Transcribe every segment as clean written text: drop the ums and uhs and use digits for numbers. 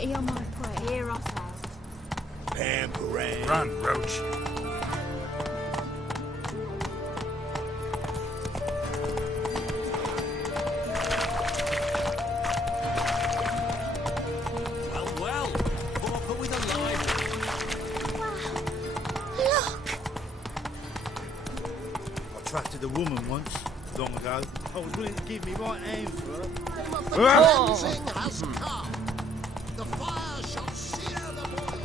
Io mai poi. Hear us out. Pamperan. Run, Roach. Well, Pauper with a live. Look! I trusted a woman once, long ago. I was willing to give me right hand for her. The cleansing has come. The fire shall sear the boils.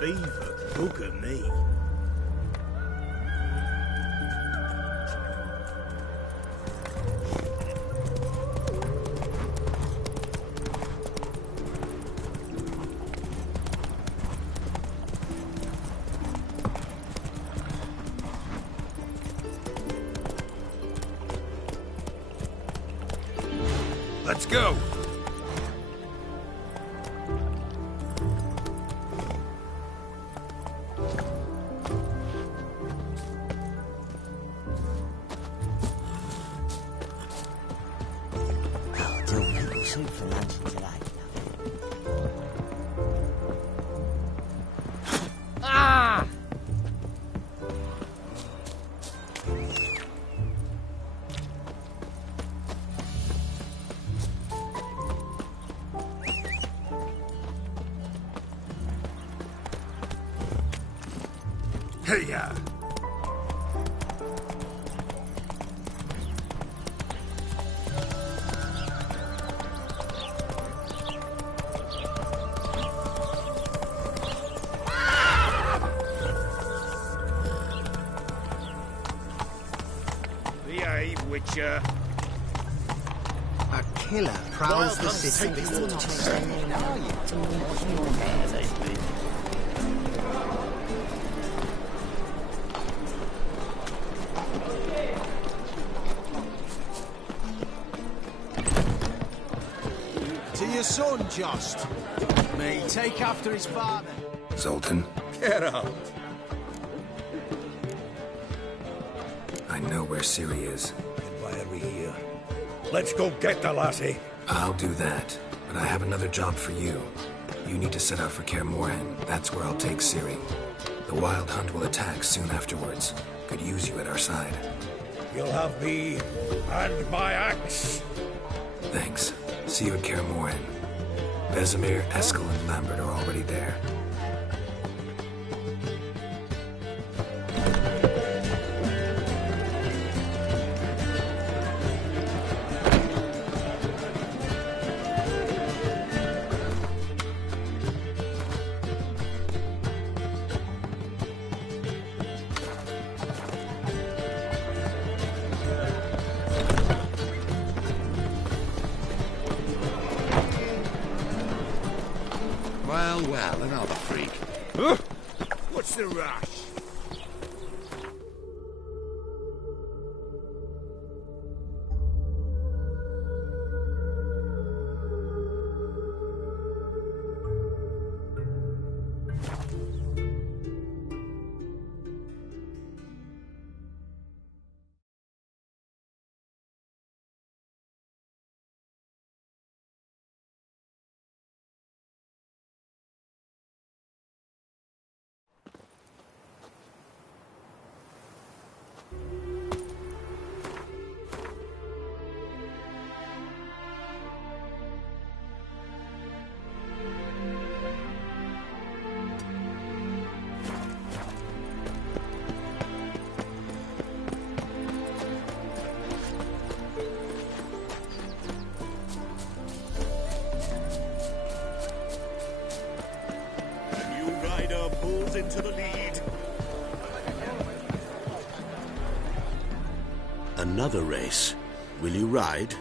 Beaver, look at me. Let's go. I'll do maple soup for lunch today. Ah! Hey-ya. Behave, Witcher. A killer prowls the city. To your son, Jost. Me, take after his father. Zoltan, Get up. I know where Ciri is. And why are we here? Let's go get the lassie. I'll do that, but I have another job for you. You need to set out for Kaer Morhen. That's where I'll take Ciri. The Wild Hunt will attack soon afterwards. Could use you at our side. You'll have me and my axe. Thanks. See you at Kaer Morhen. Vesemir, Eskel, and Lambert are already there. Well, another freak. What's the rush? Pulls into the lead. Another race. Will you ride?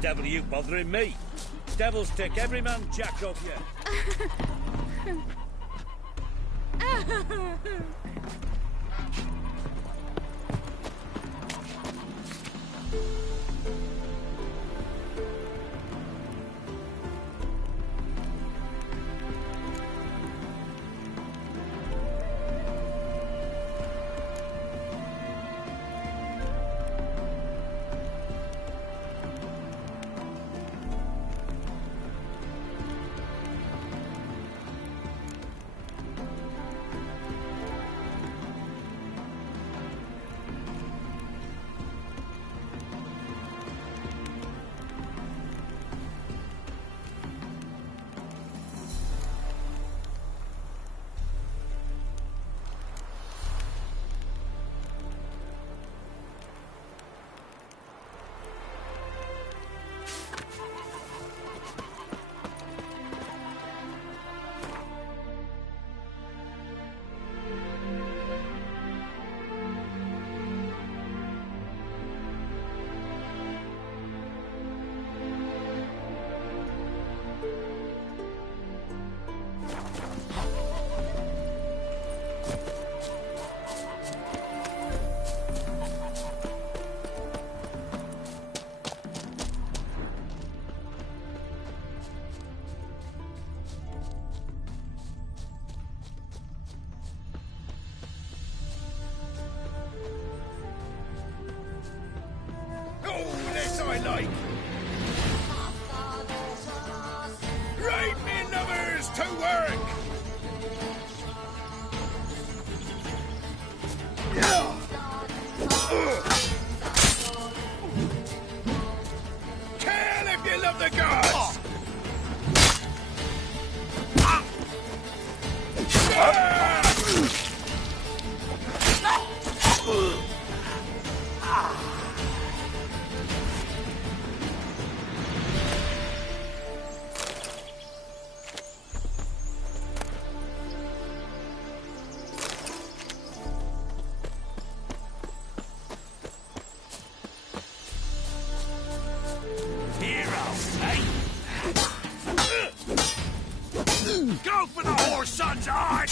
devil are you bothering me? Devils take every man jack off you. Oh, this I like! Right, me lovers, to work! Kill if you love the gods! Go for the whore son's heart!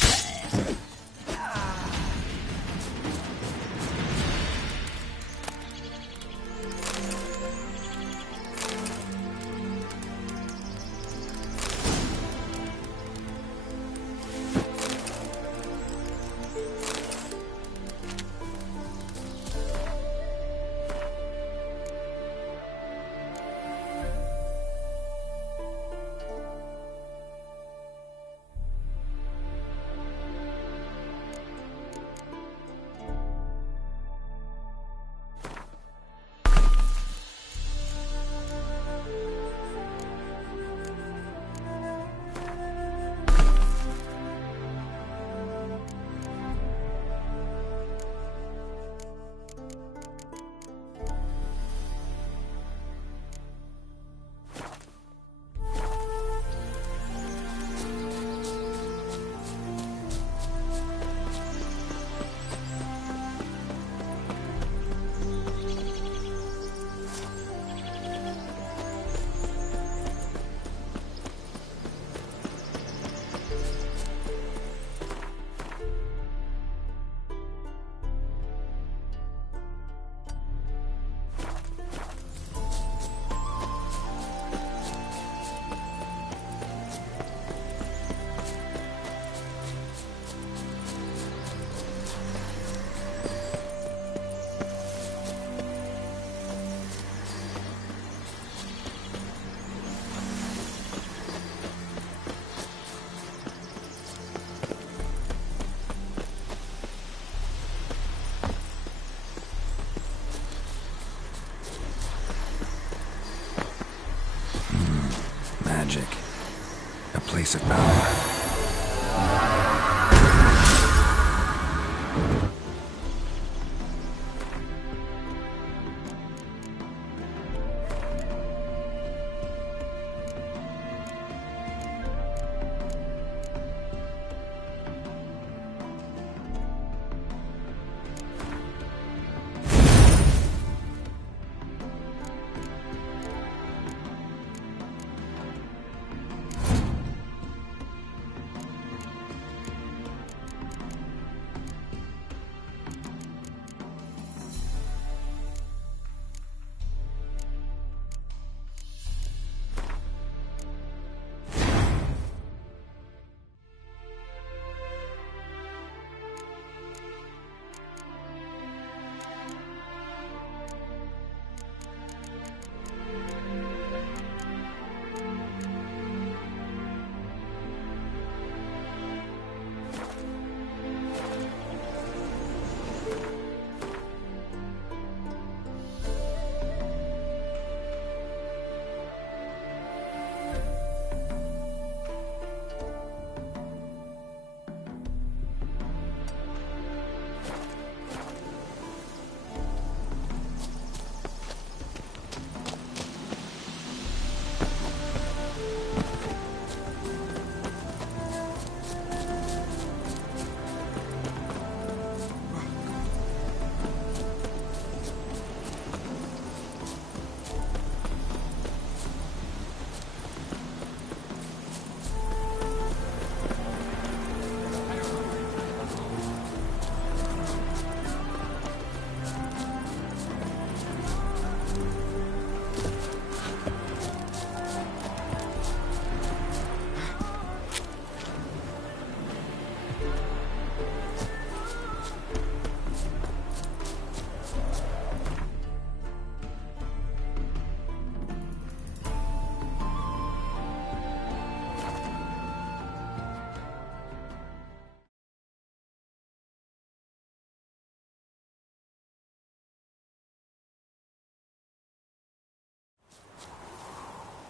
Magic. A place of power.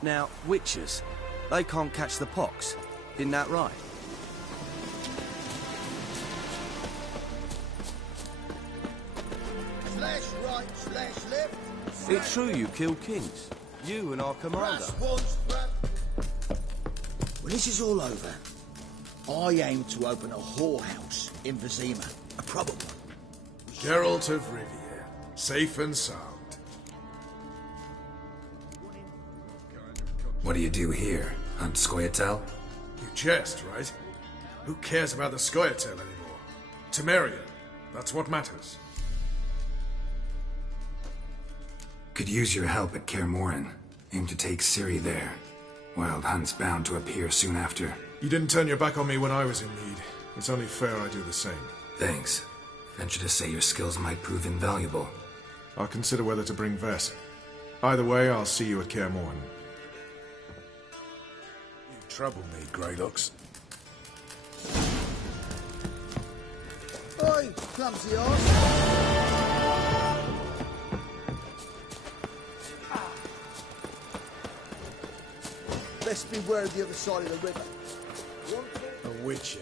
Now, witches, they can't catch the pox. Isn't that right? Slash right, slash left. It's true you killed kings. You and our commander. Press once, when this is all over, I aim to open a whorehouse in Vizima. A proper one. Geralt of Rivia, safe and sound. What do you do here? Hunt Scoia'tael? You jest, right? Who cares about the Scoia'tael anymore? Temerian, that's what matters. Could use your help at Kaer Morhen. Aim to take Ciri there. Wild Hunt's bound to appear soon after. You didn't turn your back on me when I was in need. It's only fair I do the same. Thanks. Venture to say your skills might prove invaluable. I'll consider whether to bring Vess. Either way, I'll see you at Kaer Morhen. You trouble me, Greylocks. Oi, clumsy arse. Best beware of the other side of the river. A witcher.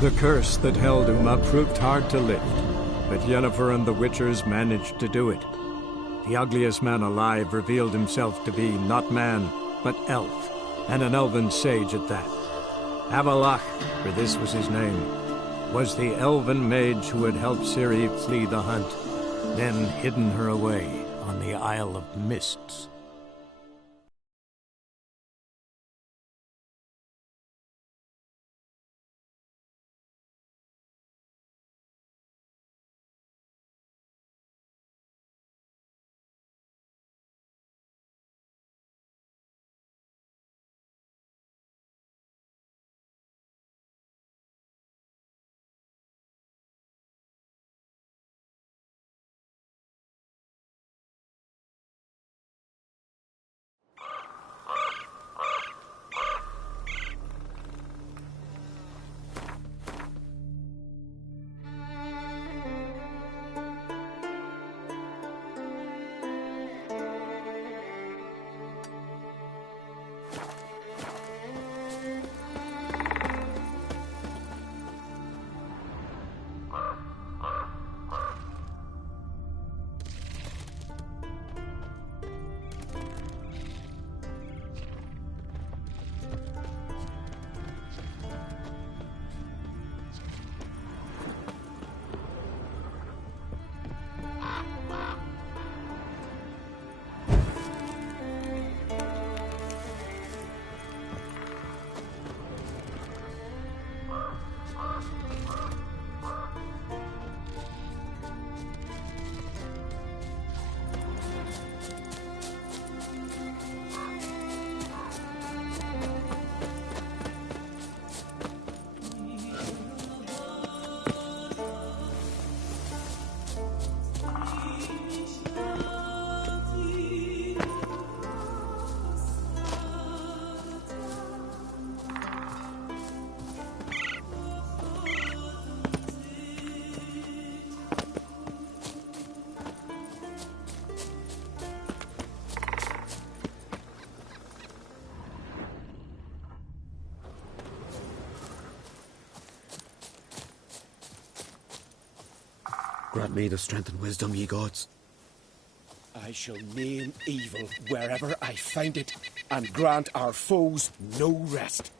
The curse that held Uma proved hard to lift, but Yennefer and the Witchers managed to do it. The ugliest man alive revealed himself to be not man, but elf, and an elven sage at that. Avallac'h, for this was his name, was the elven mage who had helped Ciri flee the hunt, then hidden her away on the Isle of Mists. Grant me the strength and wisdom, ye gods. I shall name evil wherever I find it, and grant our foes no rest.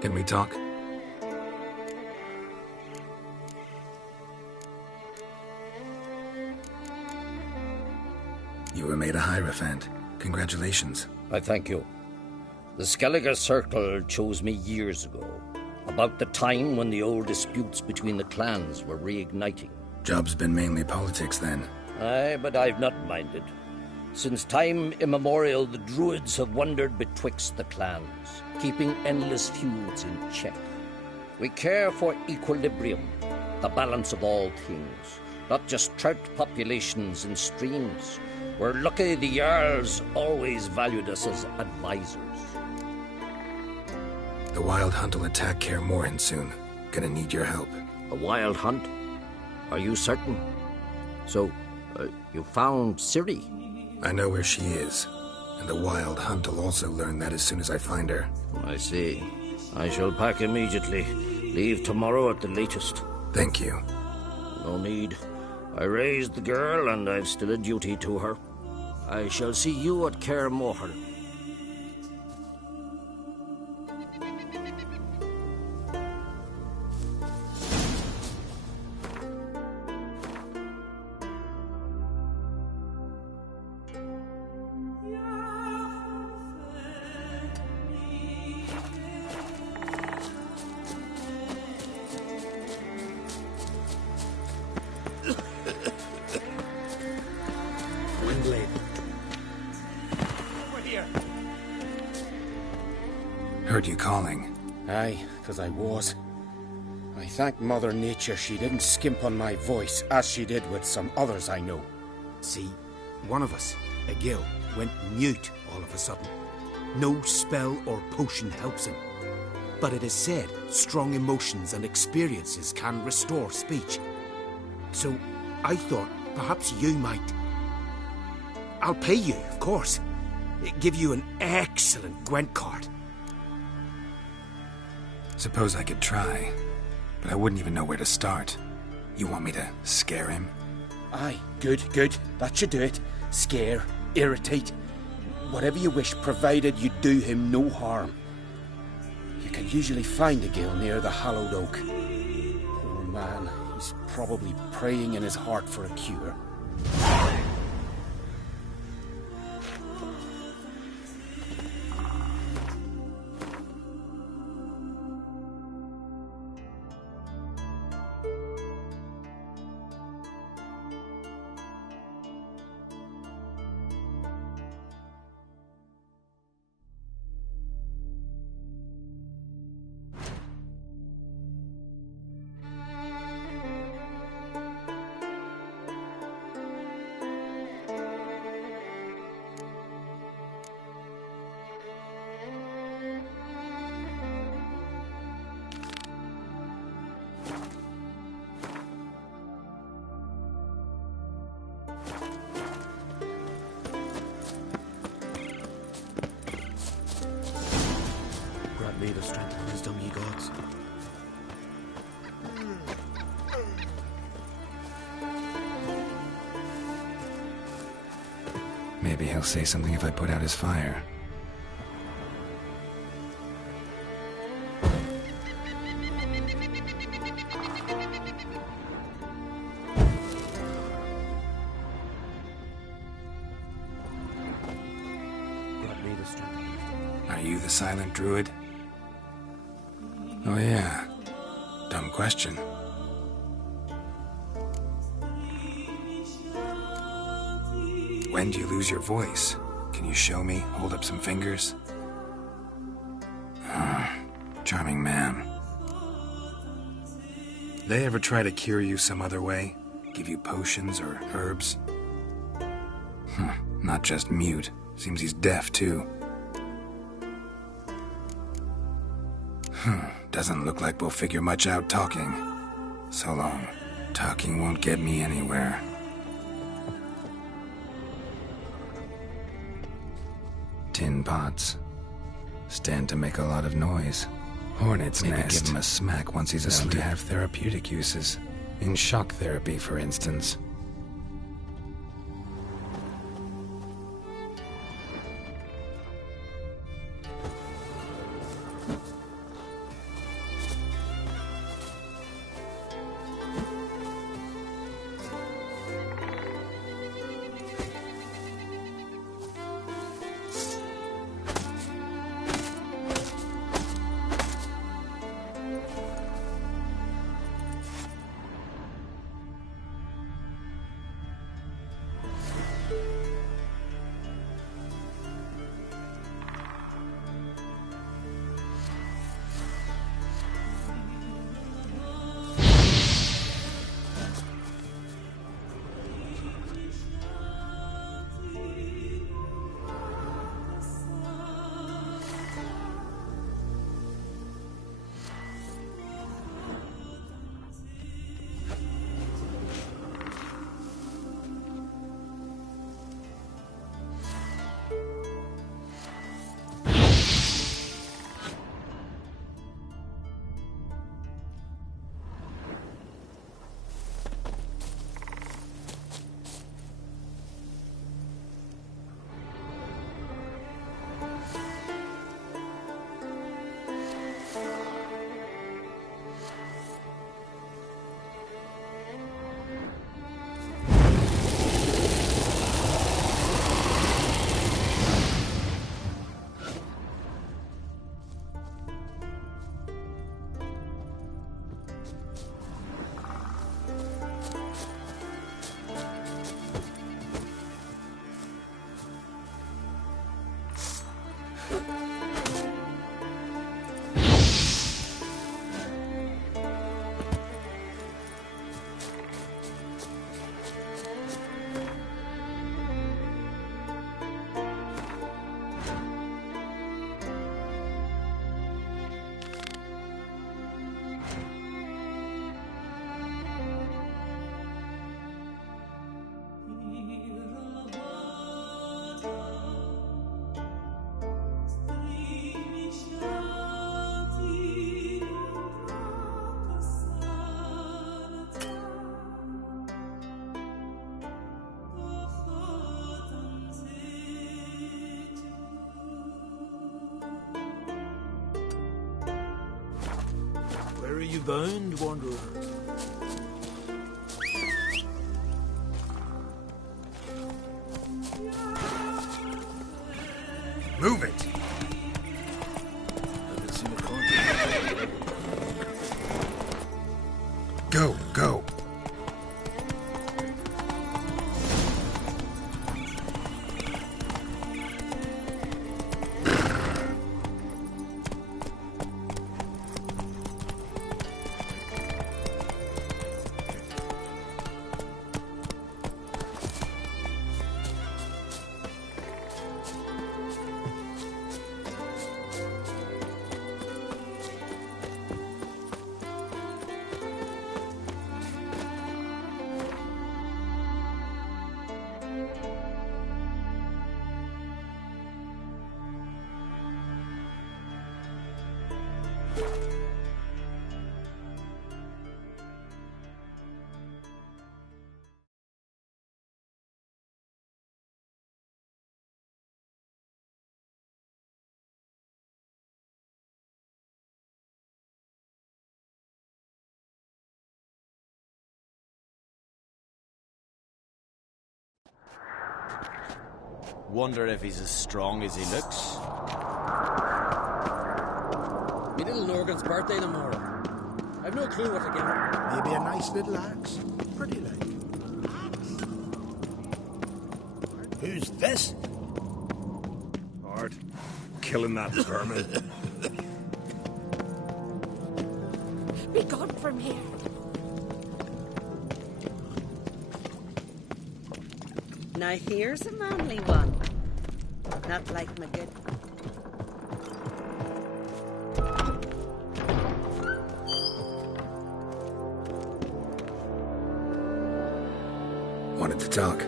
Can we talk? You were made a Hierophant. Congratulations. I thank you. The Skellige Circle chose me years ago, about the time when the old disputes between the clans were reigniting. Job's been mainly politics then. Aye, but I've not minded. Since time immemorial, the Druids have wandered betwixt the clans, keeping endless feuds in check. We care for equilibrium, the balance of all things, not just trout populations and streams. We're lucky the Jarls always valued us as advisors. The Wild Hunt will attack Kaer Morhen soon. Gonna need your help. A Wild Hunt? Are you certain? So, you found Ciri? I know where she is, and the Wild Hunt will also learn that as soon as I find her. I see. I shall pack immediately. Leave tomorrow at the latest. Thank you. No need. I raised the girl, and I've still a duty to her. I shall see you at Kaer Morhen. Heard you calling. Aye, 'cause I was. I thank Mother Nature she didn't skimp on my voice, as she did with some others I know. See, one of us, a Gil, went mute all of a sudden. No spell or potion helps him. But it is said strong emotions and experiences can restore speech. So I thought perhaps you might. I'll pay you, of course. Give you an excellent Gwent card. Suppose I could try, but I wouldn't even know where to start. You want me to scare him? Aye, good. That should do it. Scare, irritate, whatever you wish, provided you do him no harm. You can usually find a Gil near the Hallowed Oak. Poor man, he's probably praying in his heart for a cure. Grant me the strength and wisdom, ye gods. Maybe he'll say something if I put out his fire. Grant me the strength. Are you the silent druid? Oh yeah. Dumb question. When do you lose your voice? Can you show me? Hold up some fingers? Charming man. They ever try to cure you some other way? Give you potions or herbs? Not just mute. Seems he's deaf, too. Doesn't look like we'll figure much out talking. So long. Talking won't get me anywhere. Tin pots. Stand to make a lot of noise. Hornet's nest. Maybe give him a smack once he's asleep. To have therapeutic uses. In shock therapy, for instance. are you bound, Wanderer? Move it! Haven't seen a contact. Go, go! Wonder if he's as strong as he looks. Me little Norgan's birthday tomorrow. I've no clue what to give him. Maybe a nice little axe. Pretty like. Who's this? Art, killing that vermin. Be gone from here. Now here's a manly one. Not like my good. Wanted to talk.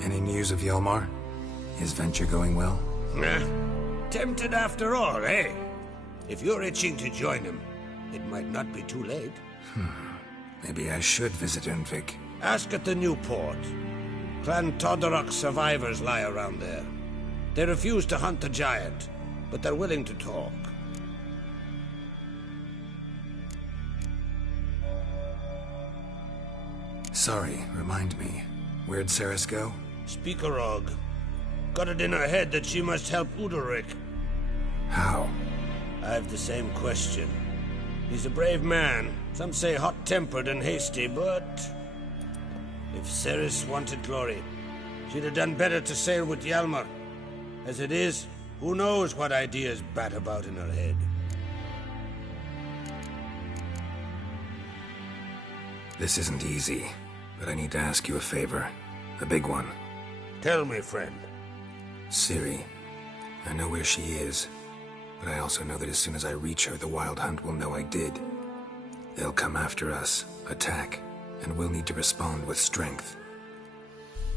Any news of Hjalmar? His venture going well? Nah. Tempted after all, eh? If you're itching to join him, it might not be too late. Maybe I should visit Undvik. Ask at the new port. Clan Todorok survivors lie around there. They refuse to hunt the giant, but they're willing to talk. Sorry, remind me. Where'd Ceres go? Speakerog. Got it in her head that she must help Udalryk. How? I have the same question. He's a brave man. Some say hot-tempered and hasty, but... if Ceres wanted glory, she'd have done better to sail with Hjalmar. As it is, who knows what ideas bat about in her head. This isn't easy, but I need to ask you a favor. A big one. Tell me, friend. Ciri. I know where she is, but I also know that as soon as I reach her, the Wild Hunt will know I did. They'll come after us, attack, and we'll need to respond with strength.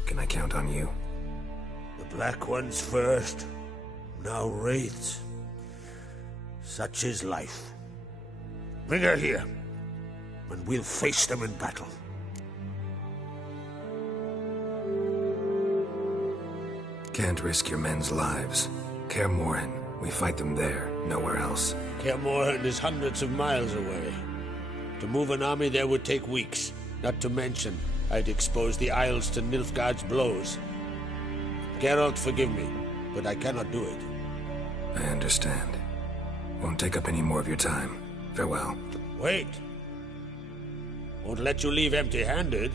Can I count on you? The Black Ones first, now Wraiths. Such is life. Bring her here, and we'll face them in battle. Can't risk your men's lives. Kaer Morhen, we fight them there, nowhere else. Kaer Morhen is hundreds of miles away. To move an army there would take weeks, not to mention I'd expose the Isles to Nilfgaard's blows. Geralt, forgive me, but I cannot do it. I understand. Won't take up any more of your time. Farewell. Wait. Won't let you leave empty-handed.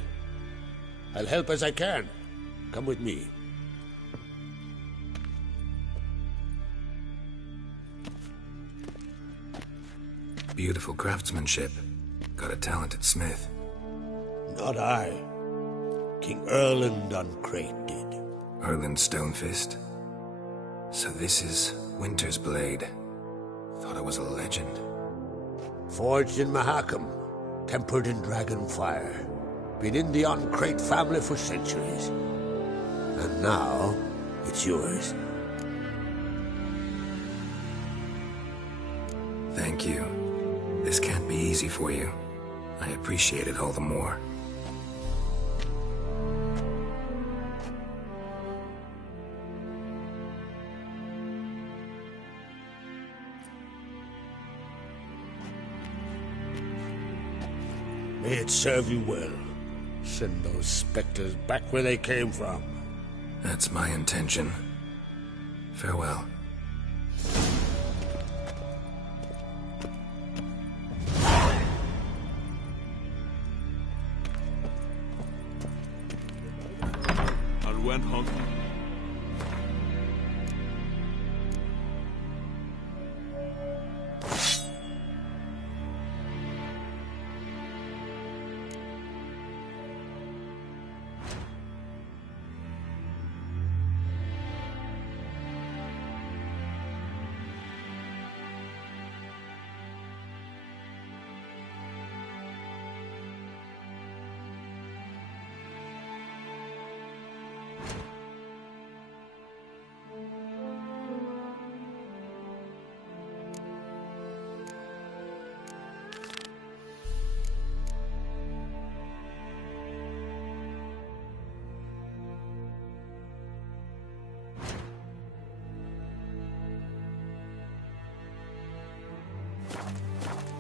I'll help as I can. Come with me. Beautiful craftsmanship. Got a talented smith. Not I. King Erland Uncrate did. Erland Stonefist? So this is Winter's Blade. Thought I was a legend. Forged in Mahakam, tempered in dragon fire. Been in the Uncrate family for centuries. And now, it's yours. Thank you. This can't be easy for you. I appreciate it all the more. might serve you well. Send those spectres back where they came from. That's my intention. Farewell. I went hunting.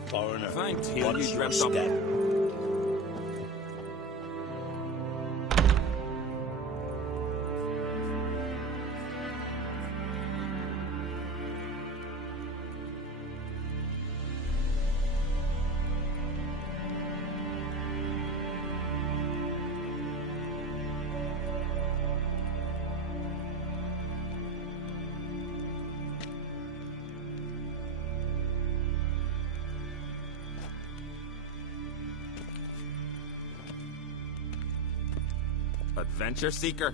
Foreigner, Fine tale what's you your dreamt up. step? Adventure seeker.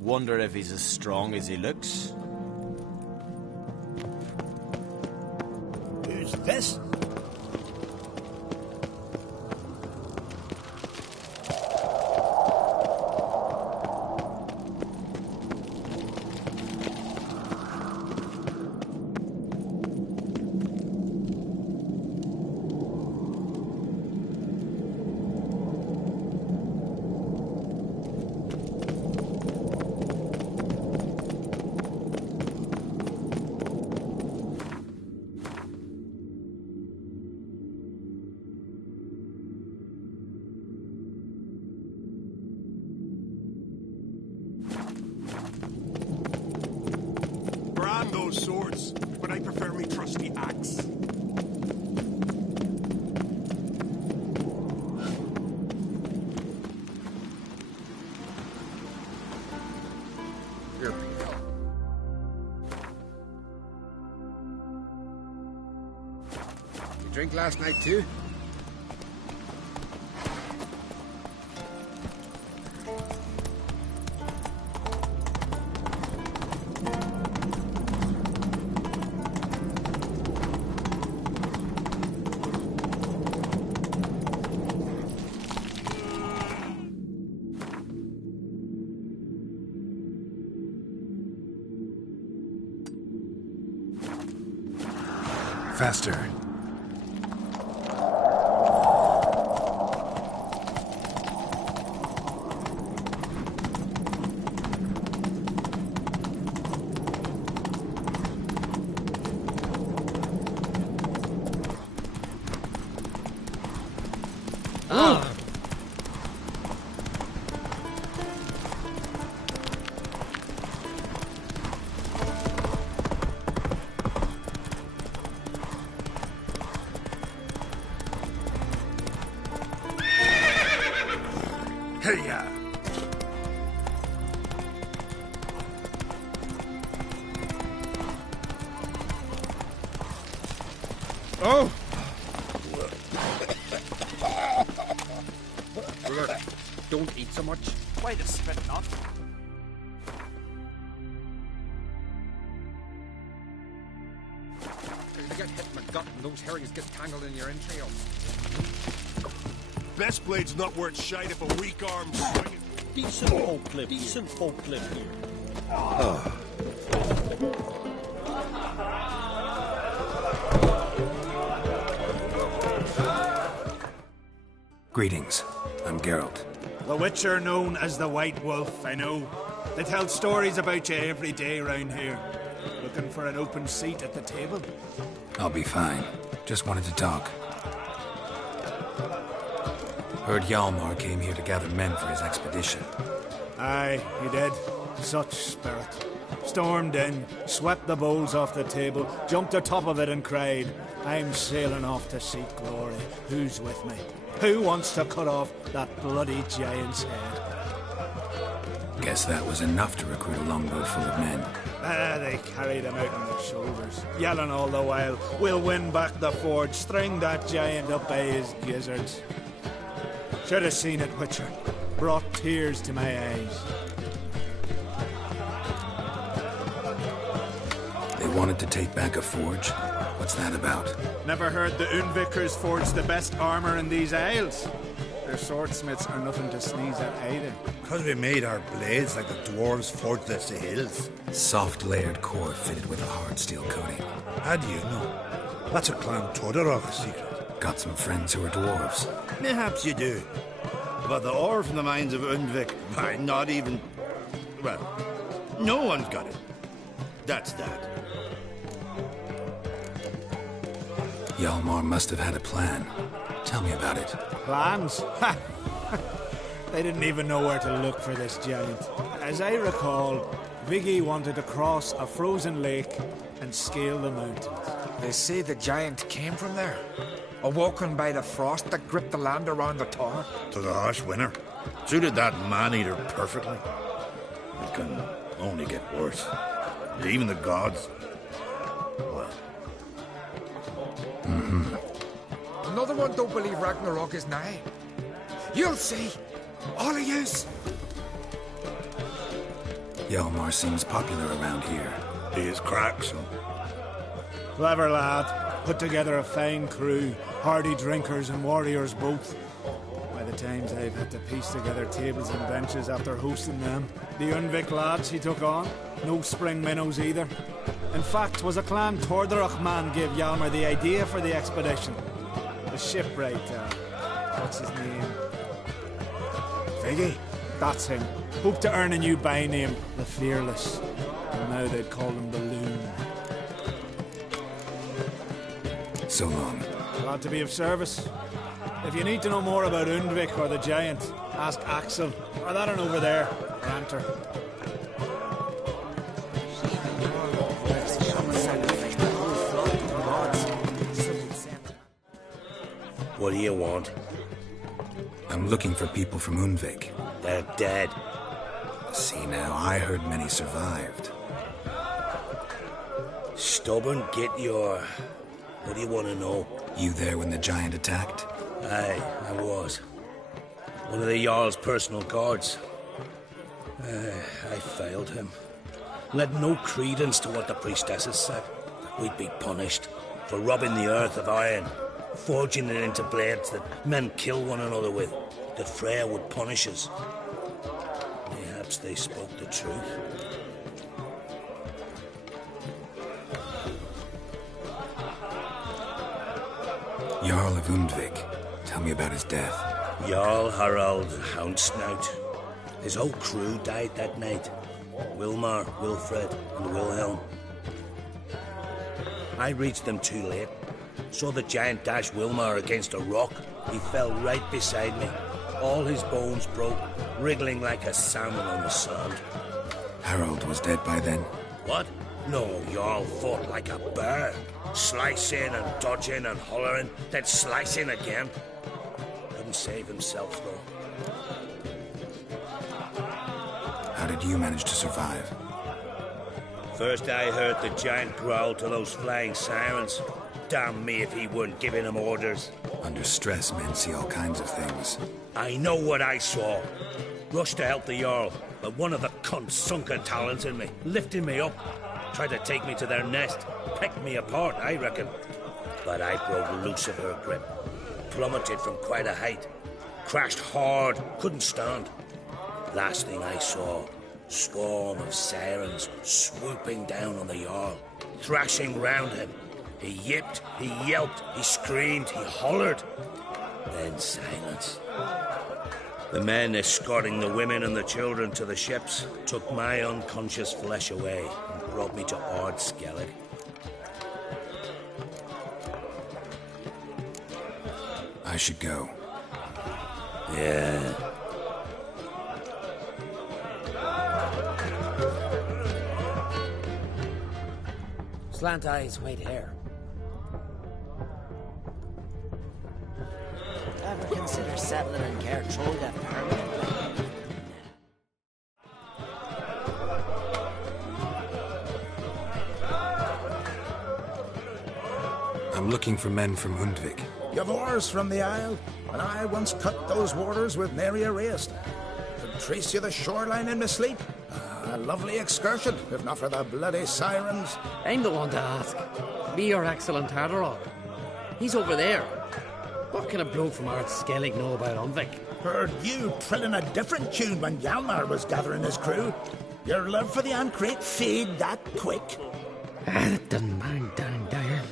Wonder if he's as strong as he looks. Who's this? swords, but I prefer me trusty axe. Here we go. You drink last night too? Faster. Hey-ya! Oh! Look, don't eat so much. Why the spit not? You get hit in the gut and those herrings get tangled in your entrails. Best blade's not worth shite if a weak arm swinging. Decent folk clip. Decent folk clip here. Greetings. I'm Geralt. The Witcher known as the White Wolf, I know. They tell stories about you every day round here. Looking for an open seat at the table? I'll be fine. Just wanted to talk. Heard Hjalmar came here to gather men for his expedition. Aye, he did. Such spirit. Stormed in, swept the bowls off the table, jumped atop of it and cried, I'm sailing off to seek glory. Who's with me? Who wants to cut off that bloody giant's head? Guess that was enough to recruit a longboat full of men. They carried him out on their shoulders, yelling all the while, we'll win back the forge, string that giant up by his gizzards. Should have seen it, Witcher. Brought tears to my eyes. They wanted to take back a forge? What's that about? Never heard the Unvikers forge the best armor in these isles. Their swordsmiths are nothing to sneeze at either. Because we made our blades like the dwarves forged the hills. Soft layered core fitted with a hard steel coating. How do you know? That's a Clan Todorok secret. Got some friends who are dwarves. Perhaps you do. But the ore from the mines of Undvik, why, not even... Well, no one's got it. That's that. Hjalmar must have had a plan. Tell me about it. Plans? Ha! They didn't even know where to look for this giant. As I recall, Viggy wanted to cross a frozen lake and scale the mountains. They say the giant came from there. Awoken by the frost that gripped the land around the tower. To the harsh winter. Suited that man-eater perfectly. It can only get worse. Even the gods... Well... Another one don't believe Ragnarok is nigh. You'll see. All of yous. Hjalmar seems popular around here. He is crack, son. Clever lad. Put together a fine crew. Hardy drinkers and warriors both. By the times I've had to piece together tables and benches after hosting them. The Undvik lads he took on. No spring minnows either. In fact, was a Clan Tordorok man gave Hjalmar the idea for the expedition. The shipwright, what's his name? Viggy? That's him. Hoped to earn a new by name, the Fearless. And now they'd call him the Loon. So long. Glad to be of service. If you need to know more about Undvik or the Giant, ask Axel, or that one over there, Ranter. What do you want? I'm looking for people from Undvik. They're dead. See now, I heard many survived. Stubborn, get your... What do you want to know? You there when the giant attacked? Aye, I was. One of the Jarl's personal guards. I failed him. Led no credence to what the priestesses said. We'd be punished for robbing the earth of iron, forging it into blades that men kill one another with. That Freya would punish us. Perhaps they spoke the truth. Jarl of Undvik. Tell me about his death. Jarl Harald Houndsnout. His whole crew died that night. Wilmar, Wilfred, and Wilhelm. I reached them too late. Saw the giant dash Wilmar against a rock. He fell right beside me. All his bones broke, wriggling like a salmon on the sand. Harold was dead by then? What? No, Jarl fought like a bear. Slicing and dodging and hollering, then slicing again. Couldn't save himself, though. How did you manage to survive? First I heard the giant growl to those flying sirens. Damn me if he weren't giving them orders. Under stress, men see all kinds of things. I know what I saw. Rushed to help the Jarl, but one of the cunts sunk her talons in me, lifting me up. Tried to take me to their nest. Pecked me apart, I reckon. But I broke loose of her grip. Plummeted from quite a height. Crashed hard, couldn't stand. Last thing I saw, swarm of sirens swooping down on the Jarl, thrashing round him. He yipped, he yelped, he screamed, he hollered. Then silence. The men escorting the women and the children to the ships took my unconscious flesh away and brought me to Ard Skellig. I should go. Yeah. Slant eyes, white hair. Ever consider settling in Gertrude permanently? I'm looking for men from Undvik. Yavors from the Isle, and I once cut those waters with nary a rest. Could trace you the shoreline in my sleep. A lovely excursion, if not for the bloody sirens. I'm the one to ask. Be your excellent Harderog. He's over there. What can a bloke from Ard Skellig know about Undvik? Heard you trilling a different tune when Hjalmar was gathering his crew. Your love for the Ancrate fade that quick. It doesn't mind down there.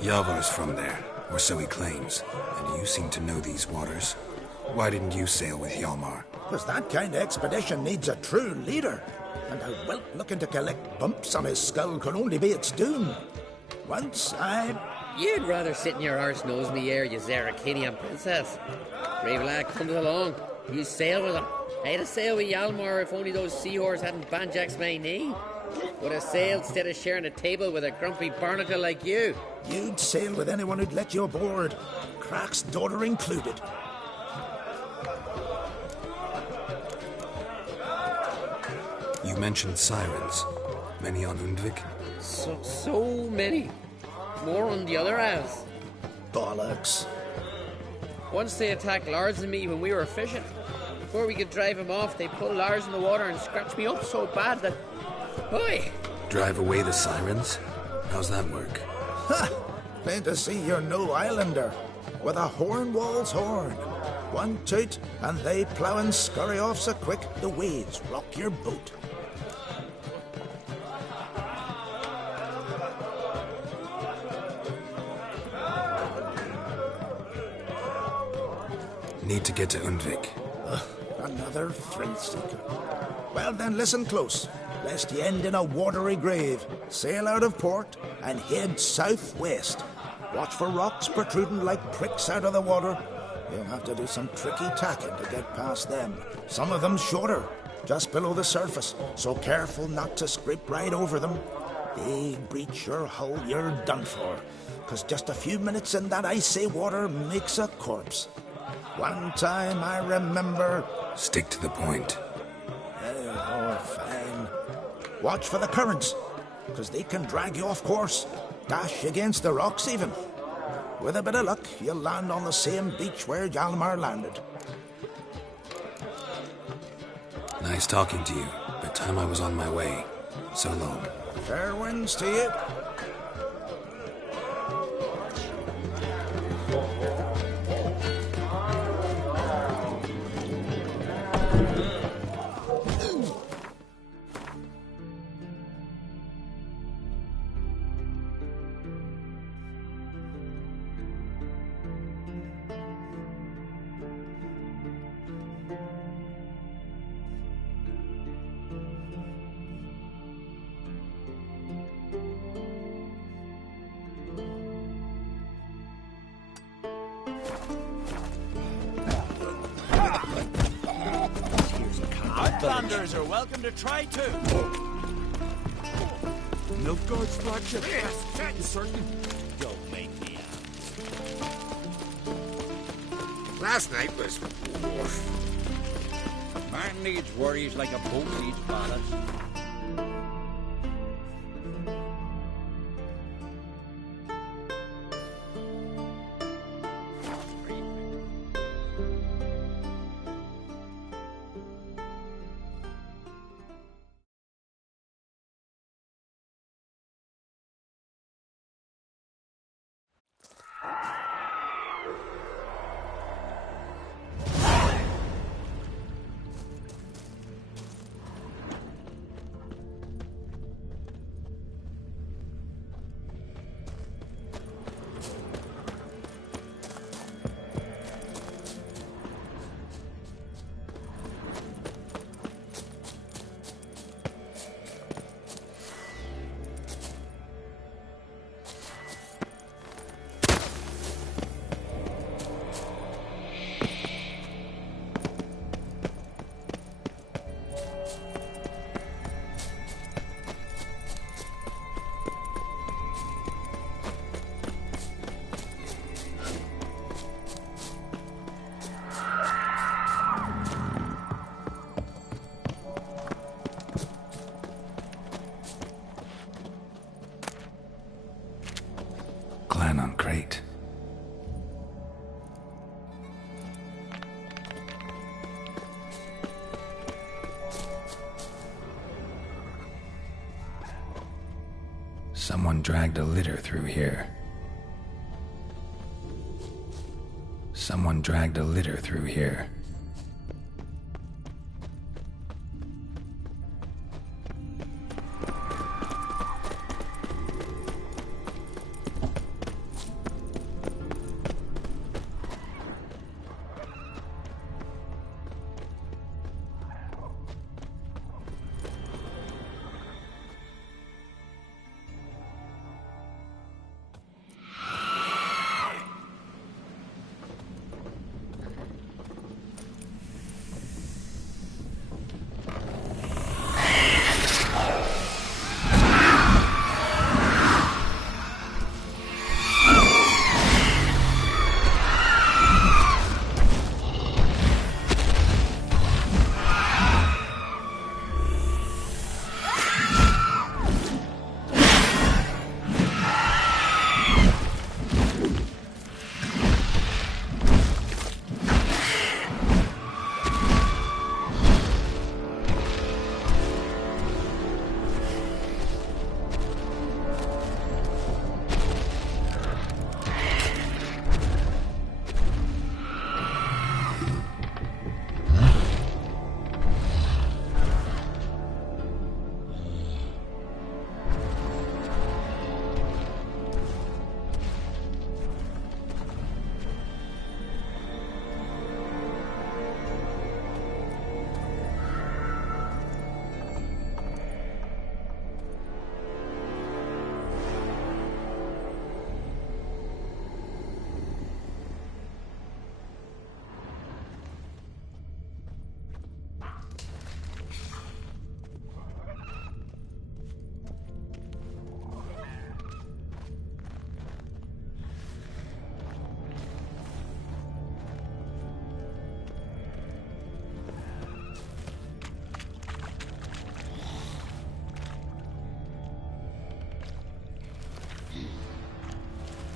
Yavar's from there, or so he claims, and you seem to know these waters. Why didn't you sail with Hjalmar? Because that kind of expedition needs a true leader, and a whelp looking to collect bumps on his skull could only be its doom. Once You'd rather sit in your arse nose me here, you Zaracanian princess. Brave lad comes along. You sail with him. I'd have sailed with Hjalmar if only those seahorse hadn't banjaxed my knee. Would have sailed instead of sharing a table with a grumpy barnacle like you. You'd sail with anyone who'd let you aboard, Crach's daughter included. You mentioned sirens. Many on Undvik? So many. More on the other house. Bollocks. Once they attacked Lars and me when we were fishing. Before we could drive him off, they pulled Lars in the water and scratched me up so bad that... Oi! Drive away the sirens? How's that work? Ha! Plain to see you're no islander. With a Hornwall's horn. One toot, and they plough and scurry off so quick the waves rock your boat. Need to get to Undvik. Another thrill seeker. Well then, listen close, lest ye end in a watery grave. Sail out of port and head southwest. Watch for rocks protruding like pricks out of the water. You'll have to do some tricky tacking to get past them. Some of them shorter, just below the surface, so careful not to scrape right over them. Big breach your hull, you're done for. 'Cause just a few minutes in that icy water makes a corpse. One time I remember... Stick to the point. Oh, fine. Watch for the currents, 'cause they can drag you off course. Dash against the rocks even. With a bit of luck, you'll land on the same beach where Hjalmar landed. Nice talking to you, but time I was on my way. So long. Fair winds to you. Outlanders are welcome to try too. Nilfgaard's flagship. Yes, you certain? Don't make me out. Last night was... Man needs worries like a boat needs ballast. Glennon Crate. Someone dragged a litter through here. Someone dragged a litter through here.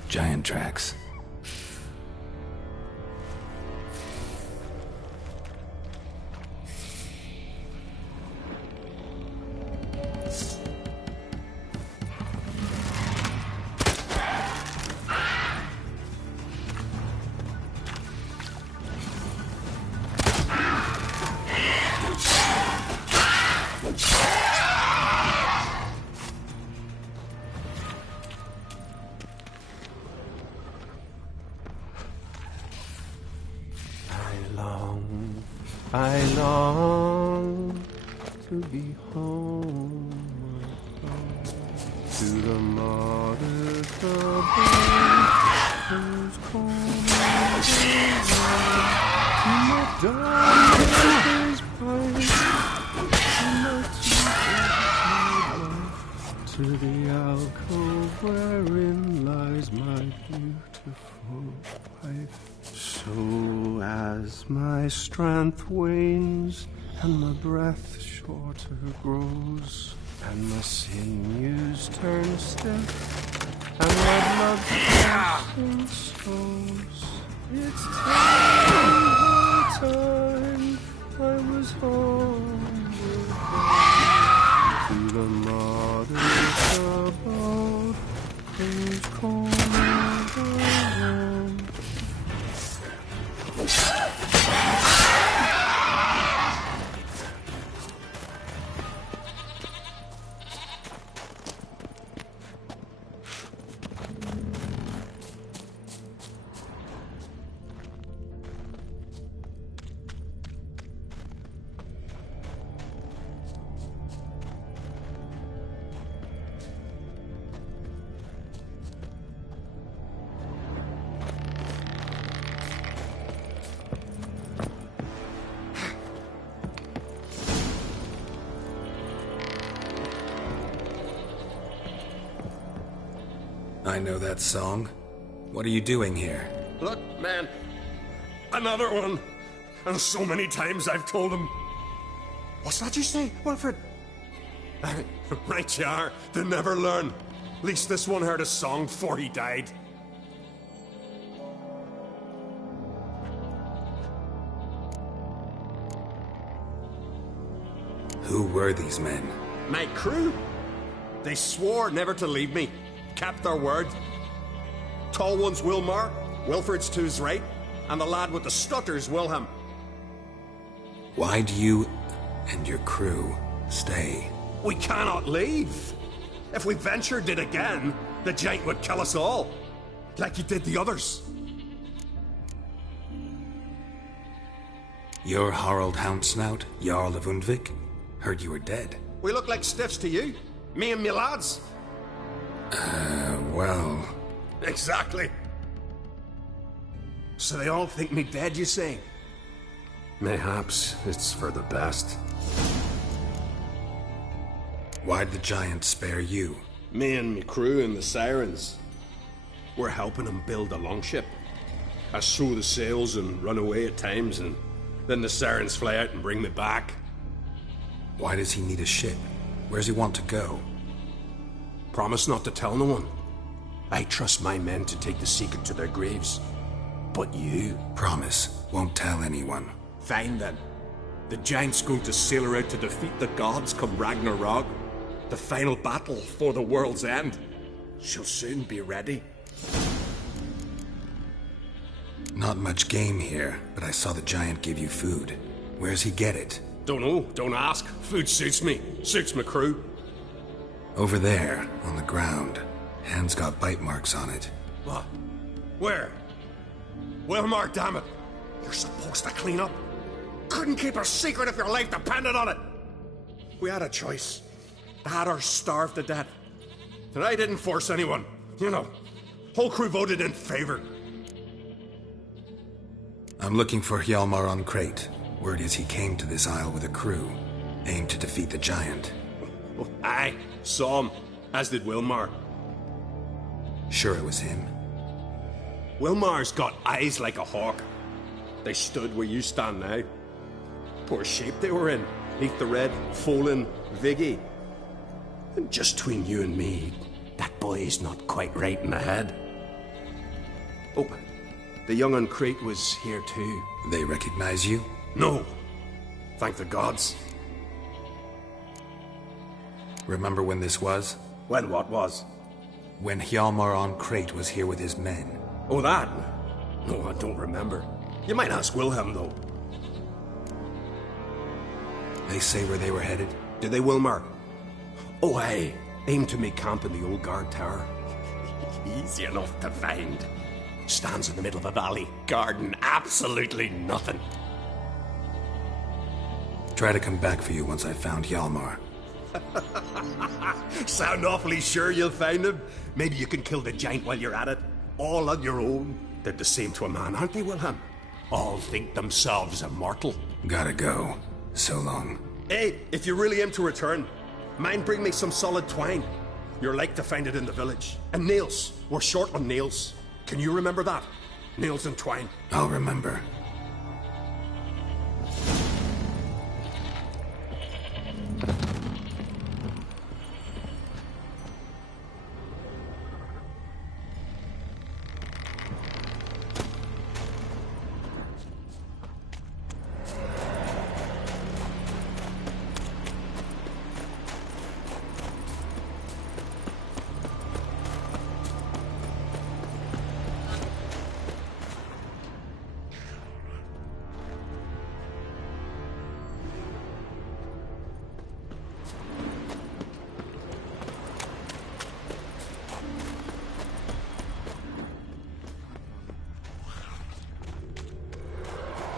Giant tracks. I long to be home, to the mother whose corner to my darling's pipe, to the alcove wherein lies my beautiful wife. So as my strength wanes and my breath shorter grows, and my sinews turn stiff, and my blood slows, it's time I was home to the mothers above, whose corner alone. I know that song. What are you doing here? Look, man. Another one. And so many times I've told him. What's that you say, Wilfred? Right you are. They never learn. At least this one heard a song before he died. Who were these men? My crew. They swore never to leave me. Kept their word. Tall one's Wilmar, Wilfred's to his right, and the lad with the stutter's Wilhelm. Why do you and your crew stay? We cannot leave. If we ventured it again, the giant would kill us all, like he did the others. You're Harald Houndsnout, Jarl of Undvik? Heard you were dead. We look like stiffs to you. Me and me lads. Well... Exactly. So they all think me dead, you say? Mayhaps it's for the best. Why'd the giant spare you? Me and me crew and the Sirens. We're helping him build a longship. I sew the sails and run away at times, and then the Sirens fly out and bring me back. Why does he need a ship? Where's he want to go? Promise not to tell no one. I trust my men to take the secret to their graves. But you... Promise, won't tell anyone. Fine then. The giant's going to sail her out to defeat the gods come Ragnarok. The final battle for the world's end. She'll soon be ready. Not much game here, but I saw the giant give you food. Where's he get it? Don't know, don't ask. Food suits me. Suits my crew. Over there, on the ground. Hand's got bite marks on it. What? Where? Wilmar, damn it. You're supposed to clean up. Couldn't keep a secret if your life depended on it. We had a choice. The Hatters starved to death. And I didn't force anyone. You know, whole crew voted in favor. I'm looking for Hjalmar on Crate. Word is he came to this isle with a crew, aimed to defeat the giant. Aye, saw him, as did Wilmar. Sure it was him? Wilmar's got eyes like a hawk. They stood where you stand now. Poor shape they were in, neath the red, Folin, Viggy. And just between you and me, that boy is not quite right in the head. Oh, the young on Crete was here too. They recognize you? No. Thank the gods. Remember when this was? When what was? When Hjalmar on Crete was here with his men. Oh, that? No, I don't remember. You might ask Wilhelm, though. They say where they were headed? Did they, Wilmar? Oh, aye. Aim to make camp in the old guard tower. Easy enough to find. Stands in the middle of a valley. Garden absolutely nothing. Try to come back for you once I've found Hjalmar. Sound awfully sure you'll find him? Maybe you can kill the giant while you're at it. All on your own. They're the same to a man, aren't they, Wilhelm? All think themselves immortal. Gotta go. So long. Hey, if you really aim to return, mind bring me some solid twine. You're like to find it in the village. And nails. We're short on nails. Can you remember that? Nails and twine. I'll remember.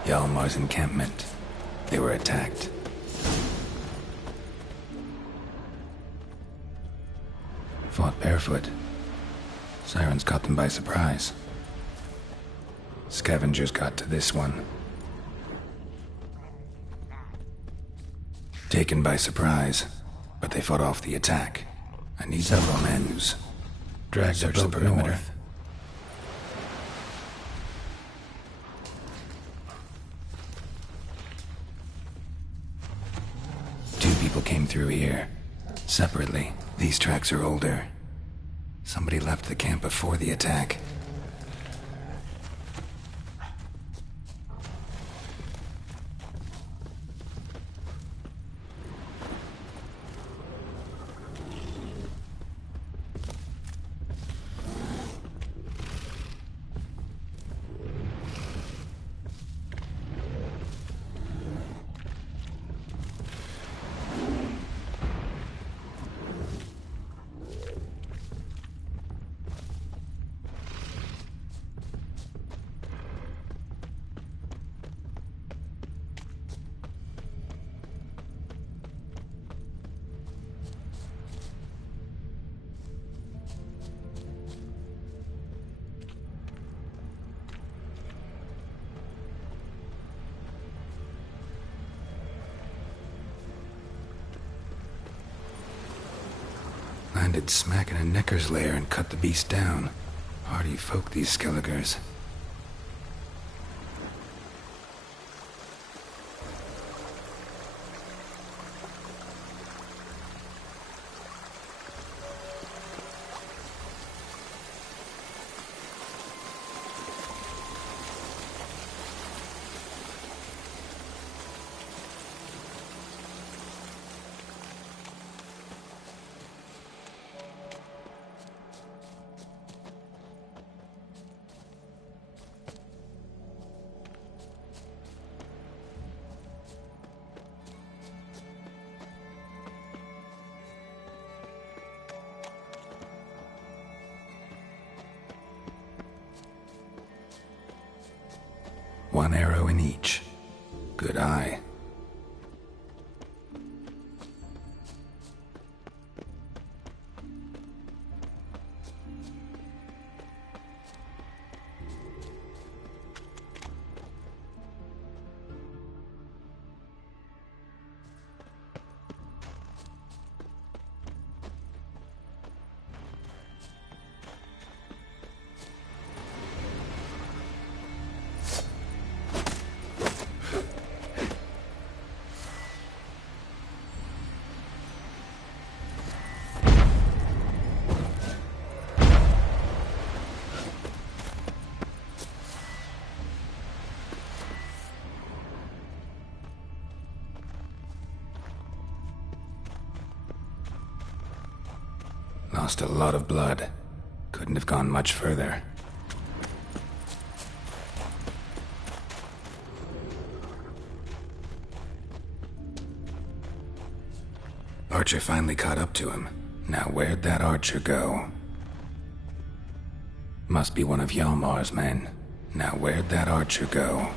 Hjalmar's encampment. They were attacked. Fought barefoot. Sirens caught them by surprise. Scavengers got to this one. Taken by surprise, but they fought off the attack. I need several men who's dragged search the perimeter. Two people came through here. Separately. These tracks are older. Somebody left the camp before the attack. Landed smack in a Necker's lair and cut the beast down. Hardy folk, these Skelligers. One arrow in each. Good eye. Lost a lot of blood. Couldn't have gone much further. Archer finally caught up to him. Now where'd that archer go? Must be one of Hjalmar's men. Now where'd that archer go?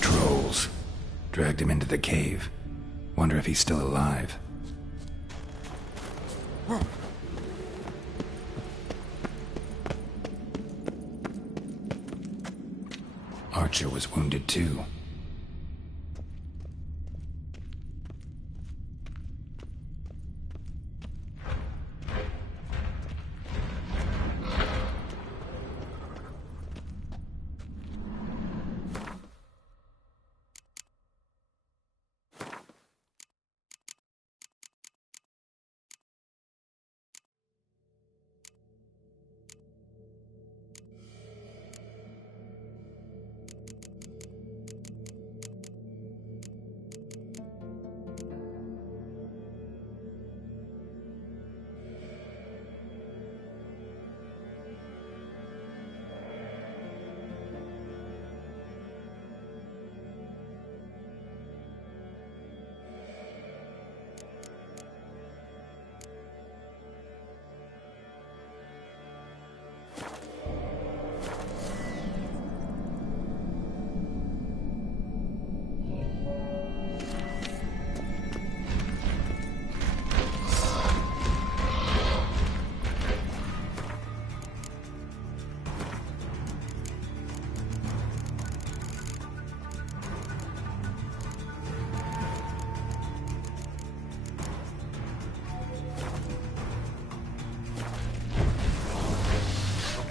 Trolls. Dragged him into the cave. Wonder if he's still alive. Archer was wounded too.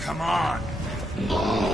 Come on!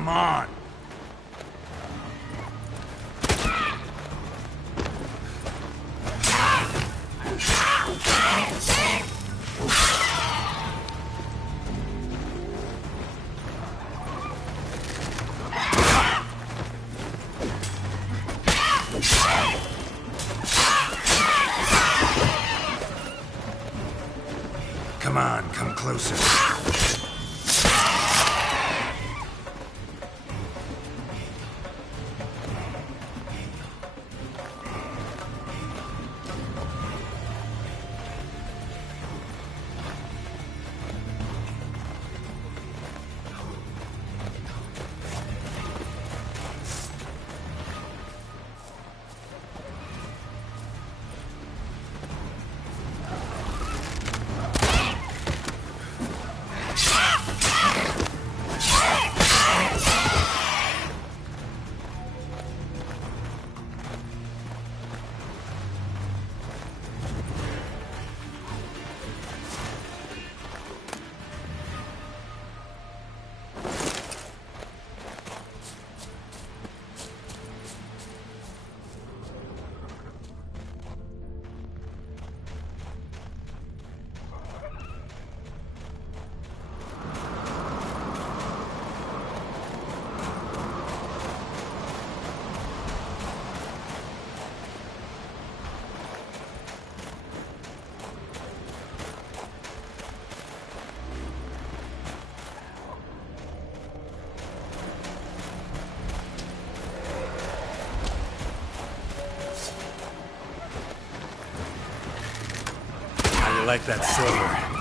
Come on! Come on, come closer. How you like that silver?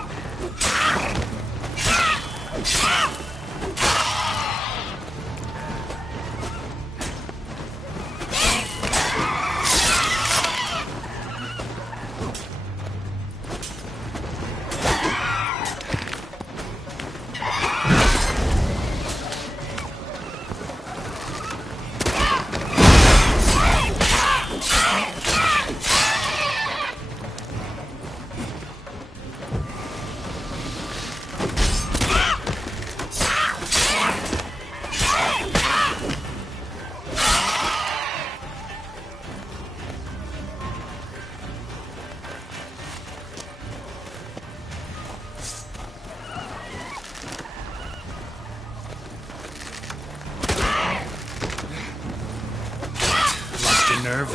Nerve.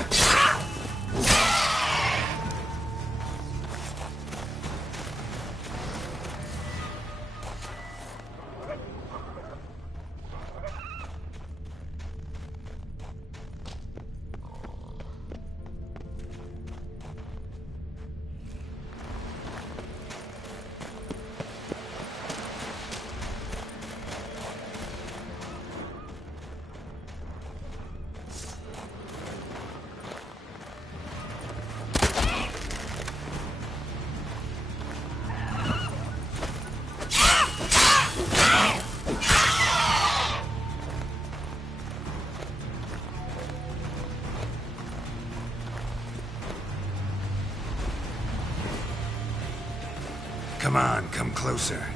Come on, come closer.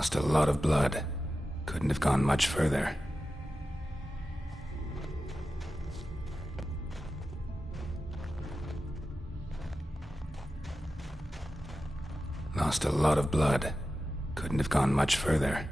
Lost a lot of blood. Couldn't have gone much further. Lost a lot of blood. Couldn't have gone much further.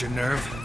lost your nerve?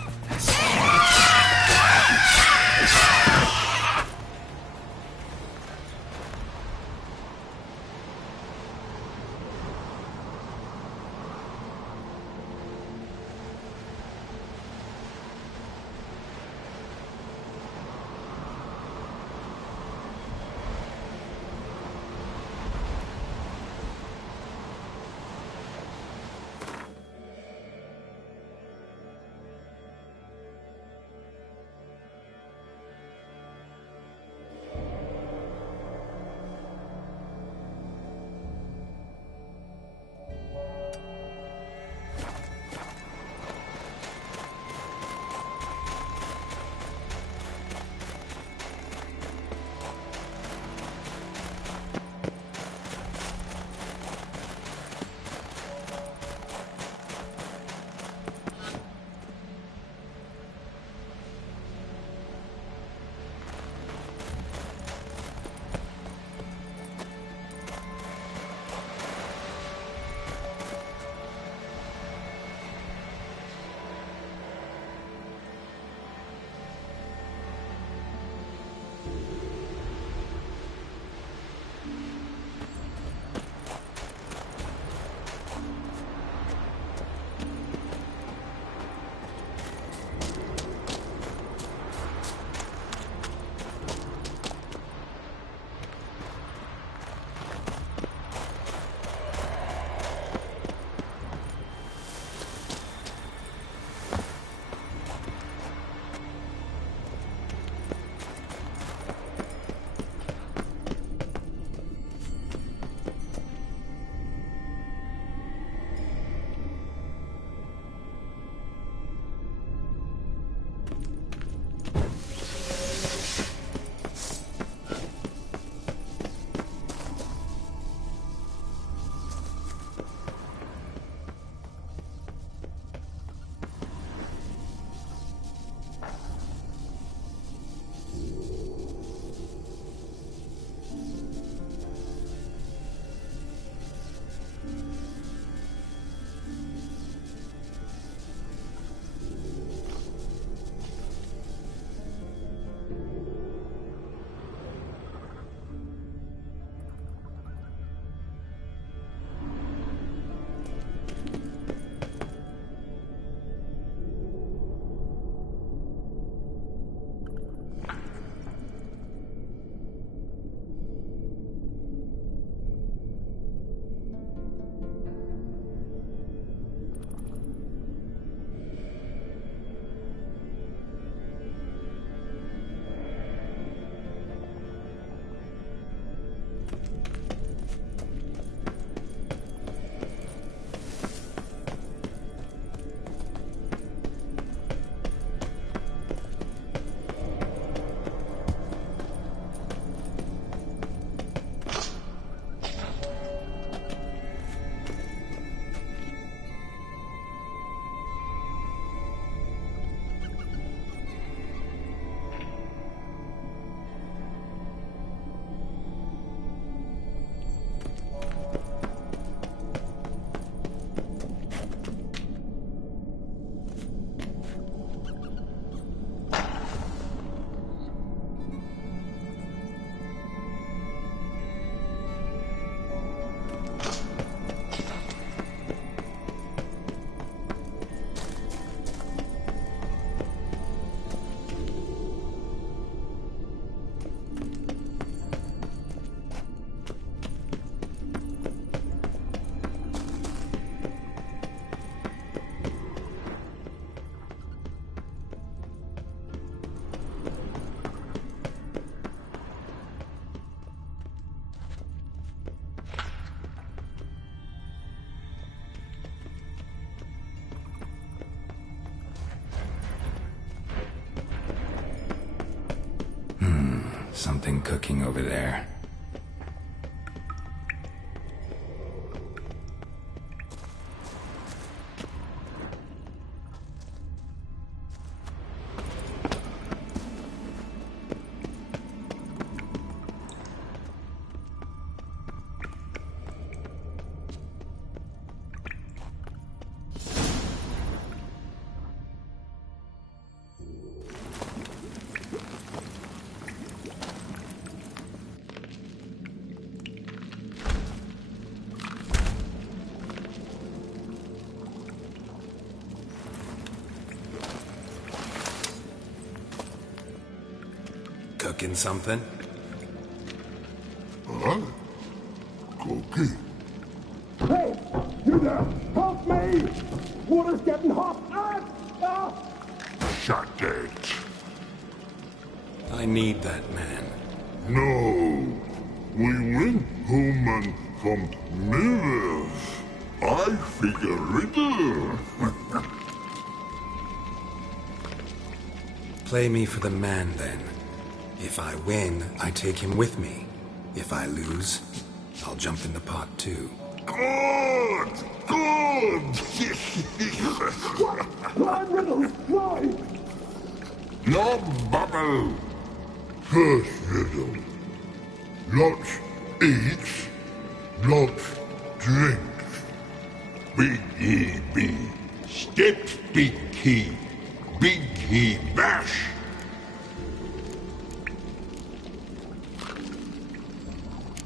Something cooking over there. cooking something? Huh? Cooking? Hey, you there! Help me! Water's getting hot! Shut it. I need that man. No. We went home and found mirrors. I figure riddle. Play me for the man, then. If I win, I take him with me. If I lose, I'll jump in the pot, too. Good! Good! Climb riddles! Fly! No bubble! First riddle. Lots eats, lots drinks. Big he be, steps big he bash.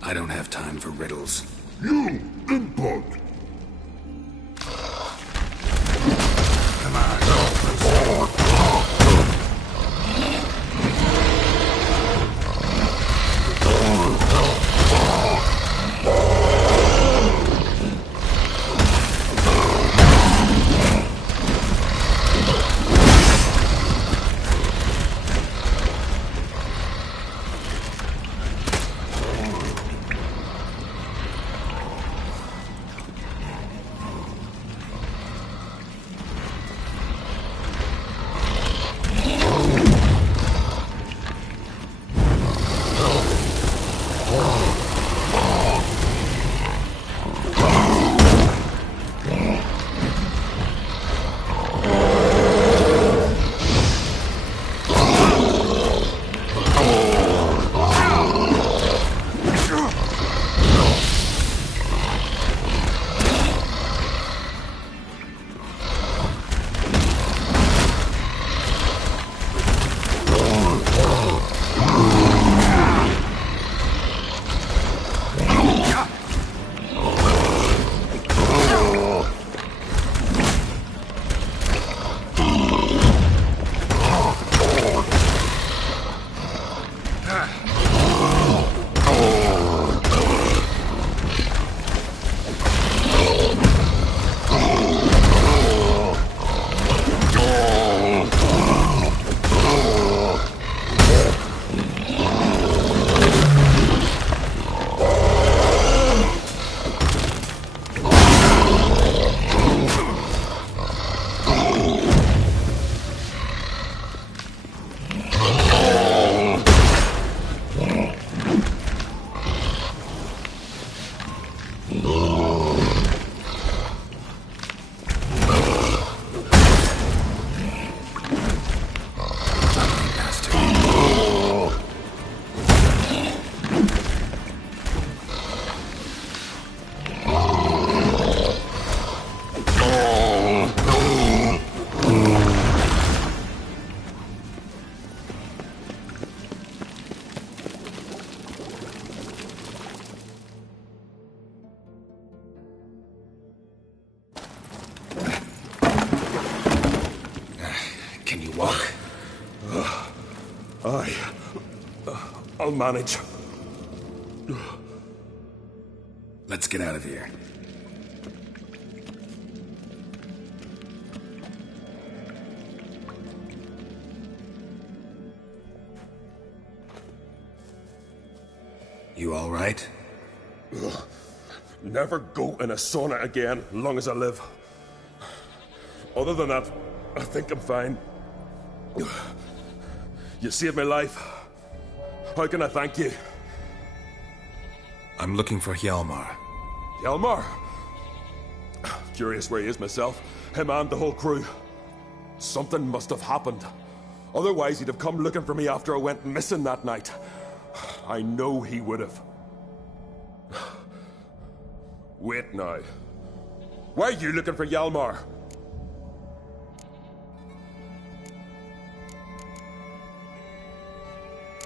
I don't have time for riddles. You import. Come on. I'll manage. Let's get out of here. You all right? Never go in a sauna again, long as I live. Other than that, I think I'm fine. You saved my life. How can I thank you? I'm looking for Hjalmar. Hjalmar? Curious where he is myself. Him and the whole crew. Something must have happened. Otherwise, he'd have come looking for me after I went missing that night. I know he would have. Wait now. Why are you looking for Hjalmar?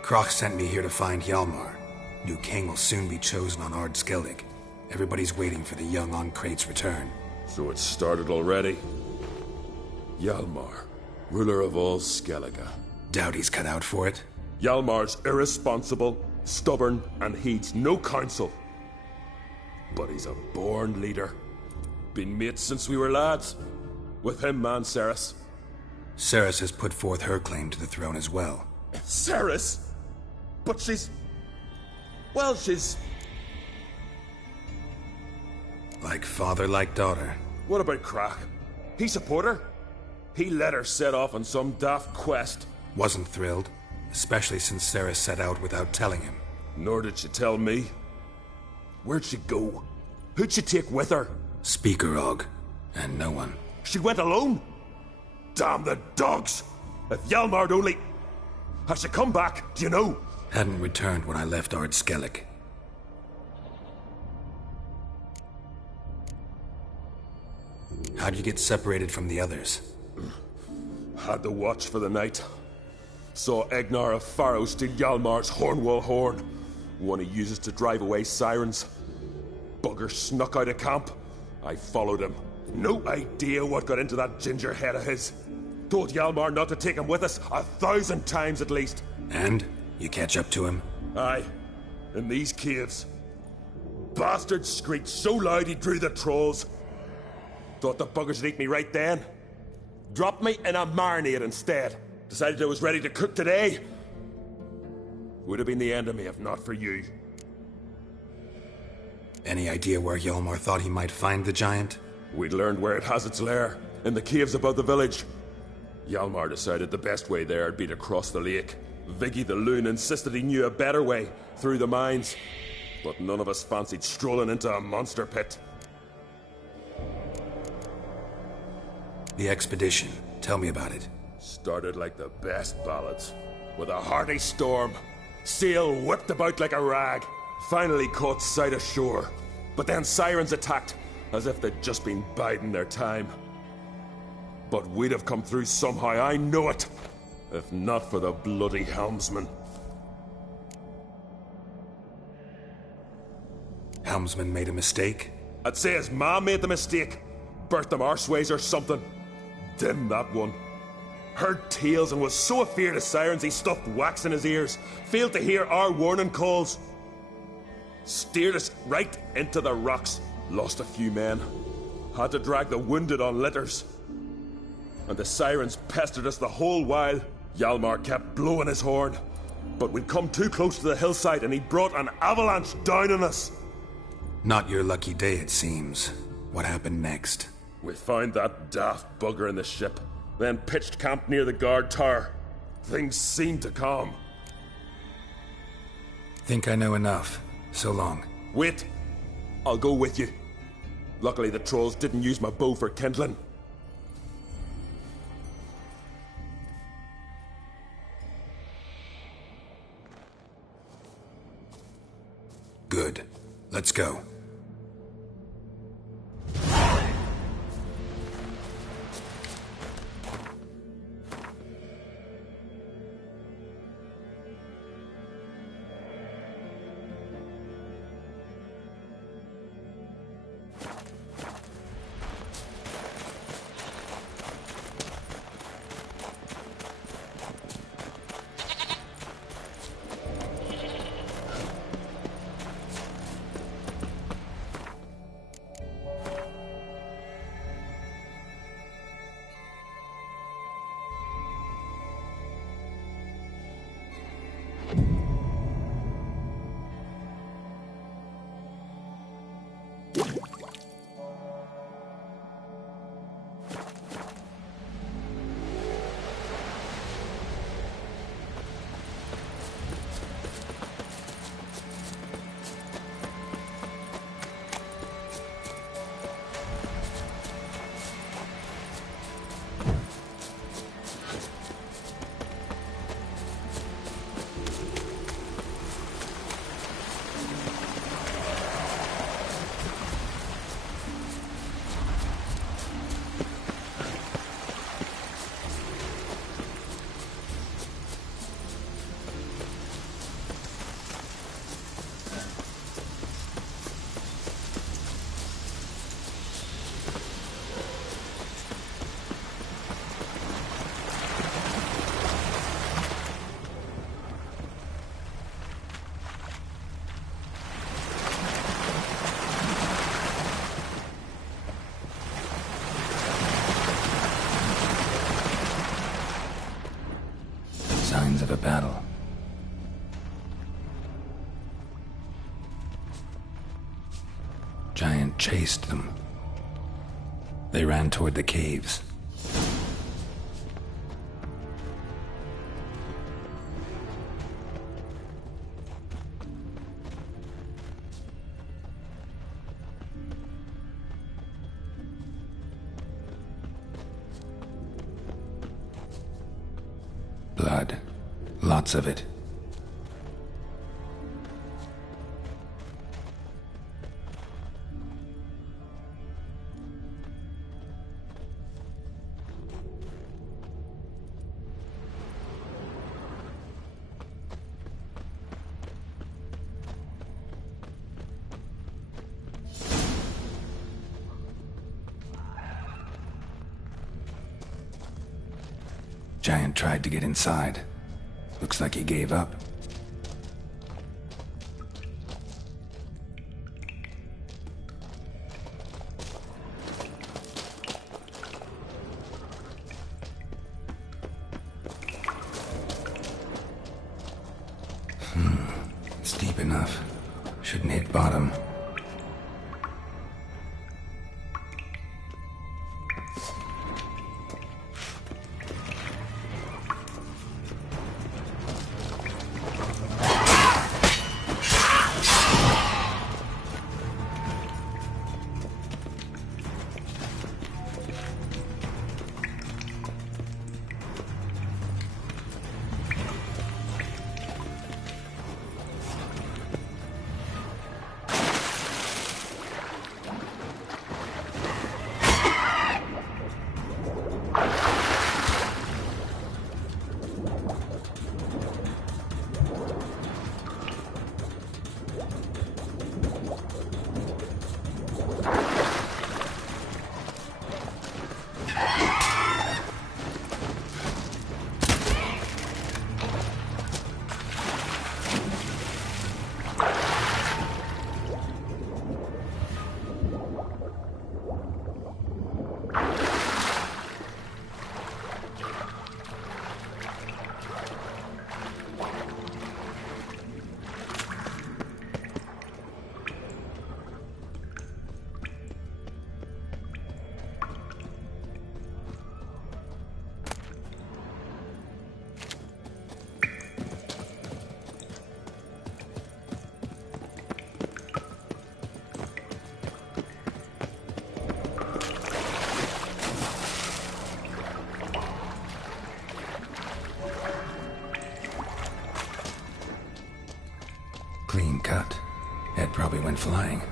Croc sent me here to find Hjalmar. New king will soon be chosen on Ard Skellig. Everybody's waiting for the young Ancrate's return. So it's started already? Hjalmar, ruler of all Skellige. Doubt he's cut out for it. Hjalmar's irresponsible, stubborn, and heeds no counsel. But he's a born leader. Been mates since we were lads. With him, man, Cerys. Cerys has put forth her claim to the throne as well. Cerys? But she's... well, she's... like father, like daughter. What about Crach? He support her? He let her set off on some daft quest. Wasn't thrilled, especially since Cerys set out without telling him. Nor did she tell me. Where'd she go? Who'd she take with her? Speaker Og, and no one. She went alone? Damn the dogs! If Hjalmar'd only... Has she come back, do you know? Hadn't returned when I left Ard Skellig. How'd you get separated from the others? Had to watch for the night. Saw Egnar of Pharaoh steal Hjalmar's Hornwall horn. One he uses to drive away sirens. Bugger snuck out of camp. I followed him. No idea what got into that ginger head of his. Told Hjalmar not to take him with us 1,000 times at least. And? You catch up to him? Aye. In these caves. Bastard screeched so loud he drew the trolls. Thought the buggers would eat me right then. Dropped me in a marinade instead. Decided I was ready to cook today. Would have been the end of me if not for you. Any idea where Hjalmar thought he might find the giant? We'd learned where it has its lair, in the caves above the village. Hjalmar decided the best way there would be to cross the lake. Viggy the Loon insisted he knew a better way, through the mines. But none of us fancied strolling into a monster pit. The expedition. Tell me about it. Started like the best ballads. With a hearty storm. Sail whipped about like a rag. Finally caught sight of shore. But then sirens attacked, as if they'd just been biding their time. But we'd have come through somehow, I know it. If not for the bloody helmsman. Helmsman made a mistake? I'd say his ma made the mistake. Birthed him arseways or something. Dim that one. Heard tales and was so afeard of sirens he stuffed wax in his ears. Failed to hear our warning calls. Steered us right into the rocks. Lost a few men. Had to drag the wounded on litters. And the sirens pestered us the whole while. Hjalmar kept blowing his horn. But we'd come too close to the hillside and he brought an avalanche down on us. Not your lucky day, it seems. What happened next? We found that daft bugger in the ship, then pitched camp near the guard tower. Things seemed to calm. Think I know enough. So long. Wait. I'll go with you. Luckily the trolls didn't use my bow for kindling. Good. Let's go. battle. Giant chased them. They ran toward the caves. Blood. Lots of it. Giant tried to get inside. Looks like he gave up. It's deep enough. Shouldn't hit bottom. Clean cut. Head probably went flying.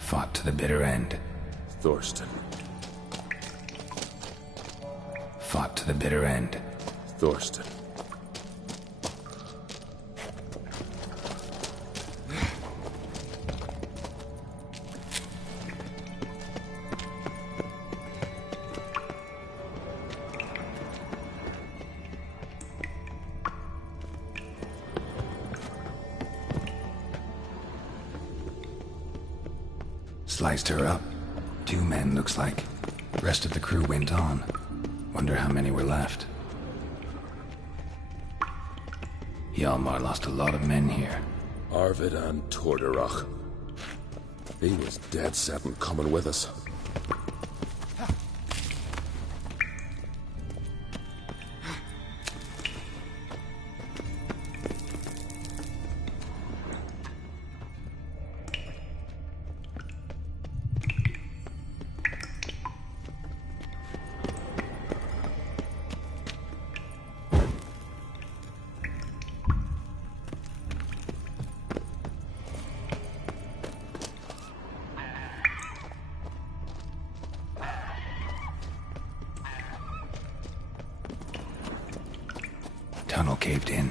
Fought to the bitter end. Thorsten. Fought to the bitter end. Thorsten. Sliced her up. 2 men, looks like. Rest of the crew went on. Wonder how many were left. Hjalmar lost a lot of men here. Arvid and Torderach. He was dead set on coming with us. Tunnel caved in.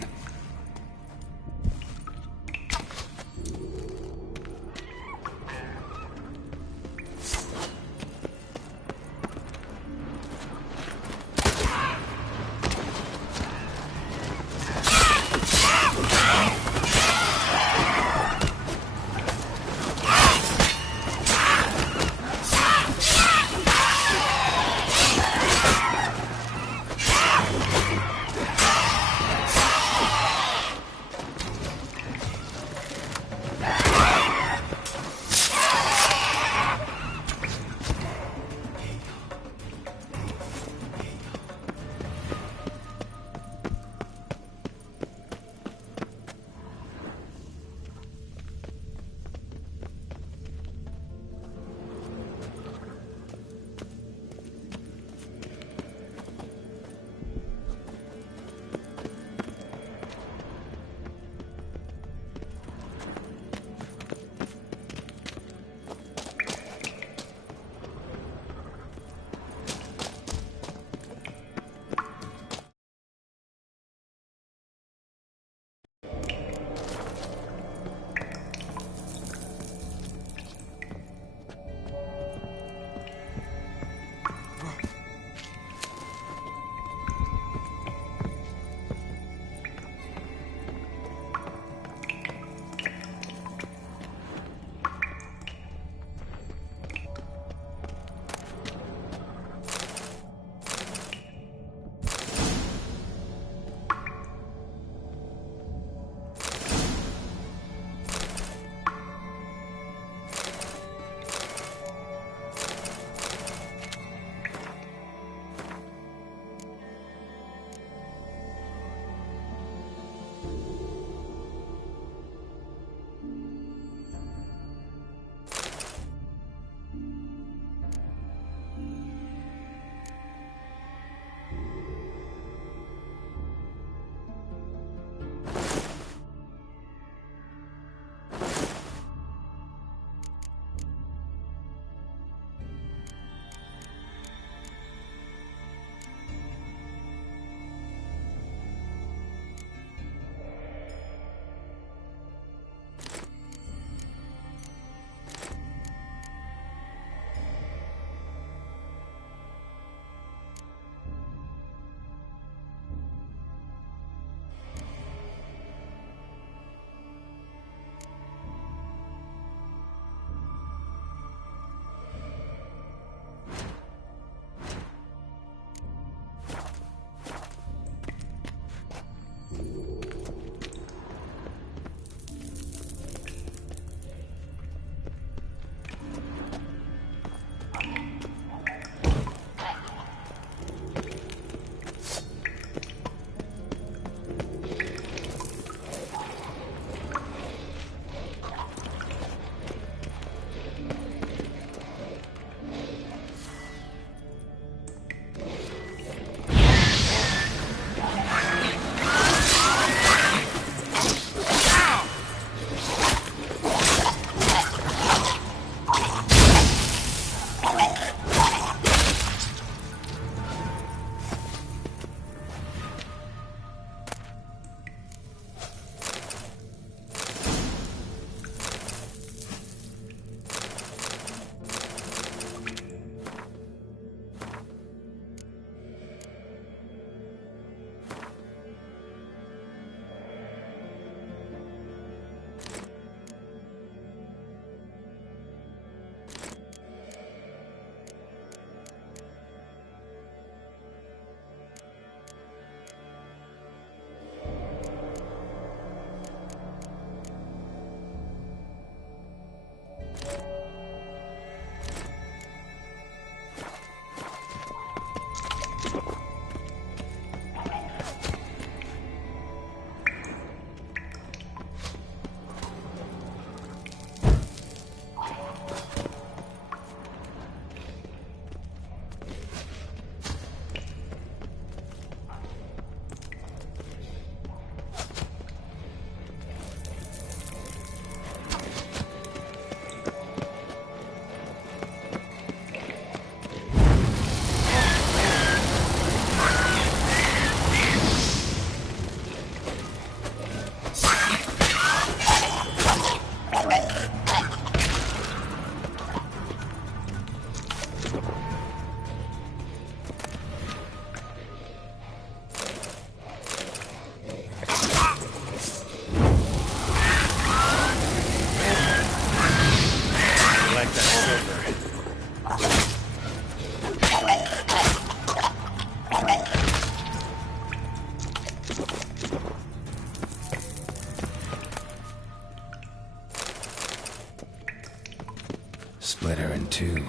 split her in two.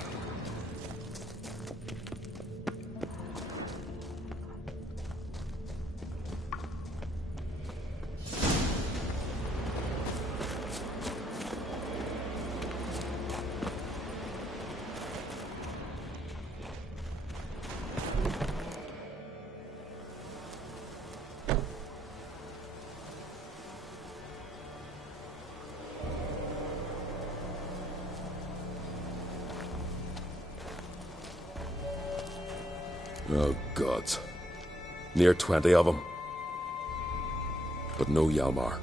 Oh, gods. Near 20 of them. But no Hjalmar.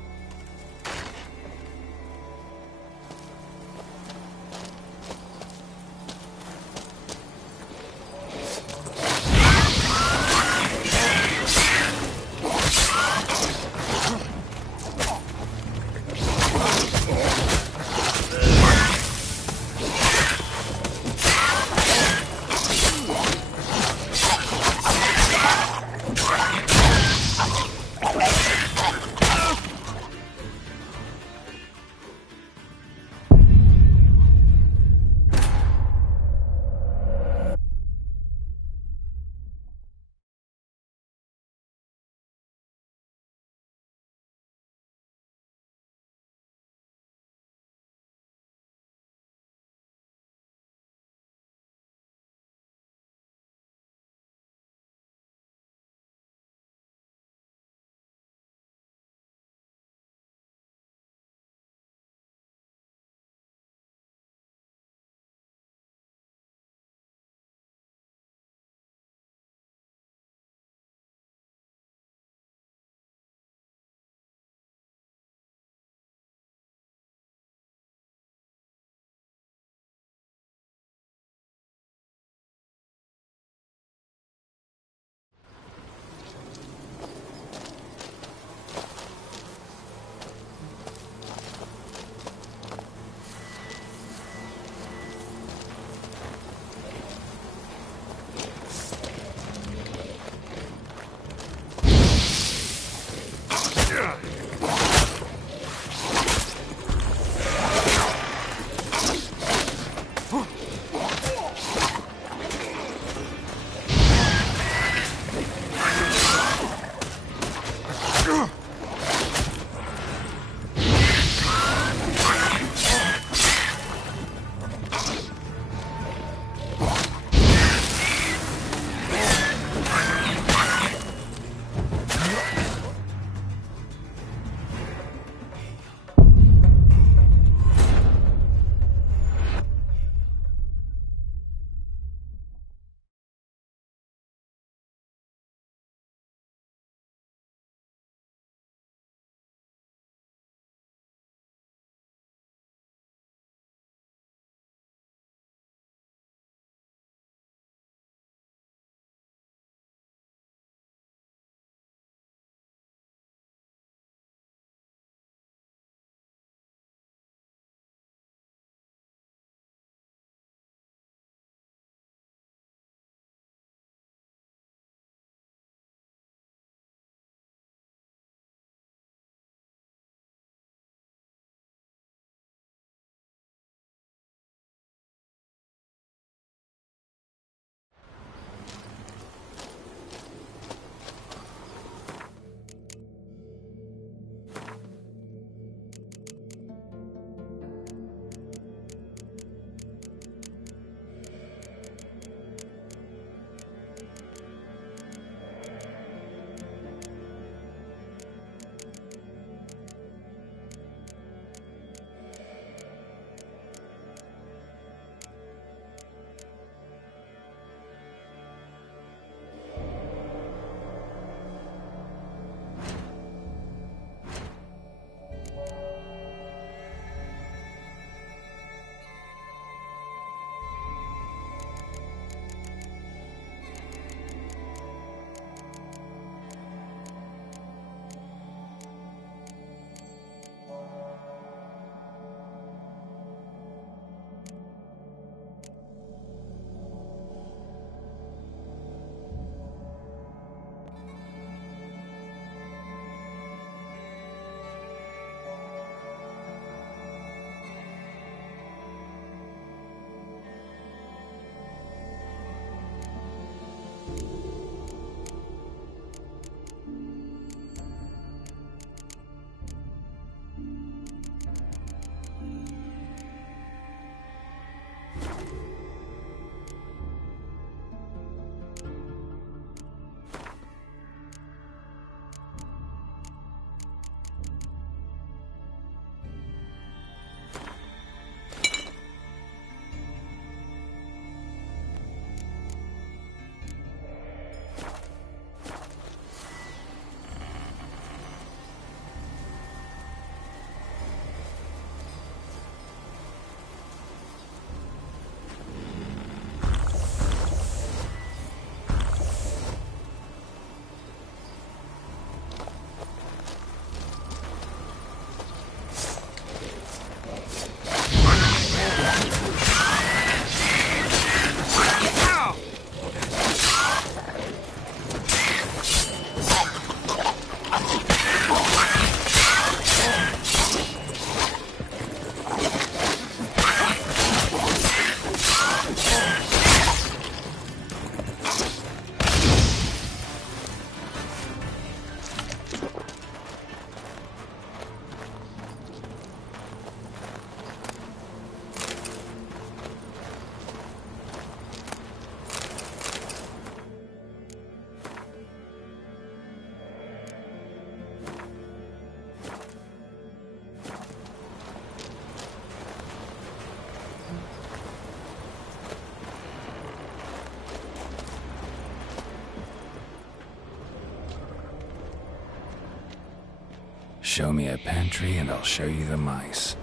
Show me a pantry and I'll show you the mice.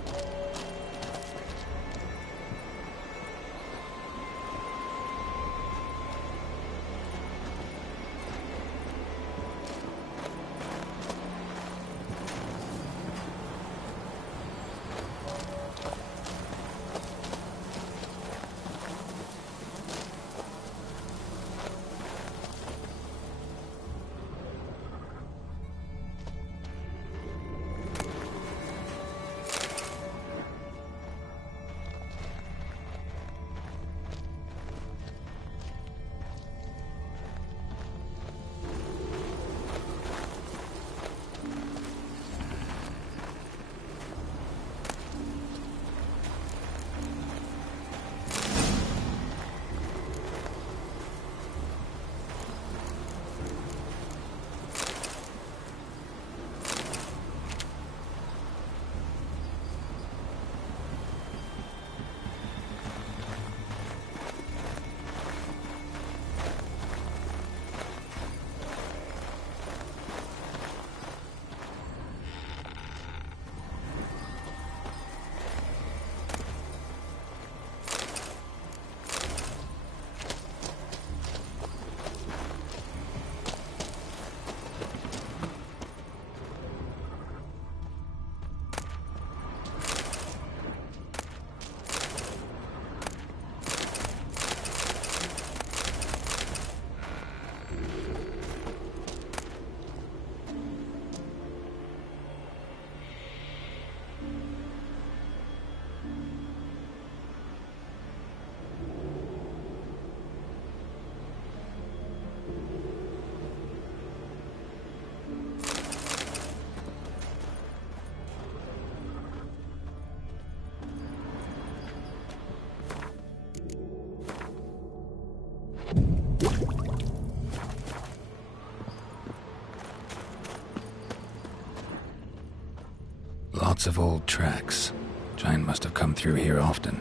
Lots of old tracks. Giant must have come through here often.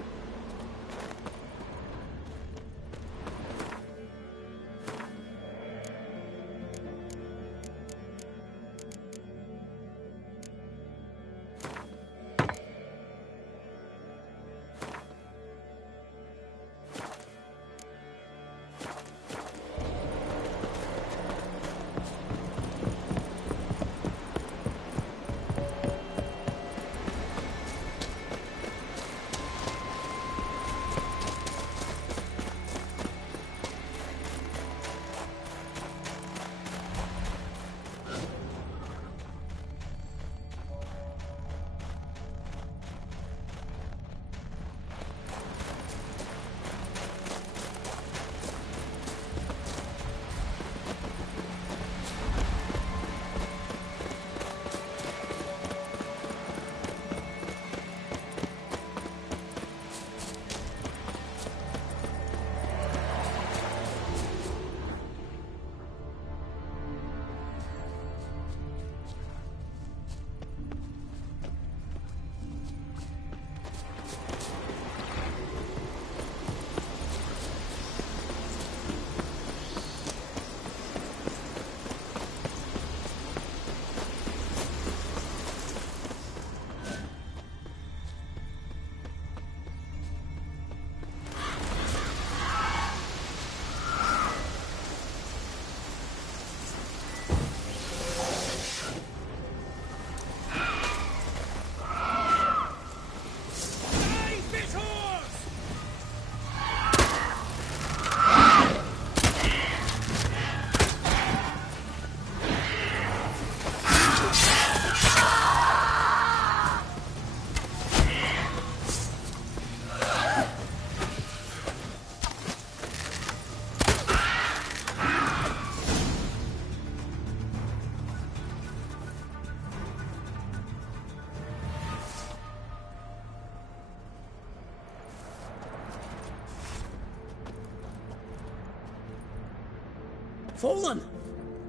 Fallen!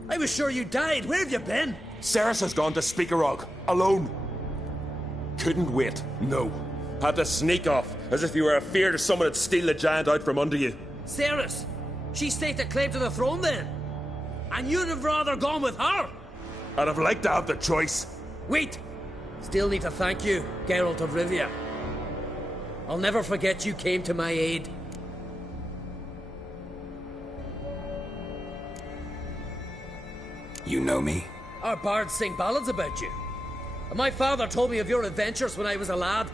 I was sure you died. Where have you been? Ceres has gone to Speakerog, alone. Couldn't wait, no. Had to sneak off, as if you were afeard of someone would steal the giant out from under you. Ceres! She staked a claim to the throne then? And you'd have rather gone with her? I'd have liked to have the choice. Wait! Still need to thank you, Geralt of Rivia. I'll never forget you came to my aid. You know me? Our bards sing ballads about you. And my father told me of your adventures when I was a lad.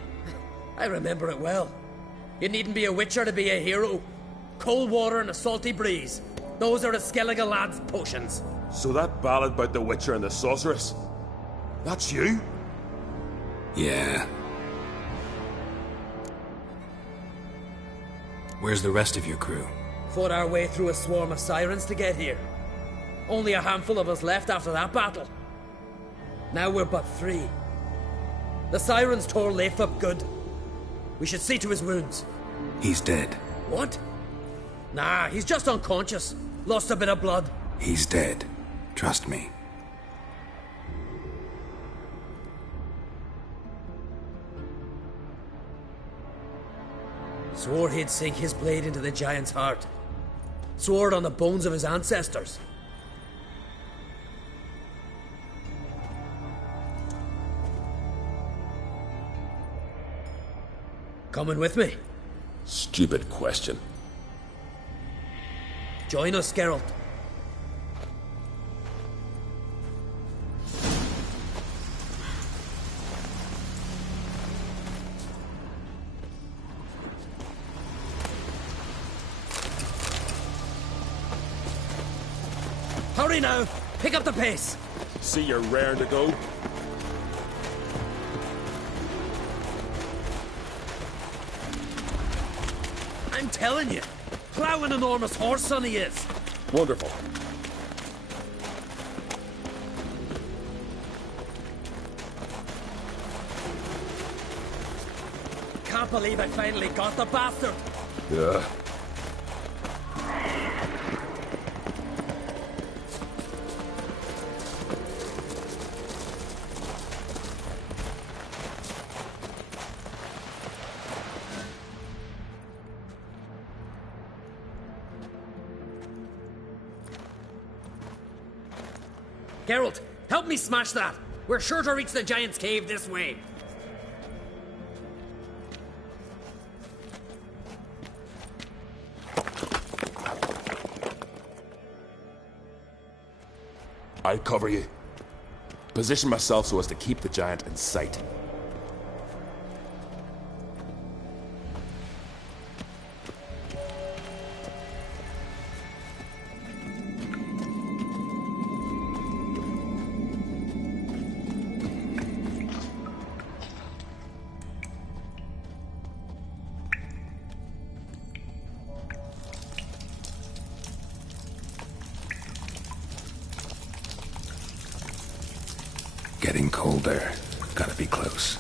I remember it well. You needn't be a witcher to be a hero. Cold water and a salty breeze. Those are a Skellige lad's potions. So that ballad about the Witcher and the Sorceress, that's you? Yeah. Where's the rest of your crew? Fought our way through a swarm of sirens to get here. Only a handful of us left after that battle. Now we're but 3. The sirens tore Leif up good. We should see to his wounds. He's dead. What? Nah, he's just unconscious. Lost a bit of blood. He's dead. Trust me. Swore he'd sink his blade into the giant's heart. Swore it on the bones of his ancestors. Coming with me? Stupid question. Join us, Geralt. Hurry now! Pick up the pace! See you're raring to go. I'm telling you, plough an enormous horse, son he is. Wonderful. Can't believe I finally got the bastard. Yeah. Geralt, help me smash that. We're sure to reach the giant's cave this way. I'll cover you. Position myself so as to keep the giant in sight. Getting colder. Gotta be close.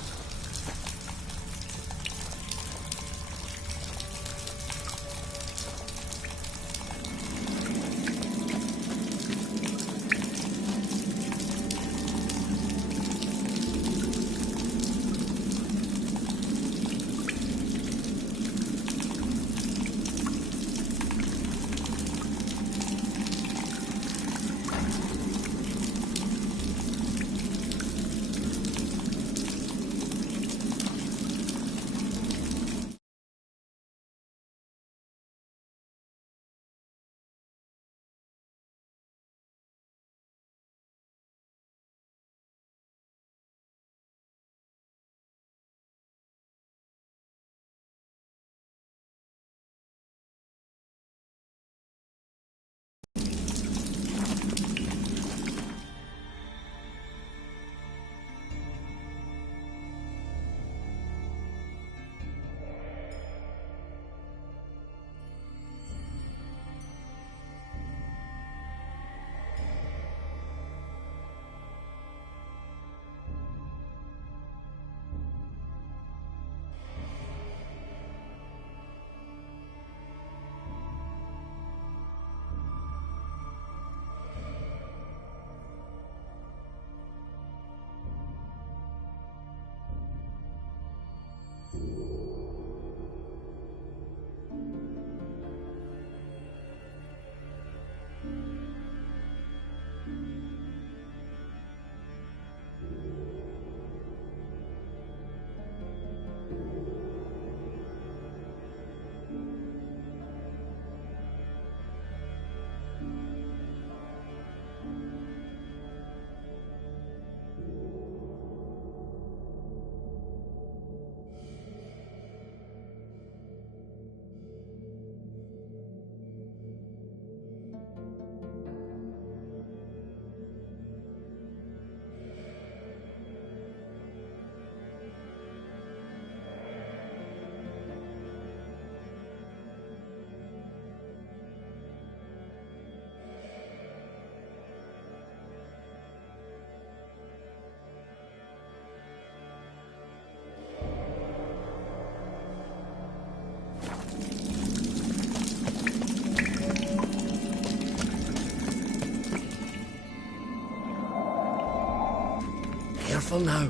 careful now.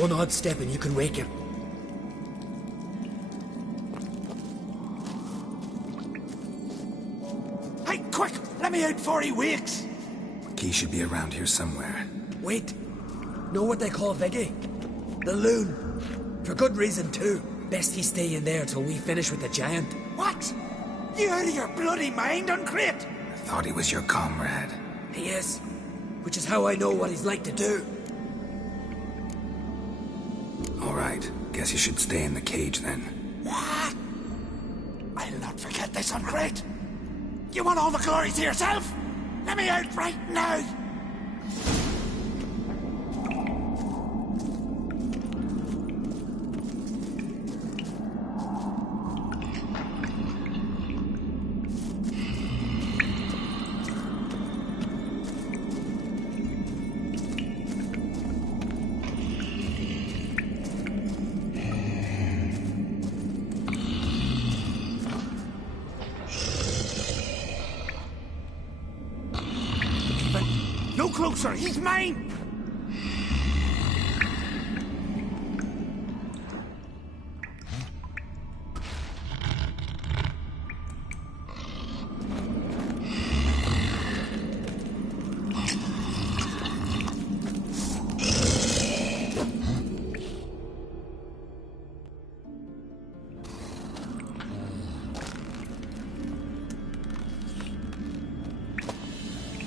One odd step and you can wake him. Hey, quick! Let me out before he wakes! Key should be around here somewhere. Wait. Know what they call Viggy? The loon. For good reason, too. Best he stay in there till we finish with the giant. What? You out of your bloody mind, Uncrate? I thought he was your comrade. He is. Which is how I know what he's like to do. All right. Guess you should stay in the cage then. What? I'll not forget this, Uncrate. You want all the glory to yourself? Let me out right now! No closer! He's mine!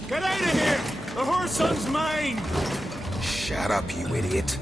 Get out of here! The whoreson's mine! Shut up, you idiot.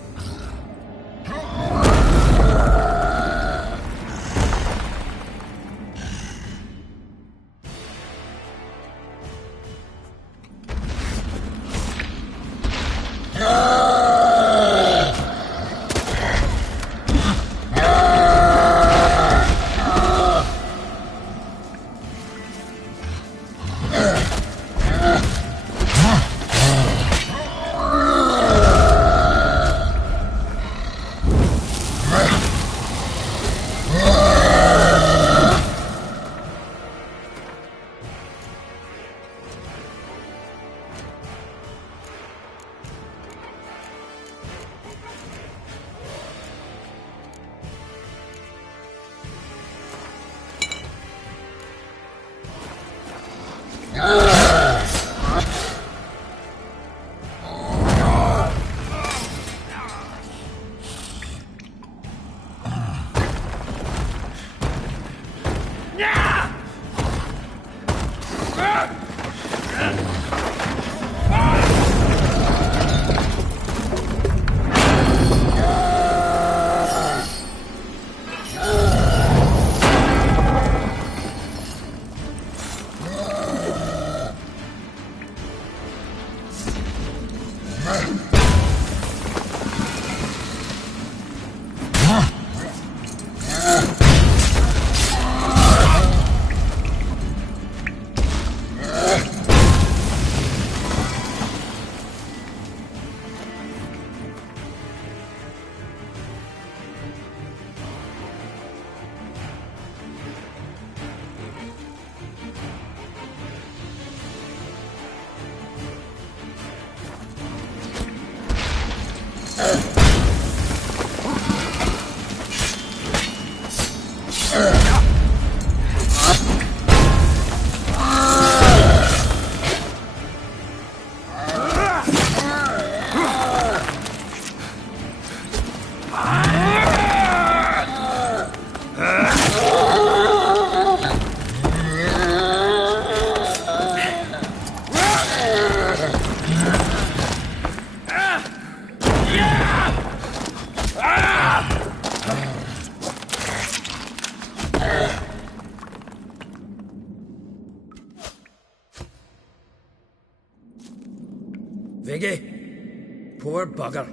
Viggy? Poor bugger.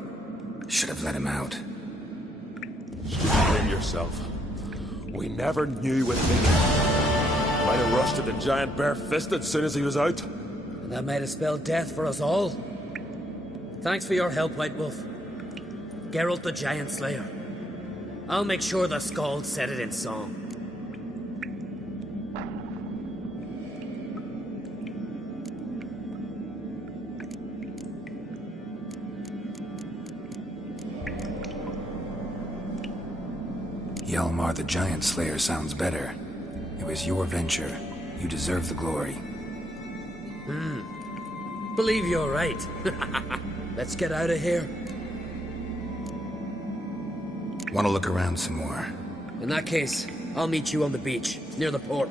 Should have let him out. Blame yourself. We never knew with Viggy. Might have rushed at the giant bare-fisted soon as he was out. And that might have spelled death for us all. Thanks for your help, White Wolf. Geralt the Giant Slayer. I'll make sure the Skald said it in song. Hjalmar the Giant Slayer sounds better. It was your venture. You deserve the glory. Believe you're right. Let's get out of here. Want to look around some more? In that case, I'll meet you on the beach, near the port.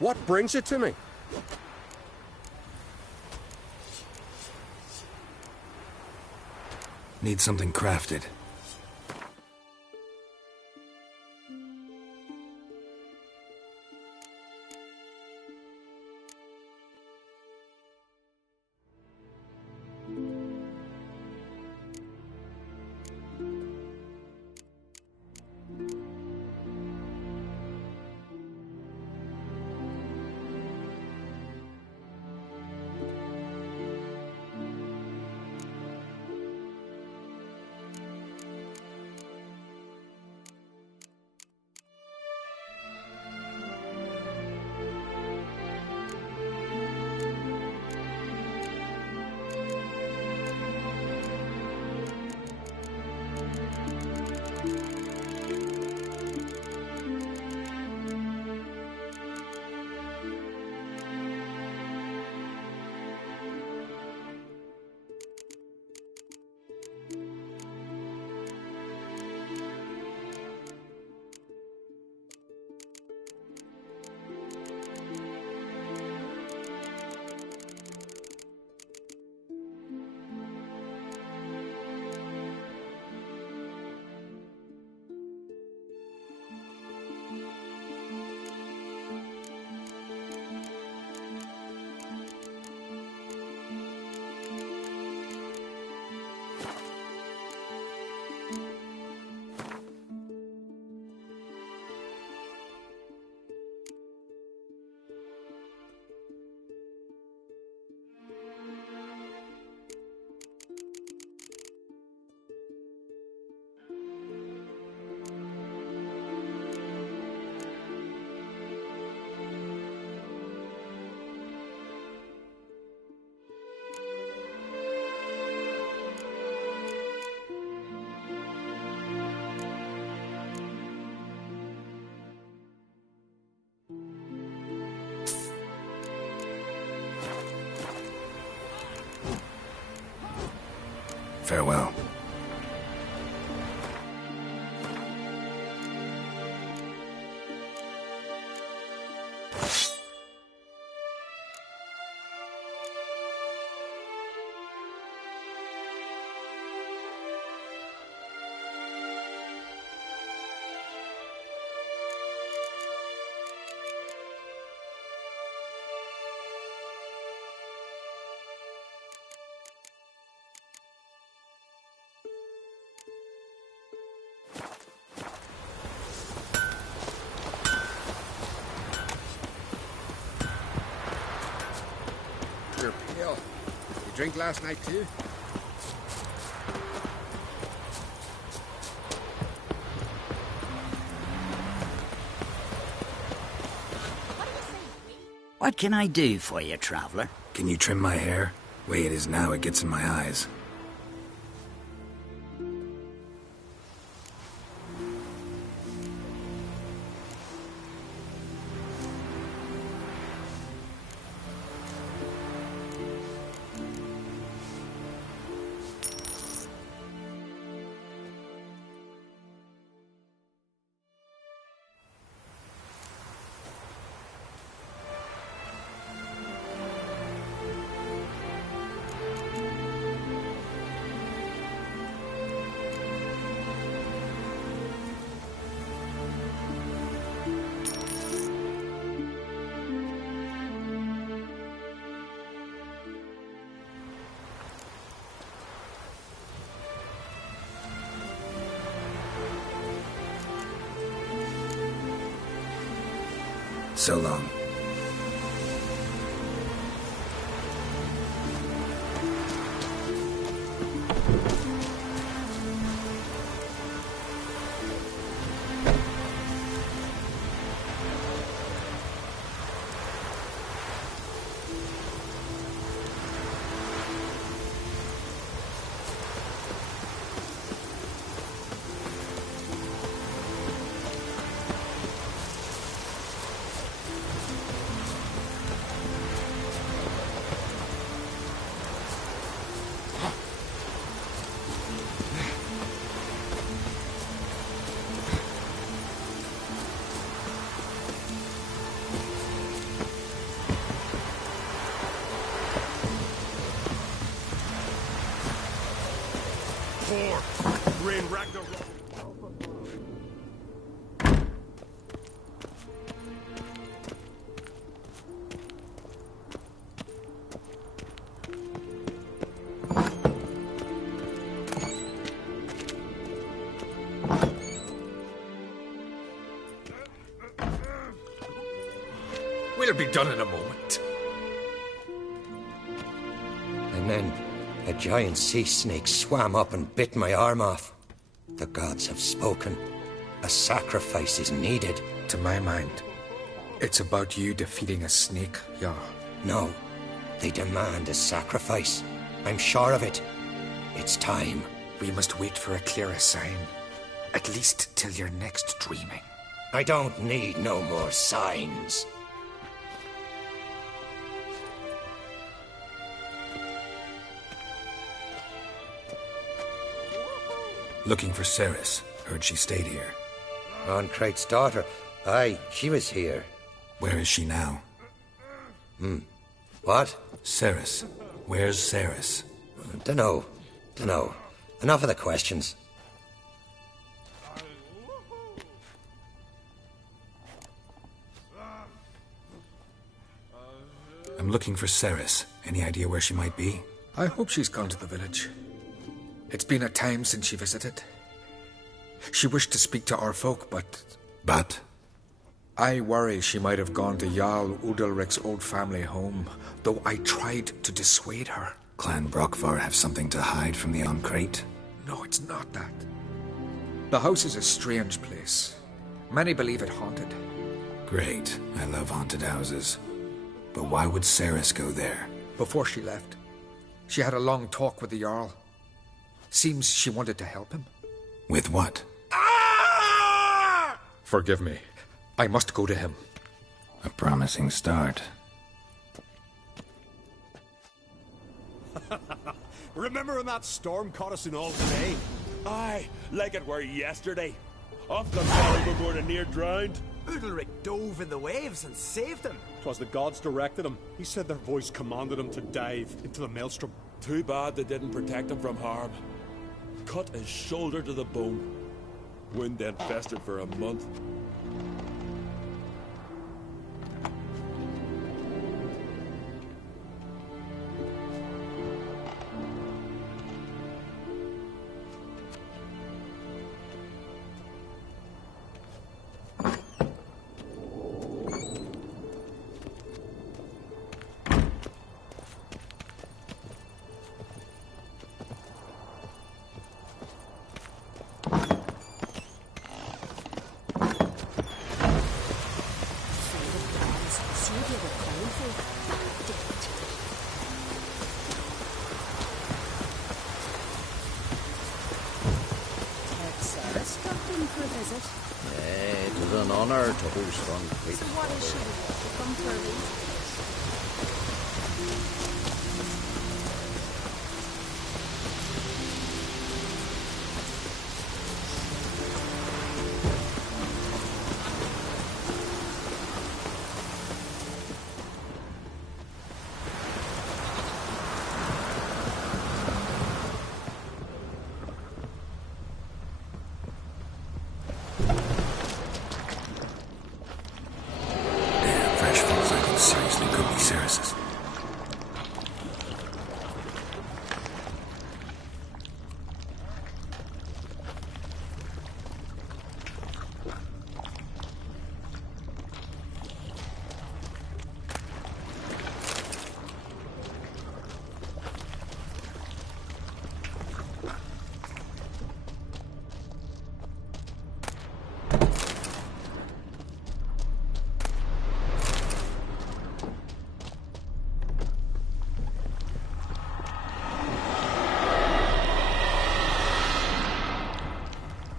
What brings you to me? Need something crafted. Farewell. You're pale. You drink last night too? What can I do for you, traveler? Can you trim my hair? Way it is now, it gets in my eyes. So long. Rain Ragnarok. We'll be done in a moment. And then a giant sea snake swam up and bit my arm off. The gods have spoken. A sacrifice is needed. To my mind, it's about you defeating a snake, Jarl. No, they demand a sacrifice. I'm sure of it. It's time. We must wait for a clearer sign. At least till your next dreaming. I don't need no more signs. Looking for Ceres. Heard she stayed here. Oncrate's daughter. Aye, she was here. Where is she now? What? Ceres. Where's Ceres? Dunno. Enough of the questions. I'm looking for Ceres. Any idea where she might be? I hope she's gone to the village. It's been a time since she visited. She wished to speak to our folk, but... But? I worry she might have gone to Jarl Udalric's old family home, though I tried to dissuade her. Clan Brockvar have something to hide from the Oncrate? No, it's not that. The house is a strange place. Many believe it haunted. Great. I love haunted houses. But why would Ceres go there? Before she left, she had a long talk with the Jarl. Seems she wanted to help him. With what? Forgive me. I must go to him. A promising start. Remember when that storm caught us in all today? Aye, like it were yesterday. Off the fell overboard and near drowned. Udalric dove in the waves and saved him. 'Twas the gods directed him. He said their voice commanded him to dive into the maelstrom. Too bad they didn't protect him from harm. Cut his shoulder to the bone. Wound then festered for a month. It was an honor to host one. So what is she? Come for a reason. Seriously could be Ceres's.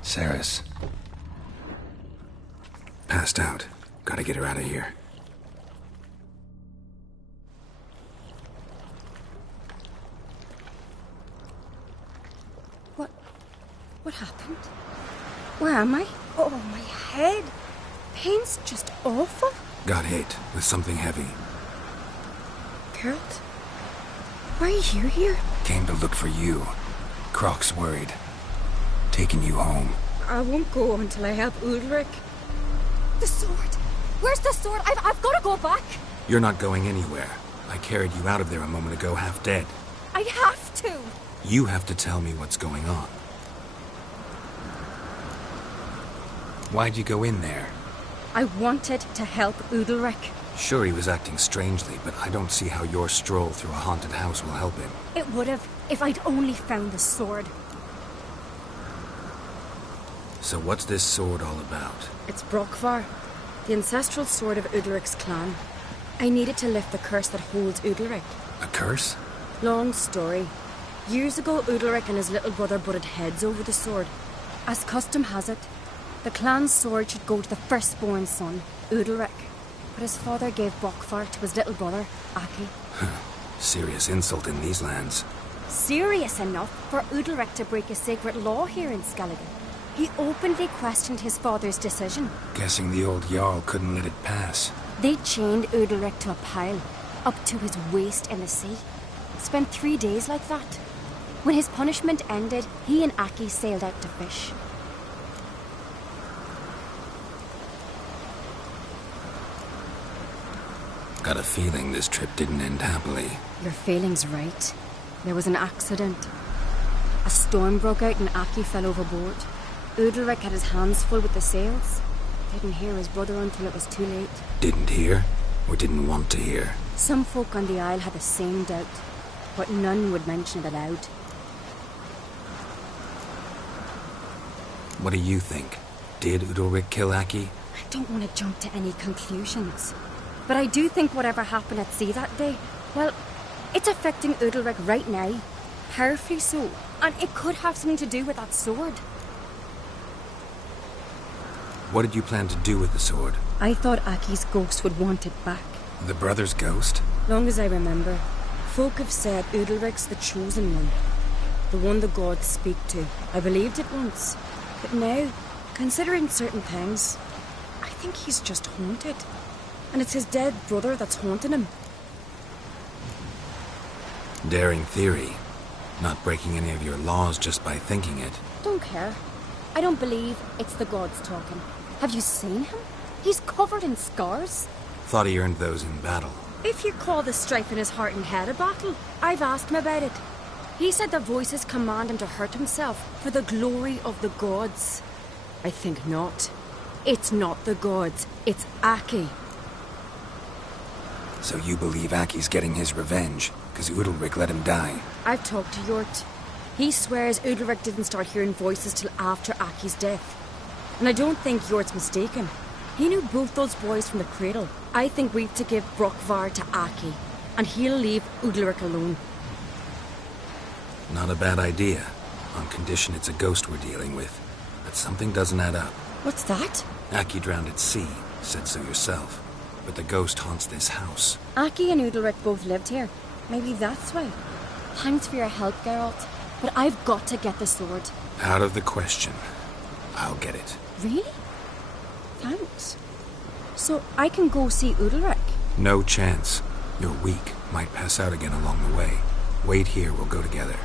Ceres. Passed out. Gotta get her out of here. What happened? Where am I? Oh, my head. Pain's just awful. Got hit with something heavy. Geralt? Why are you here? Came to look for you. Croc's worried. Taking you home. I won't go until I help Udalric. The sword! Where's the sword? I've got to go back! You're not going anywhere. I carried you out of there a moment ago half dead. I have to! You have to tell me what's going on. Why'd you go in there? I wanted to help Udalric. Sure, he was acting strangely, but I don't see how your stroll through a haunted house will help him. It would have, if I'd only found the sword. So what's this sword all about? It's Brokvar, the ancestral sword of Udalric's clan. I needed to lift the curse that holds Udalric. A curse? Long story. Years ago, Udalric and his little brother butted heads over the sword. As custom has it, the clan's sword should go to the firstborn son, Udalric. But his father gave Brokvar to his little brother, Aki. Serious insult in these lands. Serious enough for Udalric to break a sacred law here in Skellige. He openly questioned his father's decision. Guessing the old Jarl couldn't let it pass. They chained Udalric to a pile, up to his waist in the sea. Spent 3 days like that. When his punishment ended, he and Aki sailed out to fish. Got a feeling this trip didn't end happily. Your feeling's right. There was an accident. A storm broke out and Aki fell overboard. Udalric had his hands full with the sails. Didn't hear his brother until it was too late. Didn't hear? Or didn't want to hear? Some folk on the Isle had the same doubt, but none would mention it aloud. What do you think? Did Udalric kill Aki? I don't want to jump to any conclusions. But I do think whatever happened at sea that day, well, it's affecting Udalric right now. Powerfully so. And it could have something to do with that sword. What did you plan to do with the sword? I thought Aki's ghost would want it back. The brother's ghost? Long as I remember. Folk have said Udalric's the chosen one. The one the gods speak to. I believed it once. But now, considering certain things, I think he's just haunted. And it's his dead brother that's haunting him. Daring theory. Not breaking any of your laws just by thinking it. Don't care. I don't believe it's the gods talking. Have you seen him? He's covered in scars. Thought he earned those in battle. If you call the strife in his heart and head a battle, I've asked him about it. He said the voices command him to hurt himself for the glory of the gods. I think not. It's not the gods, it's Aki. So you believe Aki's getting his revenge, because Udalric let him die? I've talked to Yort. He swears Udalric didn't start hearing voices till after Aki's death. And I don't think Yort's mistaken. He knew both those boys from the cradle. I think we've to give Brokvar to Aki, and he'll leave Udalric alone. Not a bad idea, on condition it's a ghost we're dealing with. But something doesn't add up. What's that? Aki drowned at sea, said so yourself. But the ghost haunts this house. Aki and Udalric both lived here. Maybe that's why. Thanks for your help, Geralt. But I've got to get the sword. Out of the question. I'll get it. Really? Thanks. So I can go see Udalric? No chance. You're weak. Might pass out again along the way. Wait here, we'll go together.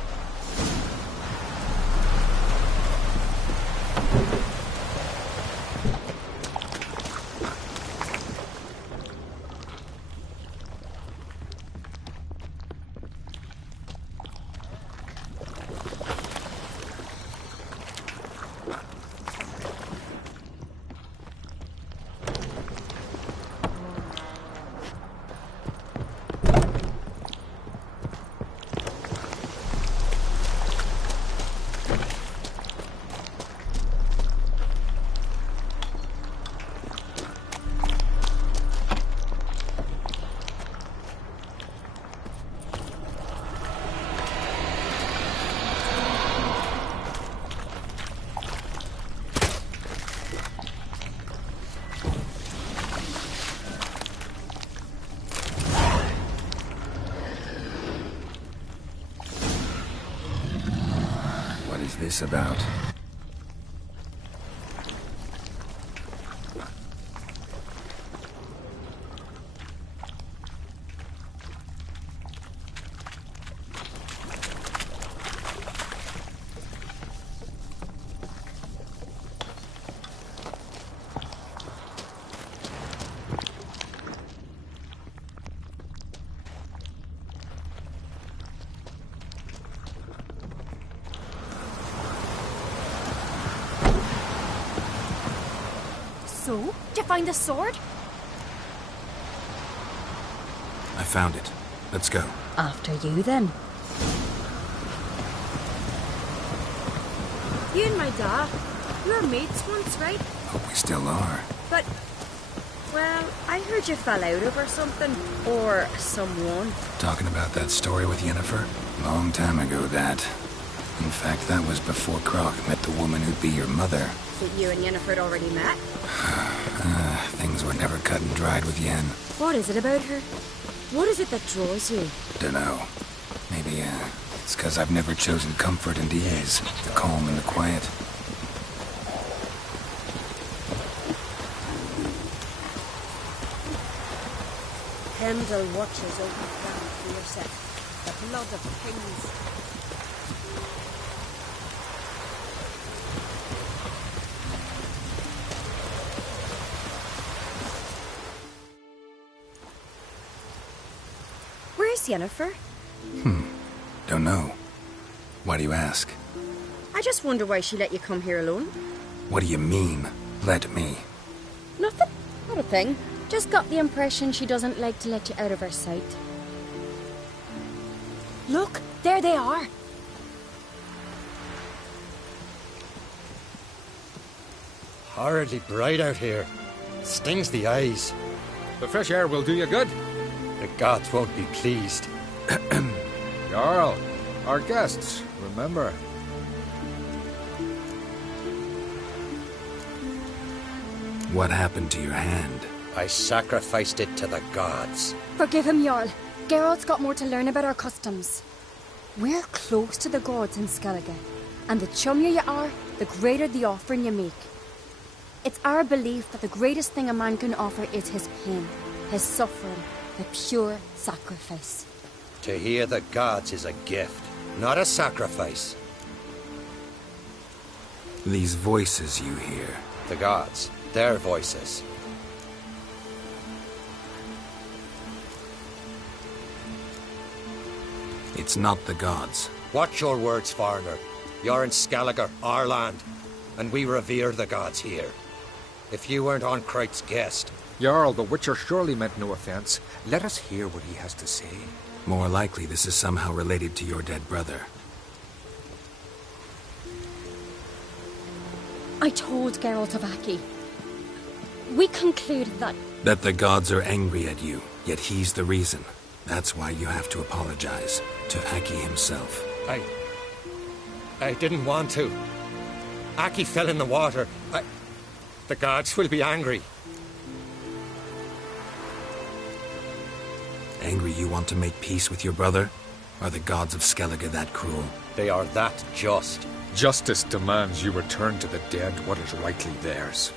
This about? So, did you find the sword? I found it. Let's go. After you, then. You and my dad, we were mates once, right? Hope we still are. But, well, I heard you fell out over something. Or someone. Talking about that story with Yennefer? Long time ago, that. In fact, that was before Croc met the woman who'd be your mother. So you and Yennefer had already met? Things were never cut and dried with Yen. What is it about her? What is it that draws you? Dunno. Maybe, it's because I've never chosen comfort and ease, the calm and the quiet. Heimdall watches over the ground for yourself. The blood of kings. Where's Yennefer? Don't know. Why do you ask? I just wonder why she let you come here alone. What do you mean, let me? Nothing. Not a thing. Just got the impression she doesn't like to let you out of her sight. Look, there they are. Horridly bright out here. Stings the eyes. The fresh air will do you good. The gods won't be pleased. Jarl, our guests, remember. What happened to your hand? I sacrificed it to the gods. Forgive him, Jarl. Geralt's got more to learn about our customs. We're close to the gods in Skellige, and the chummier you are, the greater the offering you make. It's our belief that the greatest thing a man can offer is his pain, his suffering, the pure sacrifice. To hear the gods is a gift, not a sacrifice. These voices you hear. The gods, their voices. It's not the gods. Watch your words, foreigner. You're in Skellige, our land, and we revere the gods here. If you weren't Onkreit's guest... Jarl, the Witcher surely meant no offense. Let us hear what he has to say. More likely this is somehow related to your dead brother. I told Geralt of Aki. We concluded that... That the gods are angry at you, yet he's the reason. That's why you have to apologize to Aki himself. I didn't want to. Aki fell in the water. The gods will be angry. Angry you want to make peace with your brother? Are the gods of Skellige that cruel? They are that just. Justice demands you return to the dead what is rightly theirs.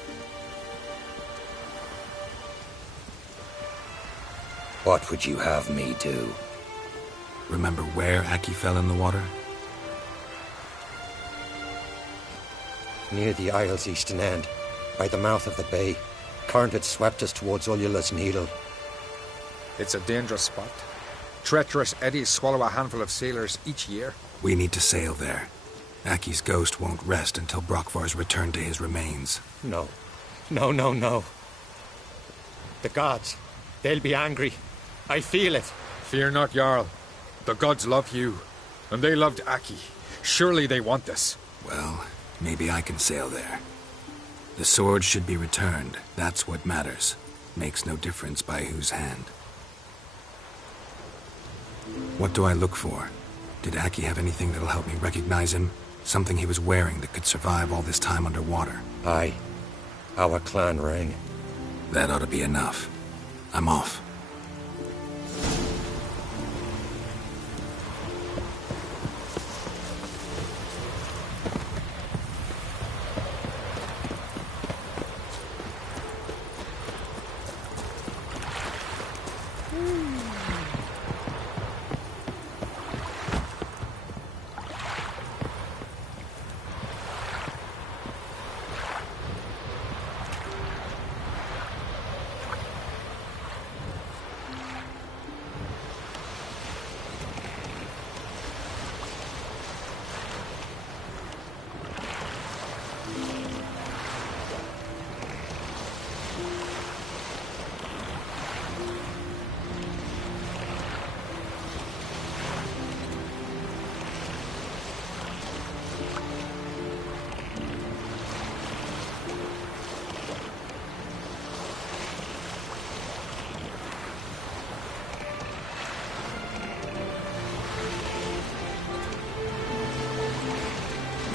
What would you have me do? Remember where Aki fell in the water? Near the Isle's eastern end, by the mouth of the bay. Current had swept us towards Ullula's Needle. It's a dangerous spot. Treacherous eddies swallow a handful of sailors each year. We need to sail there. Aki's ghost won't rest until Brokvar's returned to his remains. No. No. The gods, they'll be angry. I feel it. Fear not, Jarl. The gods love you, and they loved Aki. Surely they want this. Well, maybe I can sail there. The sword should be returned. That's what matters. Makes no difference by whose hand. What do I look for? Did Aki have anything that'll help me recognize him? Something he was wearing that could survive all this time underwater? Aye. Our clan ring. That ought to be enough. I'm off.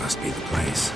Must be the place.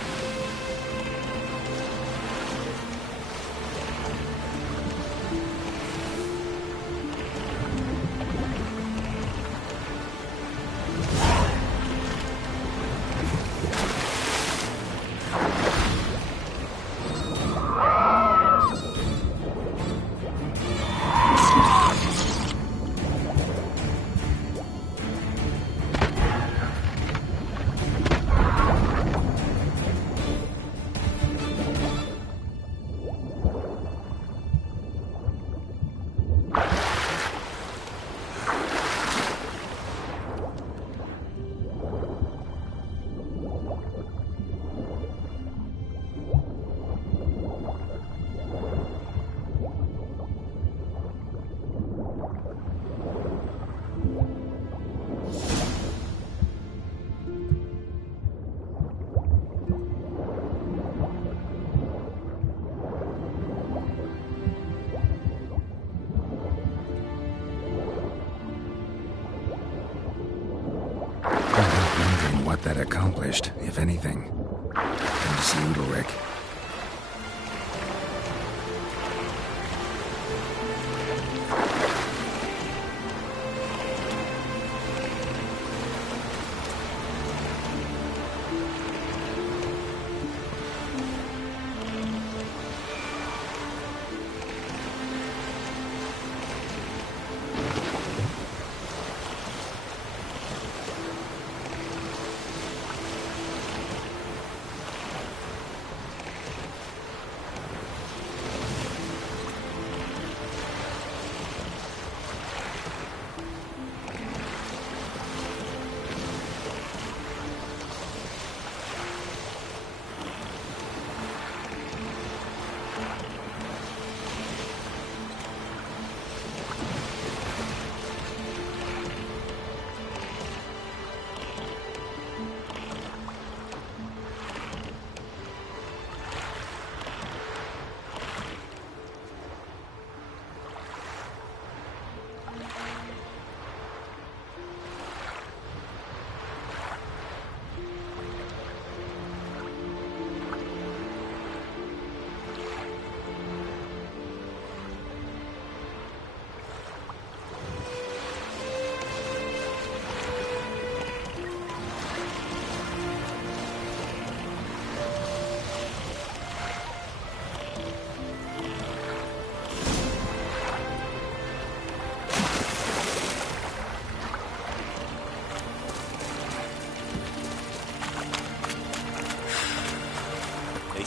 What that accomplished, if anything. Come to see Udalryk.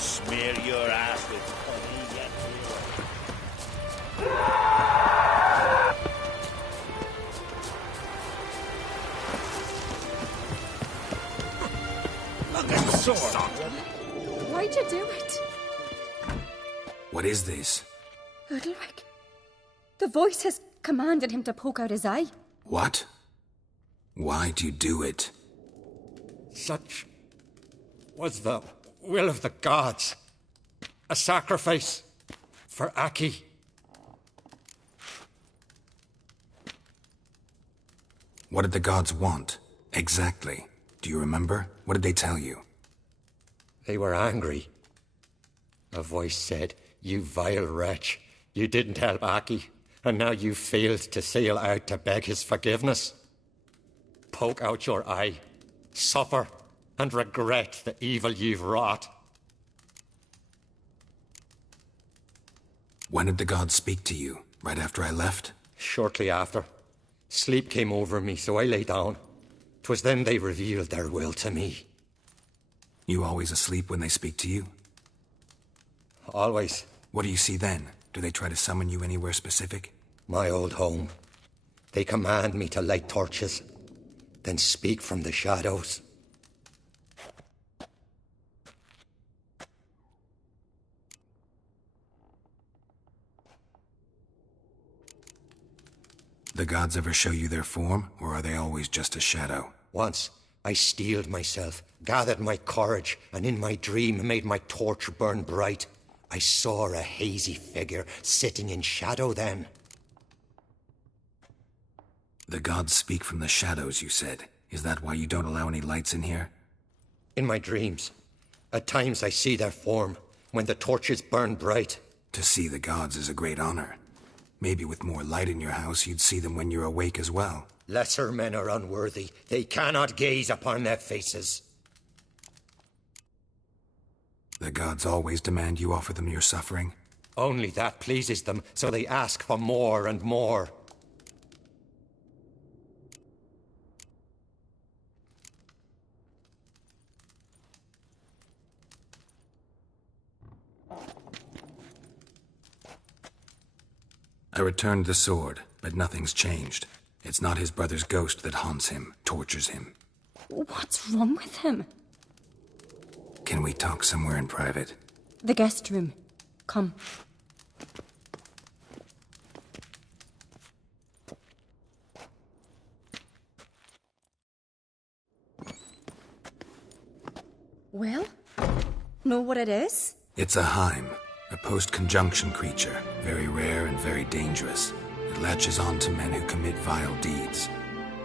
smear your ass with honey yet. Look at the sword. Why'd you do it? What is this? Udalric. The voice has commanded him to poke out his eye. What? Why'd you do it? Such was the will of the gods. A sacrifice for Aki. What did the gods want? Exactly. Do you remember? What did they tell you? They were angry. A voice said, "You vile wretch, you didn't help Aki, and now you failed to sail out to beg his forgiveness. Poke out your eye, suffer, and regret the evil you've wrought." When did the gods speak to you? Right after I left? Shortly after. Sleep came over me, so I lay down. 'Twas then they revealed their will to me. You always asleep when they speak to you? Always. What do you see then? Do they try to summon you anywhere specific? My old home. They command me to light torches, then speak from the shadows. The gods ever show you their form, or are they always just a shadow? Once, I steeled myself, gathered my courage, and in my dream made my torch burn bright. I saw a hazy figure sitting in shadow then. The gods speak from the shadows, you said. Is that why you don't allow any lights in here? In my dreams. At times I see their form, when the torches burn bright. To see the gods is a great honor. Maybe with more light in your house, you'd see them when you're awake as well. Lesser men are unworthy. They cannot gaze upon their faces. The gods always demand you offer them your suffering? Only that pleases them, so they ask for more and more. I returned the sword, but nothing's changed. It's not his brother's ghost that haunts him, tortures him. What's wrong with him? Can we talk somewhere in private? The guest room. Come. Well, know what it is? It's a Heim, a post-conjunction creature, very rare and very dangerous. It latches on to men who commit vile deeds.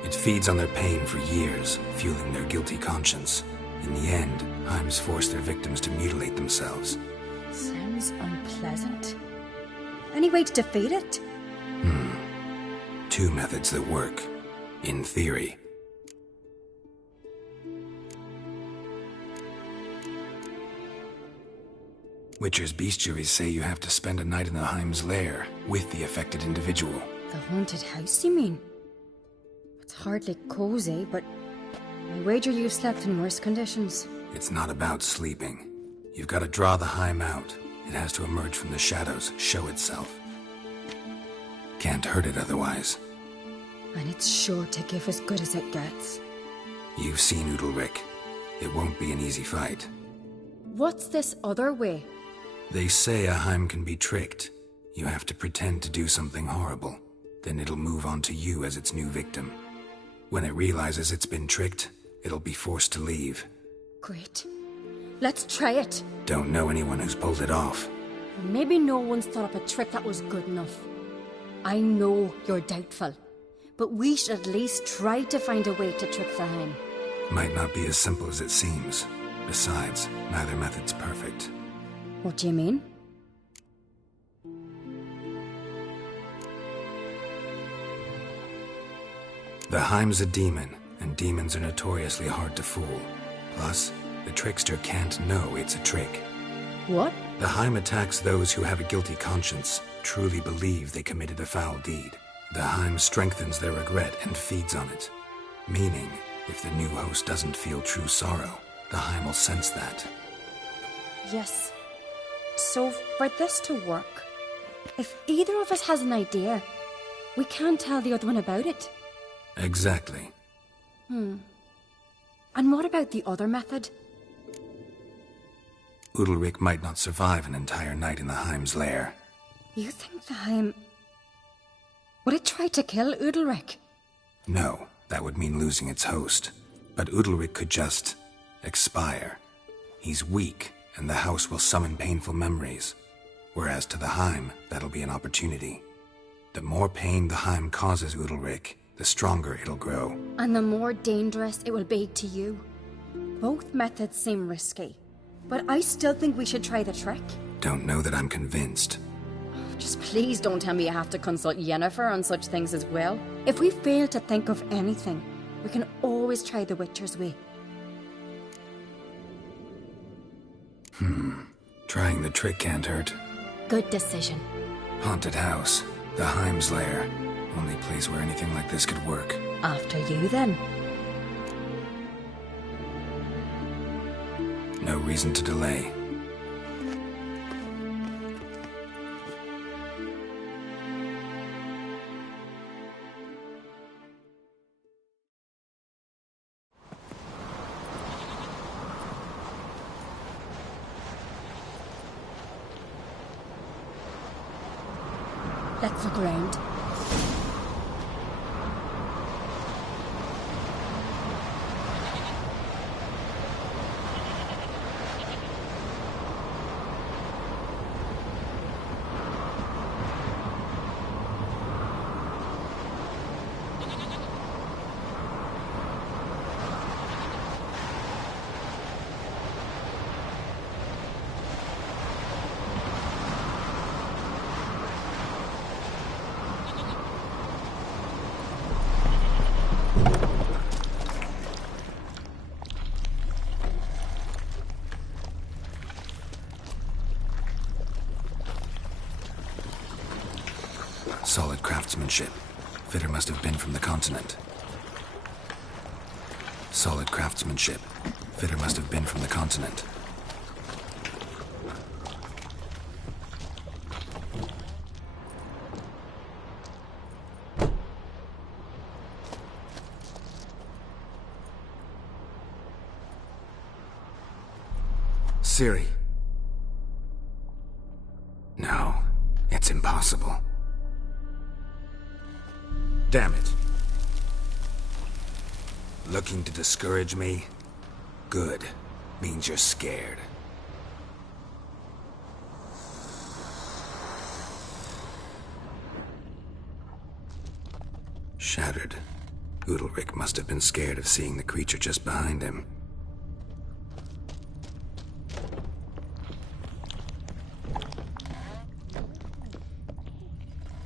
It feeds on their pain for years, fueling their guilty conscience. In the end, Heims force their victims to mutilate themselves. Sounds unpleasant. Any way to defeat it? Two methods that work. In theory. Witcher's bestiaries say you have to spend a night in the Heim's lair with the affected individual. The haunted house, you mean? It's hardly cozy, but I wager you've slept in worse conditions. It's not about sleeping. You've got to draw the Heim out. It has to emerge from the shadows, show itself. Can't hurt it otherwise. And it's sure to give as good as it gets. You've seen Udalric. It won't be an easy fight. What's this other way? They say a Heim can be tricked. You have to pretend to do something horrible. Then it'll move on to you as its new victim. When it realizes it's been tricked, it'll be forced to leave. Great. Let's try it. Don't know anyone who's pulled it off. Maybe no one's thought up a trick that was good enough. I know you're doubtful, but we should at least try to find a way to trick the Heim. Might not be as simple as it seems. Besides, neither method's perfect. What do you mean? The Heim's a demon, and demons are notoriously hard to fool. Plus, the trickster can't know it's a trick. What? The Heim attacks those who have a guilty conscience, truly believe they committed a foul deed. The Heim strengthens their regret and feeds on it. Meaning, if the new host doesn't feel true sorrow, the Heim will sense that. Yes. So, for this to work, if either of us has an idea, we can't tell the other one about it. Exactly. And what about the other method? Udalryk might not survive an entire night in the Heim's lair. You think the Heim... Would it try to kill Udalryk? No, that would mean losing its host. But Udalryk could just... expire. He's weak, and the house will summon painful memories. Whereas to the Heim, that'll be an opportunity. The more pain the Heim causes Udalryk, the stronger it'll grow. And the more dangerous it will be to you. Both methods seem risky, but I still think we should try the trick. Don't know that I'm convinced. Just please don't tell me you have to consult Yennefer on such things as well. If we fail to think of anything, we can always try the Witcher's way. Trying the trick can't hurt. Good decision. Haunted house. The Heim's lair. Only place where anything like this could work. After you, then. No reason to delay. Let's look around. Solid craftsmanship. Fitter must have been from the continent. Solid craftsmanship. Fitter must have been from the continent. Ciri. No, it's impossible. Damn it. Looking to discourage me? Good. Means you're scared. Shattered. Udalryk must have been scared of seeing the creature just behind him.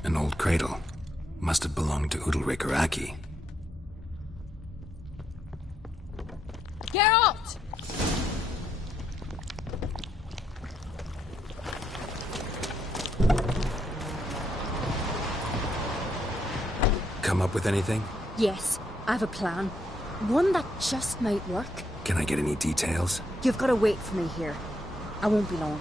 An old cradle. Must have belonged to Udalryk or Aki. Geralt! Come up with anything? Yes, I have a plan. One that just might work. Can I get any details? You've got to wait for me here. I won't be long.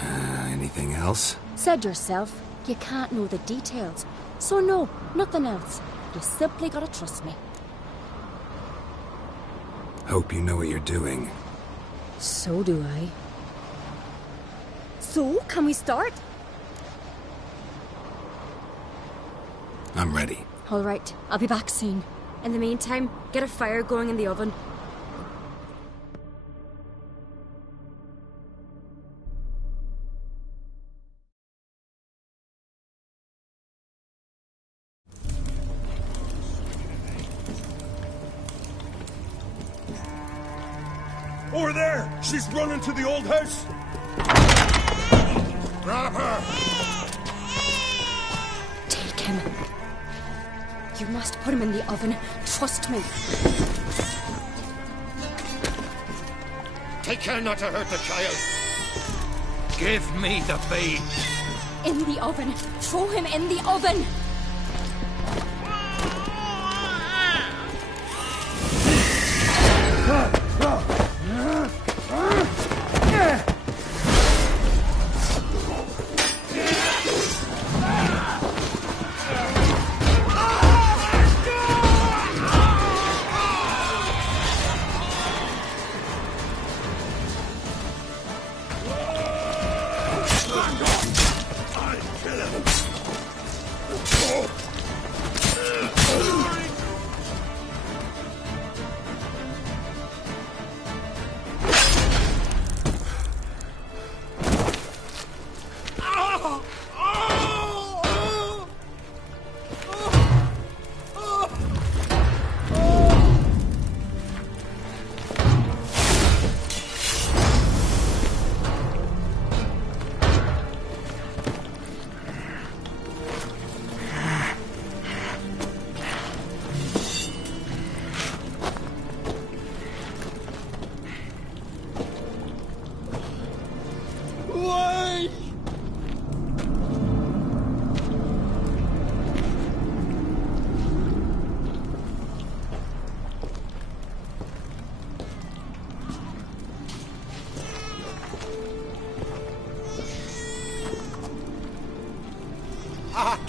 Anything else? Said yourself, you can't know the details. So no, nothing else. You simply gotta trust me. Hope you know what you're doing. So do I. So, can we start? I'm ready. All right, I'll be back soon. In the meantime, get a fire going in the oven. Over there! She's running to the old house! Grab her! Take him. You must put him in the oven. Trust me. Take care not to hurt the child. Give me the babe. In the oven. Throw him in the oven.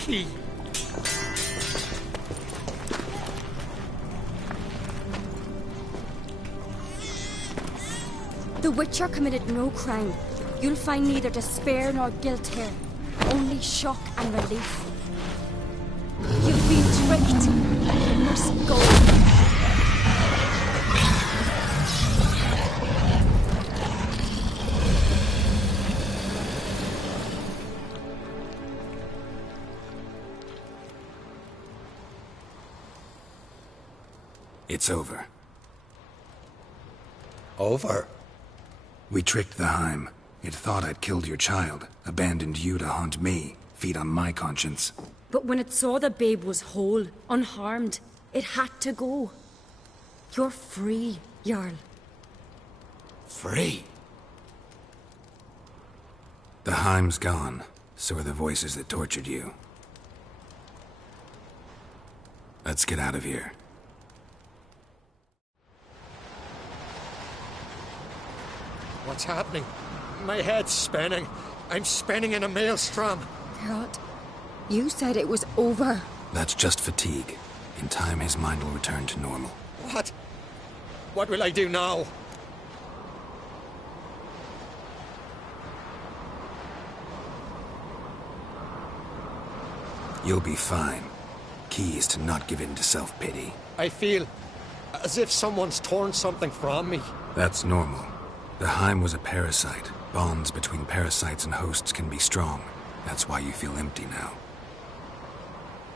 key. The Witcher committed no crime. You'll find neither despair nor guilt here. Only shock and relief. You've been tricked. You must go. It's over. Over? We tricked the Heim. It thought I'd killed your child, abandoned you to haunt me, feed on my conscience. But when it saw the babe was whole, unharmed, it had to go. You're free, Jarl. Free? The Heim's gone, so are the voices that tortured you. Let's get out of here. What's happening? My head's spinning. I'm spinning in a maelstrom. Geralt, you said it was over. That's just fatigue. In time, his mind will return to normal. What? What will I do now? You'll be fine. Key is to not give in to self-pity. I feel as if someone's torn something from me. That's normal. The Heim was a parasite. Bonds between parasites and hosts can be strong. That's why you feel empty now.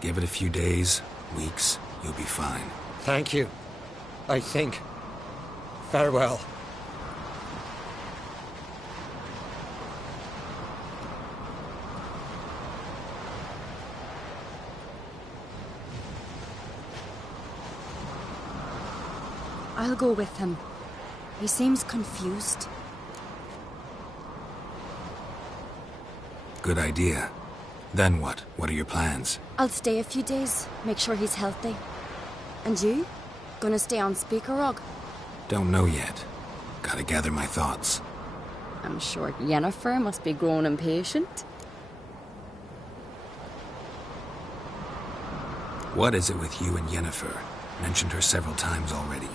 Give it a few days, weeks, you'll be fine. Thank you. I think. Farewell. I'll go with him. He seems confused. Good idea. Then what? What are your plans? I'll stay a few days, make sure he's healthy. And you? Gonna stay on Speaker Rog? Don't know yet. Gotta gather my thoughts. I'm sure Yennefer must be growing impatient. What is it with you and Yennefer? Mentioned her several times already.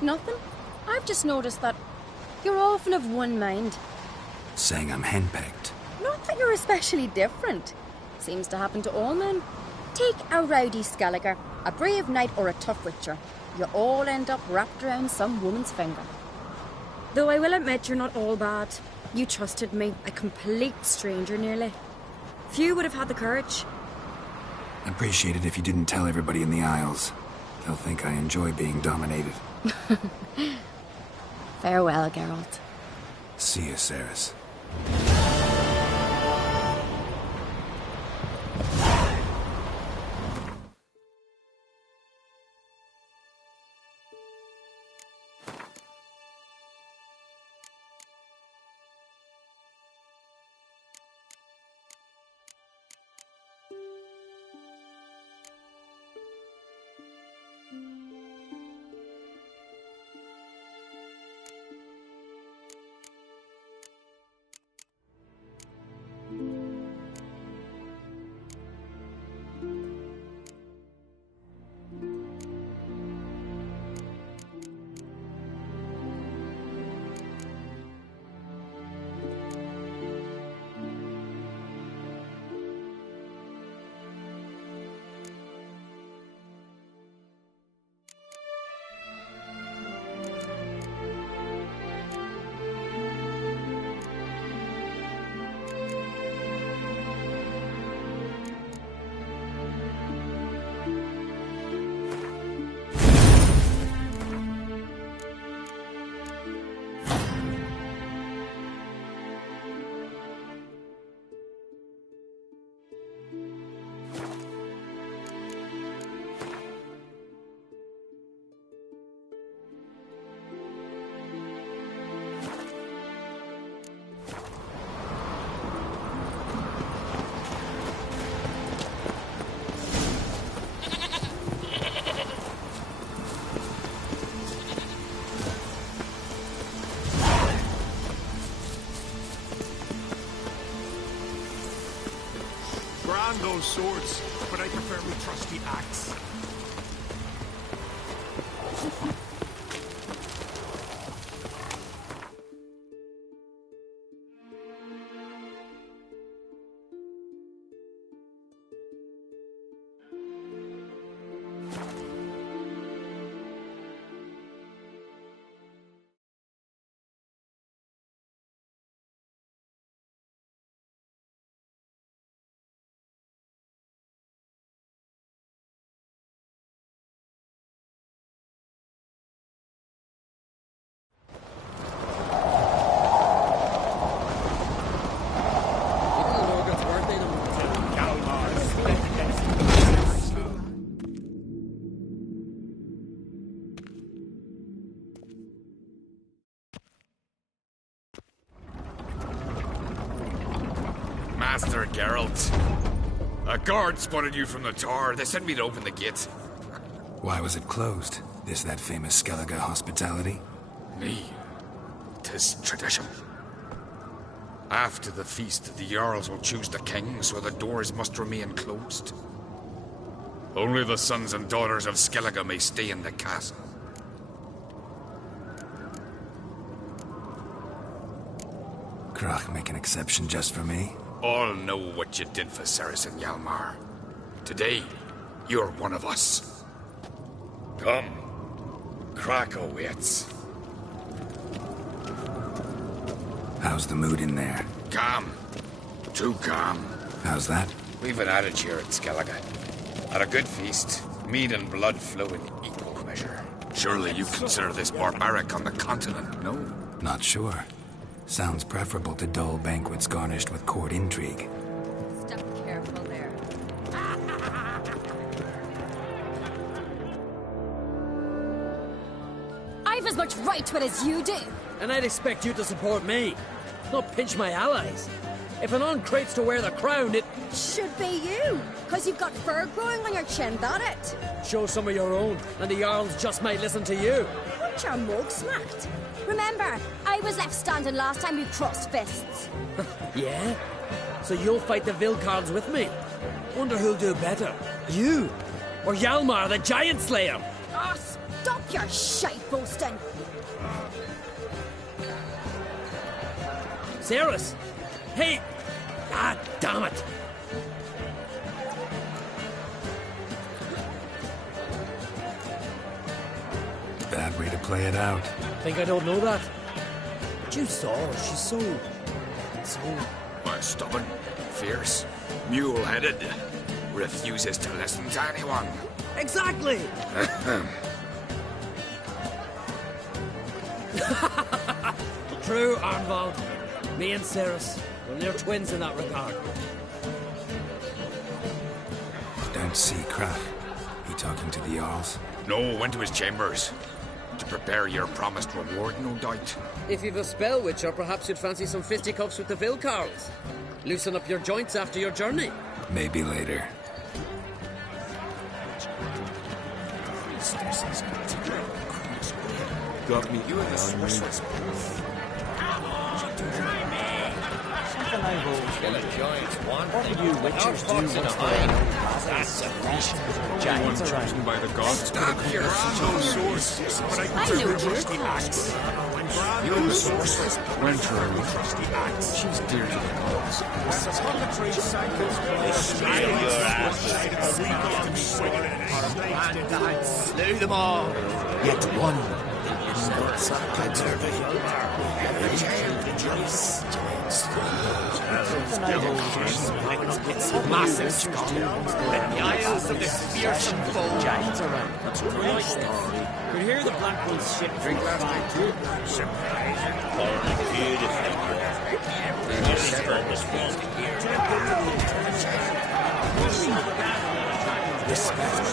Nothing. I've just noticed that you're often of one mind. Saying I'm henpecked. Not that you're especially different. Seems to happen to all men. Take a rowdy Skelliger, a brave knight or a tough witcher. You all end up wrapped around some woman's finger. Though I will admit you're not all bad. You trusted me, a complete stranger nearly. Few would have had the courage. I'd appreciate it if you didn't tell everybody in the Isles. They'll think I enjoy being dominated. Farewell, Geralt. See you, Cerys. those swords, but I prefer my trusty axe. Master Geralt. A guard spotted you from the tower. They sent me to open the gate. Why was it closed? Is that famous Skellige hospitality? Me. 'Tis tradition. After the feast, the Jarls will choose the king, so the doors must remain closed. Only the sons and daughters of Skellige may stay in the castle. Crach make an exception just for me? All know what you did for Ceres and Hjalmar. Today, you're one of us. Come. Crach awaits. How's the mood in there? Calm. Too calm. How's that? We've an adage here at Skellige. At a good feast, mead and blood flow in equal measure. Surely you consider this barbaric on the continent, no? Not sure. Sounds preferable to dull banquets garnished with court intrigue. Step careful there. I've as much right to it as you do. And I'd expect you to support me, not pinch my allies. If an uncrate's to wear the crown, it should be you, because you've got fur growing on your chin, that it? Show some of your own, and the Jarls just might listen to you. Aren't your mug smacked? Remember, I was left standing last time we crossed fists. Yeah? So you'll fight the Vilcards with me? Wonder who'll do better, you or Hjalmar the Giant Slayer? Oh, stop your shite boasting. Ceres! Hey! Ah, damn it! Bad way to play it out. Think I don't know that? But you saw her. She's so... Well, stubborn, fierce, mule-headed. Refuses to listen to anyone. Exactly! True, Arnvald. Me and Ceres, we're near twins in that regard. Don't see Crach. He talking to the Jarls? No, went to his chambers. To prepare your promised reward, no doubt. If you've a spell witcher, perhaps you'd fancy some fisticuffs with the Vilcards. Loosen up your joints after your journey. Maybe later. Got me. You are the sorceress. Something I hold. Kill a giant one. What do you witchers do in a high? That's a ration. Giants are chosen by the gods. Stop your swords. But I know your trusty axe. You're the sorceress. Rent her with trusty axe. She's dear to the gods. Slew them all. Yet one. Massive skull. The eyes of this fearsome foe. Giants around. That's a great story. Could hear the Black One's ship drink last night too. Surprising. This man's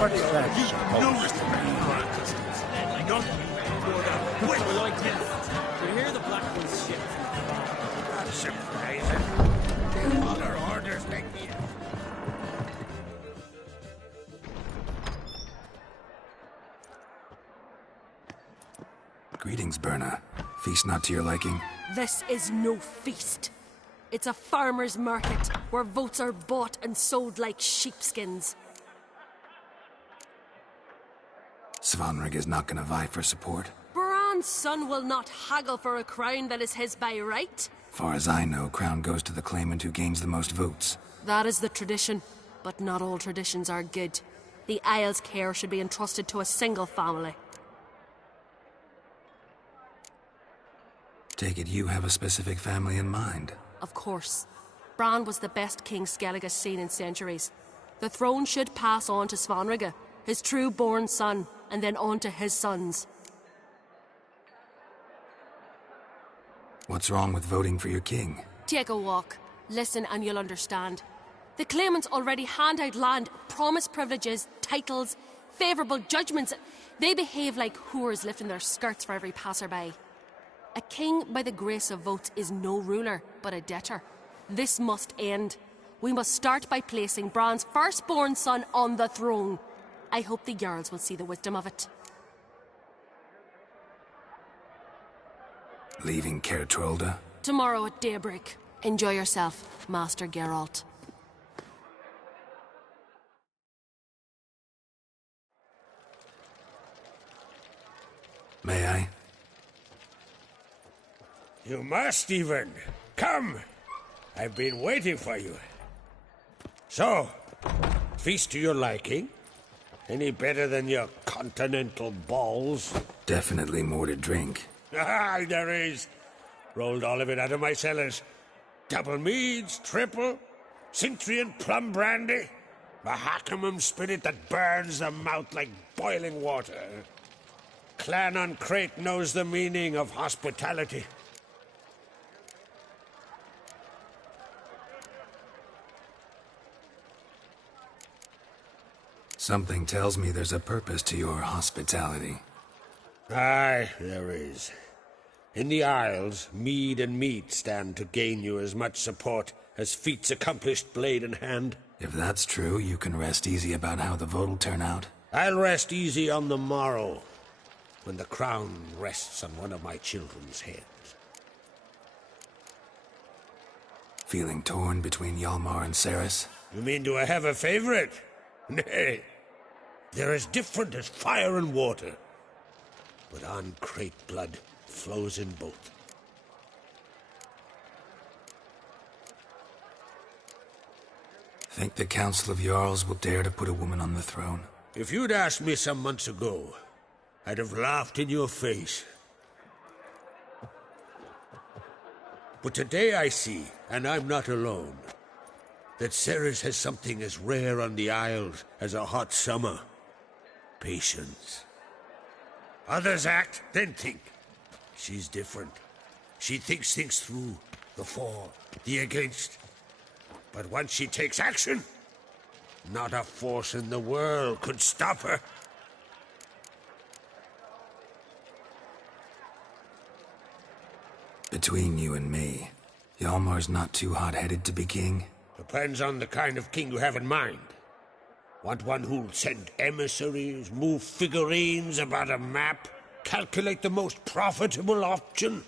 What's that? We hear the Black One's ship. traitors like you. Greetings, Berna. Feast not to your liking? This is no feast. It's a farmer's market where votes are bought and sold like sheepskins. Svanrig is not gonna vie for support. Bran's son will not haggle for a crown that is his by right. Far as I know, crown goes to the claimant who gains the most votes. That is the tradition, but not all traditions are good. The Isle's care should be entrusted to a single family. Take it you have a specific family in mind. Of course. Bran was the best king Skellige has seen in centuries. The throne should pass on to Svanrige, his true-born son, and then on to his sons. What's wrong with voting for your king? Take a walk. Listen and you'll understand. The claimants already hand out land, promise privileges, titles, favourable judgments. They behave like whores lifting their skirts for every passerby. A king by the grace of votes is no ruler, but a debtor. This must end. We must start by placing Bran's firstborn son on the throne. I hope the Jarls will see the wisdom of it. Leaving Caer Trolde? Tomorrow at daybreak. Enjoy yourself, Master Geralt. May I? You must, even. Come! I've been waiting for you. So, feast to your liking? Any better than your continental balls? Definitely more to drink. Ah, there is. Rolled all of it out of my cellars. Double meads, triple, Cintrian plum brandy, Mahakimum spirit that burns the mouth like boiling water. Clan on Crate knows the meaning of hospitality. Something tells me there's a purpose to your hospitality. Aye, there is. In the Isles, mead and meat stand to gain you as much support as feats accomplished blade in hand. If that's true, you can rest easy about how the vote'll turn out. I'll rest easy on the morrow, when the crown rests on one of my children's heads. Feeling torn between Hjalmar and Cerys? You mean, do I have a favorite? Nay. They're as different as fire and water. But on Crate blood flows in both. Think the Council of Jarls will dare to put a woman on the throne? If you'd asked me some months ago, I'd have laughed in your face. But today I see, and I'm not alone, that Cerys has something as rare on the Isles as a hot summer. Patience. Others act, then think. She's different. She thinks things through, the for, the against. But once she takes action, not a force in the world could stop her. Between you and me, Hjalmar's not too hot-headed to be king? Depends on the kind of king you have in mind. Want one who'll send emissaries, move figurines about a map, calculate the most profitable option?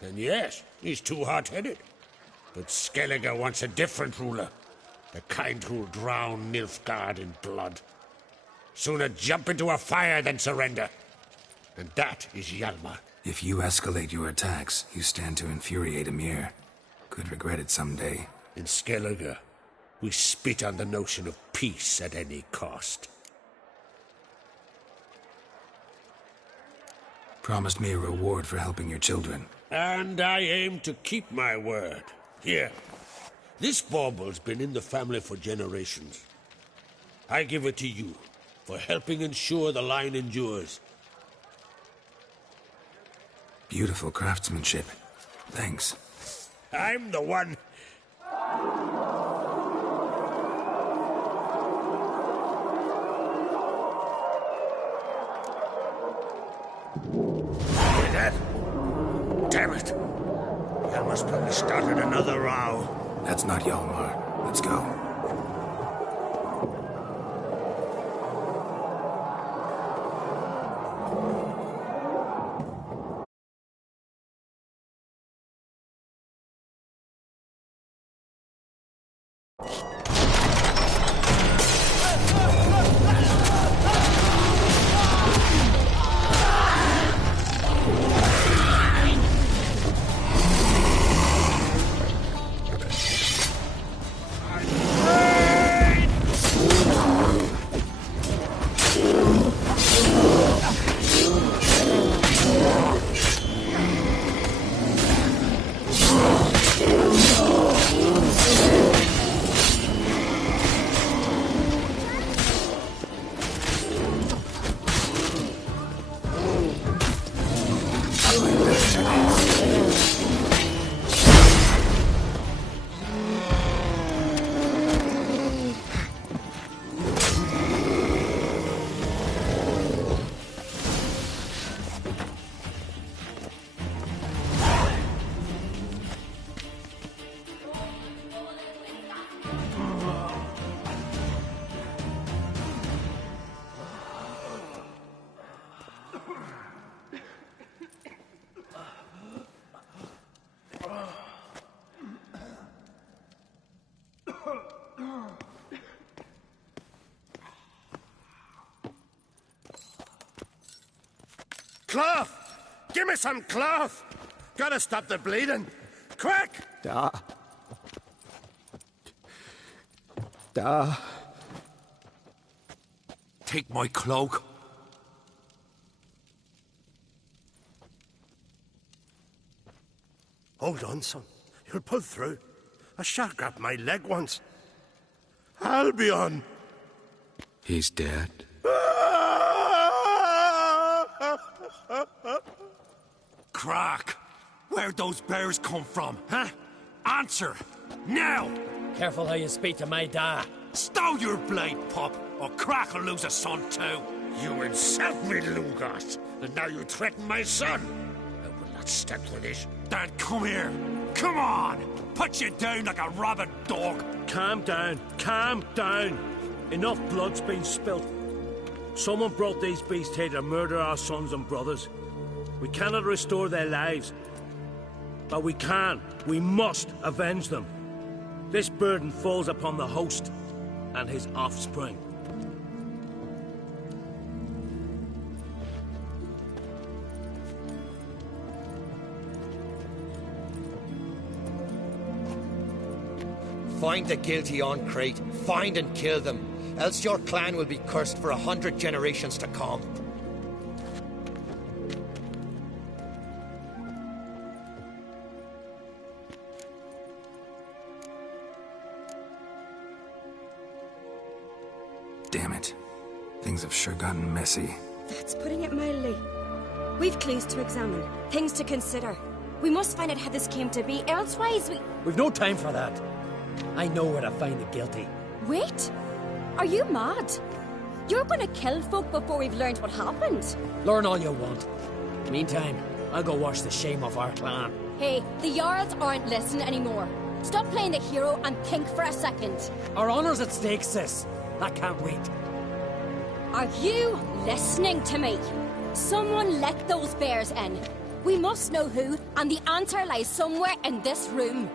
Then yes, he's too hot-headed. But Skellige wants a different ruler. The kind who'll drown Nilfgaard in blood. Sooner jump into a fire than surrender. And that is Hjalmar. If you escalate your attacks, you stand to infuriate Emhyr. Could regret it someday. In Skellige, we spit on the notion of peace at any cost. Promised me a reward for helping your children. And I aim to keep my word. Here, this bauble's been in the family for generations. I give it to you for helping ensure the line endures. Beautiful craftsmanship. Thanks. I'm the one. Hear that? Damn it. Hjalmar's probably started another row. That's not Hjalmar. Let's go. Cloth! Give me some cloth! Gotta stop the bleeding. Quick! Da. Take my cloak. Hold on, son. You'll pull through. A shark grabbed my leg once. Albion! He's dead. Crack! Where'd those bears come from, huh? Answer! Now! Careful how you speak to my da. Stow your blade, pup, or Crack will lose a son too. You insult me, Lugas, and now you threaten my son. I will not stand for this. Dan, come here. Come on! Put you down like a rabid dog. Calm down. Calm down. Enough blood's been spilt. Someone brought these beasts here to murder our sons and brothers. We cannot restore their lives. But we can. We must avenge them. This burden falls upon the host and his offspring. Find the guilty on Crate. Find and kill them. Else your clan will be cursed for 100 generations to come. Damn it. Things have sure gotten messy. That's putting it mildly. We've clues to examine, things to consider. We must find out how this came to be, elsewise We've no time for that. I know where to find the guilty. Wait! Are you mad? You're gonna kill folk before we've learned what happened. Learn all you want. Meantime, I'll go wash the shame off our clan. Hey, the Jarls aren't listening anymore. Stop playing the hero and think for a second. Our honor's at stake, sis. I can't wait. Are you listening to me? Someone let those bears in. We must know who, and the answer lies somewhere in this room.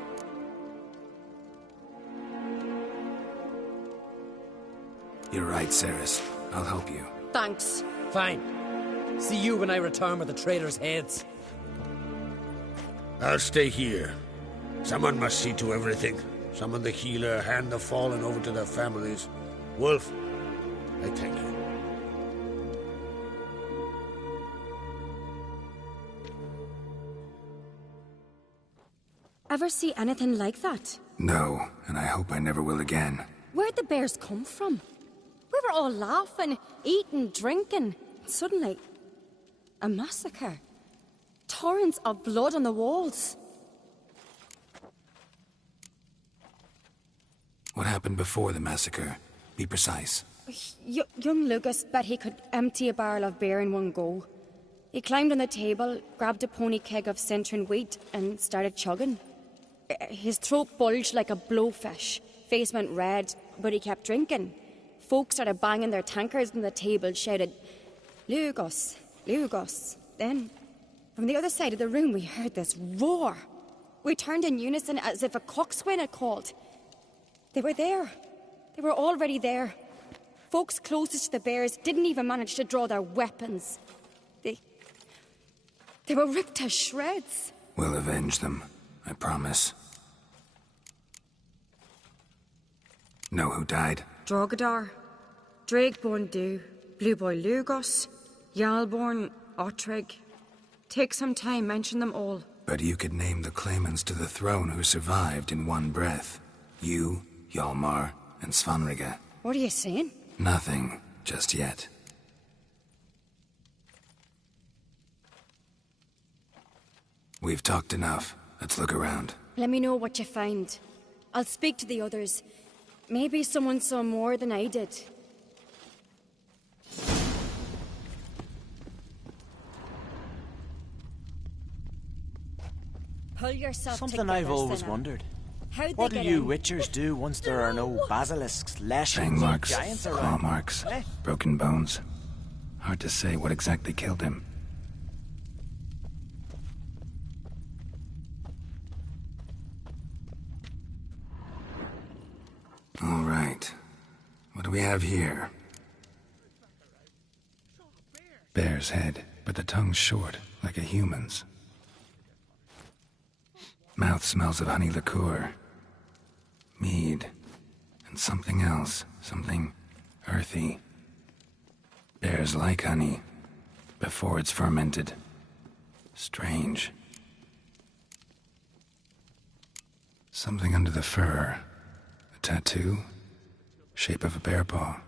You're right, Cerys. I'll help you. Thanks. Fine. See you when I return with the traitors' heads. I'll stay here. Someone must see to everything. Summon the healer, hand the fallen over to their families. Wolf, I thank you. Ever see anything like that? No, and I hope I never will again. Where'd the bears come from? We were all laughing, eating, drinking. Suddenly, a massacre. Torrents of blood on the walls. What happened before the massacre? Be precise. Young Lucas bet he could empty a barrel of beer in one go. He climbed on the table, grabbed a pony keg of Centron wheat, and started chugging. His throat bulged like a blowfish. face went red, but he kept drinking. Folk started banging their tankards on the table, shouted, Lugos, Lugos. Then, from the other side of the room, we heard this roar. We turned in unison as if a coxswain had called. They were there. They were already there. Folks closest to the bears didn't even manage to draw their weapons. They were ripped to shreds. We'll avenge them, I promise. Know who died? Drogadar, Drakeborn Du, Blue Boy Lugos, Jarlborn, Ottrig. Take some time, mention them all. But you could name the claimants to the throne who survived in one breath. You, Hjalmar, and Svanrige. What are you saying? Nothing, just yet. We've talked enough. Let's look around. Let me know what you find. I'll speak to the others. Maybe someone saw more than I did. Pull yourself Something together, I've always Senna. wondered. How'd What they do get you in? witchers do once there are no basilisks, lashings, Fang marks, giants claw around? marks, Eh? broken bones. Hard to say what exactly killed him. All right. What do we have here? Bear's head, but the tongue's short, like a human's. Mouth smells of honey liqueur. Mead. And something else. Something earthy. Bears like honey. Before it's fermented. Strange. Something under the fur. A tattoo? Shape of a bear paw.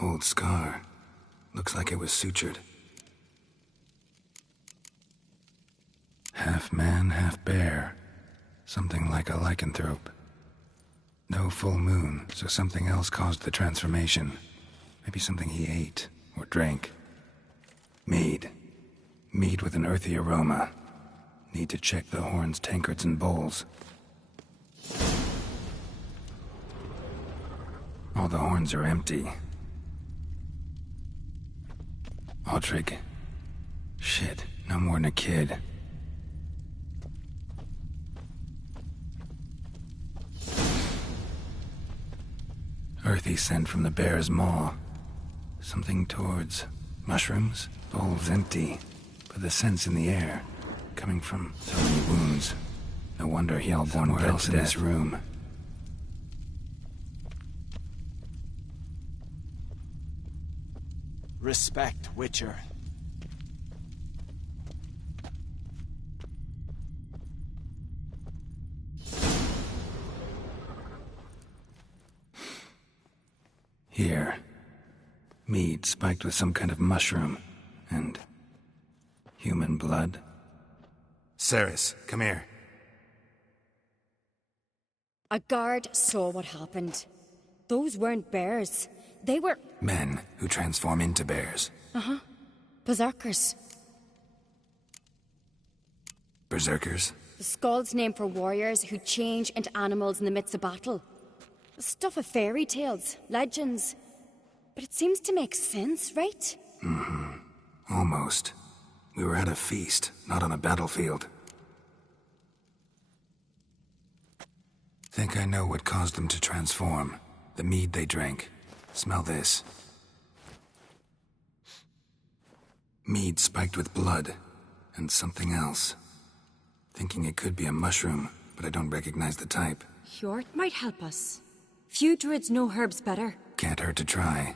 Old scar. Looks like it was sutured. Half man, half bear. Something like a lycanthrope. No full moon, so something else caused the transformation. Maybe something he ate or drank. Mead. Mead with an earthy aroma. Need to check the horns, tankards, and bowls. All the horns are empty. Ottrig. Shit, no more than a kid. Earthy scent from the bear's maw. Something towards mushrooms. Bowls empty, but the scent's in the air. Coming from so many wounds. No wonder Hjalborn bled else in this room. Respect, Witcher. Here. Mead spiked with some kind of mushroom. And human blood. Ceres, come here. A guard saw what happened. Those weren't bears. They were... Men who transform into bears. Uh-huh. Berserkers. Berserkers? The Skald's name for warriors who change into animals in the midst of battle. The stuff of fairy tales, legends. But it seems to make sense, right? Mm-hmm. Almost. We were at a feast, not on a battlefield. Think I know what caused them to transform. The mead they drank. Smell this. Mead spiked with blood. And something else. Thinking it could be a mushroom, but I don't recognize the type. Hjort might help us. Few druids know herbs better. Can't hurt to try.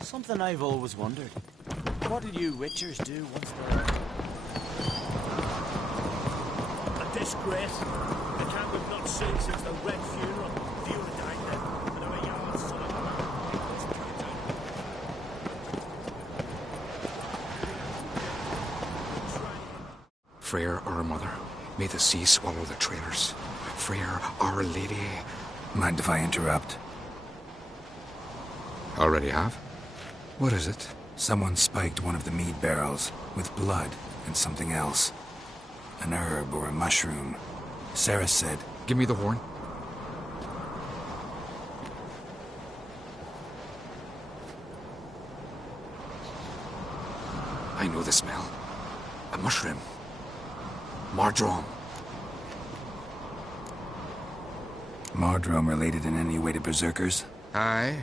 Something I've always wondered. What do you Witchers do once they're... A disgrace. The camp we've not seen since the Red Funeral. Few had died then, and our Jarl's son of a man. Freyr, our mother, may the sea swallow the traitors. Freyr, our lady. Mind if I interrupt? Already have? What is it? Someone spiked one of the mead barrels with blood and something else. An herb or a mushroom. Sarah said... Give me the horn. I know the smell. A mushroom. Mardrome. Mardrome related in any way to berserkers? Aye.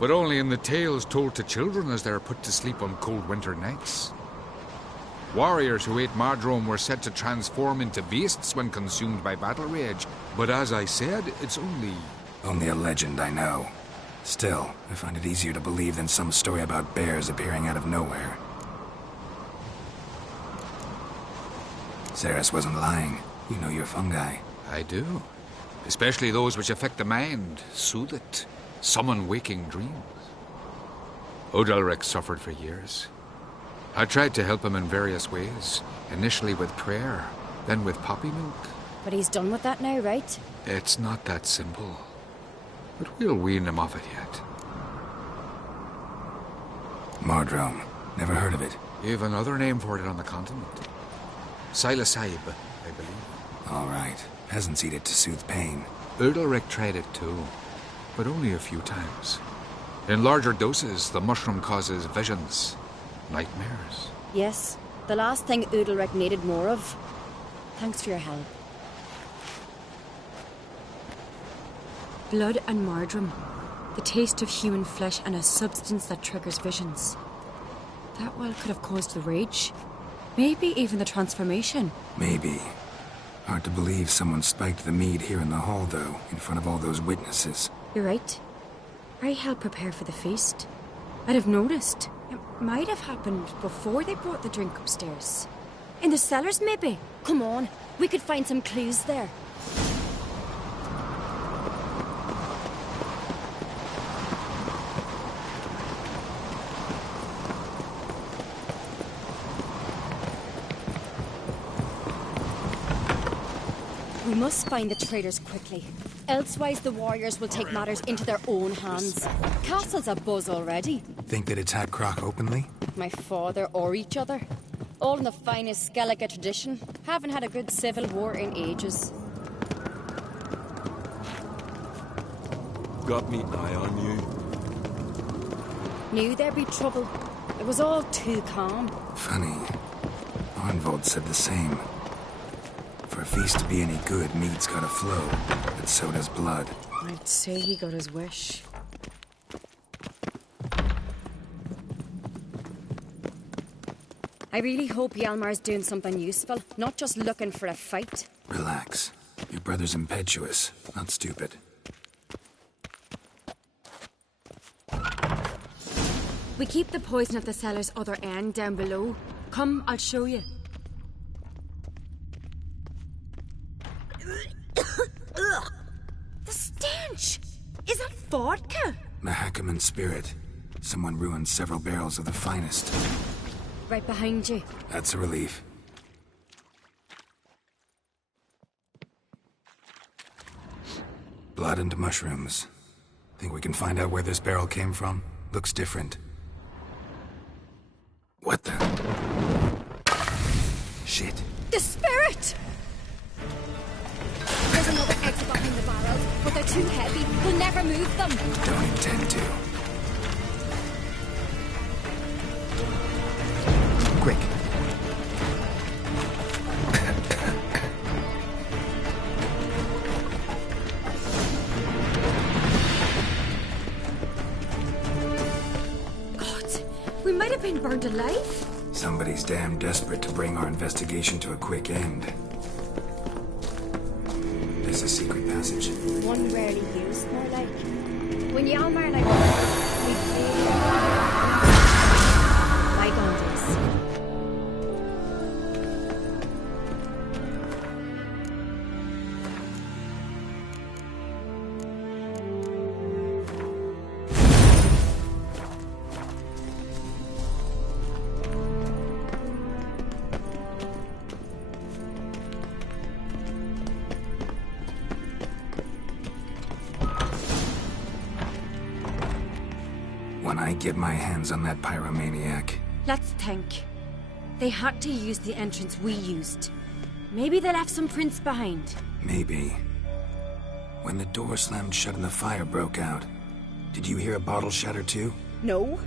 But only in the tales told to children as they're put to sleep on cold winter nights. Warriors who ate Mardrome were said to transform into beasts when consumed by battle rage. But as I said, it's only... Only a legend, I know. Still, I find it easier to believe than some story about bears appearing out of nowhere. Ceres wasn't lying. You know your fungi. I do. Especially those which affect the mind, soothe it, summon waking dreams. Odalric suffered for years. I tried to help him in various ways, initially with prayer, then with poppy milk. But he's done with that now, right? It's not that simple. But we'll wean him off it yet. Mardrome. Never heard of it. You've another name for it on the continent. Psilocybe, I believe. All right. Peasants eat it to soothe pain. Udalric tried it too, but only a few times. In larger doses, the mushroom causes visions, nightmares. Yes, the last thing Udalric needed more of. Thanks for your help. Blood and Mardrome. The taste of human flesh and a substance that triggers visions. That well could have caused the rage. Maybe even the transformation. Maybe. Hard to believe someone spiked the mead here in the hall, though, in front of all those witnesses. You're right. I helped prepare for the feast. I'd have noticed. It might have happened before they brought the drink upstairs. In the cellars, maybe. Come on, we could find some clues there. We must find the traitors quickly. Elsewise, the warriors will take matters into their own hands. Castle's abuzz already. Think they'd attack Croc openly? My father or each other. All in the finest Skellige tradition. Haven't had a good civil war in ages. Got me eye on you. Knew there'd be trouble. It was all too calm. Funny. Arnvold said the same. For a feast to be any good, mead's gotta flow, but so does blood. I'd say he got his wish. I really hope Hjalmar's doing something useful, not just looking for a fight. Relax. Your brother's impetuous, not stupid. We keep the poison at the cellar's other end down below. Come, I'll show you. The stench! Is that vodka? Mahakaman spirit. Someone ruined several barrels of the finest. Right behind you. That's a relief. Blood and mushrooms. Think we can find out where this barrel came from? Looks different. What the? Shit. The spirit! There's another exit behind the barrels, but they're too heavy. We'll never move them. Don't intend to. Quick. God, we might have been burned alive. Somebody's damn desperate to bring our investigation to a quick end. There's a secret passage. One rarely used, more like. When Hjalmar and I were we played bygone days. When I get my hands on that pyromaniac... Let's think. They had to use the entrance we used. Maybe they left some prints behind. Maybe. When the door slammed shut and the fire broke out, did you hear a bottle shatter too? No,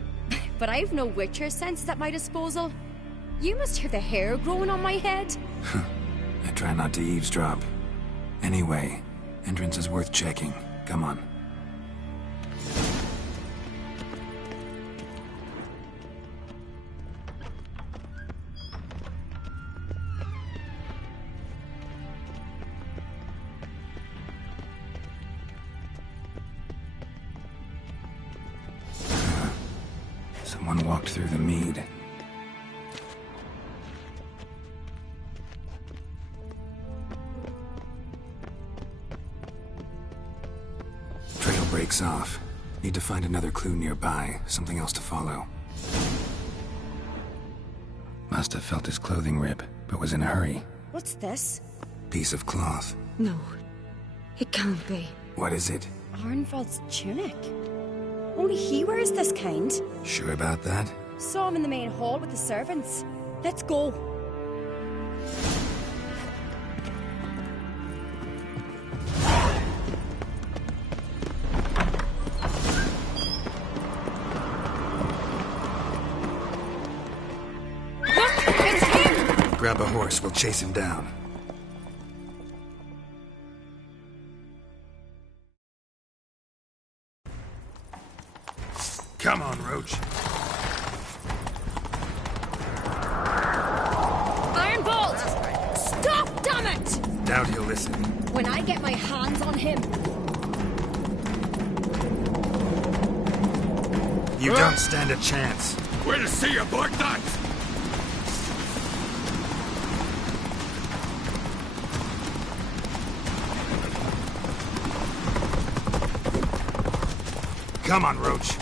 but I've no Witcher senses at my disposal. You must hear the hair growing on my head. I try not to eavesdrop. Anyway, entrance is worth checking. Come on. Someone walked through the mead. Trail breaks off. Need to find another clue nearby, something else to follow. Must have felt his clothing rip, but was in a hurry. What's this? Piece of cloth. No, it can't be. What is it? Arnvald's tunic. Only he wears this kind. Sure about that? Saw him in the main hall with the servants. Let's go. Look, it's him! Grab a horse, we'll chase him down. Come on, Roach. Ironbolt! Stop, damn it! Doubt he'll listen. When I get my hands on him. You don't stand a chance. Where to see you, Barknot? Come on, Roach.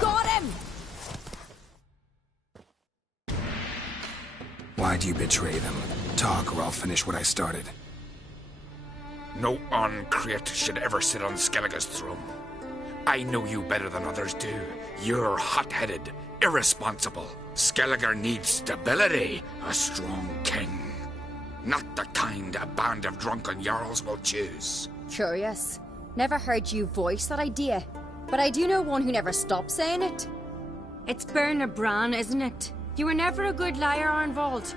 Got him! Why do you betray them? Talk, or I'll finish what I started. No Ancrete should ever sit on Skellige's throne. I know you better than others do. You're hot-headed, irresponsible. Skellige needs stability, a strong king. Not the kind a band of drunken jarls will choose. Curious. Never heard you voice that idea. But I do know one who never stops saying it. It's Berna Bran, isn't it? You were never a good liar, Arnvald.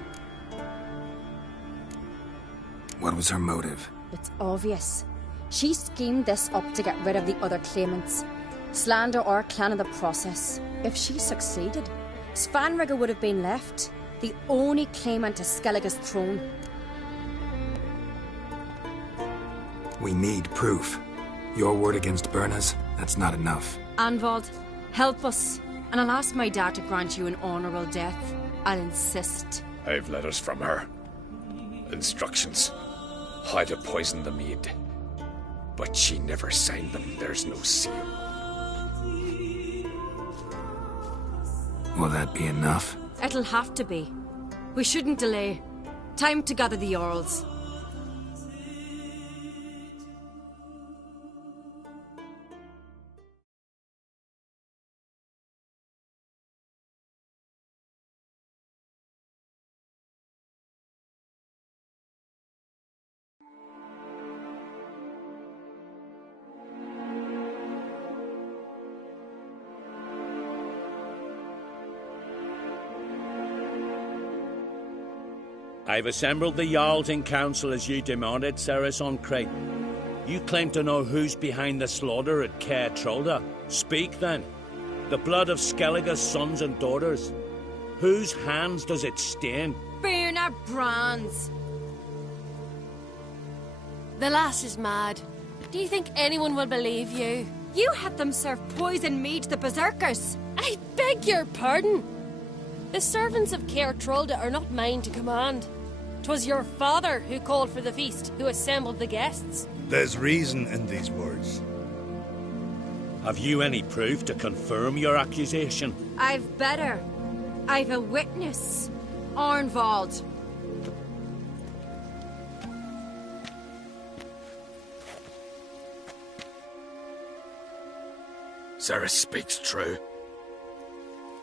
What was her motive? It's obvious. She schemed this up to get rid of the other claimants. Slander our clan in the process. If she succeeded, Svanrige would have been left, the only claimant to Skellige's throne. We need proof. Your word against Berna's, that's not enough. Arnvald, help us, and I'll ask my dad to grant you an honourable death. I'll insist. I've letters from her. Instructions. How to poison the mead. But she never signed them. There's no seal. Will that be enough? It'll have to be. We shouldn't delay. Time to gather the Jarls. I've assembled the Jarls in council as you demanded, Cerys Ancrete. You claim to know who's behind the slaughter at Caer Trolda. Speak then. The blood of Skellige's sons and daughters. Whose hands does it stain? Berna Bran's. The lass is mad. Do you think anyone will believe you? You had them serve poison mead to the berserkers. I beg your pardon. The servants of Caer Trolda are not mine to command. 'Twas your father who called for the feast, who assembled the guests. There's reason in these words. Have you any proof to confirm your accusation? I've better. I've a witness. Arnvald. Ceres speaks true.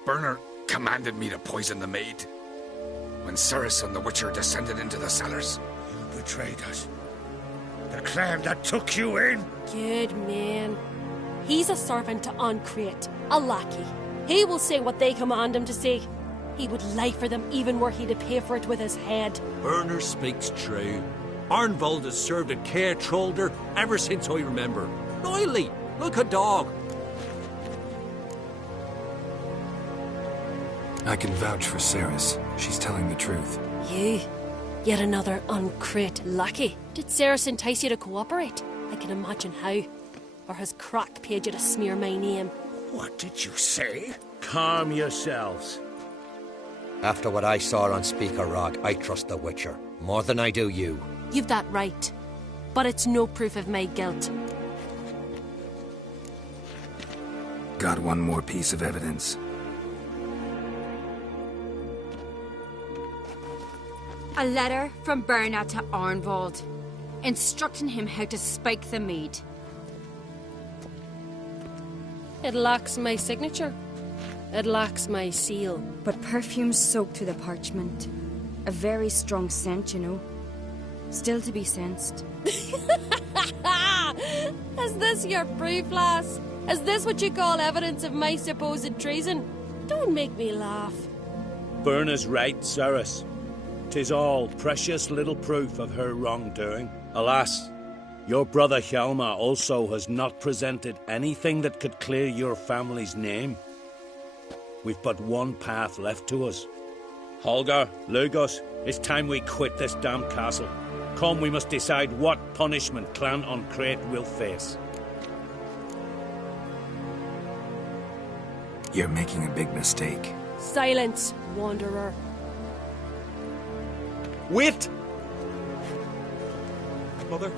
Bernard commanded me to poison the maid. When Ceres and the Witcher descended into the cellars. You betrayed us. The clan that took you in. Good man. He's a servant to Ancrate, a lackey. He will say what they command him to say. He would lie for them even were he to pay for it with his head. Bernard speaks true. Arnvold has served at Caer Trolder ever since I remember. Noily, look a dog. I can vouch for Ceres. She's telling the truth. You? Yet another Ancrate lackey. Did Ceres entice you to cooperate? I can imagine how. Or has Crack paid you to smear my name? What did you say? Calm yourselves. After what I saw on Speaker Rock, I trust the Witcher. More than I do you. You've that right. But it's no proof of my guilt. Got one more piece of evidence. A letter from Bernard to Arnvold, instructing him how to spike the mead. It lacks my signature. It lacks my seal. But perfume soaked through the parchment. A very strong scent, you know. Still to be sensed. Is this your proof, lass? Is this what you call evidence of my supposed treason? Don't make me laugh. Berna's right, Ceres. 'Tis all precious little proof of her wrongdoing. Alas, your brother Hjalmar also has not presented anything that could clear your family's name. We've but one path left to us. Holger, Lugos, it's time we quit this damn castle. Come, we must decide what punishment Clan Ancrate will face. You're making a big mistake. Silence, wanderer. Wait! Mother,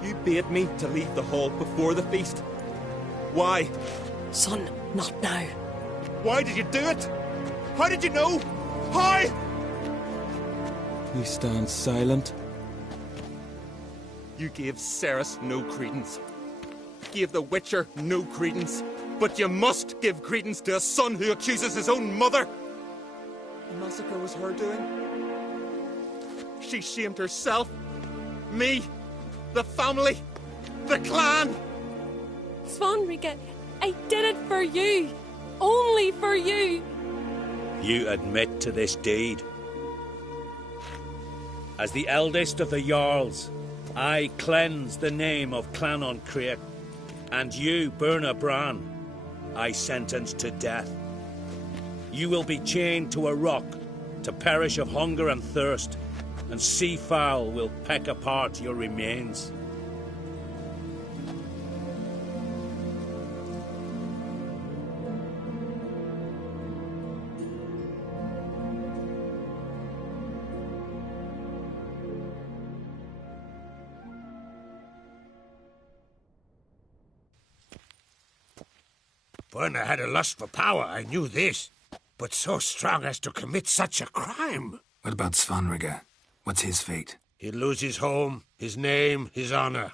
you bade me to leave the hall before the feast. Why? Son, not now. Why did you do it? How did you know? How? You stand silent. You gave Ceres no credence. Gave the Witcher no credence. But you must give credence to a son who accuses his own mother. The massacre was her doing. She shamed herself, me, the family, the clan. Svanrika, I did it for you. Only for you. You admit to this deed. As the eldest of the Jarls, I cleanse the name of Clan Ancrate, and you, Berna Bran, I sentence to death. You will be chained to a rock to perish of hunger and thirst, and sea fowl will peck apart your remains. Berna had a lust for power, I knew this. But so strong as to commit such a crime. What about Svanrika? What's his fate? He'll lose his home, his name, his honor.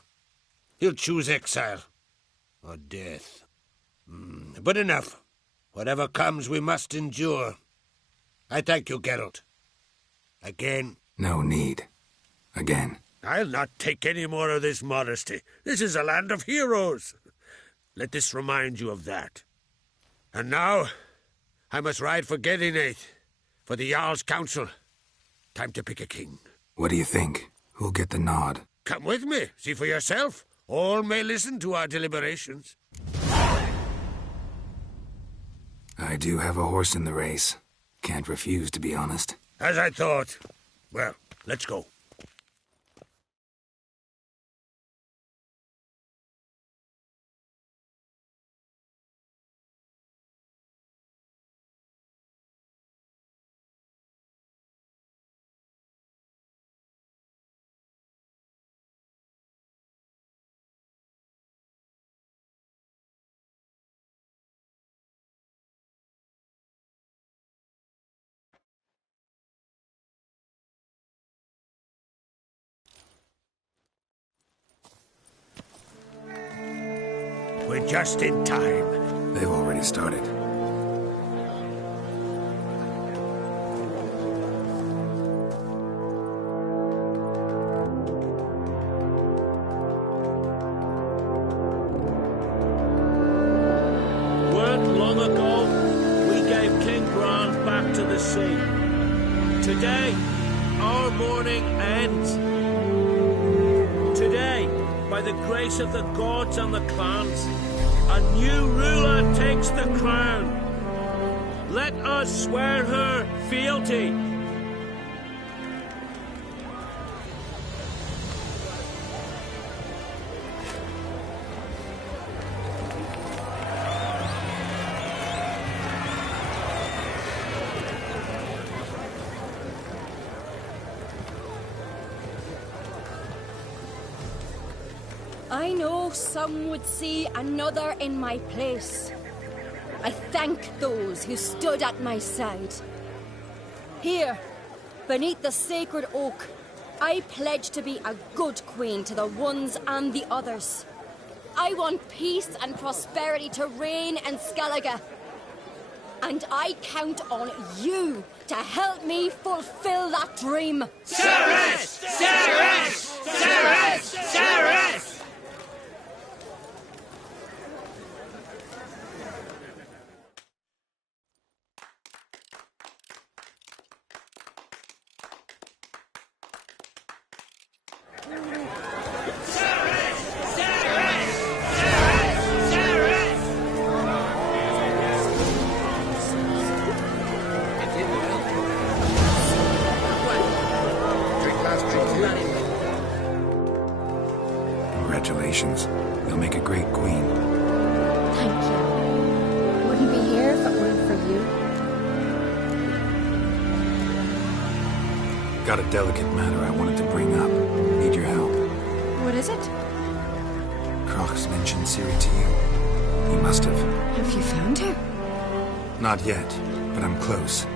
He'll choose exile. Or death. But enough. Whatever comes, we must endure. I thank you, Geralt. Again. No need. Again. I'll not take any more of this modesty. This is a land of heroes. Let this remind you of that. And now, I must ride for Gedinath, for the Jarl's Council. Time to pick a king. What do you think? Who'll get the nod? Come with me, see for yourself. All may listen to our deliberations. I do have a horse in the race. Can't refuse, to be honest. As I thought. Well, let's go. just in time. They've already started. Weren't long ago, we gave King Bran back to the sea. Today, our mourning ends. Today, by the grace of the gods and the clans, a new ruler takes the crown. Let us swear her fealty. I know some would see another in my place. I thank those who stood at my side. Here, beneath the sacred oak, I pledge to be a good queen to the ones and the others. I want peace and prosperity to reign in Skellige. And I count on you to help me fulfill that dream. Cerys! Cerys! Cerys! Cerys! Congratulations. You'll make a great queen. Thank you. I wouldn't be here if it weren't for you. Got a delicate matter I wanted to bring up. Need your help. What is it? Croc's mentioned Ciri to you. He must have. Have you found her? Not yet, but I'm close.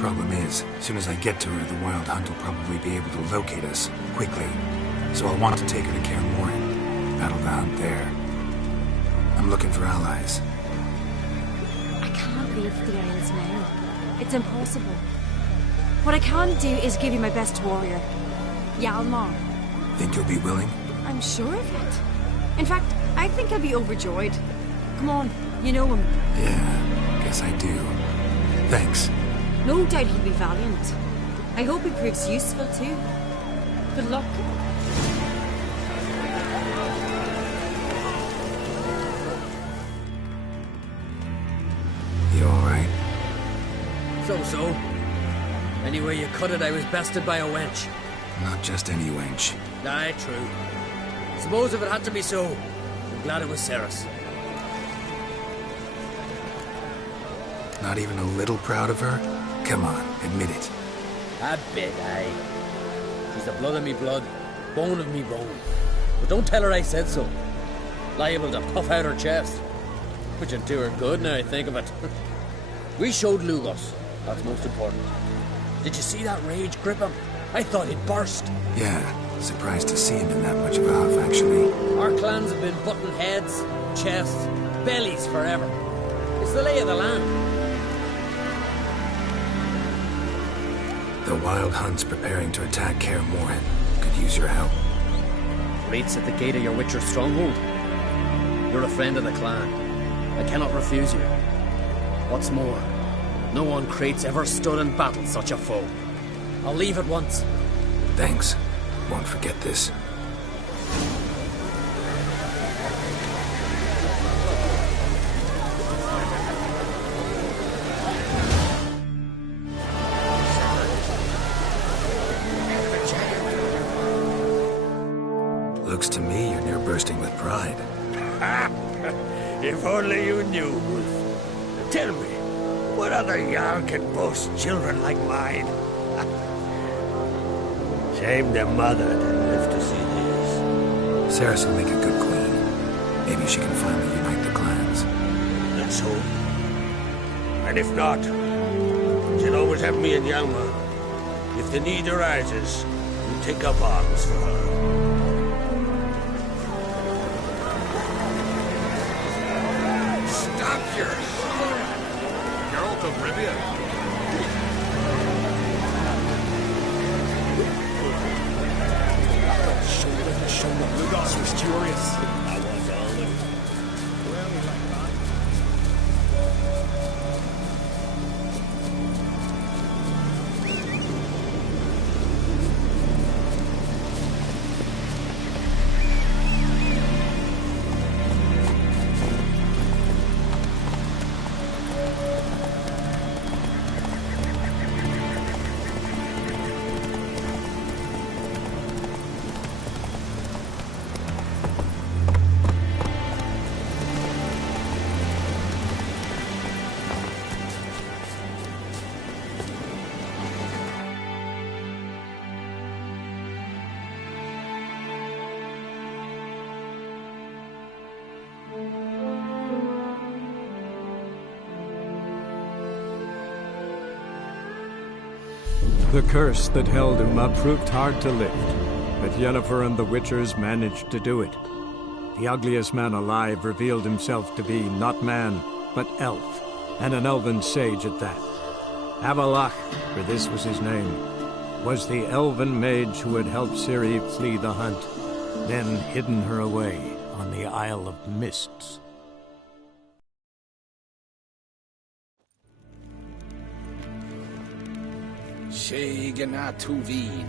Problem is, as soon as I get to her, the Wild Hunt will probably be able to locate us quickly. So I'll want to take her to Kaer Morhen. Battle the hunt there. I'm looking for allies. I can't leave the Isles now. It's impossible. What I can do is give you my best warrior, Hjalmar. Think you'll be willing? I'm sure of it. In fact, I think he'll be overjoyed. Come on, you know him. Yeah, guess I do. Thanks. No doubt he'll be valiant. I hope he proves useful too. Good luck. You alright? So. Anyway you cut it, I was bested by a wench. Not just any wench. Aye, true. Suppose if it had to be so, I'm glad it was Cerys. Not even a little proud of her? Come on, admit it. A bit, aye. She's the blood of me blood, bone of me bone. But don't tell her I said so. Liable to puff out her chest. Which would do her good now I think of it. We showed Lugos. That's most important. Did you see that rage grip him? I thought he'd burst. Yeah, surprised to see him in that much of a huff, actually. Our clans have been butting heads, chests, bellies forever. It's the lay of the land. The Wild Hunt's preparing to attack Kaer Morhen. Could use your help. Raid's at the gate of your Witcher stronghold. You're a friend of the clan. I cannot refuse you. What's more, no one Crate's ever stood and battled such a foe. I'll leave at once. Thanks. Won't forget this. Looks to me you're near bursting with pride. If only you knew, Wolf. Tell me, what other Jarl can boast children like mine? Shame their mother didn't live to see this. Cerys will make a good queen. Maybe she can finally unite the clans. Let's hope. And if not, she'll always have me and Hjalmar. If the need arises, we'll take up arms for her. Geralt of Rivia. Ludos was curious. The curse that held Uma proved hard to lift, but Yennefer and the Witchers managed to do it. The ugliest man alive revealed himself to be not man, but elf, and an elven sage at that. Avallac'h, for this was his name, was the elven mage who had helped Ciri flee the hunt, then hidden her away on the Isle of Mists. Sheganatuvin.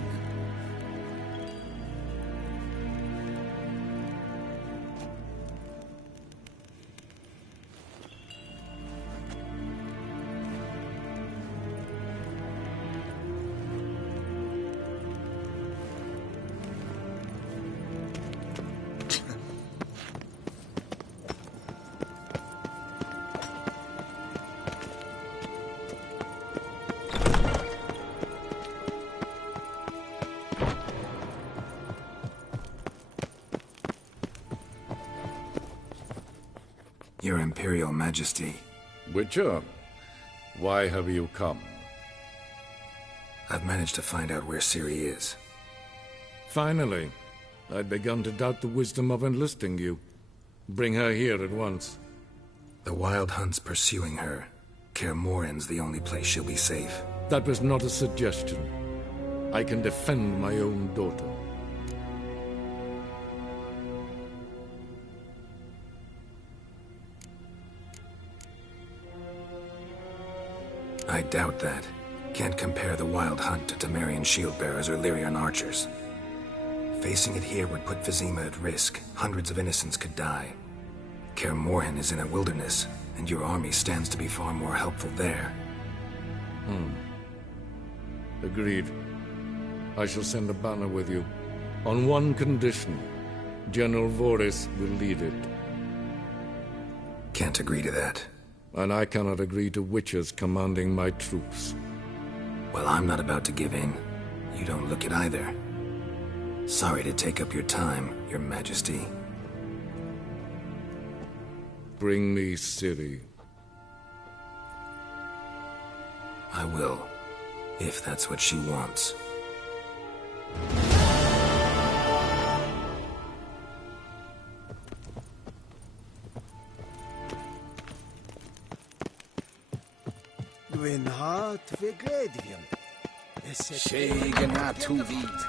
Your Imperial Majesty. Witcher, why have you come? I've managed to find out where Ciri is. Finally. I'd begun to doubt the wisdom of enlisting you. Bring her here at once. The Wild Hunt's pursuing her. Kaer Morhen's the only place she'll be safe. That was not a suggestion. I can defend my own daughter. I doubt that. Can't compare the Wild Hunt to Temerian shield-bearers or Lyrian archers. Facing it here would put Vizima at risk. Hundreds of innocents could die. Kaer Morhen is in a wilderness, and your army stands to be far more helpful there. Agreed. I shall send a banner with you. On one condition. General Voris will lead it. Can't agree to that. And I cannot agree to Witchers commanding my troops. Well, I'm not about to give in. You don't look it either. Sorry to take up your time, Your Majesty. Bring me Ciri. I will, if that's what she wants. Gwynhart Vigadium. Sheganatuvit.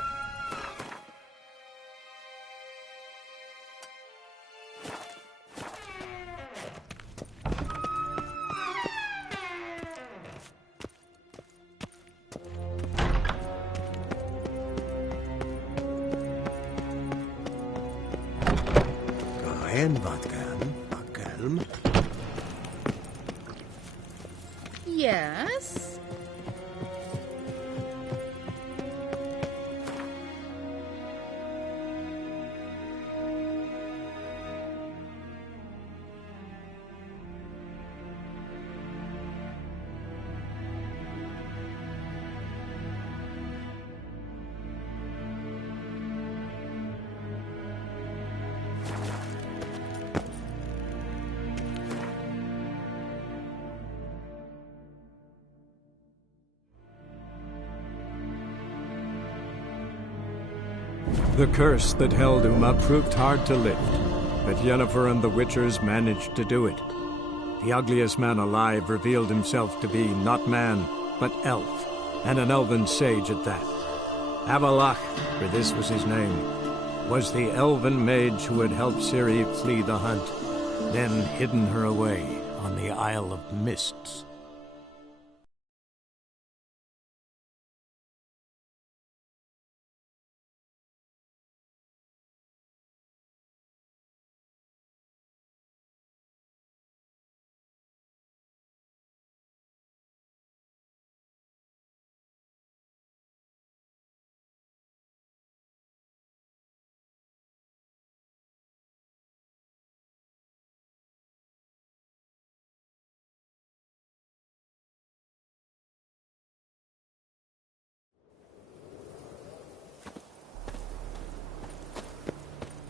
Gaen Vatgan, Bakelm. Yes? The curse that held Uma proved hard to lift, but Yennefer and the Witchers managed to do it. The ugliest man alive revealed himself to be not man, but elf, and an elven sage at that. Avalach, for this was his name, was the elven mage who had helped Ciri flee the hunt, then hidden her away on the Isle of Mists.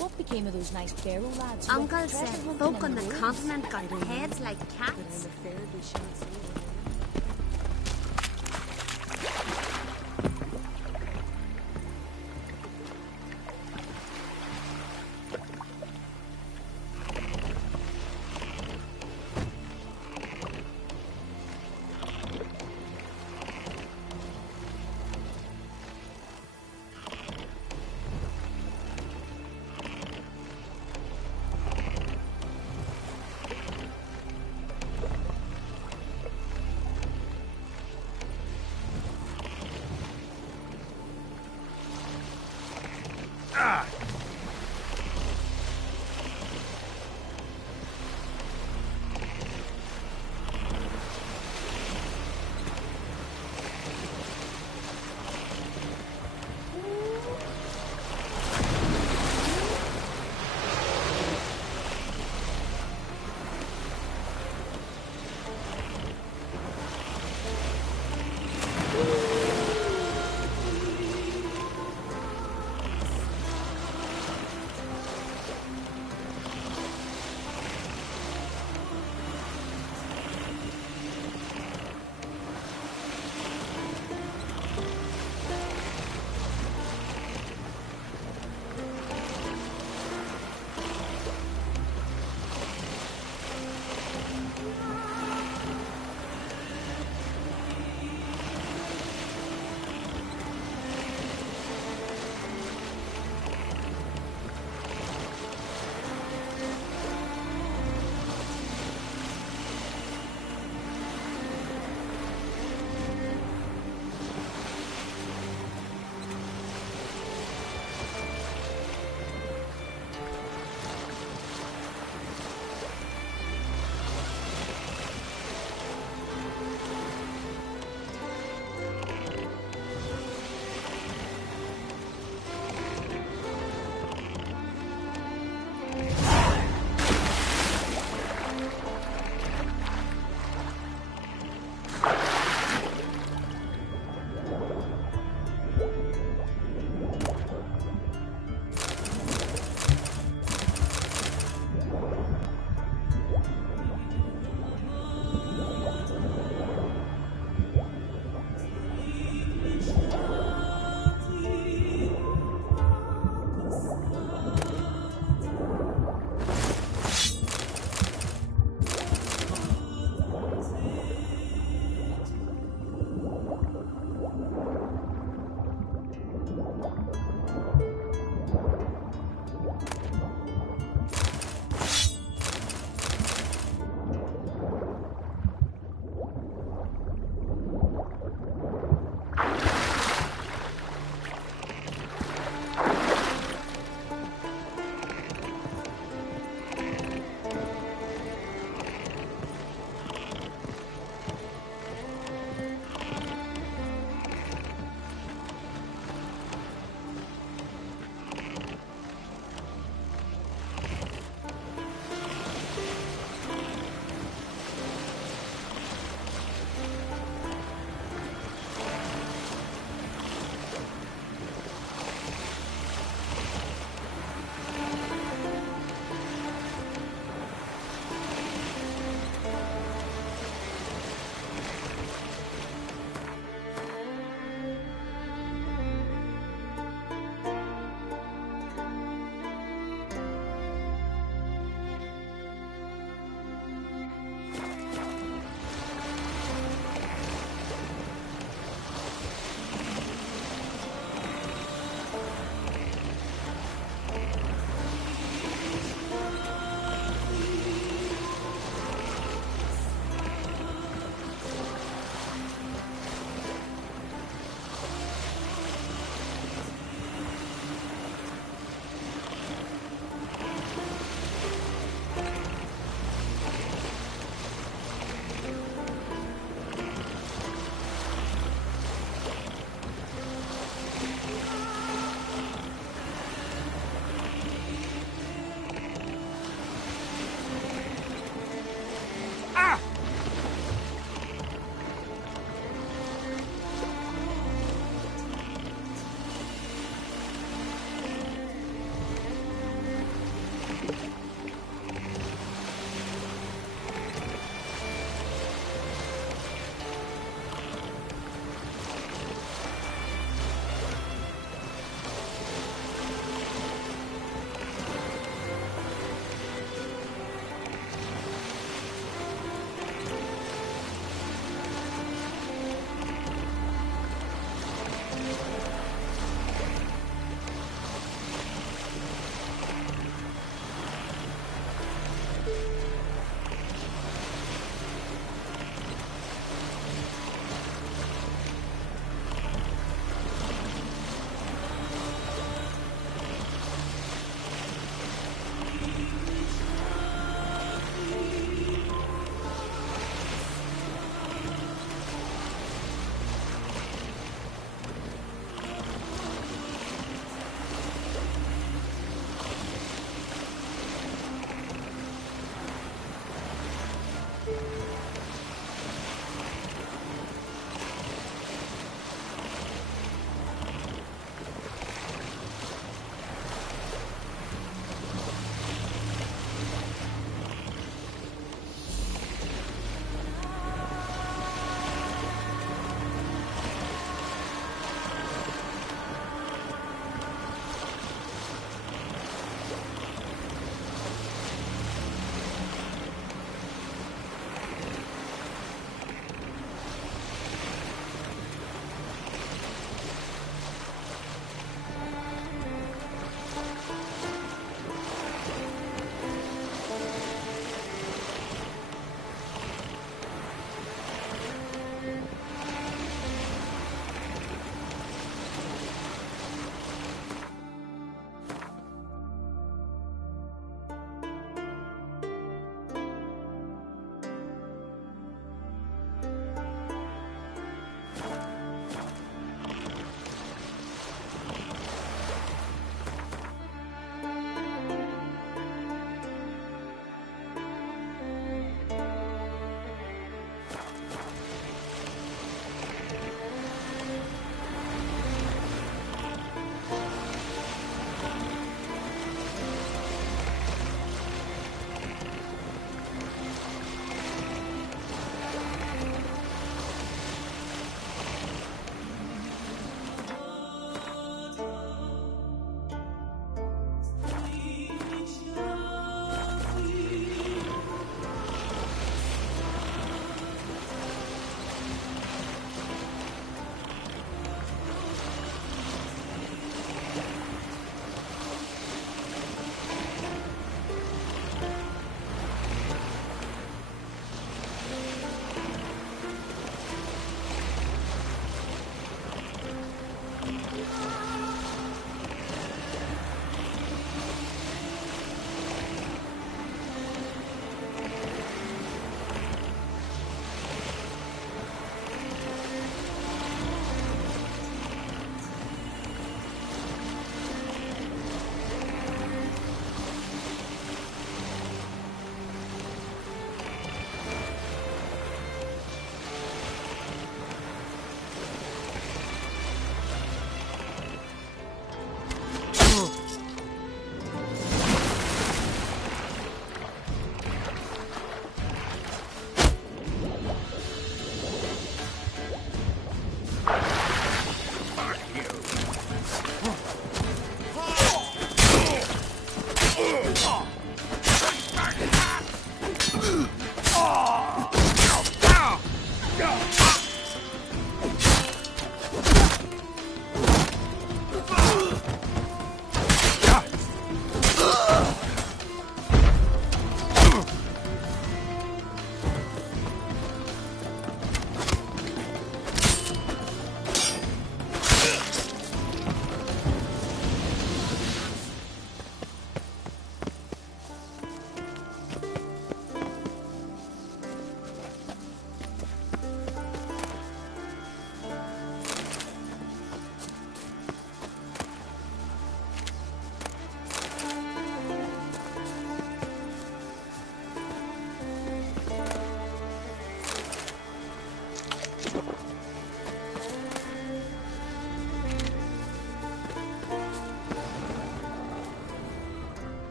What became of those nice Barrow lads? Uncle said folk on the continent got heads like cats.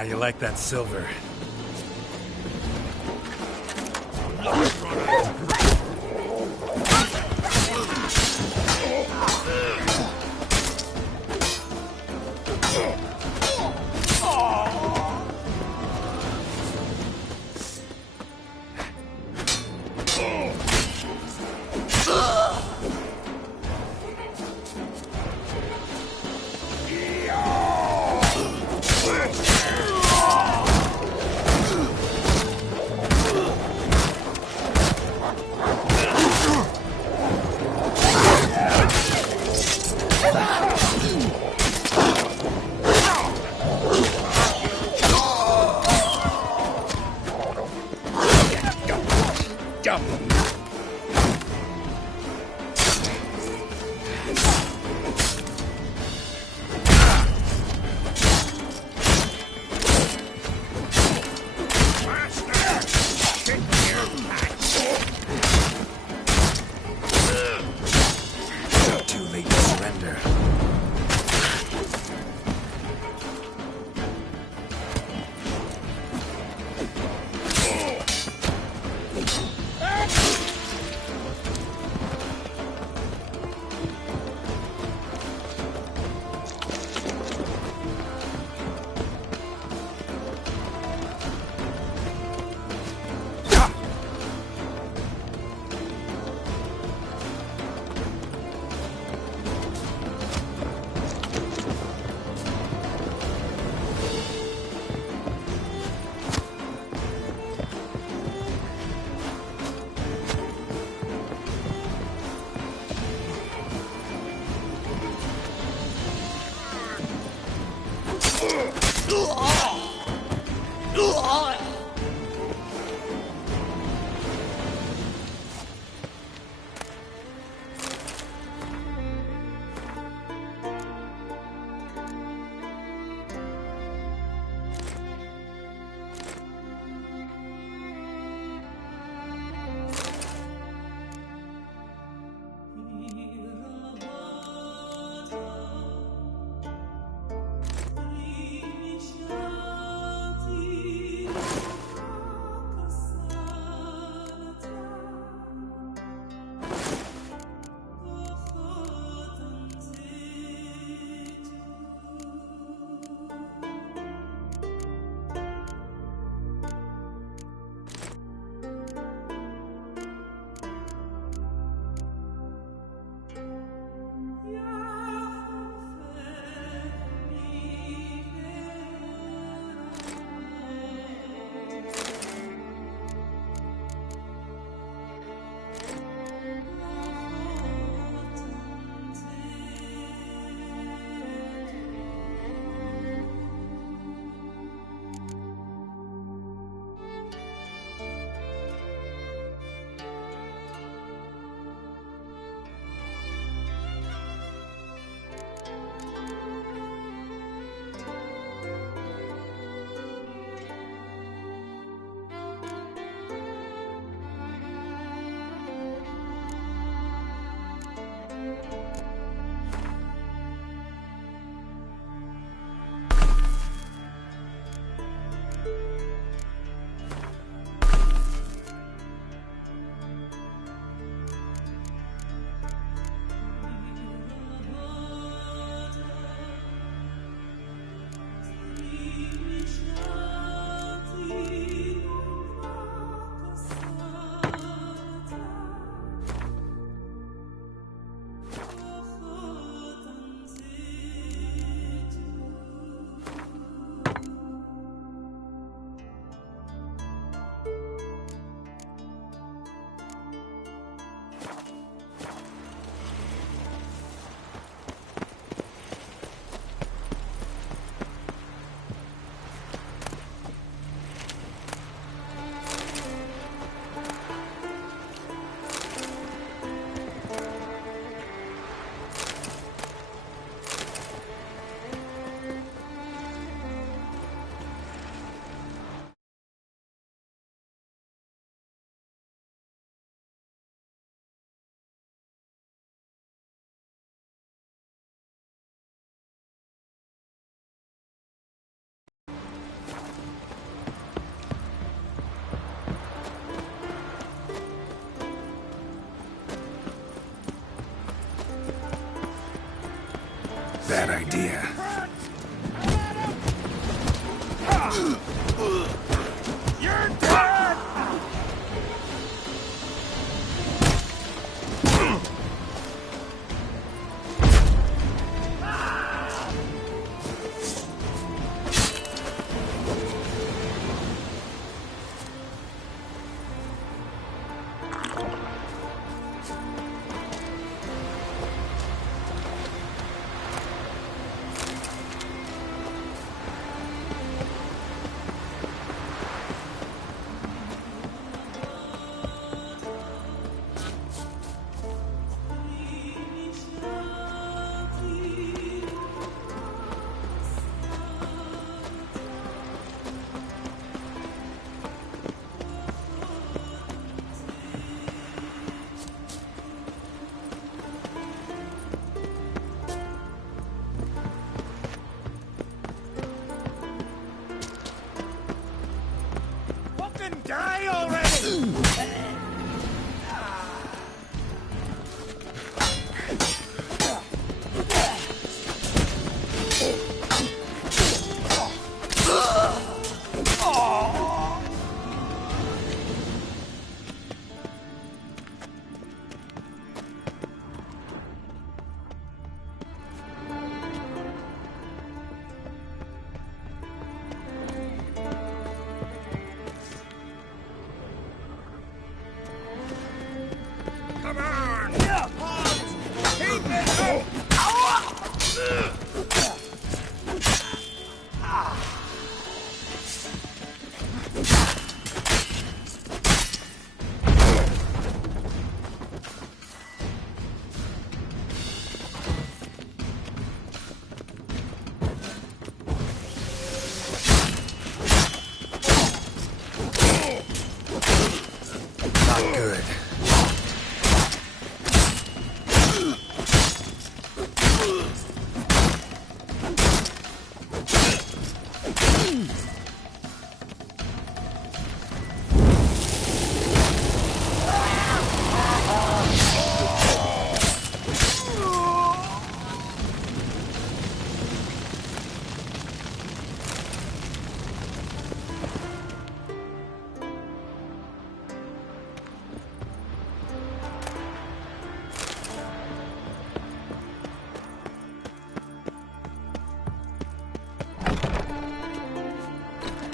How you like that silver?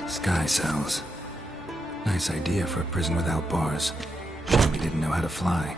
Sky cells. Nice idea for a prison without bars. We didn't know how to fly.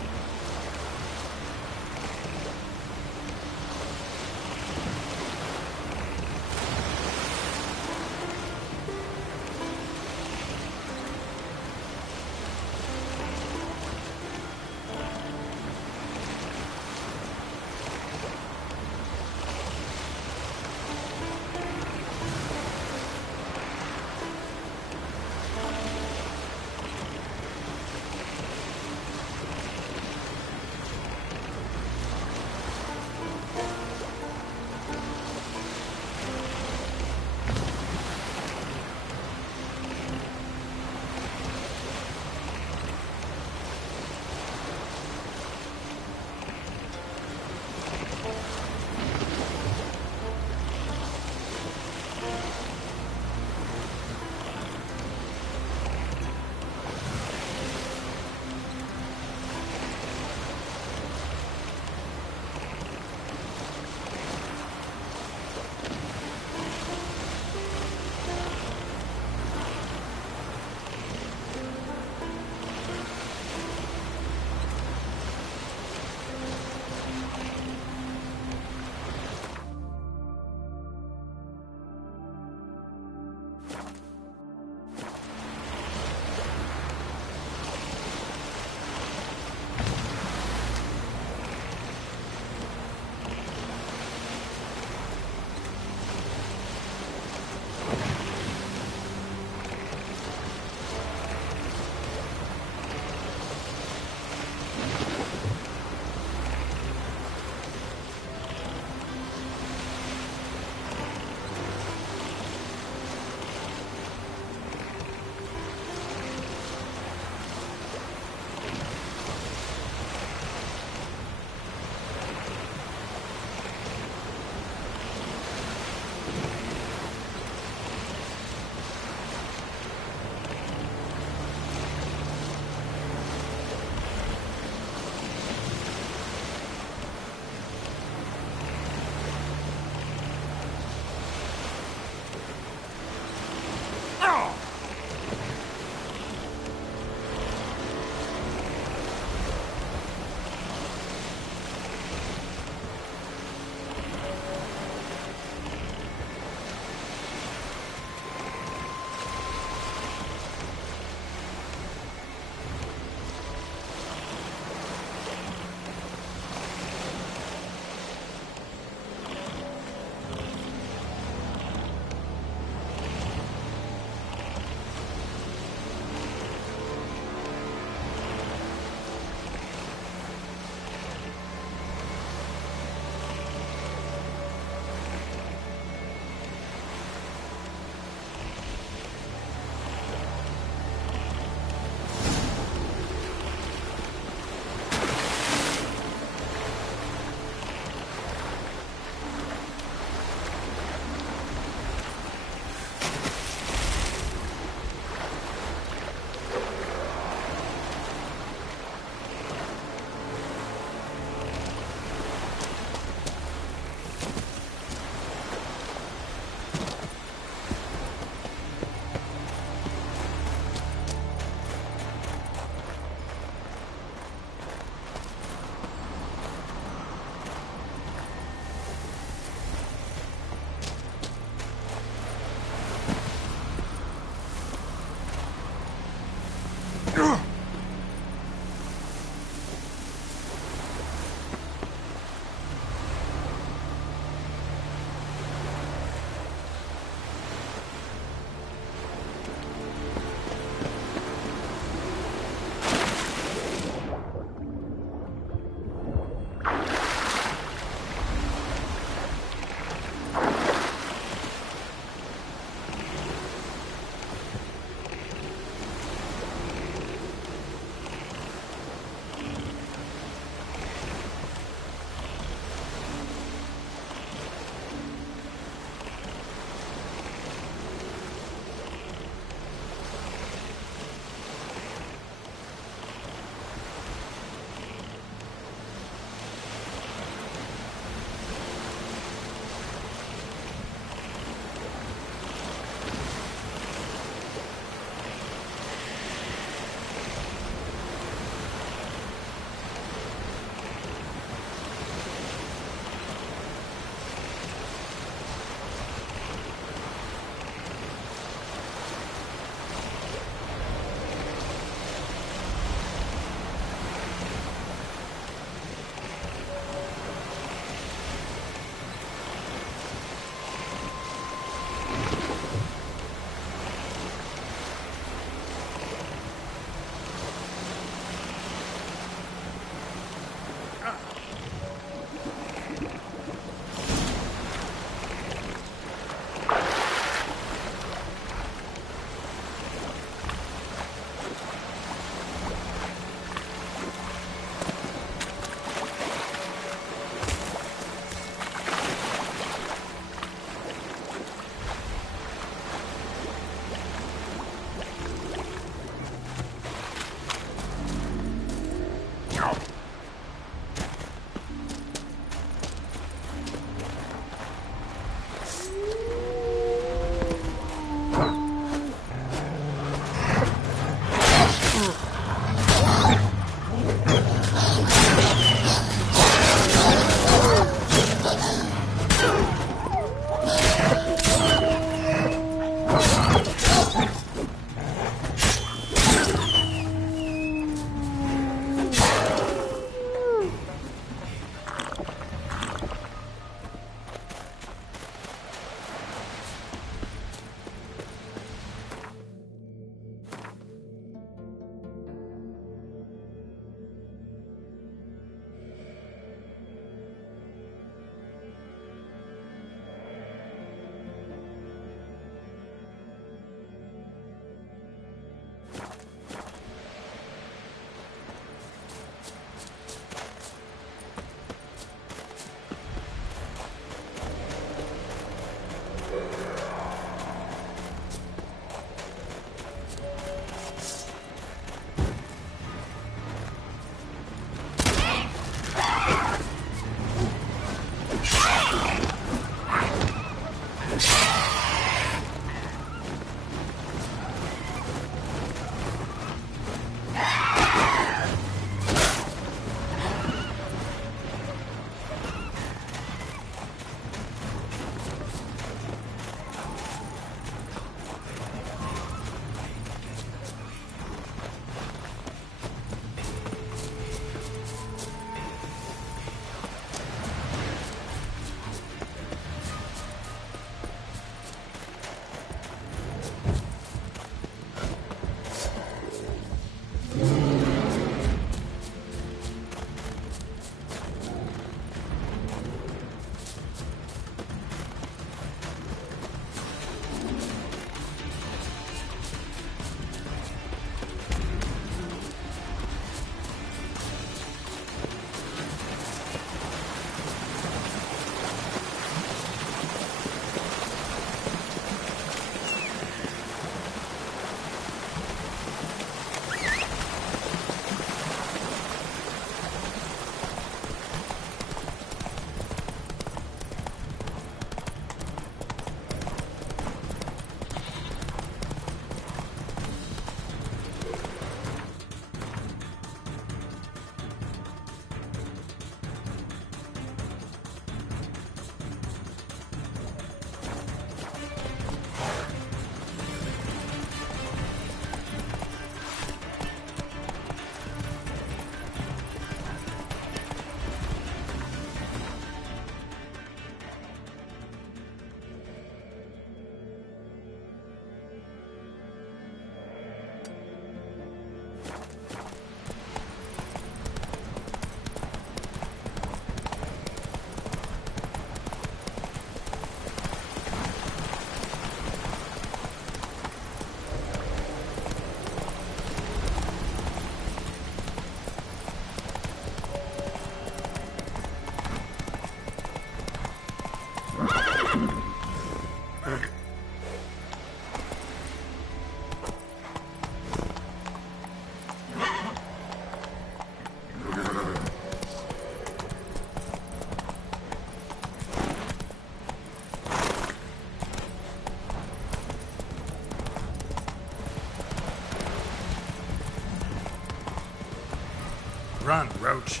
Run, Roach.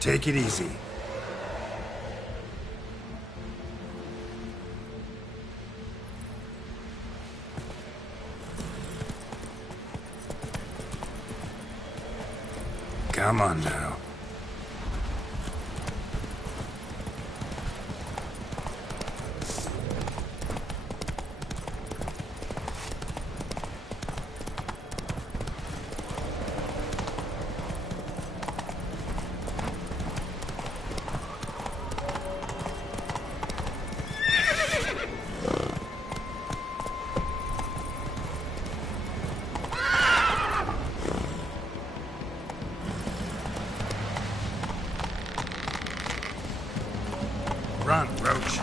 Take it easy. Come on now. Run, Roach.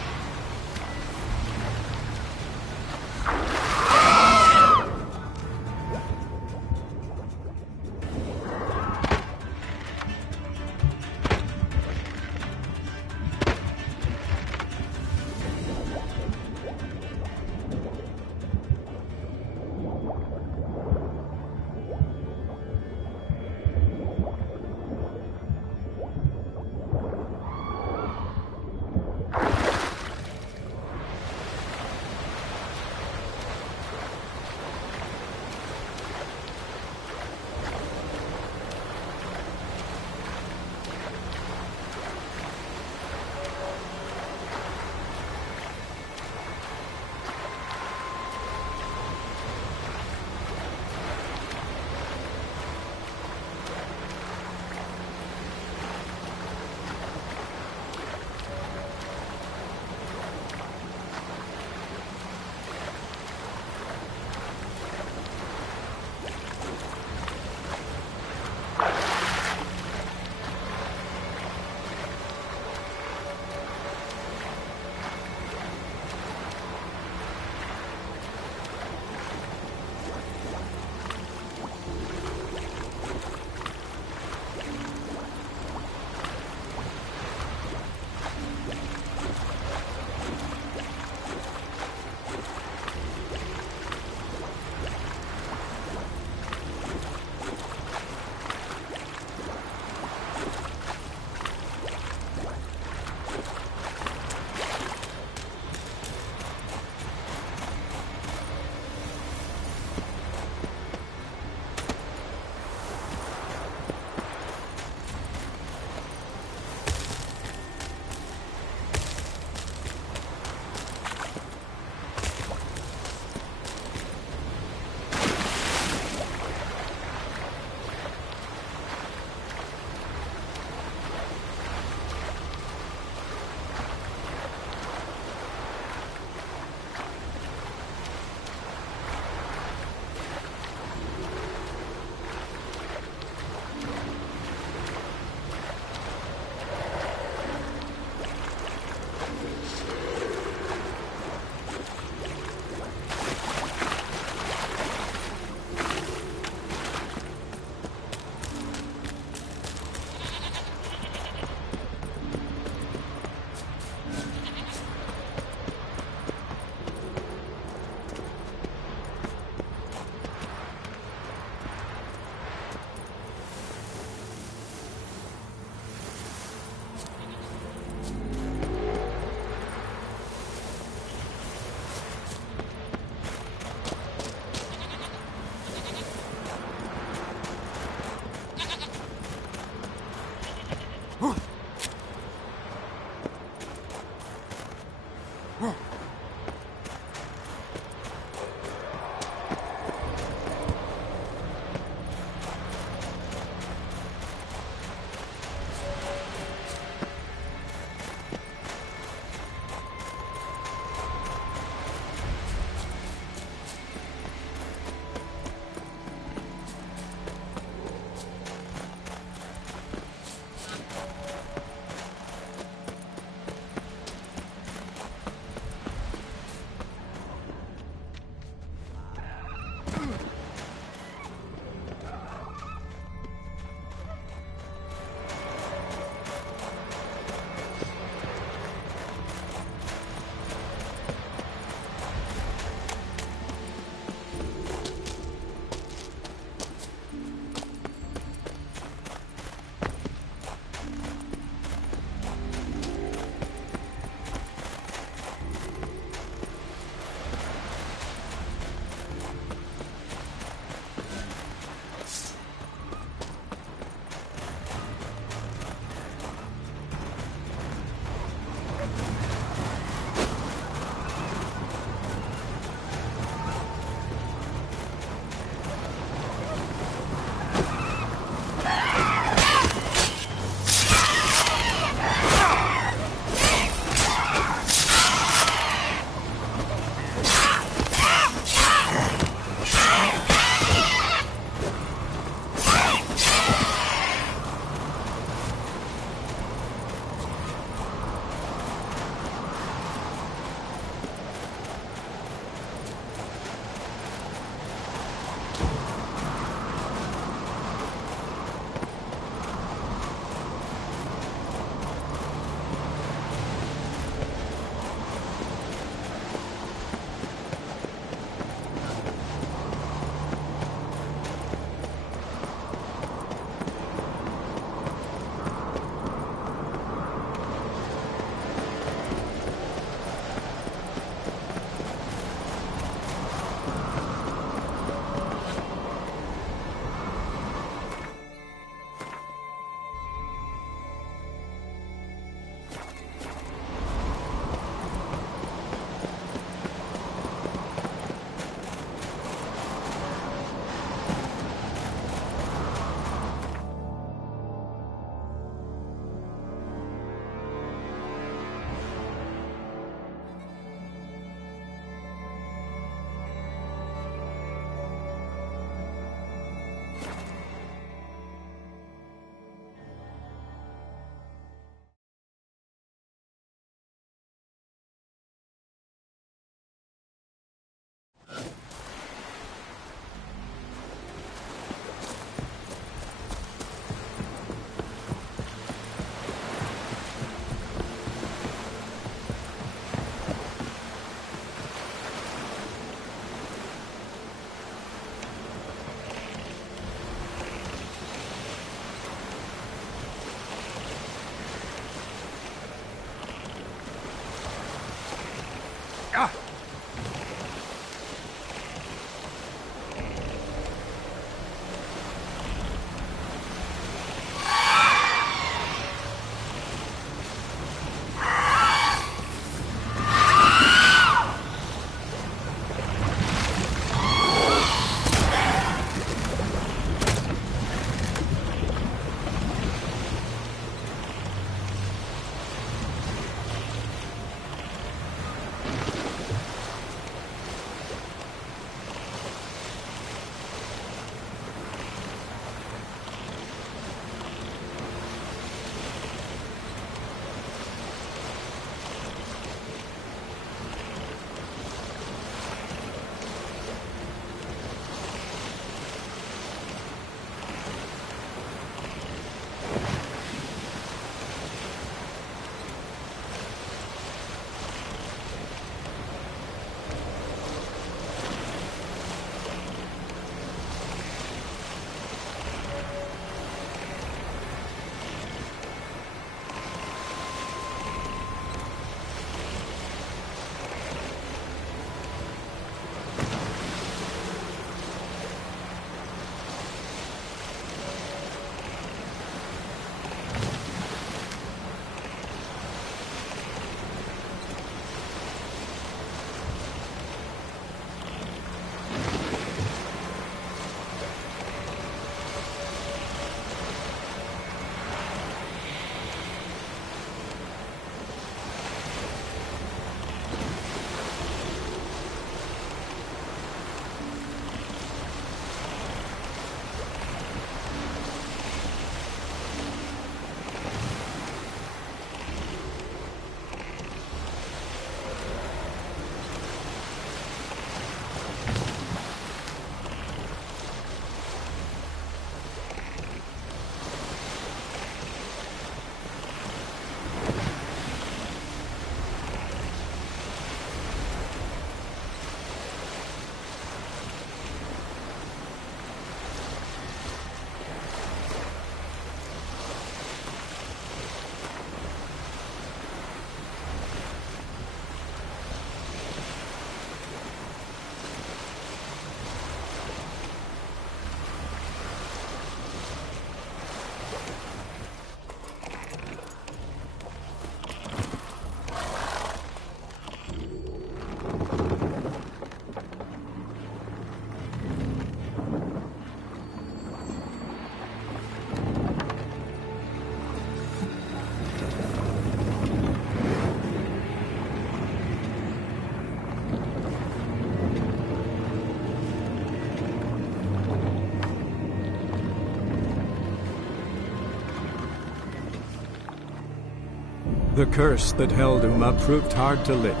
The curse that held Uma proved hard to lift,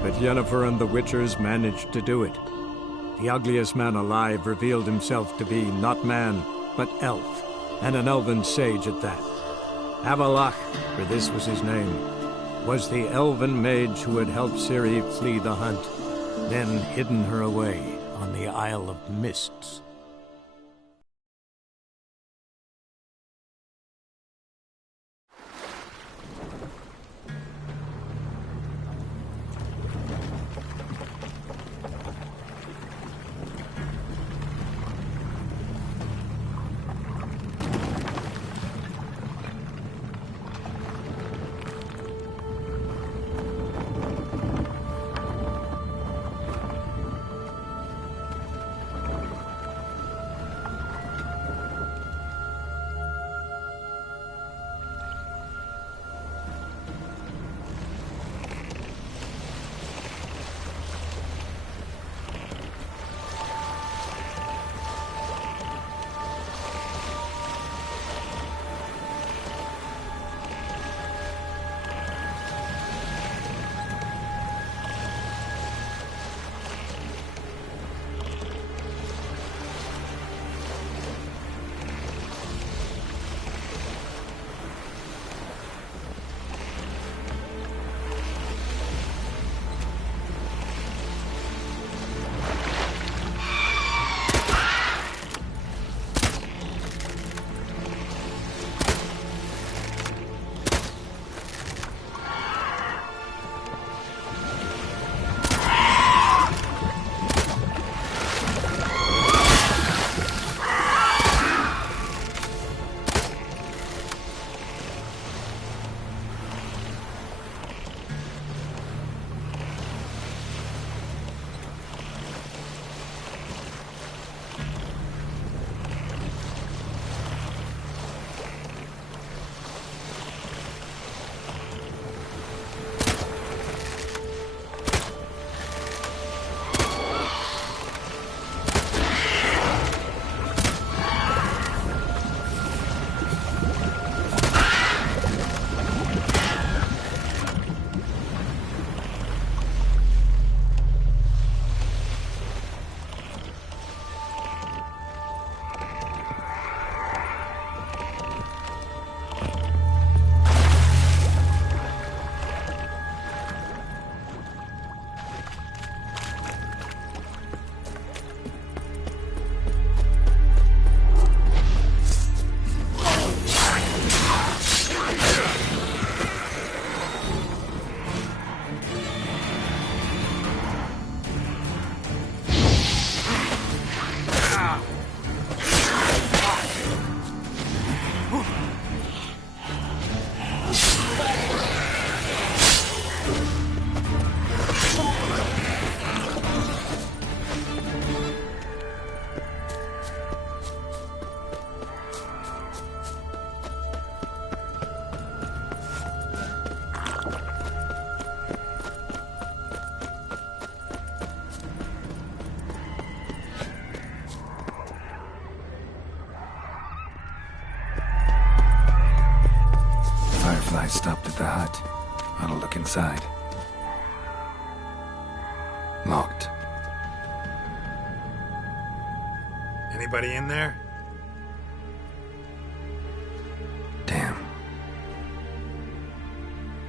but Yennefer and the Witchers managed to do it. The ugliest man alive revealed himself to be not man, but elf, and an elven sage at that. Avallac'h, for this was his name, was the elven mage who had helped Ciri flee the hunt, then hidden her away on the Isle of Mists. I stopped at the hut. I'll look inside. Locked. Anybody in there? Damn.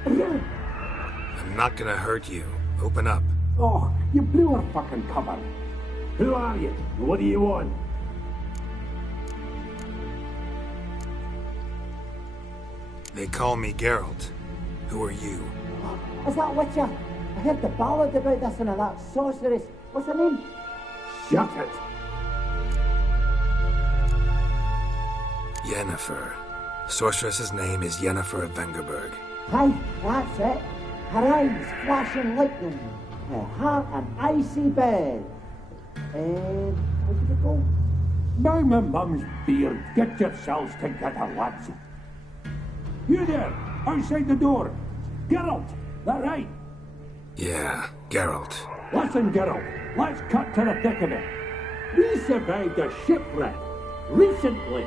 I'm not gonna hurt you. Open up. Oh, you blew our fucking cover. Who are you? What do you want? They call me Geralt. Who are you? Is that Witcher? I heard the ballad about this and that sorceress. What's her name? Shut it. Yennefer. Sorceress's name is Yennefer of Vengerberg. Aye, that's it. Her eyes flashing lightning. Her heart an icy bed. And where did it go? By my mum's beard, get yourselves together, lads. You there, outside the door. Geralt, that right? Yeah, Geralt. Listen, Geralt, let's cut to the thick of it. We survived a shipwreck recently.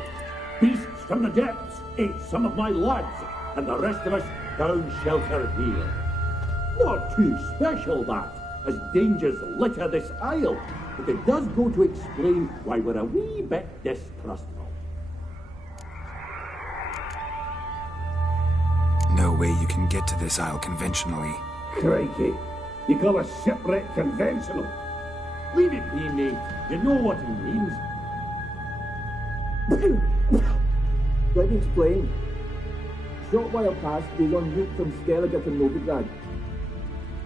Beasts from the depths ate some of my lads, and the rest of us found shelter here. Not too special, that, as dangers litter this isle, but it does go to explain why we're a wee bit distrustful. No way you can get to this isle conventionally. Crikey, you call a shipwreck conventional? Leave it be, mate. You know what he means. Let me explain. A short while past, we were en route from Skellige to Novigrad.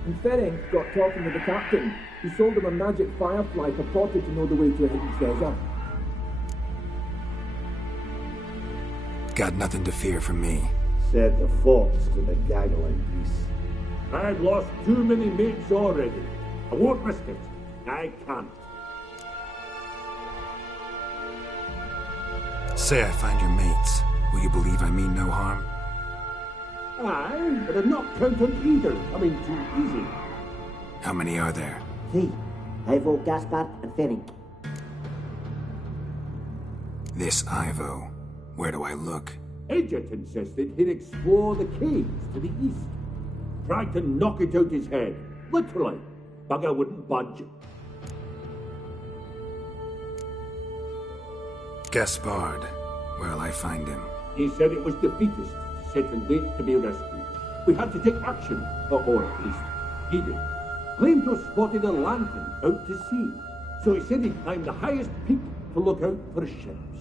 And Ferenc got talking with the captain, who sold him a magic firefly purported to know the way to a hidden treasure. Got nothing to fear from me. Said the fox to the gaggling geese. I've lost too many mates already. I won't risk it. I can't. Say I find your mates. Will you believe I mean no harm? Aye, but I'm not count on either coming too easy. How many are there? 3. Ivo, Gaspard, and Ferenc. This Ivo. Where do I look? Edget insisted he'd explore the caves to the east. Tried to knock it out his head. Literally. Bugger wouldn't budge. Gaspard. Where'll I find him? He said it was defeatist, set and wait to be rescued. We had to take action, or at least he did. Claimed to have spotted a lantern out to sea, so he said he'd climb the highest peak to look out for ships.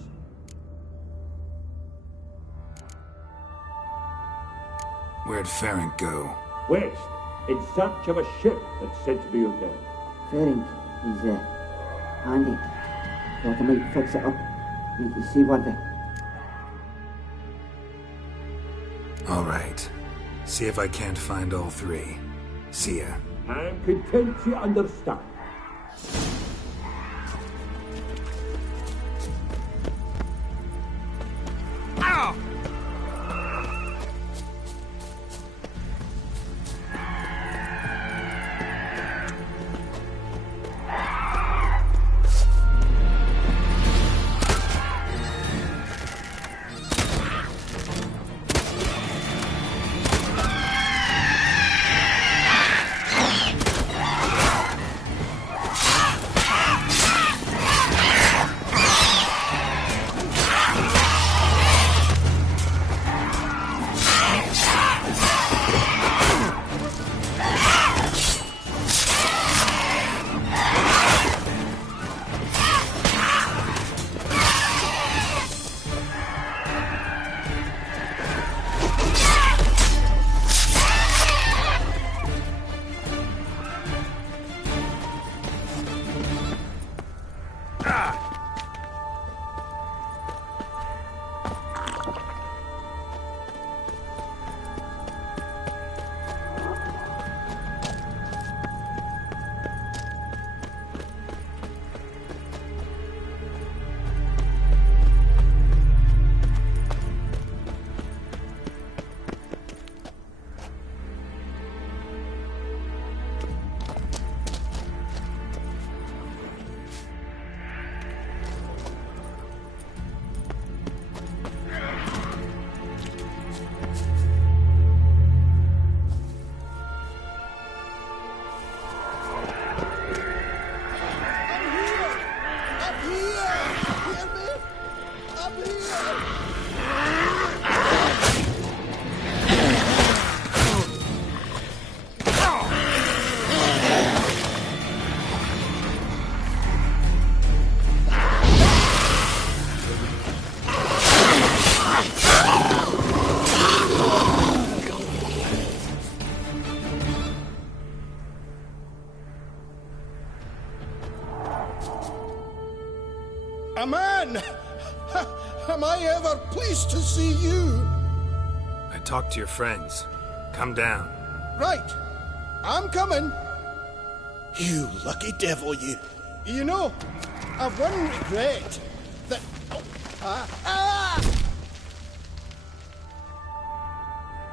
Where'd Ferenc go? West, in search of a ship that's said to be out there. Ferenc, he's, handy. Thought I might fix it up. Make you see one thing. All right. See if I can't find all 3. See ya. I'm content you understand. Ow! A man! Am I ever pleased to see you? I talked to your friends. Come down. Right. I'm coming. You lucky devil, you. You know, I've one regret. That...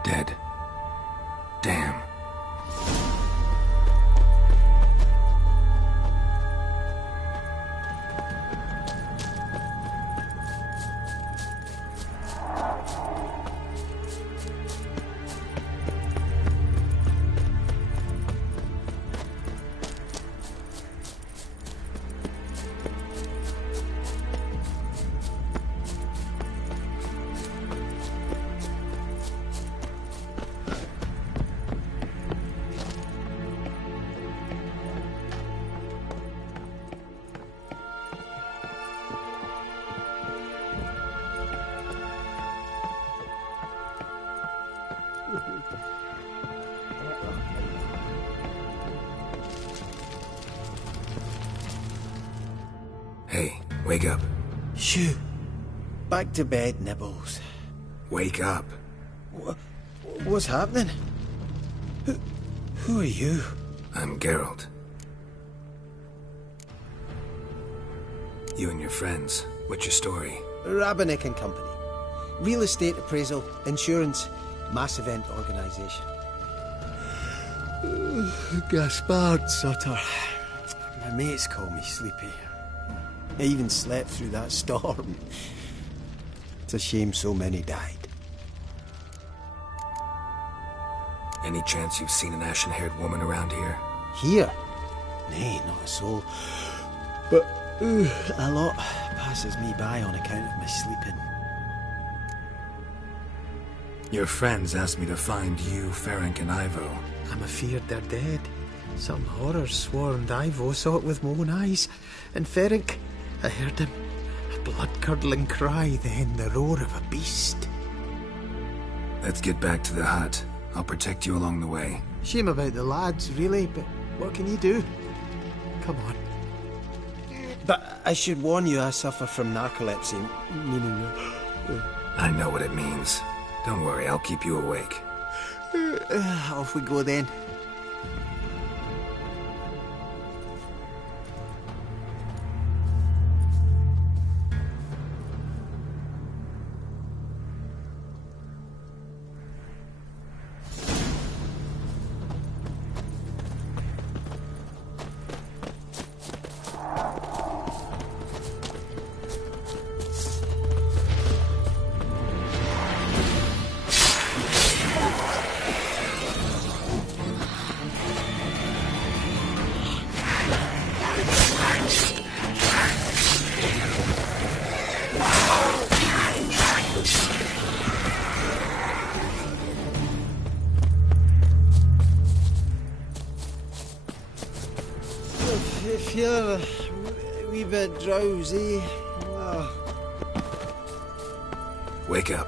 Dead. Damn. Hey, wake up. Shoo. Back to bed, Nibbles. Wake up. What's happening? Who are you? I'm Geralt. You and your friends. What's your story? Rabenik and Company. Real estate appraisal, insurance, mass event organisation. Gaspard Sutter. My mates call me Sleepy. I even slept through that storm. It's a shame so many died. Any chance you've seen an ashen-haired woman around here? Here? Nay, not a soul. But a lot passes me by on account of my sleeping. Your friends asked me to find you, Ferenc, and Ivo. I'm afeard they're dead. Some horrors swarmed Ivo, saw it with my own eyes. And Ferenc, I heard him. A blood-curdling cry, then the roar of a beast. Let's get back to the hut. I'll protect you along the way. Shame about the lads, really, but what can you do? Come on. But I should warn you, I suffer from narcolepsy, meaning... I know what it means. Don't worry, I'll keep you awake. Off we go then. Feeling a wee bit drowsy. Wake up.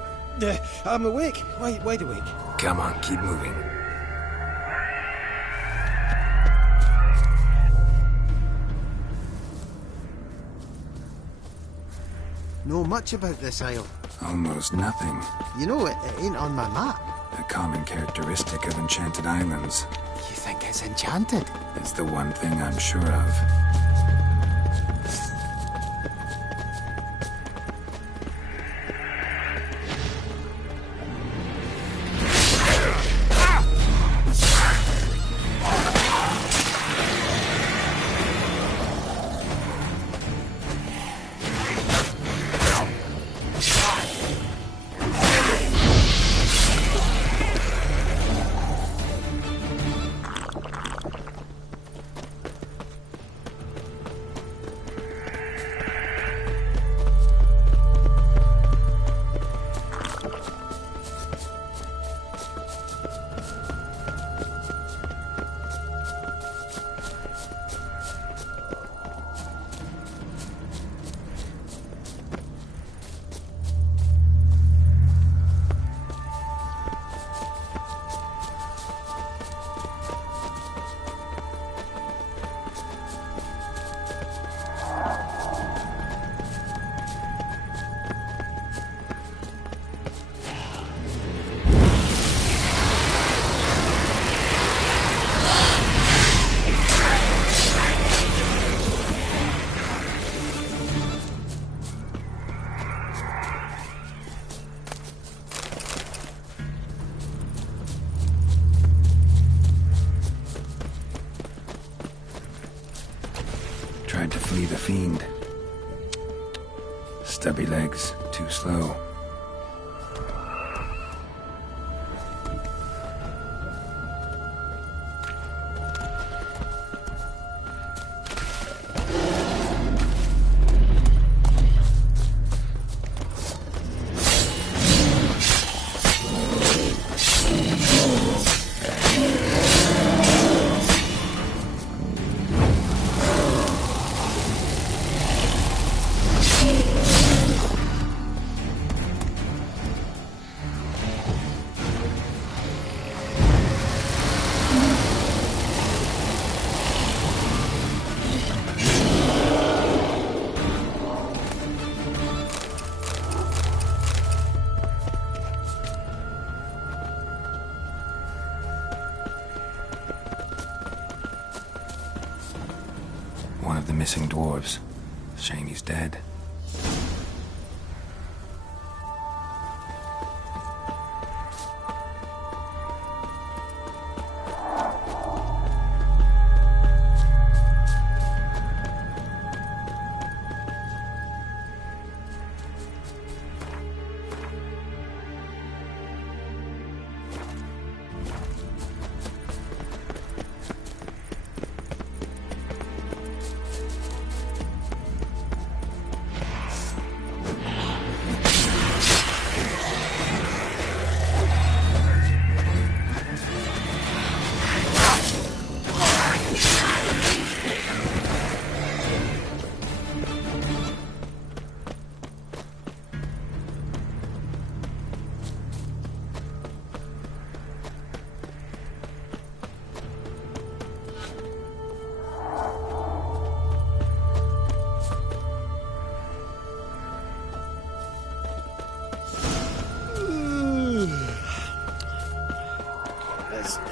I'm awake. Wide awake. Come on, keep moving. Know much about this isle? Almost nothing. You know, it ain't on my map. A common characteristic of enchanted islands. You think it's enchanted? It's the one thing I'm sure of. Tried to flee the fiend. Stubby legs, too slow. missing dwarves. Shame he's dead.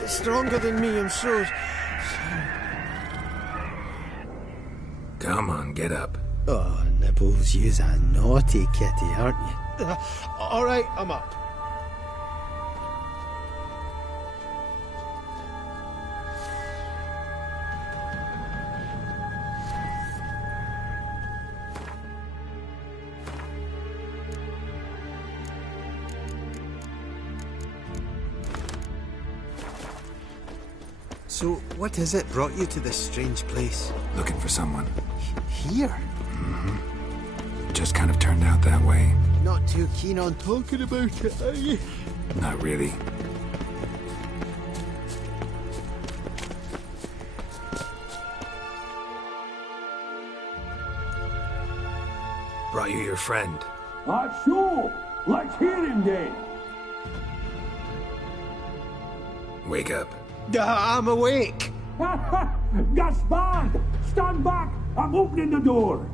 It's stronger than me, I'm sure. Come on, get up. Oh, Nibbles, you's a naughty kitty, aren't you? All right, I'm up. So, what is it brought you to this strange place? Looking for someone. Here? Mm-hmm. Just kind of turned out that way. Not too keen on talking about it, are you? Not really. Brought you your friend. Sure. Let's hear him then. Wake up. I'm awake. Gaspard! Stand back! I'm opening the door.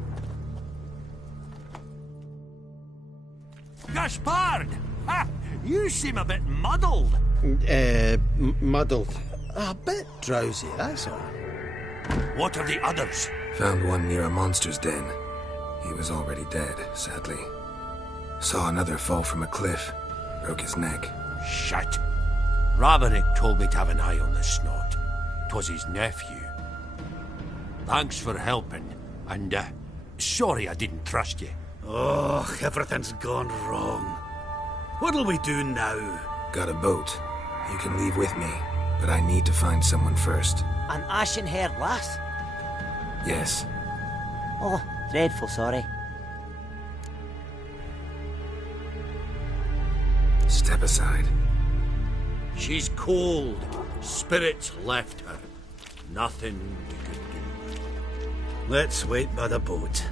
Gaspard! Ha! You seem a bit muddled. Muddled. A bit drowsy, that's all. What of the others? Found one near a monster's den. He was already dead, sadly. Saw another fall from a cliff. Broke his neck. Shite. Raverick told me to have an eye on the snot. 'Twas his nephew. Thanks for helping, and sorry I didn't trust you. Oh, everything's gone wrong. What'll we do now? Got a boat. You can leave with me, but I need to find someone first. An ashen-haired lass? Yes. Oh, dreadful sorry. Step aside. She's cold. Spirits left her. Nothing to good do. Let's wait by the boat.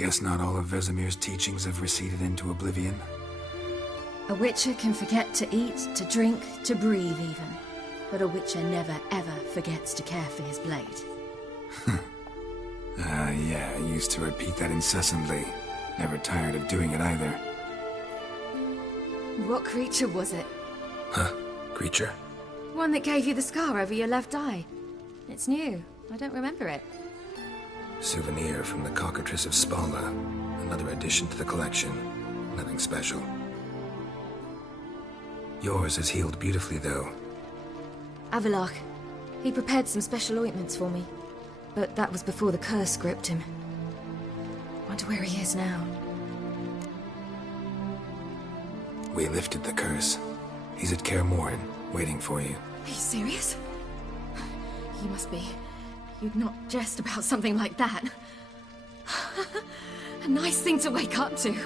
Guess not all of Vesemir's teachings have receded into oblivion. A witcher can forget to eat, to drink, to breathe even. But a witcher never ever forgets to care for his blade. Yeah, I used to repeat that incessantly. Never tired of doing it either. What creature was it? Huh? Creature? One that gave you the scar over your left eye. It's new. I don't remember it. Souvenir from the Cockatrice of Spala. Another addition to the collection. Nothing special. Yours has healed beautifully, though. Avallac'h. He prepared some special ointments for me. But that was before the curse gripped him. Wonder where he is now. We lifted the curse. He's at Kaer Morhen, waiting for you. Are you serious? You must be. You'd not jest about something like that. A nice thing to wake up to.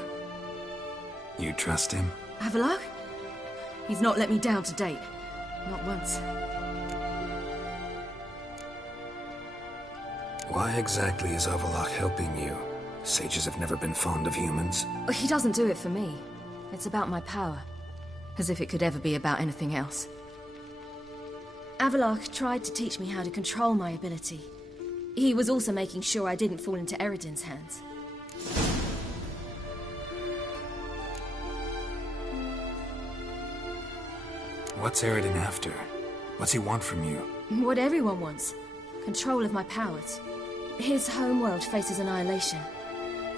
You trust him? Avallac'h? He's not let me down to date. Not once. Why exactly is Avallac'h helping you? Sages have never been fond of humans. He doesn't do it for me. It's about my power. As if it could ever be about anything else. Avallac'h tried to teach me how to control my ability. He was also making sure I didn't fall into Eredin's hands. What's Eredin after? What's he want from you? What everyone wants. Control of my powers. His homeworld faces annihilation.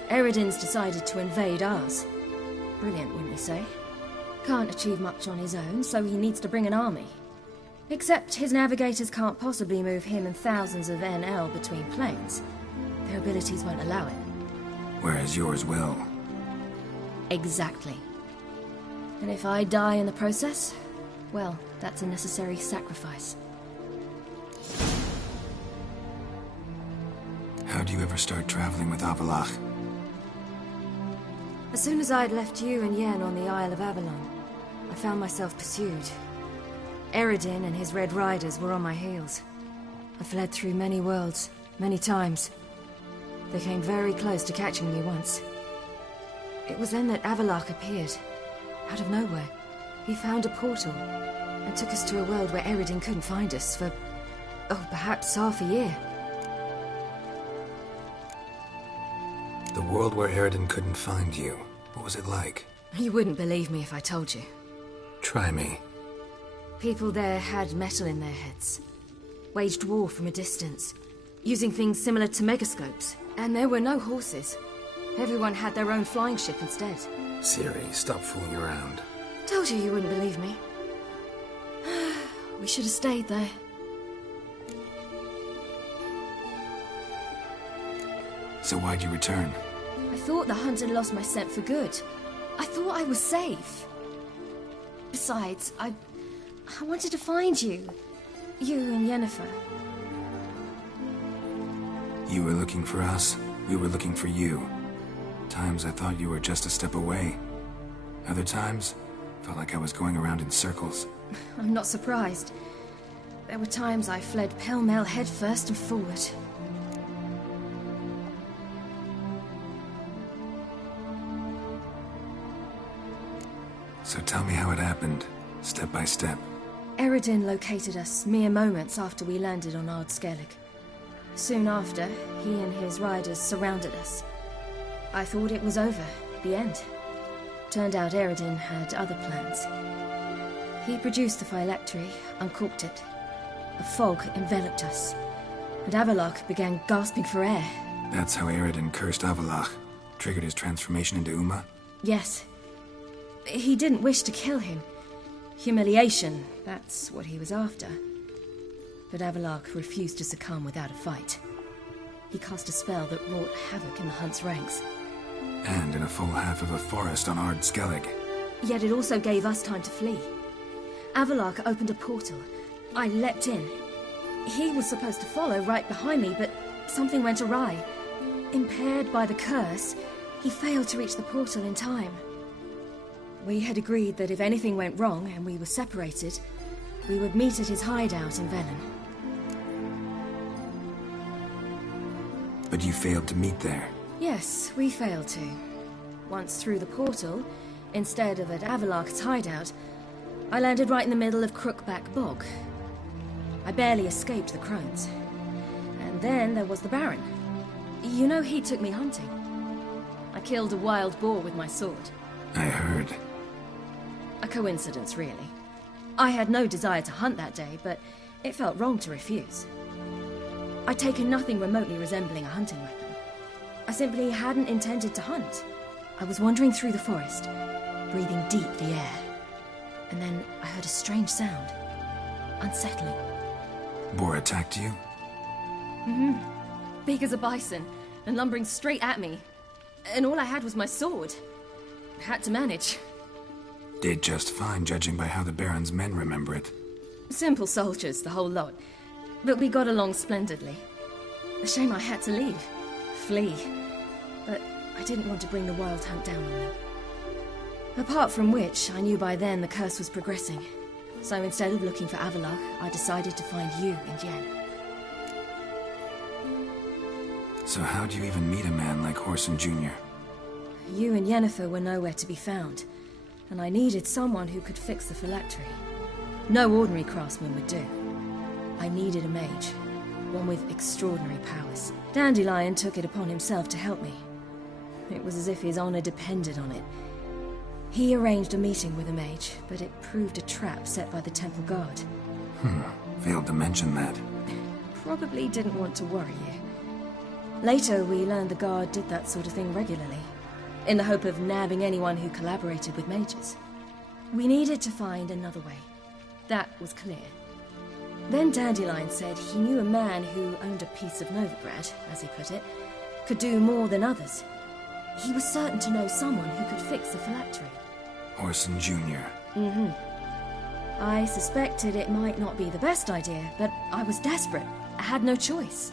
Eredin's decided to invade ours. Brilliant, wouldn't you say? Can't achieve much on his own, so he needs to bring an army. Except his navigators can't possibly move him and thousands of NL between planes. Their abilities won't allow it. Whereas yours will. Exactly. And if I die in the process, well, that's a necessary sacrifice. How do you ever start traveling with Avallac'h? As soon as I'd left you and Yen on the Isle of Avalon, I found myself pursued. Eredin and his Red Riders were on my heels. I fled through many worlds, many times. They came very close to catching me once. It was then that Avallac'h appeared, out of nowhere. He found a portal, and took us to a world where Eredin couldn't find us for, perhaps half a year. The world where Eredin couldn't find you. What was it like? You wouldn't believe me if I told you. Try me. People there had metal in their heads. Waged war from a distance, using things similar to megascopes. And there were no horses. Everyone had their own flying ship instead. Ciri, stop fooling around. Told you wouldn't believe me. We should have stayed there. So why'd you return? I thought the hunt had lost my scent for good. I thought I was safe. Besides, I wanted to find you. You and Yennefer. You were looking for us. We were looking for you. Times I thought you were just a step away. Other times, felt like I was going around in circles. I'm not surprised. There were times I fled pell-mell headfirst and forward. So tell me how it happened, step by step. Eredin located us mere moments after we landed on Ard Skellig. Soon after, he and his riders surrounded us. I thought it was over, the end. Turned out Eredin had other plans. He produced the phylactery, uncorked it. A fog enveloped us, and Avallac'h began gasping for air. That's how Eredin cursed Avallac'h, triggered his transformation into Uma? Yes. He didn't wish to kill him. Humiliation, that's what he was after. But Avallac'h refused to succumb without a fight. He cast a spell that wrought havoc in the hunt's ranks. And in a full half of a forest on Ard Skellig. Yet it also gave us time to flee. Avallac'h opened a portal. I leapt in. He was supposed to follow right behind me, but something went awry. Impaired by the curse, he failed to reach the portal in time. We had agreed that if anything went wrong and we were separated, we would meet at his hideout in Velen. But you failed to meet there. Yes, we failed to. Once through the portal, instead of at Avalok's hideout, I landed right in the middle of Crookback Bog. I barely escaped the crones. And then there was the Baron. You know, he took me hunting. I killed a wild boar with my sword. I heard. A coincidence, really. I had no desire to hunt that day, but it felt wrong to refuse. I'd taken nothing remotely resembling a hunting weapon. I simply hadn't intended to hunt. I was wandering through the forest, breathing deep the air. And then I heard a strange sound. Unsettling. Boar attacked you? Mm-hmm. Big as a bison, and lumbering straight at me. And all I had was my sword. Had to manage. Did just fine, judging by how the Baron's men remember it. Simple soldiers, the whole lot. But we got along splendidly. A shame I had to leave. Flee. But I didn't want to bring the Wild Hunt down on them. Apart from which, I knew by then the curse was progressing. So instead of looking for Avalok, I decided to find you and Yen. So how'd you even meet a man like Whoreson Jr.? You and Yennefer were nowhere to be found, and I needed someone who could fix the phylactery. No ordinary craftsman would do. I needed a mage, one with extraordinary powers. Dandelion took it upon himself to help me. It was as if his honor depended on it. He arranged a meeting with a mage, but it proved a trap set by the Temple Guard. Failed to mention that. Probably didn't want to worry you. Later, we learned the Guard did that sort of thing regularly, in the hope of nabbing anyone who collaborated with mages. We needed to find another way. That was clear. Then Dandelion said he knew a man who owned a piece of Novigrad, as he put it, could do more than others. He was certain to know someone who could fix the phylactery. Whoreson Jr. Mm-hmm. I suspected it might not be the best idea, but I was desperate. I had no choice.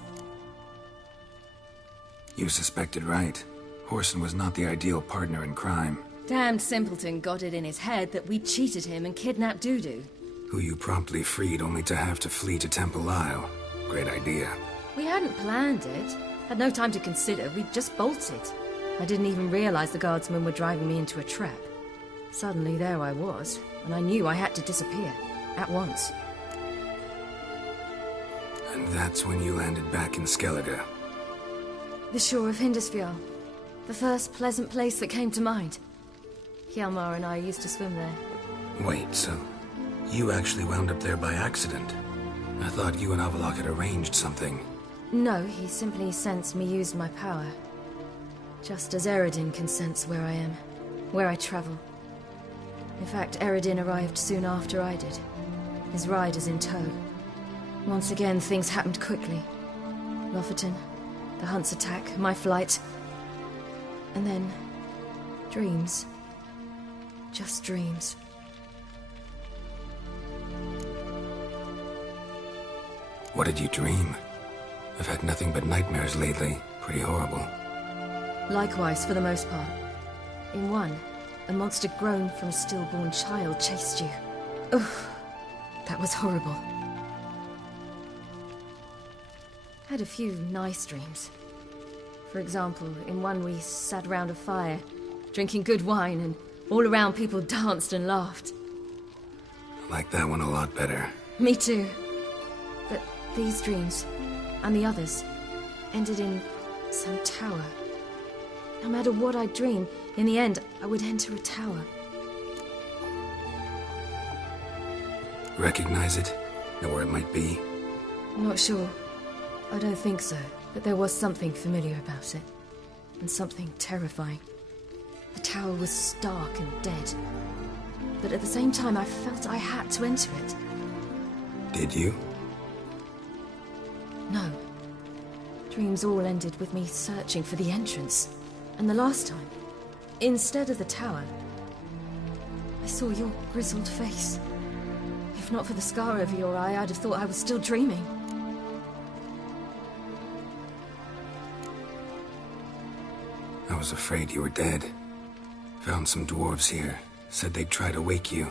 You suspected right. Whoreson was not the ideal partner in crime. Damned simpleton got it in his head that we cheated him and kidnapped Dudu. Who you promptly freed only to have to flee to Temple Isle. Great idea. We hadn't planned it. Had no time to consider. We just bolted. I didn't even realize the guardsmen were driving me into a trap. Suddenly there I was, and I knew I had to disappear. At once. And that's when you landed back in Skellige. The shore of Hindisfjall. The first pleasant place that came to mind. Hjalmar and I used to swim there. Wait, so you actually wound up there by accident? I thought you and Avalok had arranged something. No, he simply sensed me use my power. Just as Eredin can sense where I am, where I travel. In fact, Eredin arrived soon after I did. His riders in tow. Once again, things happened quickly. Lofoten, the Hunt's attack, my flight. And then, dreams. Just dreams. What did you dream? I've had nothing but nightmares lately. Pretty horrible. Likewise, for the most part. In one, a monster grown from a stillborn child chased you. Ugh, that was horrible. Had a few nice dreams. For example, in one we sat round a fire, drinking good wine, and all around people danced and laughed. I like that one a lot better. Me too. But these dreams, and the others, ended in some tower. No matter what I dreamed, in the end, I would enter a tower. Recognize it? Know where it might be? Not sure. I don't think so, but there was something familiar about it. And something terrifying. The tower was stark and dead. But at the same time, I felt I had to enter it. Did you? No. Dreams all ended with me searching for the entrance. And the last time, instead of the tower, I saw your grizzled face. If not for the scar over your eye, I'd have thought I was still dreaming. I was afraid you were dead. Found some dwarves here. Said they'd try to wake you,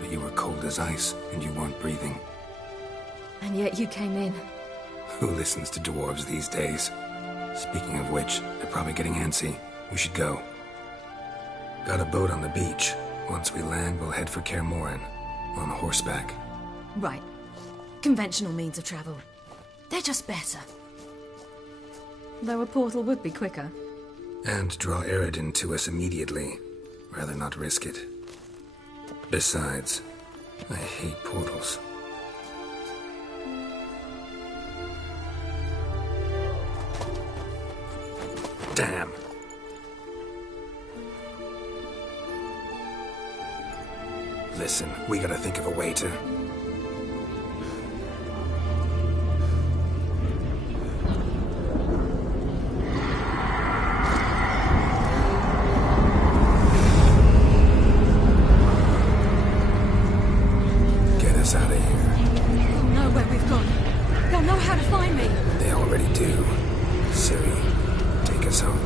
but you were cold as ice and you weren't breathing. And yet you came in. Who listens to dwarves these days? Speaking of which, they're probably getting antsy. We should go. Got a boat on the beach. Once we land, we'll head for Kaer Morhen. On horseback. Right. Conventional means of travel. They're just better. Though a portal would be quicker. And draw Eredin to us immediately. Rather not risk it. Besides, I hate portals. Damn. Listen, we gotta think of a way to... get us out of here. They'll know where we've gone. They'll know how to find me. They already do. Ciri, take us home.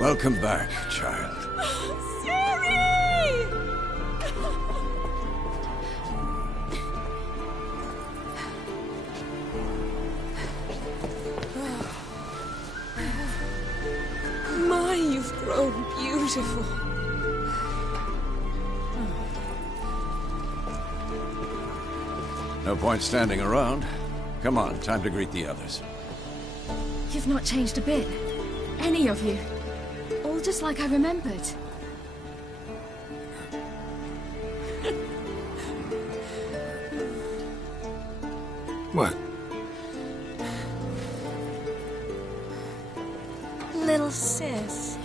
Welcome back, child. Ciri! My, you've grown beautiful. No point standing around. Come on, time to greet the others. You've not changed a bit. Any of you. All just like I remembered. What? Little sis.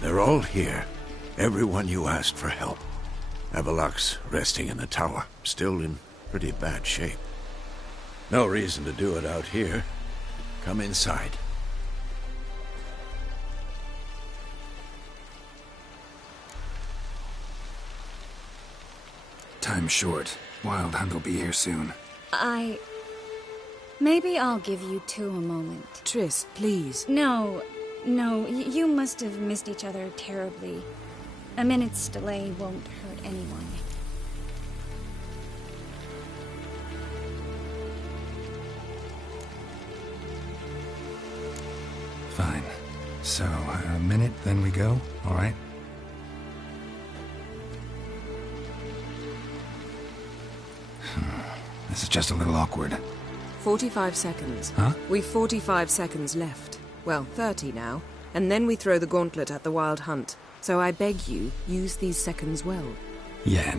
They're all here. Everyone you asked for help. Avallac'h's resting in the tower, still in pretty bad shape. No reason to do it out here. Come inside. Time's short. Wild Hunt will be here soon. Maybe I'll give you two a moment. Triss, please. No, you must have missed each other terribly. A minute's delay won't hurt anyone. Fine. So, a minute, then we go? All right? This is just a little awkward. 45 seconds. Huh? We've 45 seconds left. Well, 30 now. And then we throw the gauntlet at the Wild Hunt. So I beg you, use these seconds well. Yen,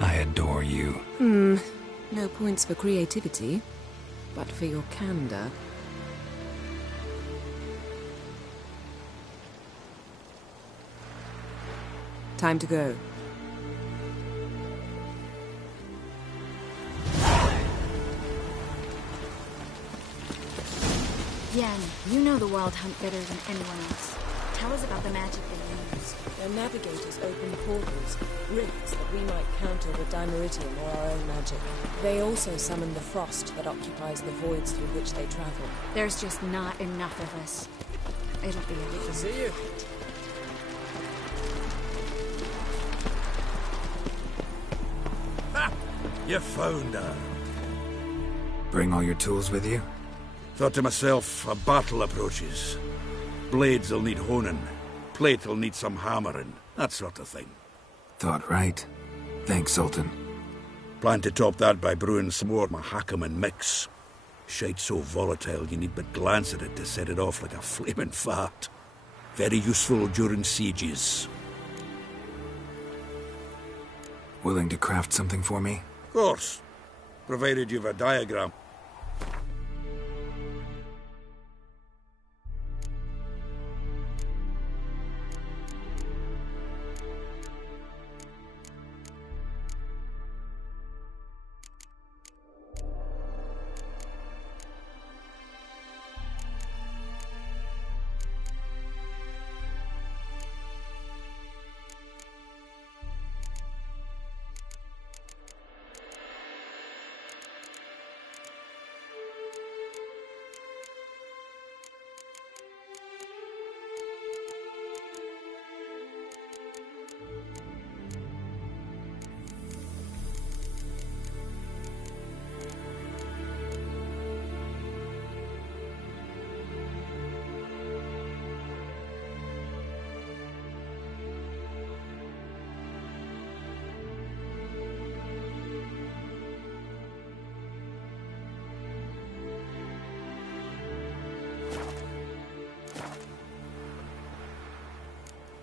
I adore you. No points for creativity, but for your candor. Time to go. Yen, you know the Wild Hunt better than anyone else. Tell us about the magic they use. Their navigators open portals, rifts that we might counter with Dimeritium or our own magic. They also summon the frost that occupies the voids through which they travel. There's just not enough of us. It'll be a Good to see you. Ha! You found her. Bring all your tools with you? Thought to myself, a battle approaches. Blades will need honing. Plate will need some hammering. That sort of thing. Thought right. Thanks, Sultan. Plan to top that by brewing some more Mahakam and mix. Shite so volatile you need but glance at it to set it off like a flaming fart. Very useful during sieges. Willing to craft something for me? Of course. Provided you've a diagram.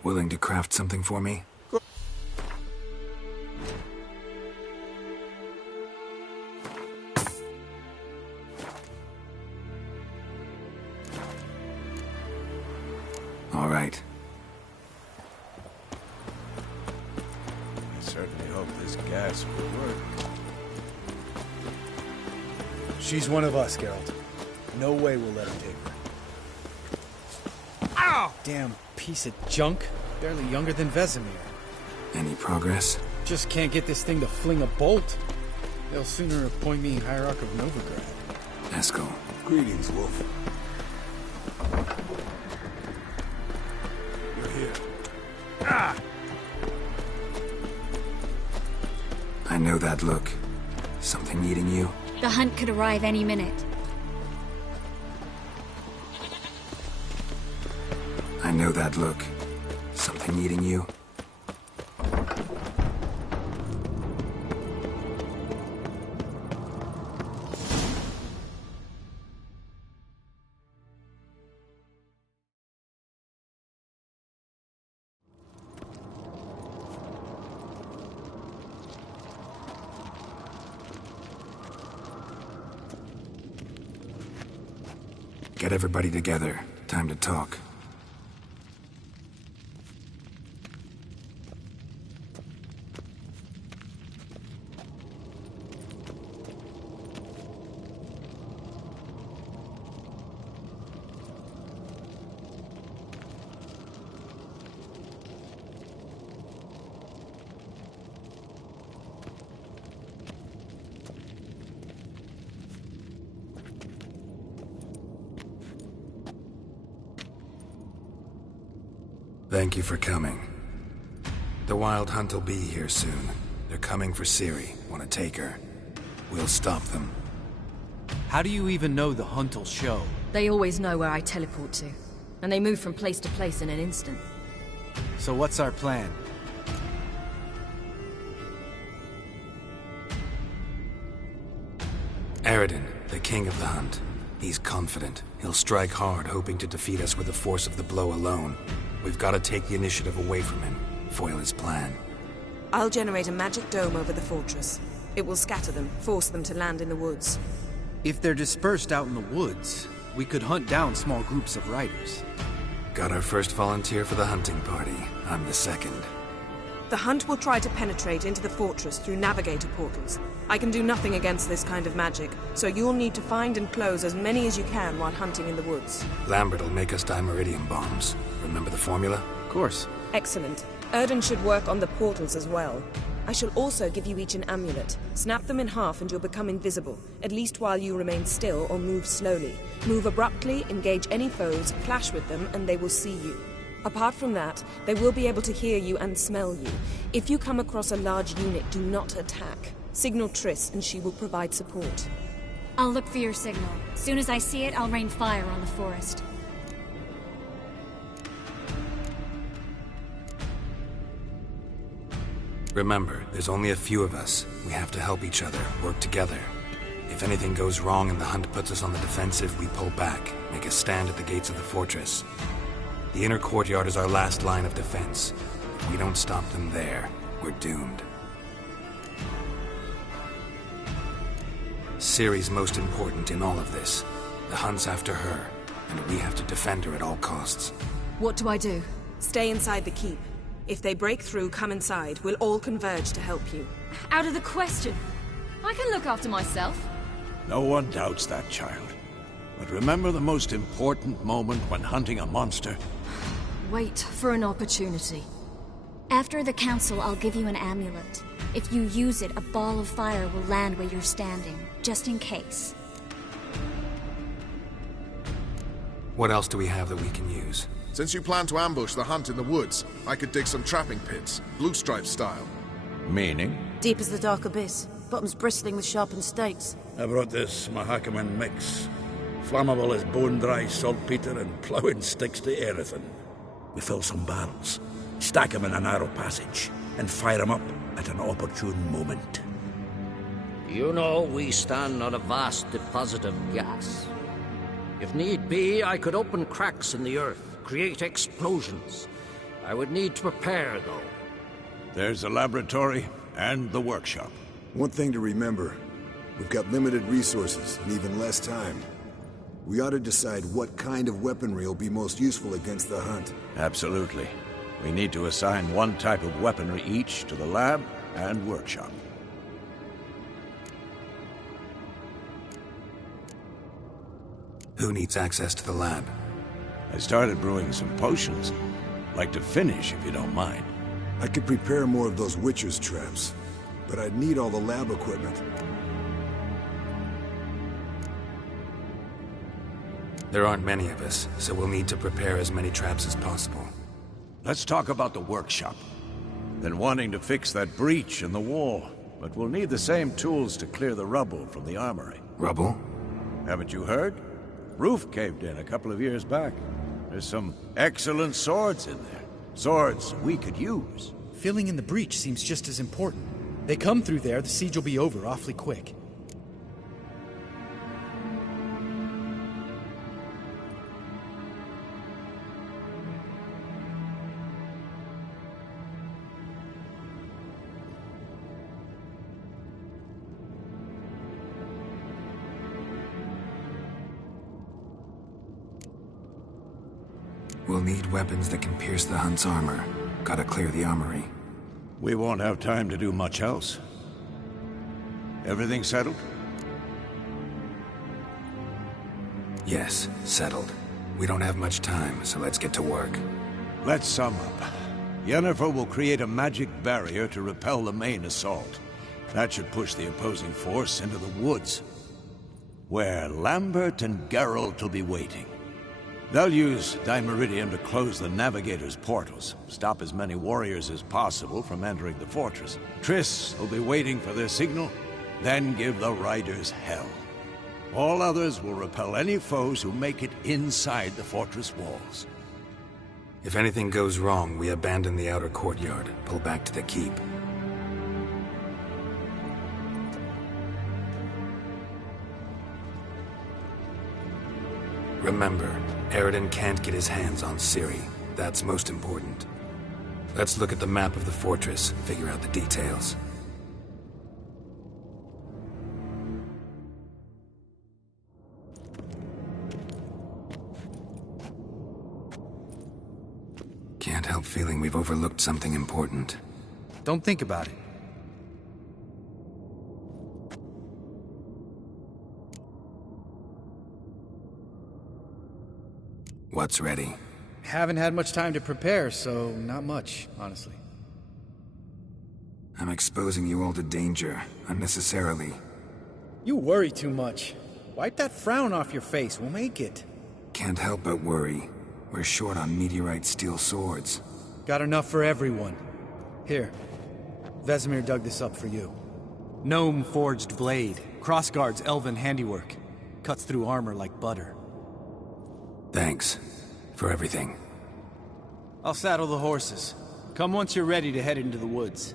Willing to craft something for me? All right. I certainly hope this gas will work. She's one of us, Geralt. No way we'll let him take her. Ow! Damn piece of junk. Barely younger than Vesemir. Any progress? Just can't get this thing to fling a bolt. They'll sooner appoint me Hierarch of Novigrad. Eskel. Greetings, Wolf. You're here. Ah! I know that look. Something eating you? The hunt could arrive any minute. I know that look. Something eating you? Get everybody together. Time to talk. Thank you for coming. The Wild Hunt will be here soon. They're coming for Ciri. Want to take her? We'll stop them. How do you even know the Hunt will show? They always know where I teleport to. And they move from place to place in an instant. So what's our plan? Aradin, the king of the hunt. He's confident. He'll strike hard, hoping to defeat us with the force of the blow alone. We've got to take the initiative away from him, foil his plan. I'll generate a magic dome over the fortress. It will scatter them, force them to land in the woods. If they're dispersed out in the woods, we could hunt down small groups of riders. Got our first volunteer for the hunting party. I'm the second. The hunt will try to penetrate into the fortress through navigator portals. I can do nothing against this kind of magic, so you'll need to find and close as many as you can while hunting in the woods. Lambert will make us dimeridium bombs. Remember the formula? Of course. Excellent. Erden should work on the portals as well. I shall also give you each an amulet. Snap them in half and you'll become invisible, at least while you remain still or move slowly. Move abruptly, engage any foes, clash with them, and they will see you. Apart from that, they will be able to hear you and smell you. If you come across a large unit, do not attack. Signal Triss and she will provide support. I'll look for your signal. As soon as I see it, I'll rain fire on the forest. Remember, there's only a few of us. We have to help each other, work together. If anything goes wrong and the hunt puts us on the defensive, we pull back, make a stand at the gates of the fortress. The inner courtyard is our last line of defense. If we don't stop them there, we're doomed. Ciri's most important in all of this. The hunt's after her, and we have to defend her at all costs. What do I do? Stay inside the keep. If they break through, come inside. We'll all converge to help you. Out of the question. I can look after myself. No one doubts that, child. But remember the most important moment when hunting a monster? Wait for an opportunity. After the council, I'll give you an amulet. If you use it, a ball of fire will land where you're standing, just in case. What else do we have that we can use? Since you plan to ambush the hunt in the woods, I could dig some trapping pits, blue stripe style. Meaning? Deep as the dark abyss, bottoms bristling with sharpened stakes. I brought this Mahakaman mix. Flammable as bone-dry saltpeter and ploughing sticks to everything. We fill some barrels, stack them in a narrow passage, and fire them up at an opportune moment. You know, we stand on a vast deposit of gas. If need be, I could open cracks in the earth, create explosions. I would need to prepare, though. There's the laboratory and the workshop. One thing to remember, we've got limited resources and even less time. We ought to decide what kind of weaponry will be most useful against the hunt. Absolutely. We need to assign one type of weaponry each to the lab and workshop. Who needs access to the lab? I started brewing some potions. Like to finish, if you don't mind. I could prepare more of those Witcher's traps, but I'd need all the lab equipment. There aren't many of us, so we'll need to prepare as many traps as possible. Let's talk about the workshop. Been wanting to fix that breach in the wall, but we'll need the same tools to clear the rubble from the armory. Rubble? Haven't you heard? Roof caved in a couple of years back. There's some excellent swords in there. Swords we could use. Filling in the breach seems just as important. They come through there, the siege will be over awfully quick. We'll need weapons that can pierce the hunt's armor. Gotta clear the armory. We won't have time to do much else. Everything settled? Yes, settled. We don't have much time, so let's get to work. Let's sum up. Yennefer will create a magic barrier to repel the main assault. That should push the opposing force into the woods, where Lambert and Geralt will be waiting. They'll use Dimeridium to close the Navigator's portals, stop as many warriors as possible from entering the fortress. Triss will be waiting for their signal, then give the riders hell. All others will repel any foes who make it inside the fortress walls. If anything goes wrong, we abandon the outer courtyard, pull back to the keep. Remember, Eridan can't get his hands on Ciri. That's most important. Let's look at the map of the fortress, figure out the details. Can't help feeling we've overlooked something important. Don't think about it. What's ready? Haven't had much time to prepare, so not much, honestly. I'm exposing you all to danger, unnecessarily. You worry too much. Wipe that frown off your face, we'll make it. Can't help but worry. We're short on meteorite steel swords. Got enough for everyone. Here, Vesemir dug this up for you. Gnome-forged blade. Crossguard's elven handiwork. Cuts through armor like butter. Thanks. For everything. I'll saddle the horses. Come once you're ready to head into the woods.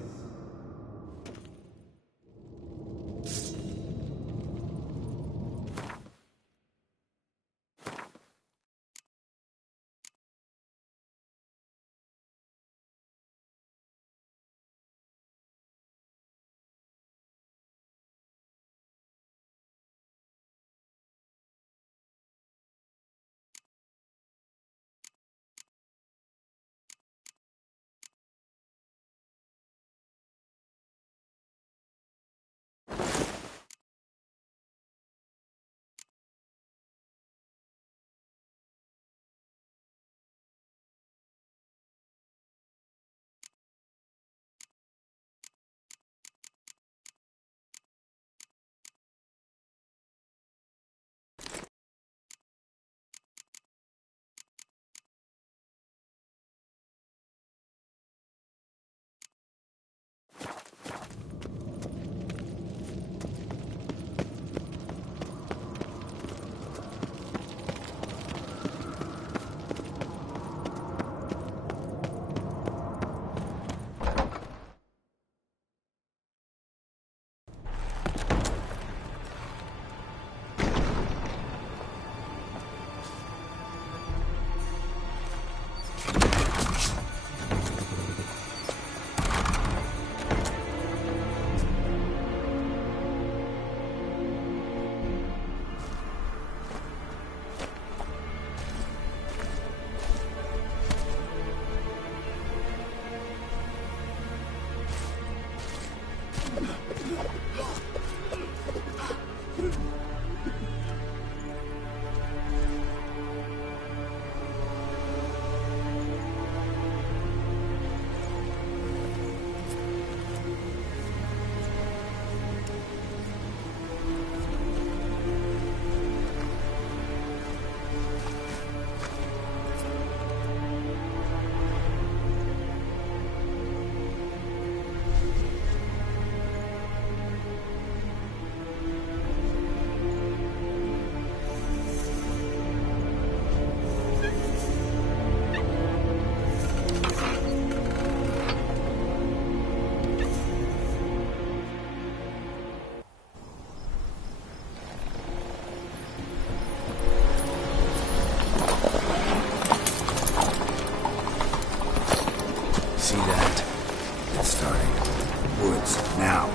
See that? It's starting. Woods, now.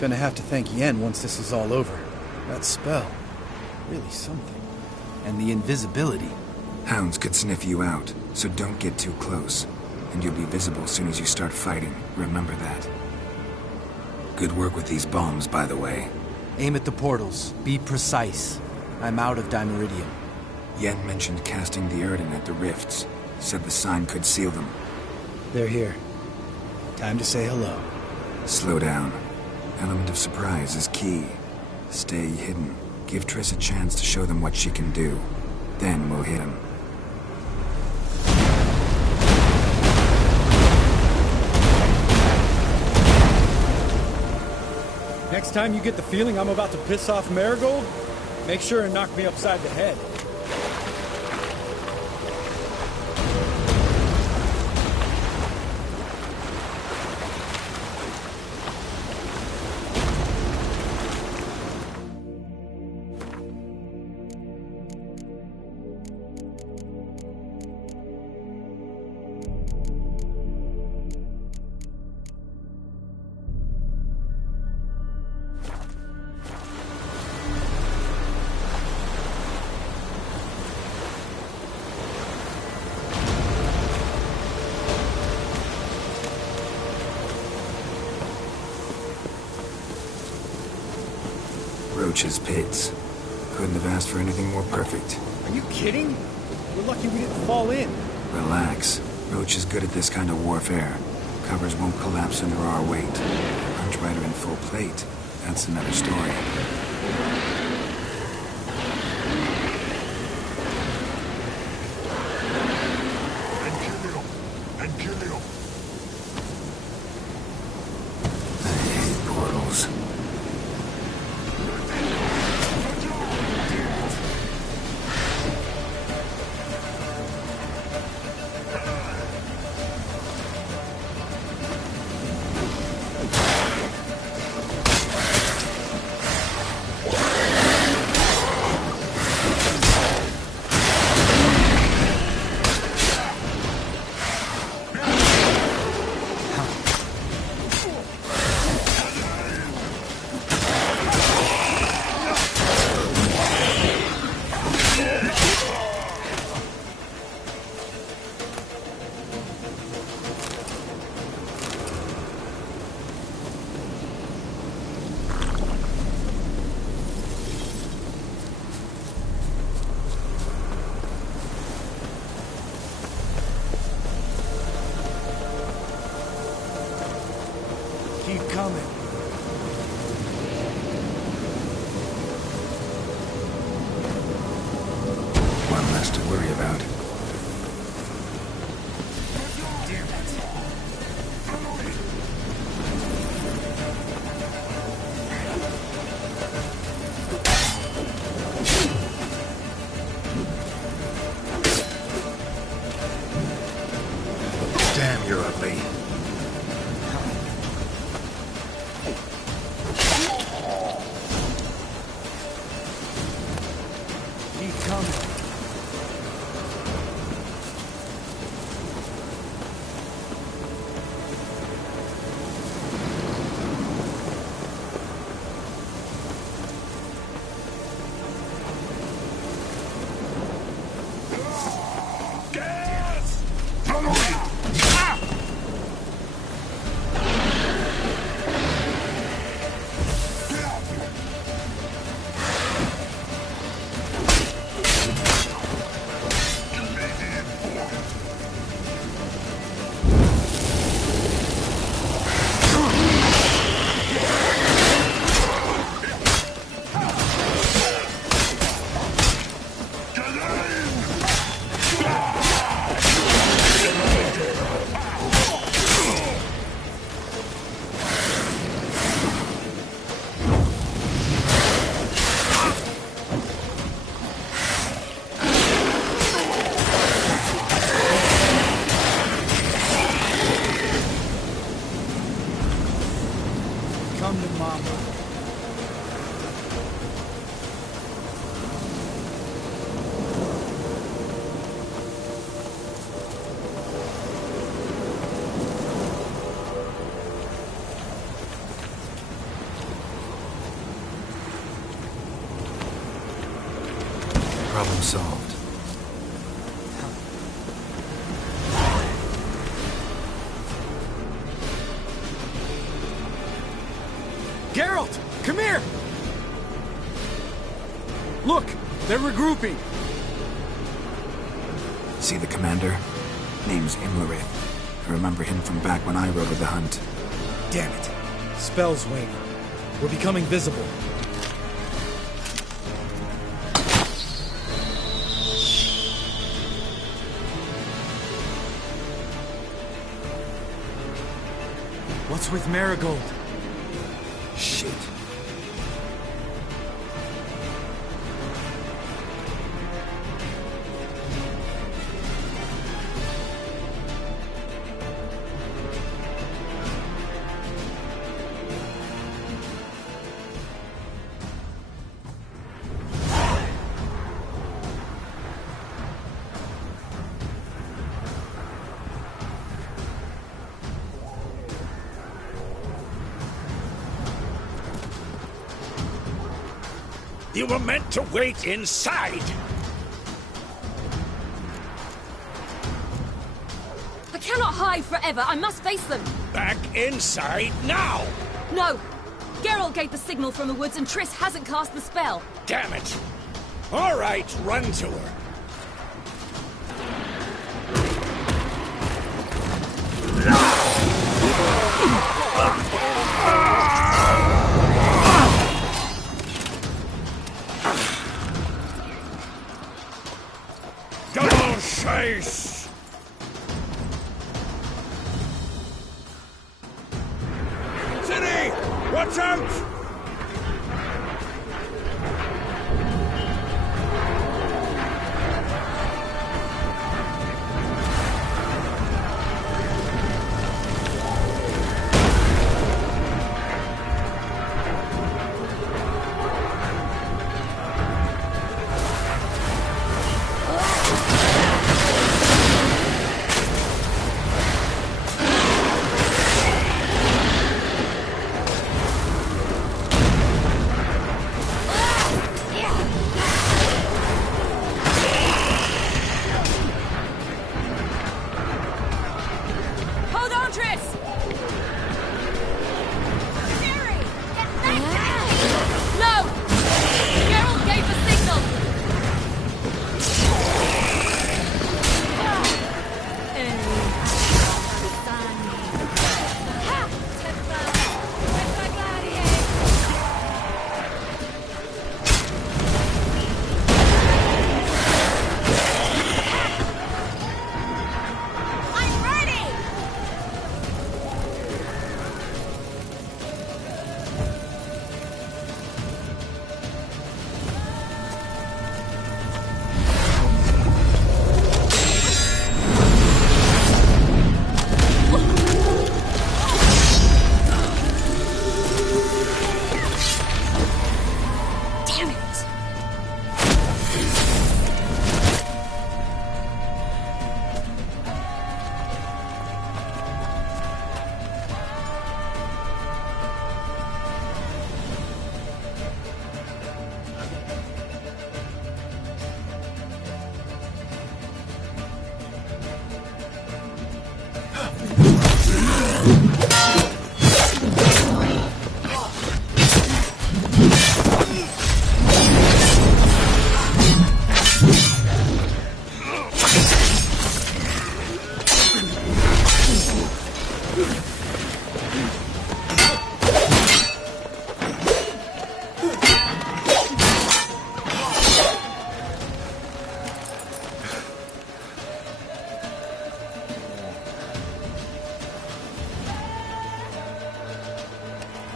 Gonna have to thank Yen once this is all over. That spell, really something. And the invisibility. Hounds could sniff you out, so don't get too close. And you'll be visible as soon as you start fighting. Remember that. Good work with these bombs, by the way. Aim at the portals. Be precise. I'm out of Dimeridium. Yen mentioned casting the Erden at the rifts. Said the sign could seal them. They're here. Time to say hello. Slow down. Element of surprise is key. Stay hidden. Give Triss a chance to show them what she can do. Then we'll hit him. Next time you get the feeling I'm about to piss off Marigold, make sure and knock me upside the head. Roach's pits. Couldn't have asked for anything more perfect. Are you kidding? We're lucky we didn't fall in. Relax. Roach is good at this kind of warfare. Covers won't collapse under our weight. Huntrider in full plate. That's another story. I hate portals. Keep coming. One less to worry about. Damn, you're ugly. Keep coming. Problem solved. Geralt! Come here! Look! They're regrouping! See the commander? Name's Imlerith. I remember him from back when I rode with the hunt. Damn it! Spell's waning. We're becoming visible. What's with Marigold? Shit. You were meant to wait inside! I cannot hide forever. I must face them. Back inside now! No! Geralt gave the signal from the woods and Triss hasn't cast the spell. Damn it! All right, run to her. Double chase! City! Watch out! Hold on, Triss! No! Geralt gave the signal! I'm ready! Damn it!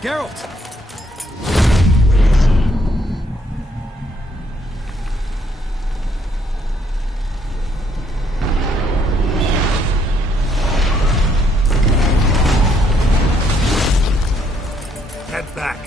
Geralt! Head back.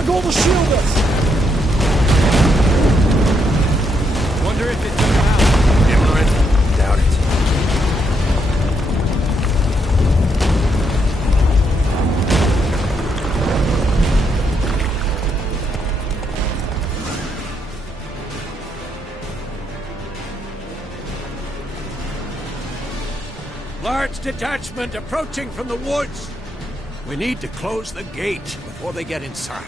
Aragorn will shield us! Wonder if it took him out. Imran? Doubt it. Large detachment approaching from the woods. We need to close the gate before they get inside.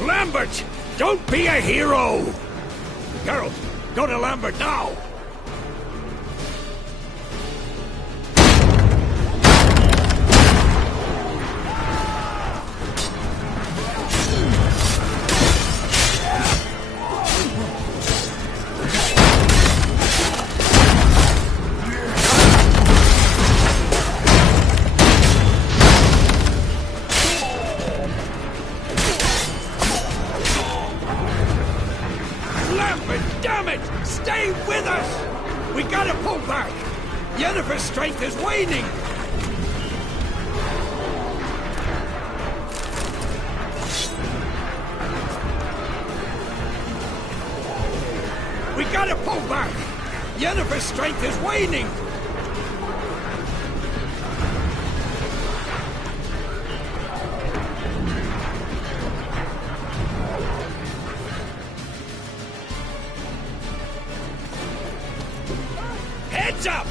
Lambert! Don't be a hero! Geralt, go to Lambert now! Damn it! Stay with us! We gotta pull back! Yennefer's strength is waning! We gotta pull back! Yennefer's strength is waning! Heads up!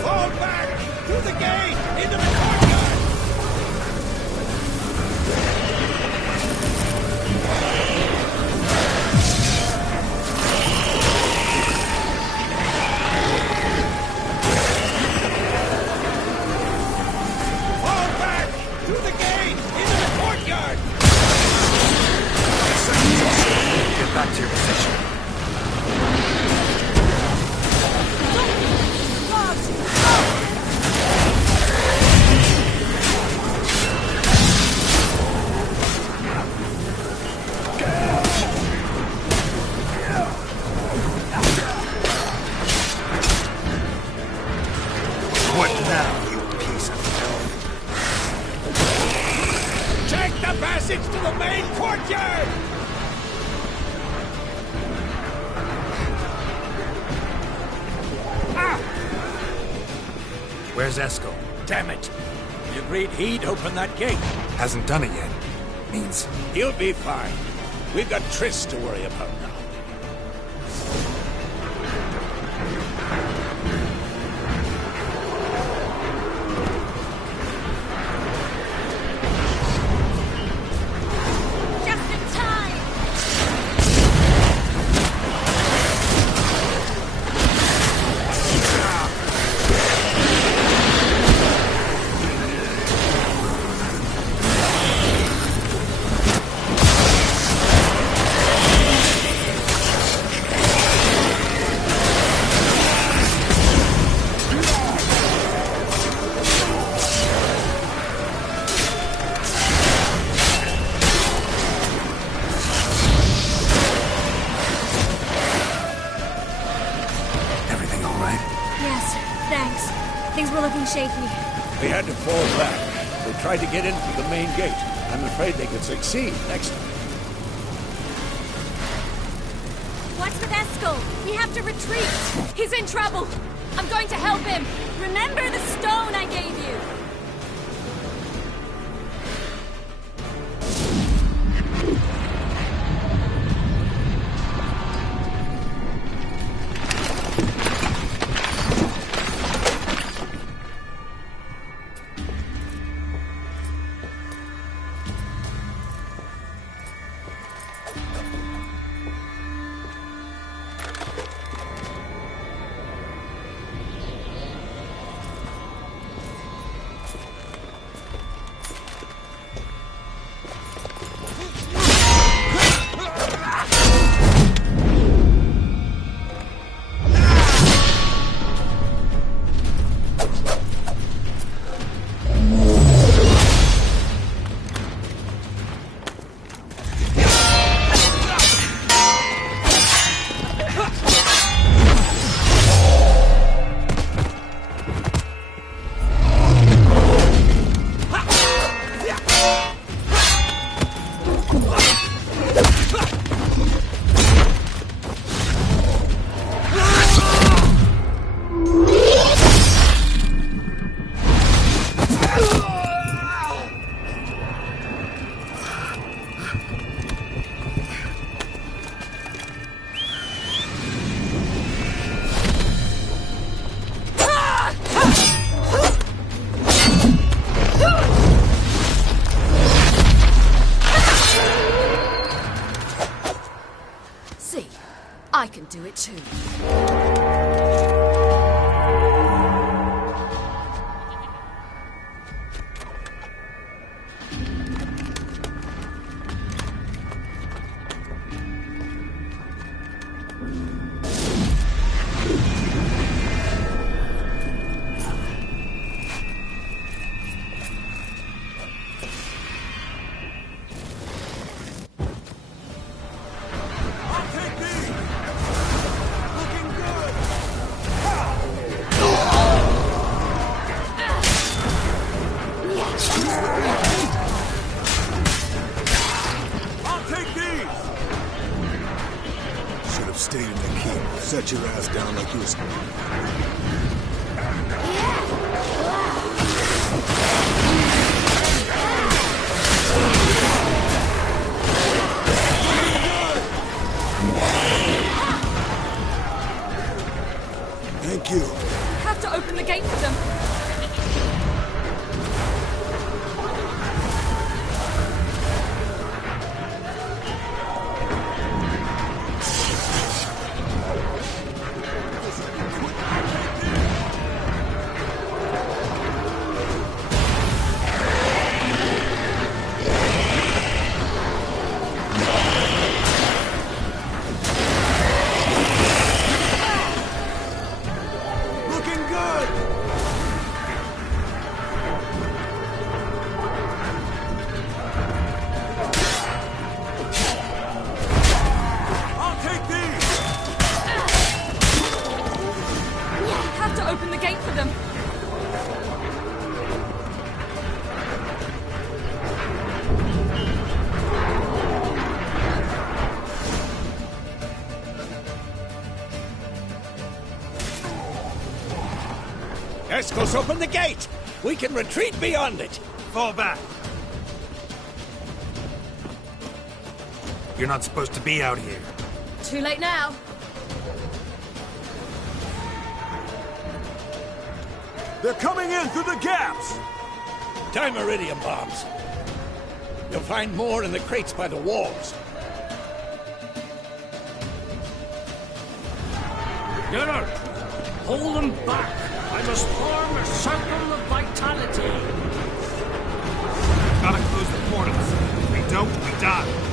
Fall back! Through the gate! Into the courtyard! Through the gate! Into the courtyard! Get back to your position. What now, you piece of filth? Take the passage to the main courtyard! Ah! Where's Eskel? Damn it! We agreed he'd open that gate. Hasn't done it yet. Means He'll be fine. We've got Triss to worry about now. Just in time! everything all right? Yes, thanks. Things were looking shaky. They had to fall back. They tried to get in through the main gate. I'm afraid they could succeed next time. What's with Eskel? We have to retreat. He's in trouble. I'm going to help him. Remember the stone I gave you. I can do it too. Set your ass down like you was... Thank you. Have to open the gate for them. Escos, open the gate! We can retreat beyond it! Fall back! You're not supposed to be out here. Too late now. They're coming in through the gaps! Time iridium bombs. You'll find more in the crates by the walls. Geralt, hold them back! I must form a circle of vitality! Gotta close the portals. If we don't, we die.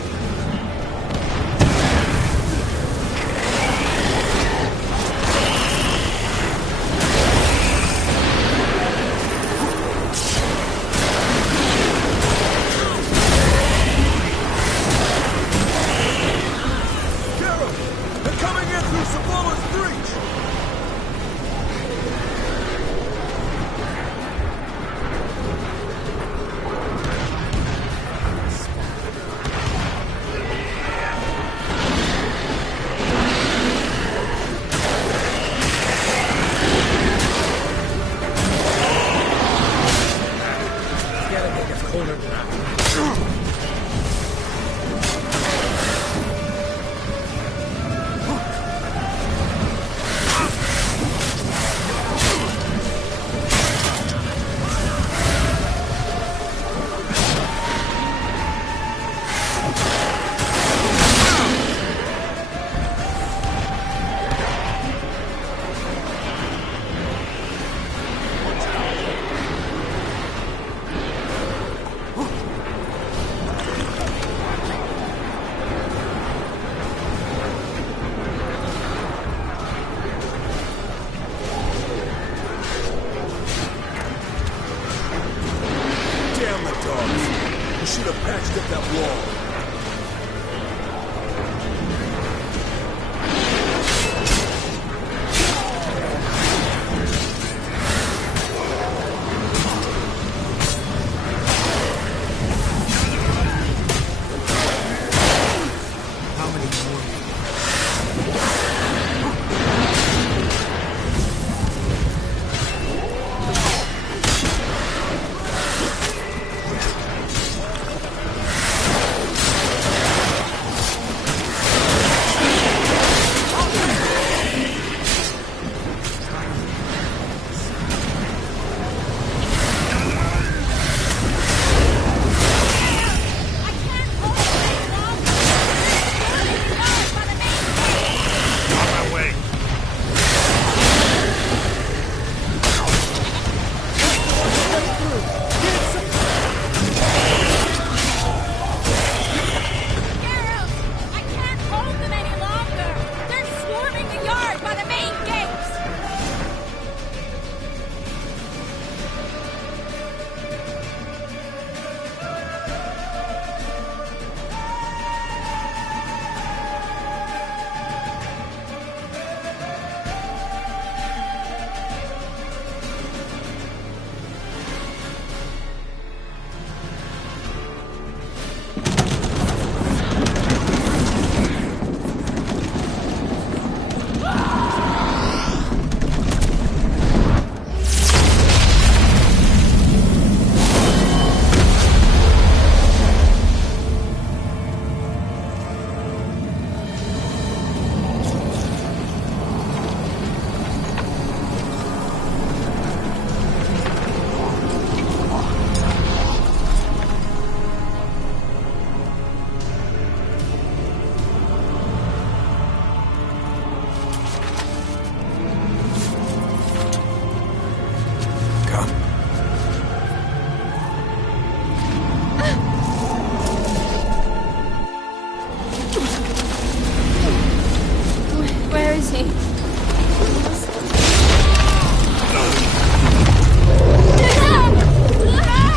King.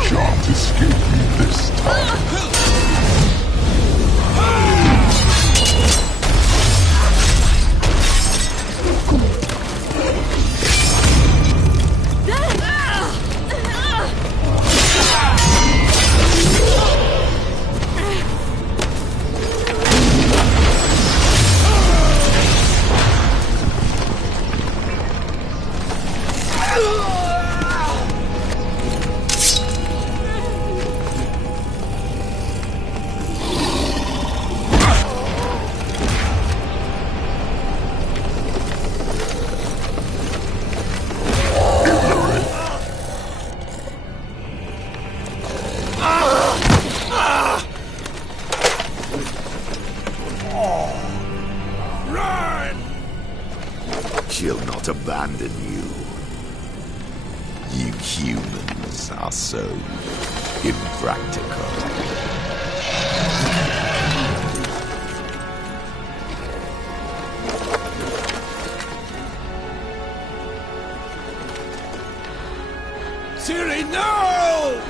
Can't escape me this time. She'll not abandon you. You humans are so impractical. Ciri, no!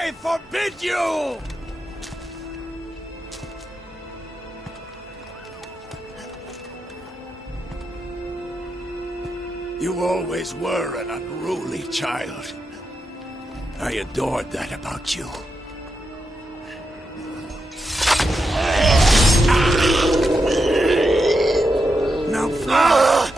I forbid you! You always were an unruly child. I adored that about you. Now fly!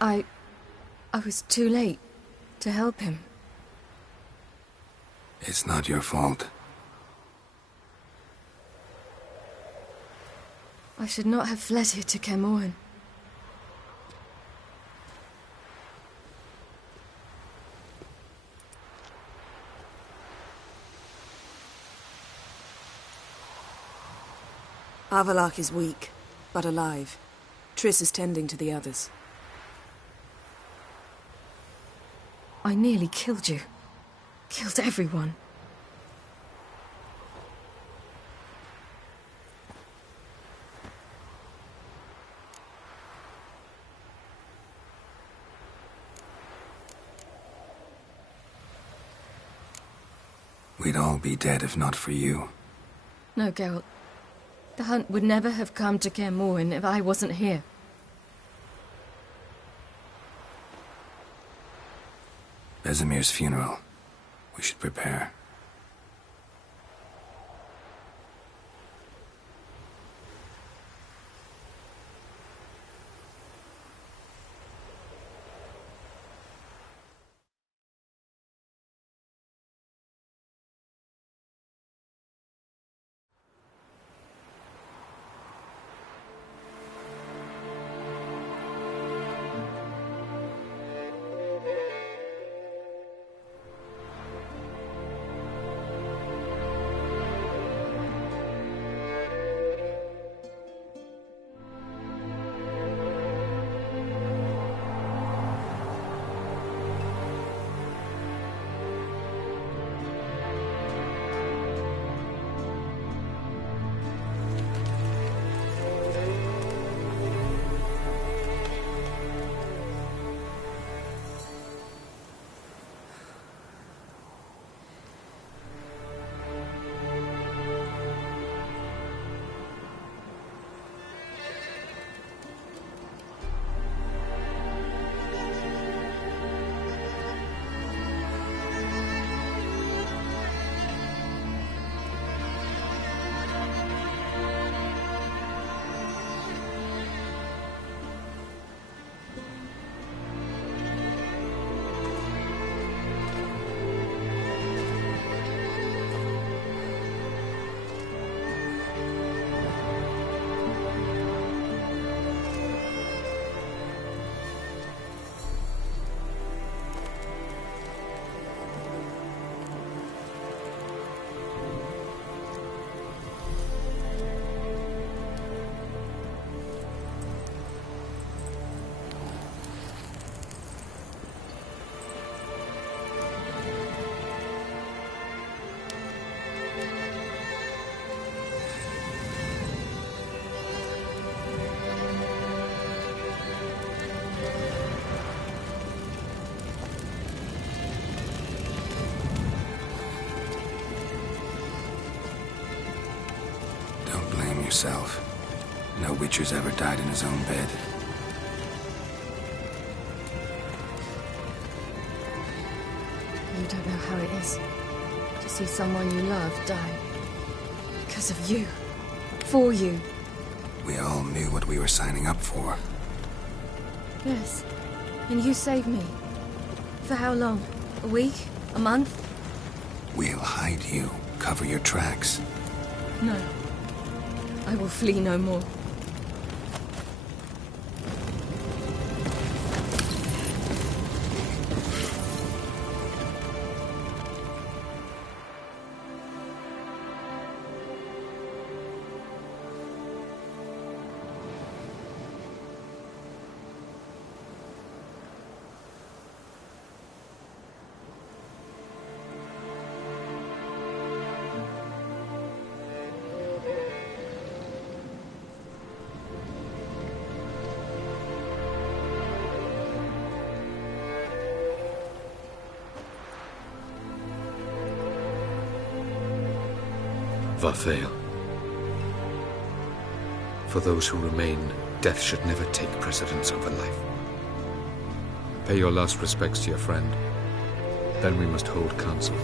I was too late to help him. It's not your fault. I should not have fled here to Caermorhen. Avallac'h is weak, but alive. Triss is tending to the others. I nearly killed you. Killed everyone. We'd all be dead if not for you. No, Geralt. The hunt would never have come to Caermorhen if I wasn't here. Vesemir's funeral. We should prepare. Yourself. No Witcher's ever died in his own bed. You don't know how it is to see someone you love die. Because of you. For you. We all knew what we were signing up for. Yes. And you saved me. For how long? A week? A month? We'll hide you. Cover your tracks. No. I will flee no more. Vathael. For those who remain, death should never take precedence over life. Pay your last respects to your friend. Then we must hold council.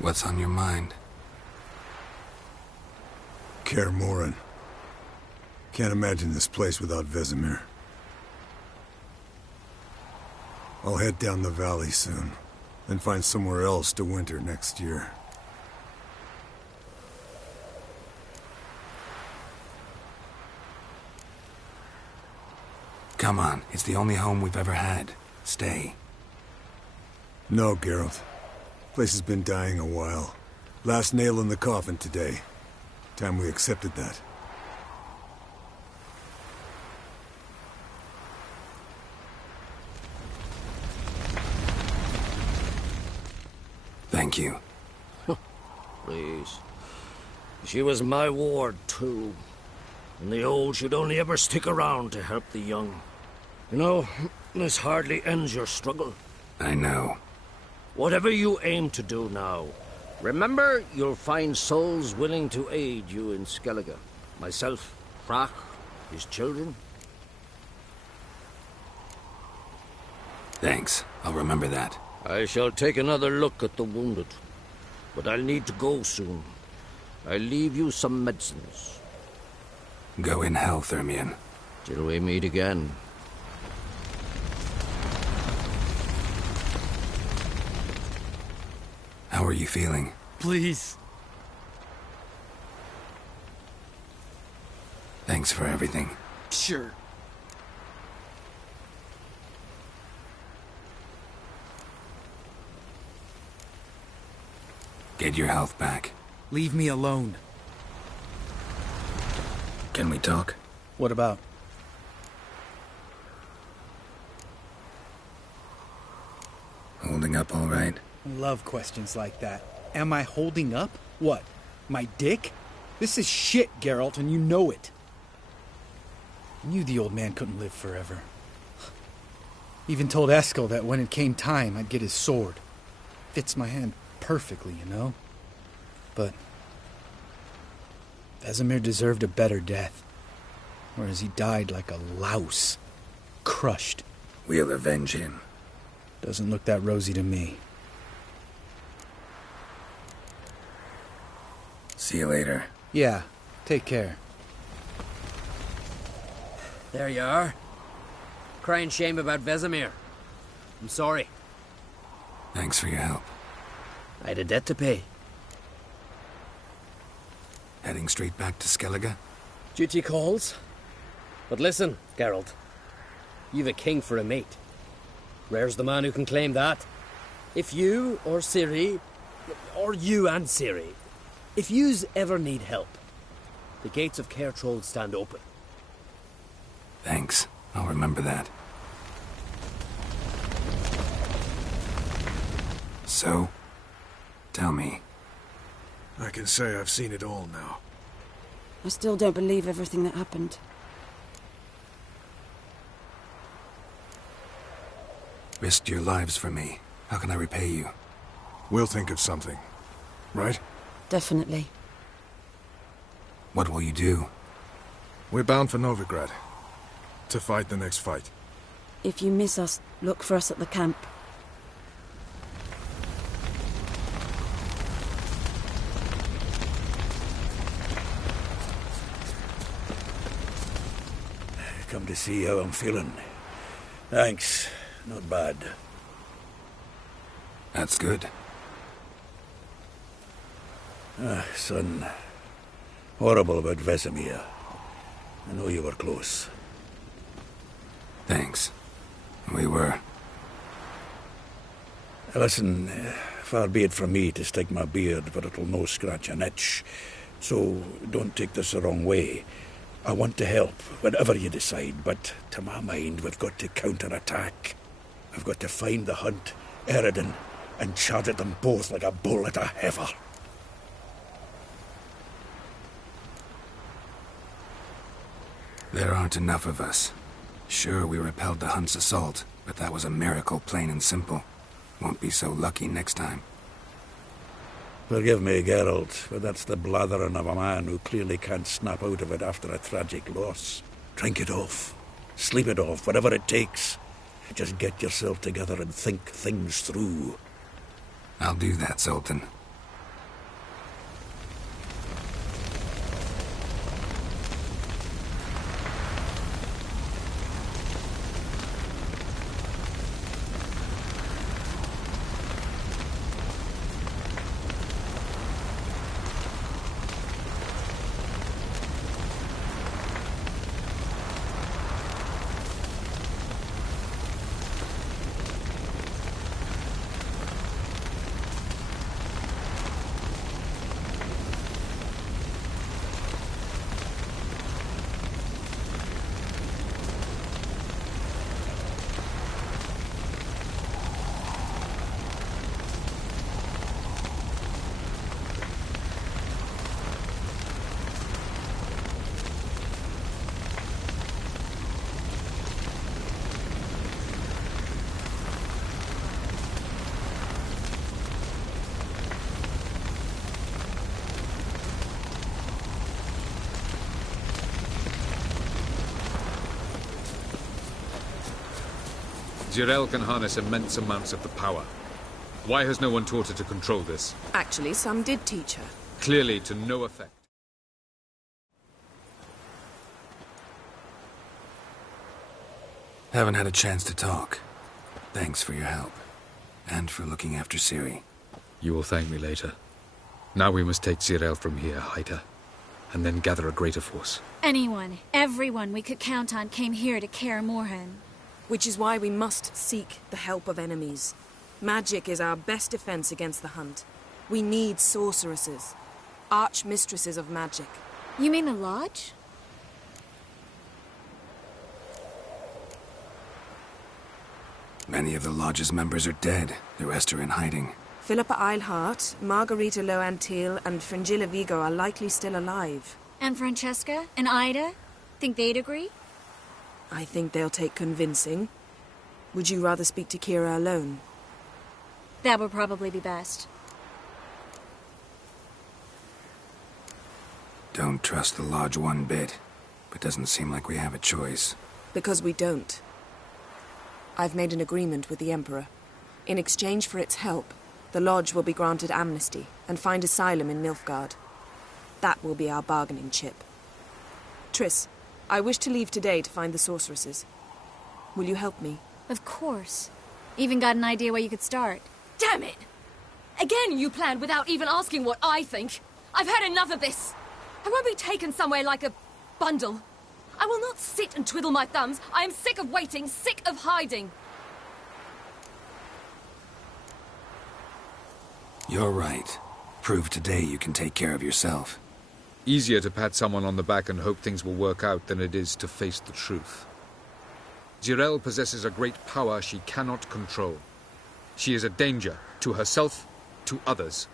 What's on your mind? Kaer Morhen. Can't imagine this place without Vesemir. I'll head down the valley soon, then find somewhere else to winter next year. Come on, it's the only home we've ever had. Stay. No, Geralt. Place has been dying a while. Last nail in the coffin today. Time we accepted that. Thank you. Please. She was my ward, too. And the old should only ever stick around to help the young. You know, this hardly ends your struggle. I know. Whatever you aim to do now, remember you'll find souls willing to aid you in Skellige. Myself, Crach, his children. Thanks. I'll remember that. I shall take another look at the wounded. But I'll need to go soon. I'll leave you some medicines. Go in health, Ermion. Till we meet again. How are you feeling? Please. Thanks for everything. Sure. Get your health back. Leave me alone. Can we talk? What about? Holding up all right? I love questions like that. Am I holding up? What? My dick? This is shit, Geralt, and you know it. I knew the old man couldn't live forever. Even told Eskel that when it came time, I'd get his sword. Fits my hand perfectly, you know? But Vesemir deserved a better death. Whereas he died like a louse. Crushed. We'll avenge him. Doesn't look that rosy to me. See you later. Yeah, take care. There you are. Crying shame about Vesemir. I'm sorry. Thanks for your help. I had a debt to pay. Heading straight back to Skellige? Duty calls. But listen, Geralt. You've a king for a mate. Rare's the man who can claim that. If you or Ciri, or you and Ciri, if yous ever need help, the gates of Caer Trolls stand open. Thanks. I'll remember that. So, tell me. I can say I've seen it all now. I still don't believe everything that happened. Risked your lives for me. How can I repay you? We'll think of something. Right? Definitely. What will you do? We're bound for Novigrad. To fight the next fight. If you miss us, look for us at the camp. Come to see how I'm feeling. Thanks. Not bad. That's good. Son. Horrible about Vesemir. I know you were close. Thanks. We were. Listen, far be it from me to stick my beard, but it'll no scratch an itch. So don't take this the wrong way. I want to help, whatever you decide, but to my mind, we've got to counter-attack. I've got to find the Hunt, Eredin, and charge at them both like a bull at a heifer. There aren't enough of us. Sure, we repelled the Hunt's assault, but that was a miracle, plain and simple. Won't be so lucky next time. Forgive me, Geralt, but that's the blathering of a man who clearly can't snap out of it after a tragic loss. Drink it off. Sleep it off, whatever it takes. Just get yourself together and think things through. I'll do that, Sultan. Jirel can harness immense amounts of the power. Why has no one taught her to control this? Actually, some did teach her. Clearly to no effect. Haven't had a chance to talk. Thanks for your help. And for looking after Ciri. You will thank me later. Now we must take Jirel from here, Haida. And then gather a greater force. Anyone, everyone we could count on came here to Kaer Morhen. Which is why we must seek the help of enemies. Magic is our best defense against the Hunt. We need sorceresses. Archmistresses of magic. You mean the Lodge? Many of the Lodge's members are dead. The rest are in hiding. Philippa Eilhart, Margarita Loantil, and Fringilla Vigo are likely still alive. And Francesca? And Ida? Think they'd agree? I think they'll take convincing. Would you rather speak to Kira alone? That would probably be best. Don't trust the Lodge one bit. But doesn't seem like we have a choice. Because we don't. I've made an agreement with the Emperor. In exchange for its help, the Lodge will be granted amnesty and find asylum in Nilfgaard. That will be our bargaining chip. Triss, I wish to leave today to find the sorceresses. Will you help me? Of course. Even got an idea where you could start. Damn it! Again you planned without even asking what I think. I've had enough of this. I won't be taken somewhere like a bundle. I will not sit and twiddle my thumbs. I am sick of waiting, sick of hiding. You're right. Prove today you can take care of yourself. Easier to pat someone on the back and hope things will work out than it is to face the truth. Jirel possesses a great power she cannot control. She is a danger to herself, to others.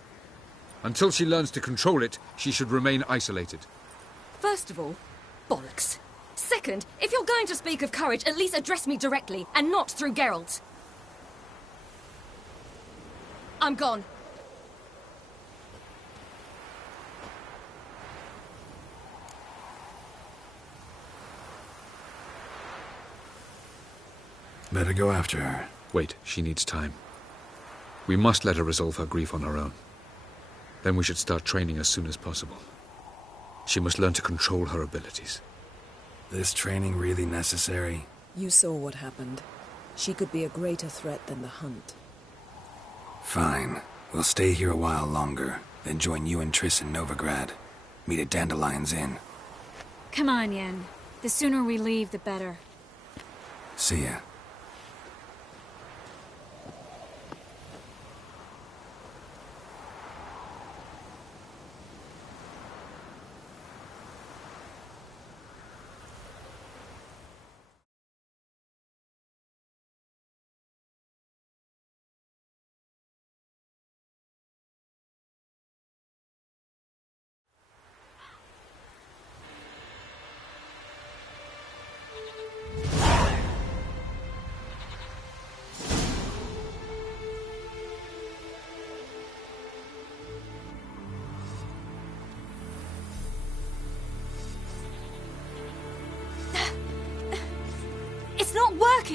Until she learns to control it, she should remain isolated. First of all, bollocks. Second, if you're going to speak of courage, at least address me directly, and not through Geralt. I'm gone. Better go after her. Wait, she needs time. We must let her resolve her grief on her own. Then we should start training as soon as possible. She must learn to control her abilities. This training really necessary? You saw what happened. She could be a greater threat than the Hunt. Fine. We'll stay here a while longer, then join you and Triss in Novigrad. Meet at Dandelion's Inn. Come on, Yen. The sooner we leave, the better. See ya.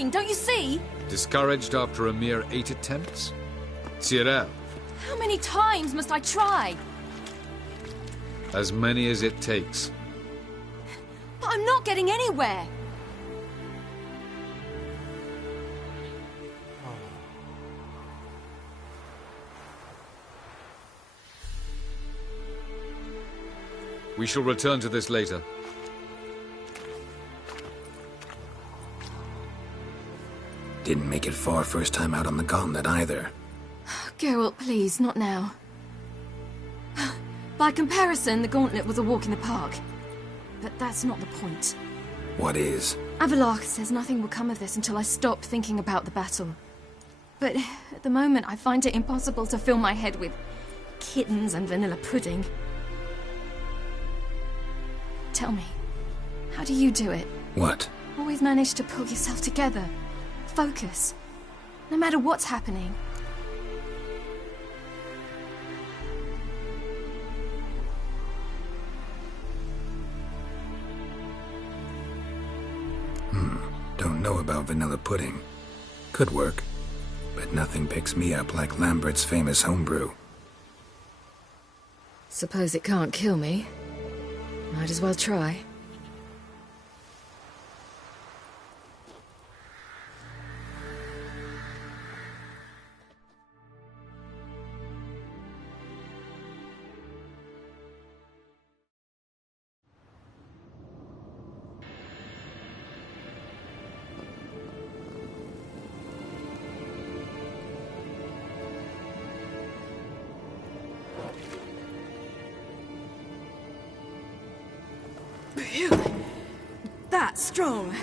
Don't you see? Discouraged after a mere 8 attempts? Jirel. How many times must I try? As many as it takes. But I'm not getting anywhere. We shall return to this later. Didn't make it far first time out on the gauntlet either. Geralt, please, not now. By comparison, the gauntlet was a walk in the park. But that's not the point. What is? Avallac'h says nothing will come of this until I stop thinking about the battle. But at the moment, I find it impossible to fill my head with kittens and vanilla pudding. Tell me, how do you do it? What? Always manage to pull yourself together. Focus. No matter what's happening. Don't know about vanilla pudding. Could work. But nothing picks me up like Lambert's famous homebrew. Suppose it can't kill me. Might as well try. That's strong.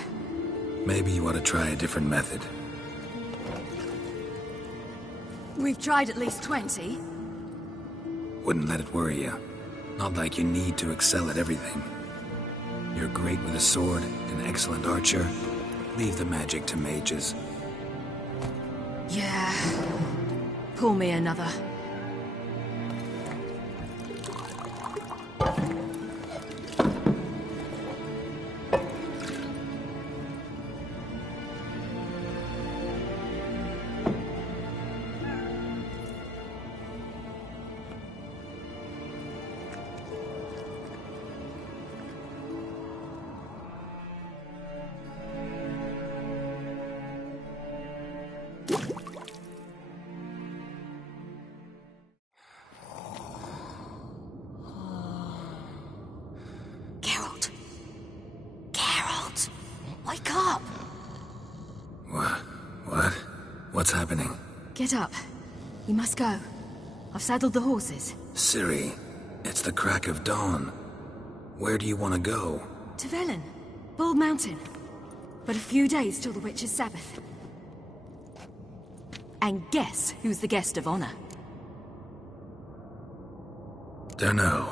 Maybe you ought to try a different method. We've tried at least 20. Wouldn't let it worry you. Not like you need to excel at everything. You're great with a sword, an excellent archer. Leave the magic to mages. Yeah. Pull me another. Wake up! What? What's happening? Get up. You must go. I've saddled the horses. Ciri, it's the crack of dawn. Where do you want to go? To Velen. Bald Mountain. But a few days till the Witch's Sabbath. And guess who's the guest of honor? Dunno.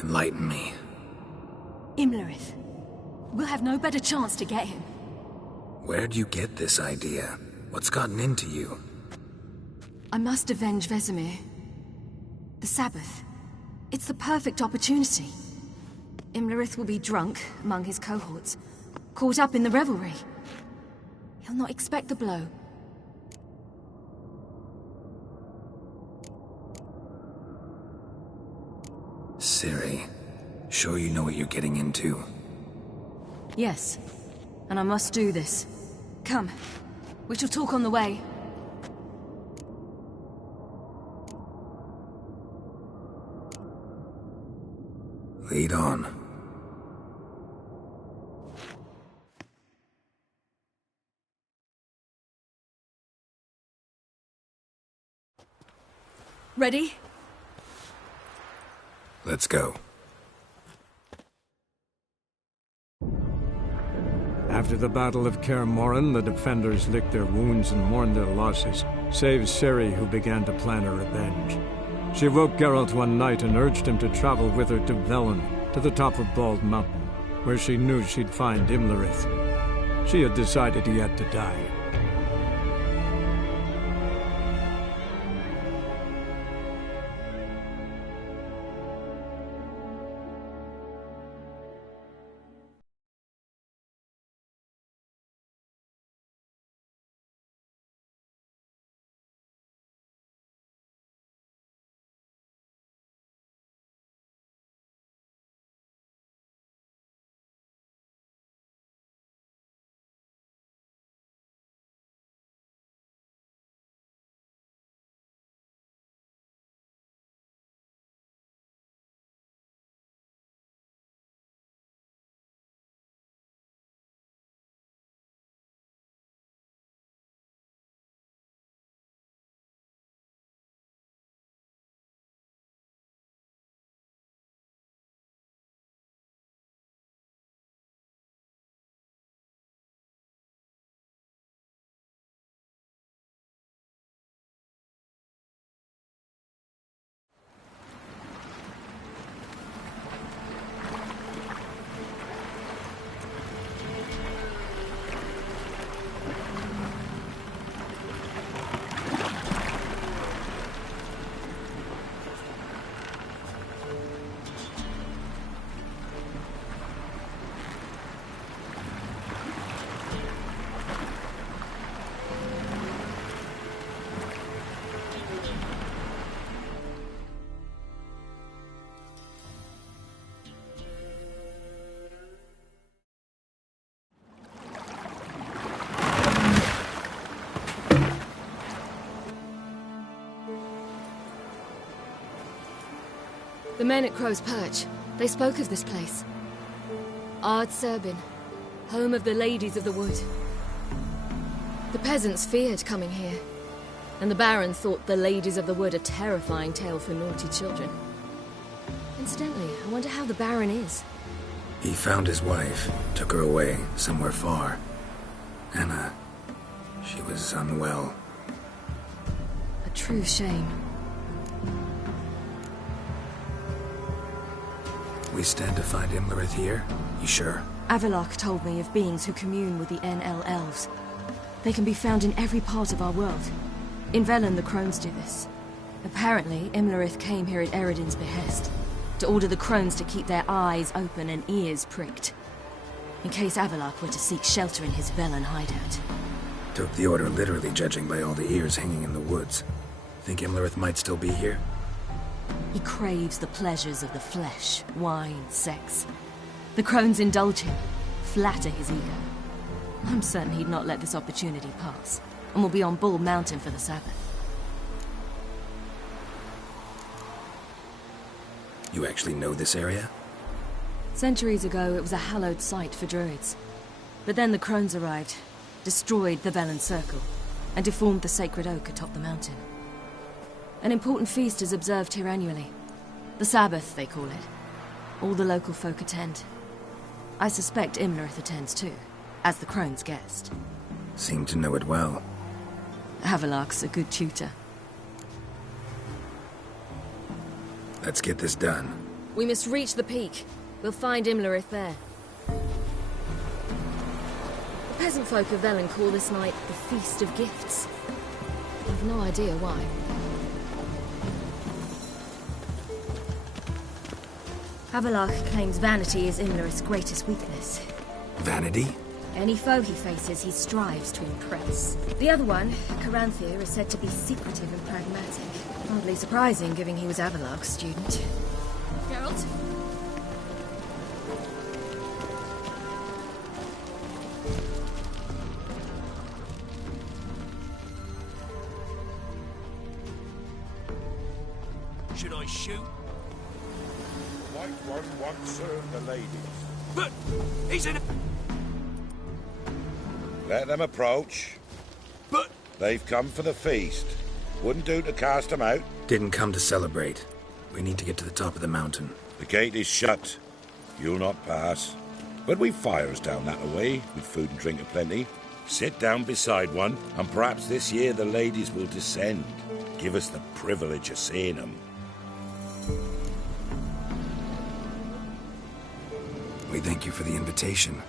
Enlighten me. Imlerith. We'll have no better chance to get him. Where'd you get this idea? What's gotten into you? I must avenge Vesemir. The Sabbath. It's the perfect opportunity. Imlerith will be drunk among his cohorts, caught up in the revelry. He'll not expect the blow. Ciri, sure you know what you're getting into? Yes, and I must do this. Come, we shall talk on the way. Lead on. Ready? Let's go. After the Battle of Kaer Morhen, the defenders licked their wounds and mourned their losses, save Ciri, who began to plan a revenge. She woke Geralt one night and urged him to travel with her to Velen, to the top of Bald Mountain, where she knew she'd find Imlerith. She had decided he had to die. The men at Crow's Perch, they spoke of this place. Ard Serbin, home of the Ladies of the Wood. The peasants feared coming here, and the Baron thought the Ladies of the Wood a terrifying tale for naughty children. Incidentally, I wonder how the Baron is. He found his wife, took her away, somewhere far. Anna, she was unwell. A true shame. We stand to find Imlerith here? You sure? Avallac'h told me of beings who commune with the NL Elves. They can be found in every part of our world. In Velen, the Crones do this. Apparently, Imlerith came here at Eredin's behest, to order the Crones to keep their eyes open and ears pricked, in case Avallac'h were to seek shelter in his Velen hideout. Took the order literally, judging by all the ears hanging in the woods. Think Imlerith might still be here? He craves the pleasures of the flesh, wine, sex. The Crones indulge him, flatter his ego. I'm certain he'd not let this opportunity pass, and will be on Bull Mountain for the Sabbath. You actually know this area? Centuries ago, it was a hallowed site for druids. But then the Crones arrived, destroyed the Velen Circle, and deformed the sacred oak atop the mountain. An important feast is observed here annually. The Sabbath, they call it. All the local folk attend. I suspect Imlerith attends too, as the Crone's guest. Seem to know it well. Avallac'h's a good tutor. Let's get this done. We must reach the peak. We'll find Imlerith there. The peasant folk of Velen call this night the Feast of Gifts. I've no idea why. Avallac'h claims vanity is Imlerith's greatest weakness. Vanity? Any foe he faces, he strives to impress. The other one, Caranthir, is said to be secretive and pragmatic. Hardly surprising, given he was Avallac'h's student. Geralt? Should I shoot? The White One once served the ladies. But he's in a... Let them approach. But... They've come for the feast. Wouldn't do to cast them out. Didn't come to celebrate. We need to get to the top of the mountain. The gate is shut. You'll not pass. But we've fires down that way, with food and drink aplenty. Sit down beside one, and perhaps this year the ladies will descend. Give us the privilege of seeing them. We thank you for the invitation.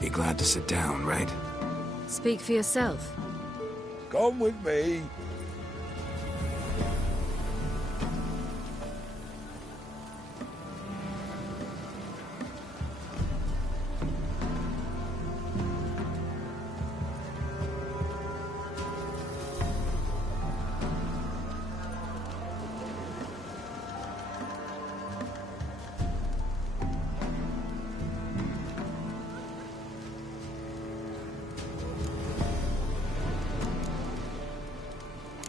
Be glad to sit down, right? Speak for yourself. Come with me.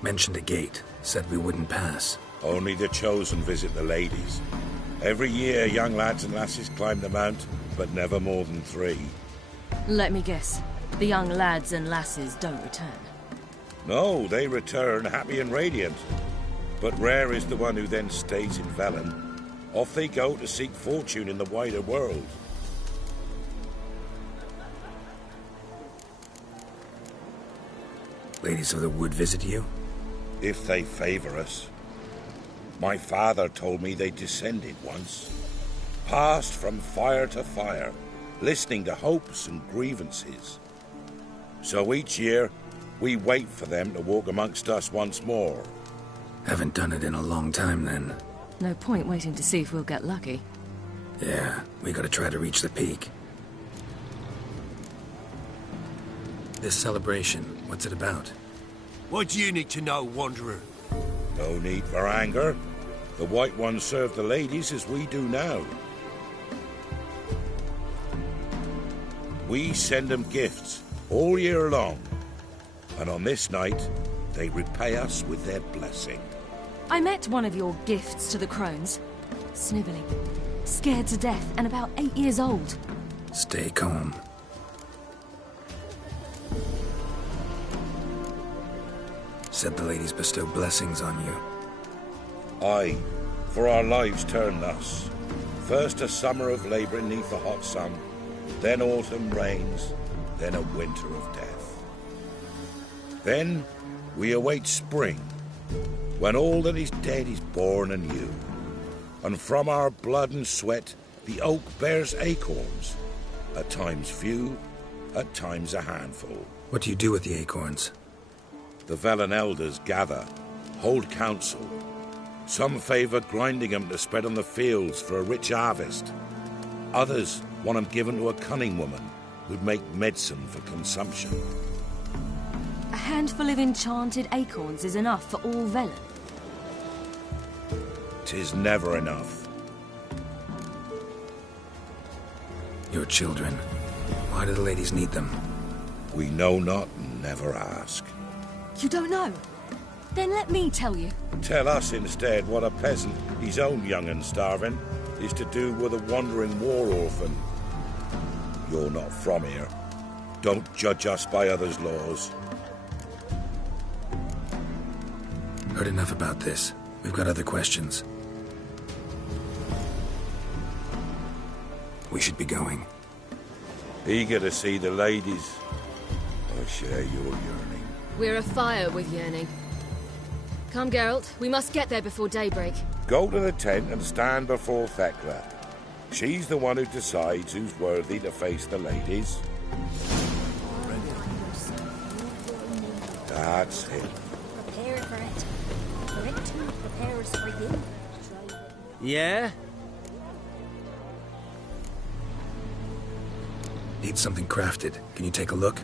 Mentioned a gate. Said we wouldn't pass. Only the chosen visit the ladies. Every year, young lads and lasses climb the mount, but never more than 3. Let me guess. The young lads and lasses don't return. No, they return happy and radiant. But rare is the one who then stays in Velen. Off they go to seek fortune in the wider world. Ladies of the Wood visit you? If they favor us. My father told me they descended once. Passed from fire to fire, listening to hopes and grievances. So each year, we wait for them to walk amongst us once more. Haven't done it in a long time, then. No point waiting to see if we'll get lucky. Yeah, we gotta try to reach the peak. This celebration, what's it about? What do you need to know, Wanderer? No need for anger. The White Ones serve the ladies as we do now. We send them gifts all year long. And on this night, they repay us with their blessing. I met one of your gifts to the Crones. Snivelling. Scared to death, and about 8 years old. Stay calm. Said the ladies bestow blessings on you. Aye, for our lives turn thus. First a summer of labour neath the hot sun, then autumn rains, then a winter of death. Then we await spring, when all that is dead is born anew. And from our blood and sweat the oak bears acorns, at times few, at times a handful. What do you do with the acorns? The Velen elders gather, hold council. Some favour grinding them to spread on the fields for a rich harvest. Others want them given to a cunning woman who'd make medicine for consumption. A handful of enchanted acorns is enough for all Velen. 'Tis never enough. Your children. Why do the ladies need them? We know not and never ask. You don't know? Then let me tell you. Tell us instead what a peasant, his own young and starving, is to do with a wandering war orphan. You're not from here. Don't judge us by others' laws. Heard enough about this. We've got other questions. We should be going. Eager to see the ladies. I share your yearning. We're afire with yearning. Come, Geralt. We must get there before daybreak. Go to the tent and stand before Thekla. She's the one who decides who's worthy to face the ladies. That's it. Prepare for it. For it too prepares for you. Yeah? Need something crafted. Can you take a look?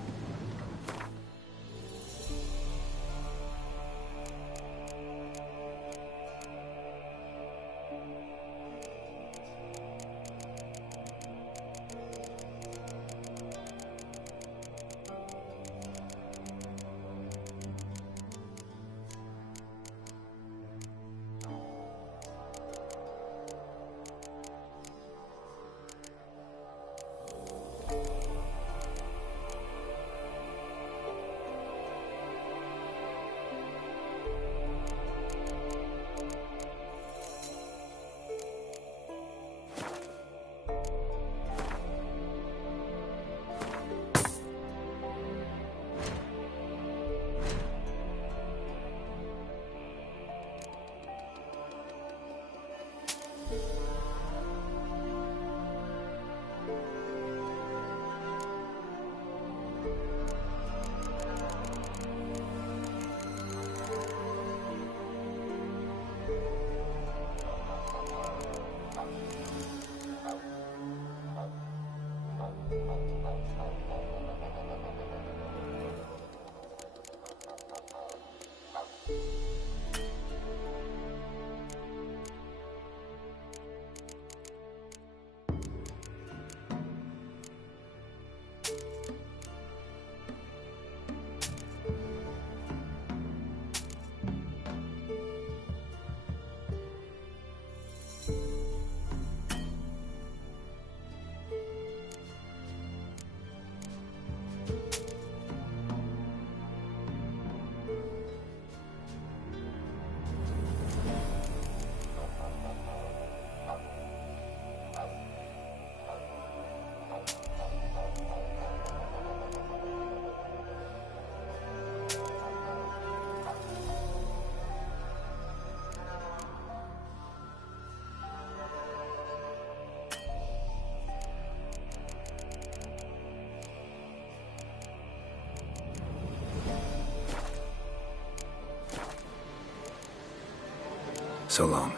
So long.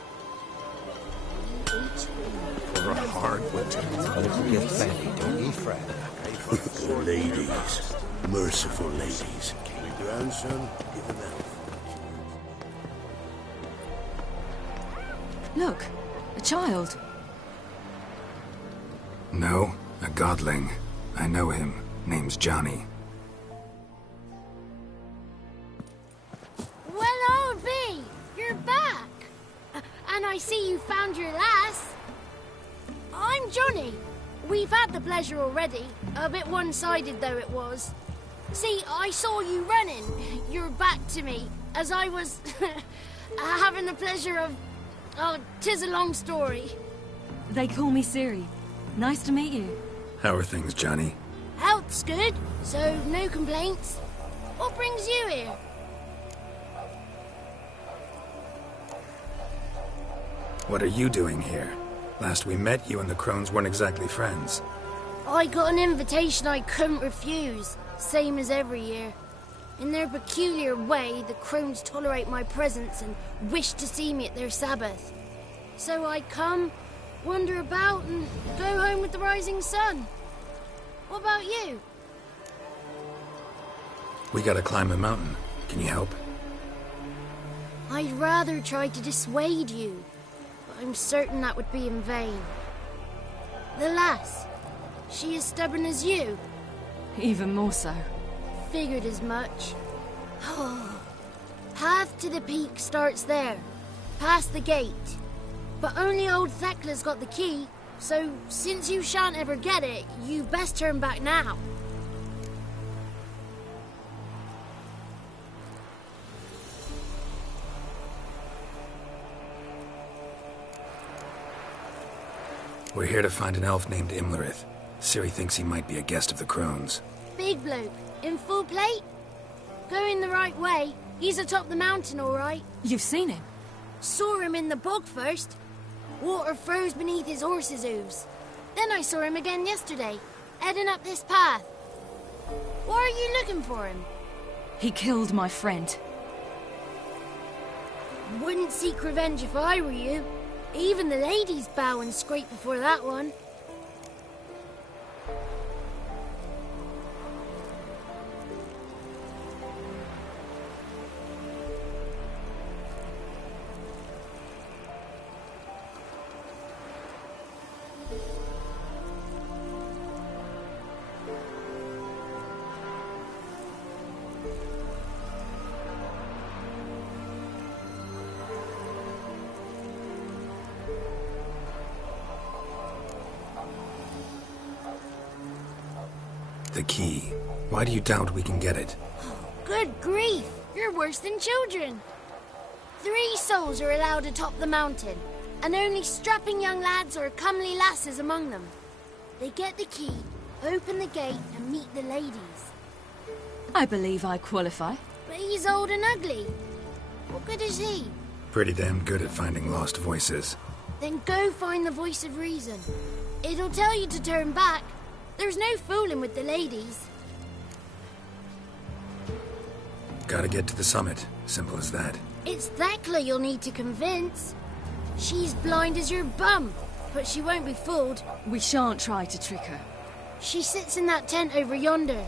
For a hard winter. A little gift, Fanny, don't ye fret. Ladies. Merciful ladies. My grandson, give him out. Look, a child. No, a godling. I know him. Name's Johnny. Well, old V, you're back. And I see you found your lass. I'm Johnny. We've had the pleasure already. A bit one-sided though it was. See, I saw you running. Your back to me. As I was having the pleasure of... Oh, 'tis a long story. They call me Ciri. Nice to meet you. How are things, Johnny? Health's good, so no complaints. What brings you here? What are you doing here? Last we met, you and the Crones weren't exactly friends. I got an invitation I couldn't refuse, same as every year. In their peculiar way, the Crones tolerate my presence and wish to see me at their Sabbath. So I come, wander about, and go home with the rising sun. What about you? We gotta climb a mountain. Can you help? I'd rather try to dissuade you, but I'm certain that would be in vain. The lass, she as stubborn as you? Even more so. Figured as much. Path to the peak starts there, past the gate. But only old Thekla's got the key, so since you shan't ever get it, you best turn back now. We're here to find an elf named Imlerith. Ciri thinks he might be a guest of the Crones. Big bloke, in full plate? Going the right way. He's atop the mountain, all right. You've seen him? Saw him in the bog first. Water froze beneath his horse's hooves. Then I saw him again yesterday, heading up this path. Why are you looking for him? He killed my friend. Wouldn't seek revenge if I were you. Even the ladies bow and scrape before that one. The key. Why do you doubt we can get it? Good grief! You're worse than children. 3 souls are allowed atop the mountain, and only strapping young lads or comely lasses among them. They get the key, open the gate, and meet the ladies. I believe I qualify. But he's old and ugly. What good is he? Pretty damn good at finding lost voices. Then go find the voice of reason. It'll tell you to turn back. There's no fooling with the ladies. Gotta get to the summit. Simple as that. It's Thekla you'll need to convince. She's blind as your bum, but she won't be fooled. We shan't try to trick her. She sits in that tent over yonder.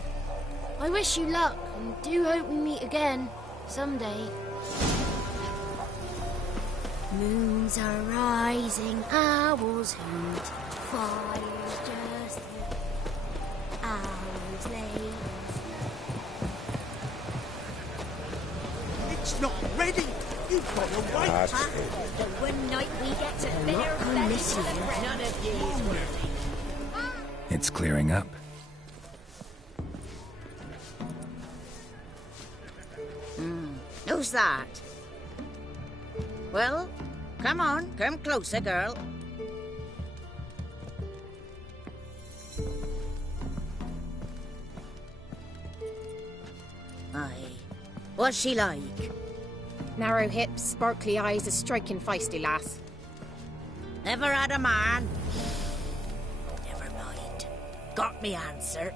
I wish you luck, and do hope we meet again, someday. Moons are rising, owls hoot, fire's just lit, hours later. It's not ready! You've got to wait! The one night we get to bear belly to the breath. None of you's worthy. It's clearing up. Who's that? Well, come on, come closer, girl. Aye. What's she like? Narrow hips, sparkly eyes, a striking feisty lass. Never had a man? Never mind. Got me answer.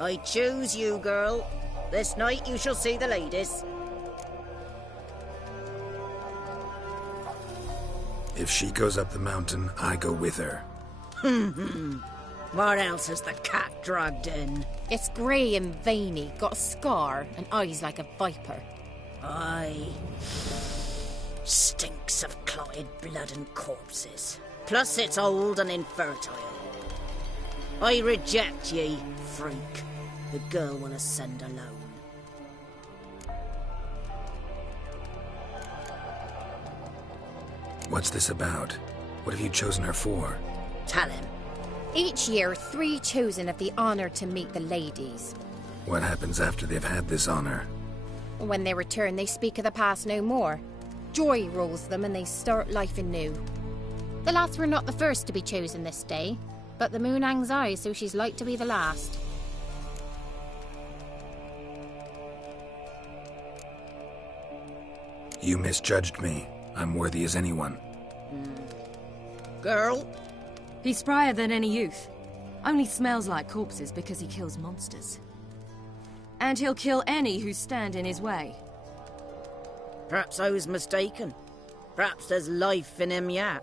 I choose you, girl. This night you shall see the ladies. If she goes up the mountain, I go with her. What else has the cat dragged in? It's grey and veiny, got a scar, and eyes like a viper. Aye. Stinks of clotted blood and corpses. Plus it's old and infertile. I reject ye, freak. The girl will ascend alone. What's this about? What have you chosen her for? Tell him. Each year, 3 chosen have the honor to meet the ladies. What happens after they've had this honor? When they return, they speak of the past no more. Joy rules them and they start life anew. The lads were not the first to be chosen this day, but the moon hangs high, so she's like to be the last. You misjudged me. I'm worthy as anyone. Girl? He's sprier than any youth. Only smells like corpses because he kills monsters. And he'll kill any who stand in his way. Perhaps I was mistaken. Perhaps there's life in him yet.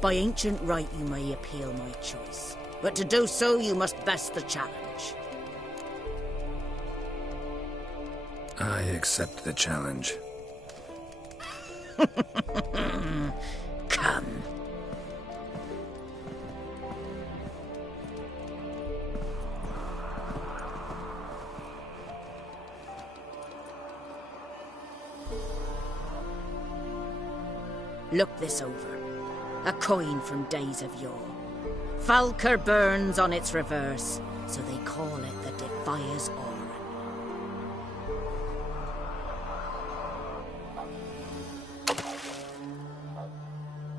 By ancient right you may appeal my choice, but to do so you must best the challenge. I accept the challenge. Come. Look this over. A coin from days of yore. Falker burns on its reverse, so they call it the Defier's Aura.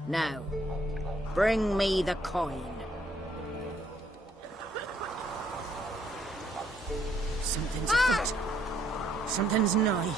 Now, bring me the coin. Something's afoot. Something's nigh.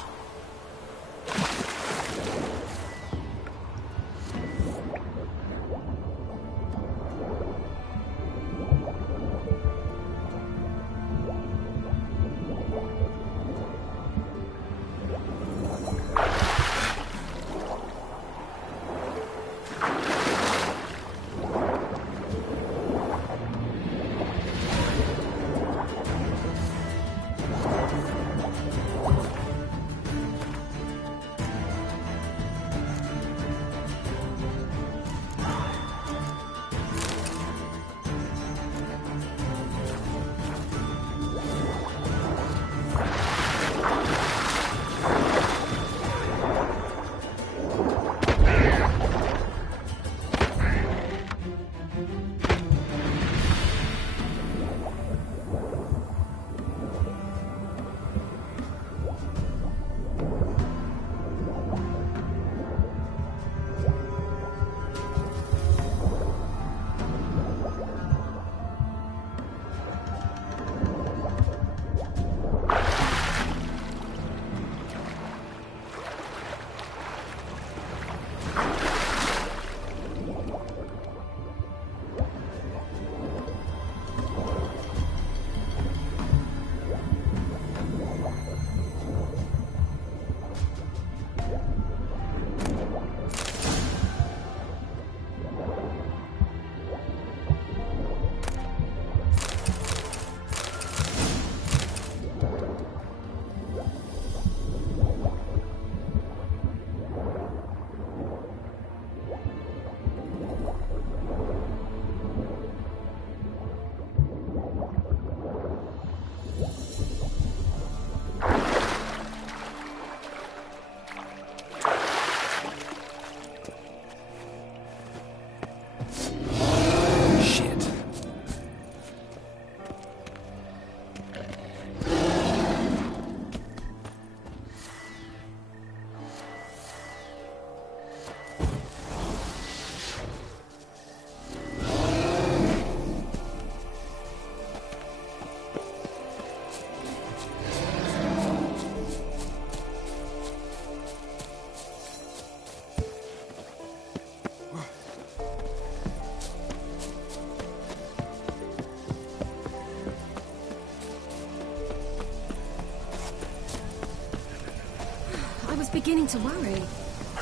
Beginning to worry.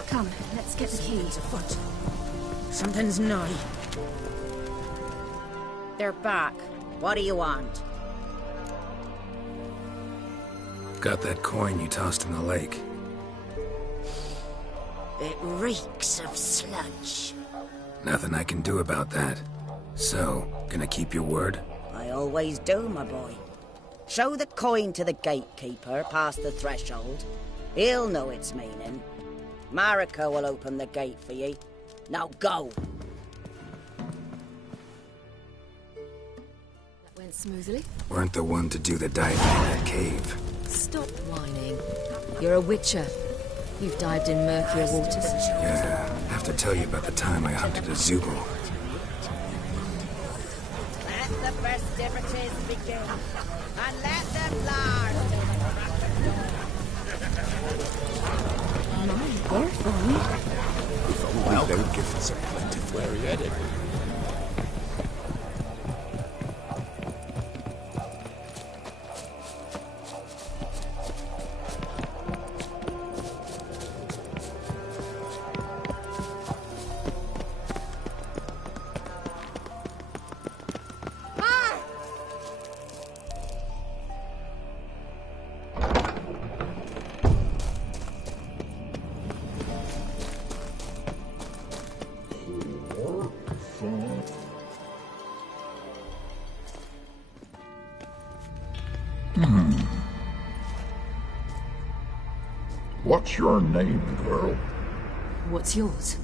Come, let's get the key. Something's afoot. Something's nigh. They're back. What do you want? Got that coin you tossed in the lake. It reeks of sludge. Nothing I can do about that. So, gonna keep your word? I always do, my boy. Show the coin to the gatekeeper past the threshold. He'll know its meaning. Marika will open the gate for ye. Now go! That went smoothly. Weren't the one to do the diving in that cave. Stop whining. You're a witcher. You've dived in murkier waters. Yeah, I have to tell you about the time I hunted a Zoogle. Let the festivities begin, and let them last. They're fun. Well, they would give us a plenty where he headed. What's your name, girl? What's yours?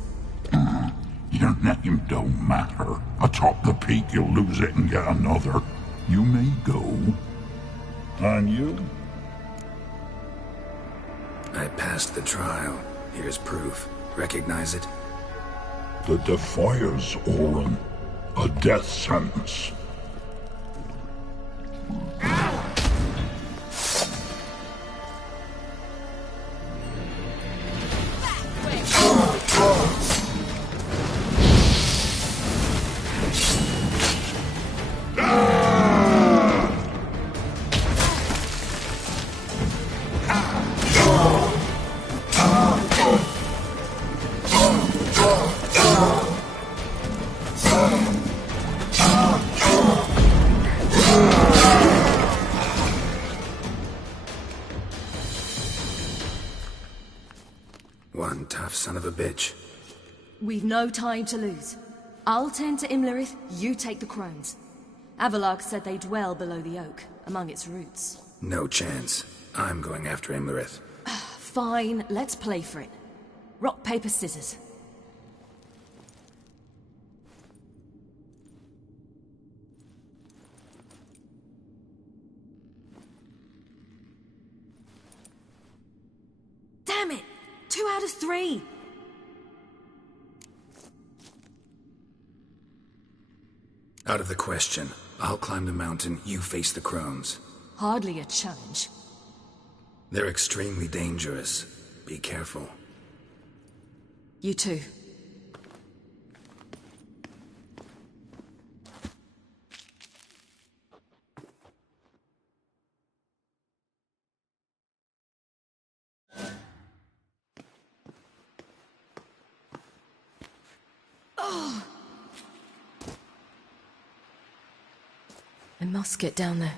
Your name don't matter. Atop the peak, you'll lose it and get another. You may go. And you? I passed the trial. Here's proof. Recognize it? The Defiers, Orin. A death sentence. One tough son of a bitch. We've no time to lose. I'll tend to Imlerith, you take the crones. Avalok said they dwell below the oak, among its roots. No chance. I'm going after Imlerith. Fine, let's play for it. Rock, paper, scissors. Damn it! 2 out of 3! Out of the question. I'll climb the mountain, you face the crones. Hardly a challenge. They're extremely dangerous. Be careful. You too. Oh. I must get down there.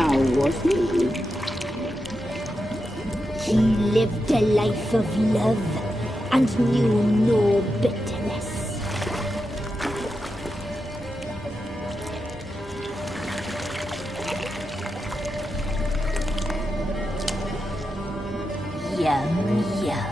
How was he? He lived a life of love and knew no bitterness. Yum, yum.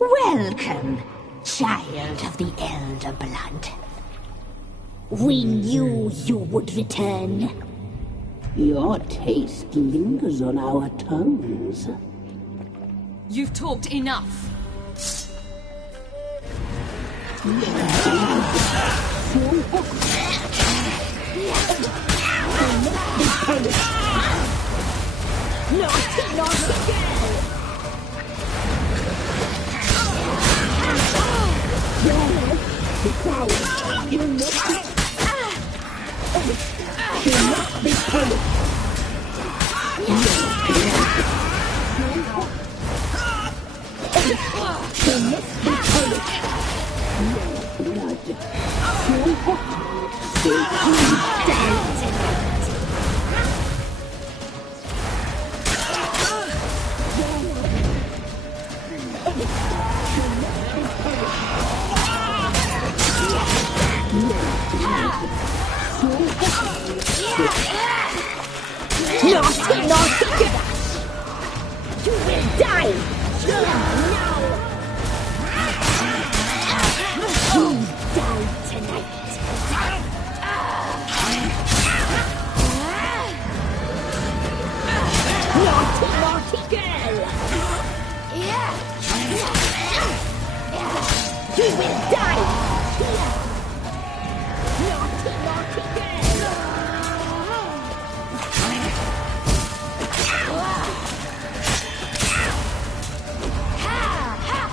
Welcome, child of the Elder Blood. We knew you would return. Your taste lingers on our tongues. You've talked enough. Naughty, naughty girl! You must be punished. Naughty, naughty girl! You will die! Now! You die tonight! Naughty, naughty girl! You will die! Naughty, naughty girl! Ha! Ha!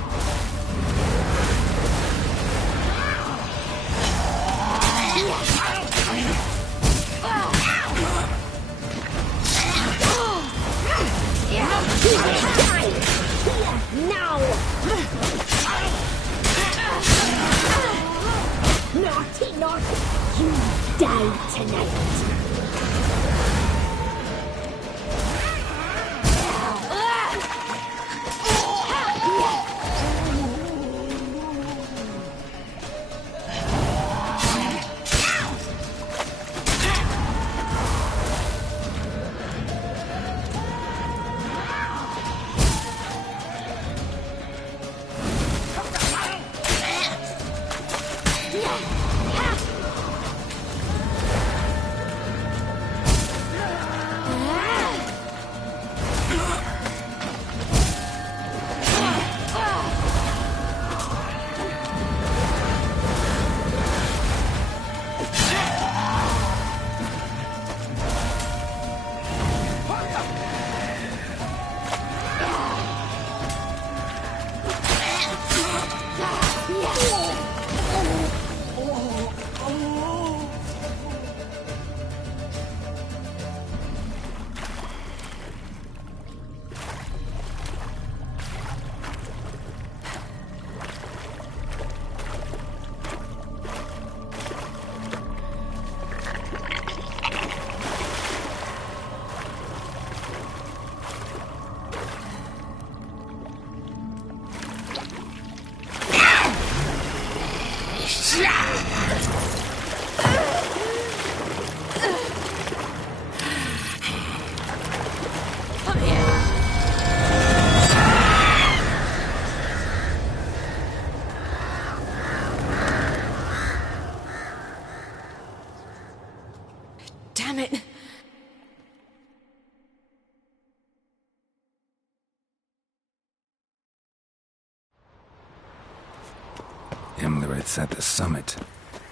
Imlerith's at the summit.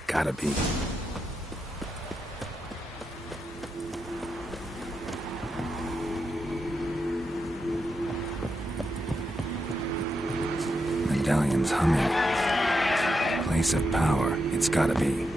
Gotta be. Medallion's humming. Place of power. It's gotta be.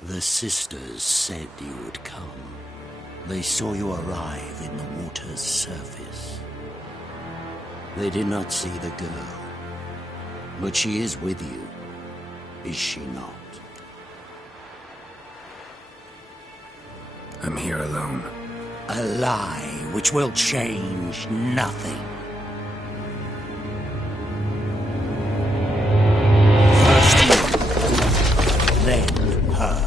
The sisters said you would come. They saw you arrive in the water's surface. They did not see the girl. But she is with you, is she not? I'm here alone. A lie which will change nothing. First you, then her.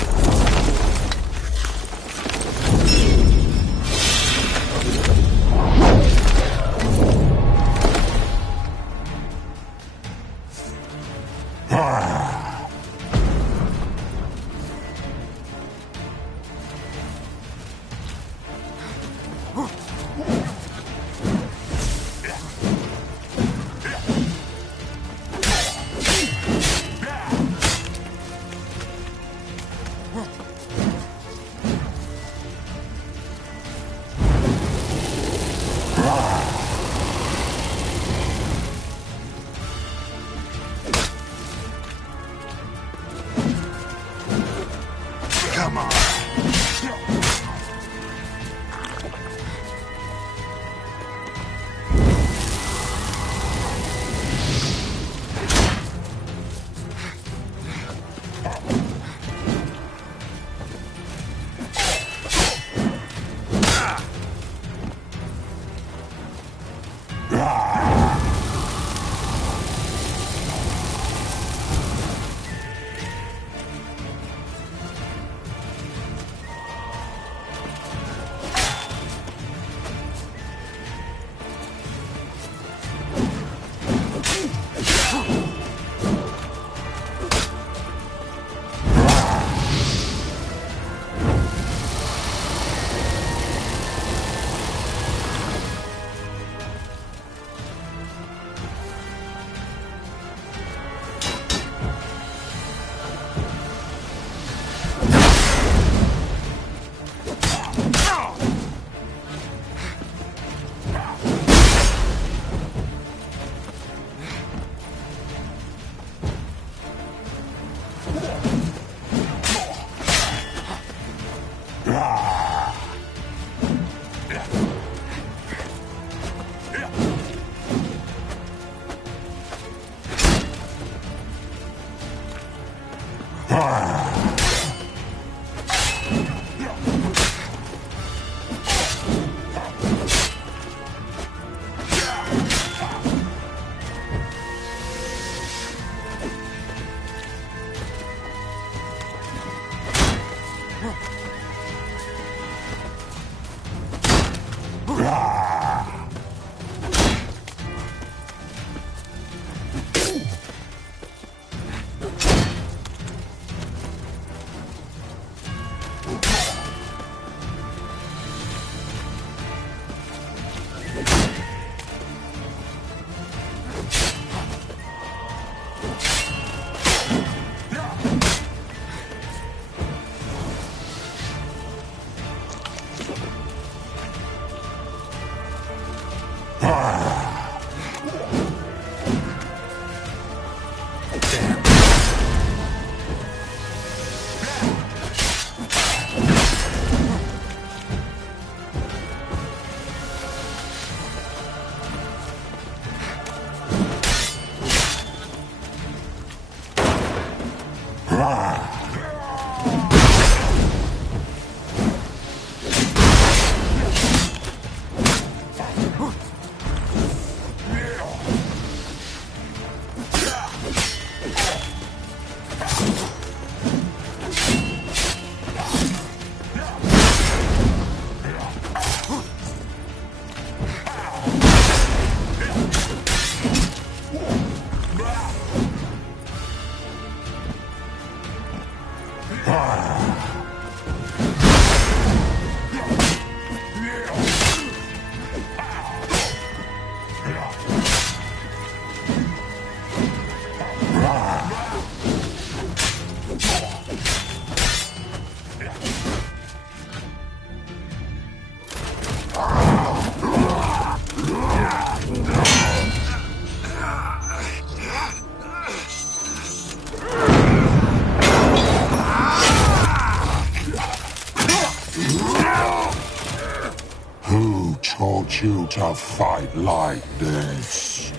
You to fight like this?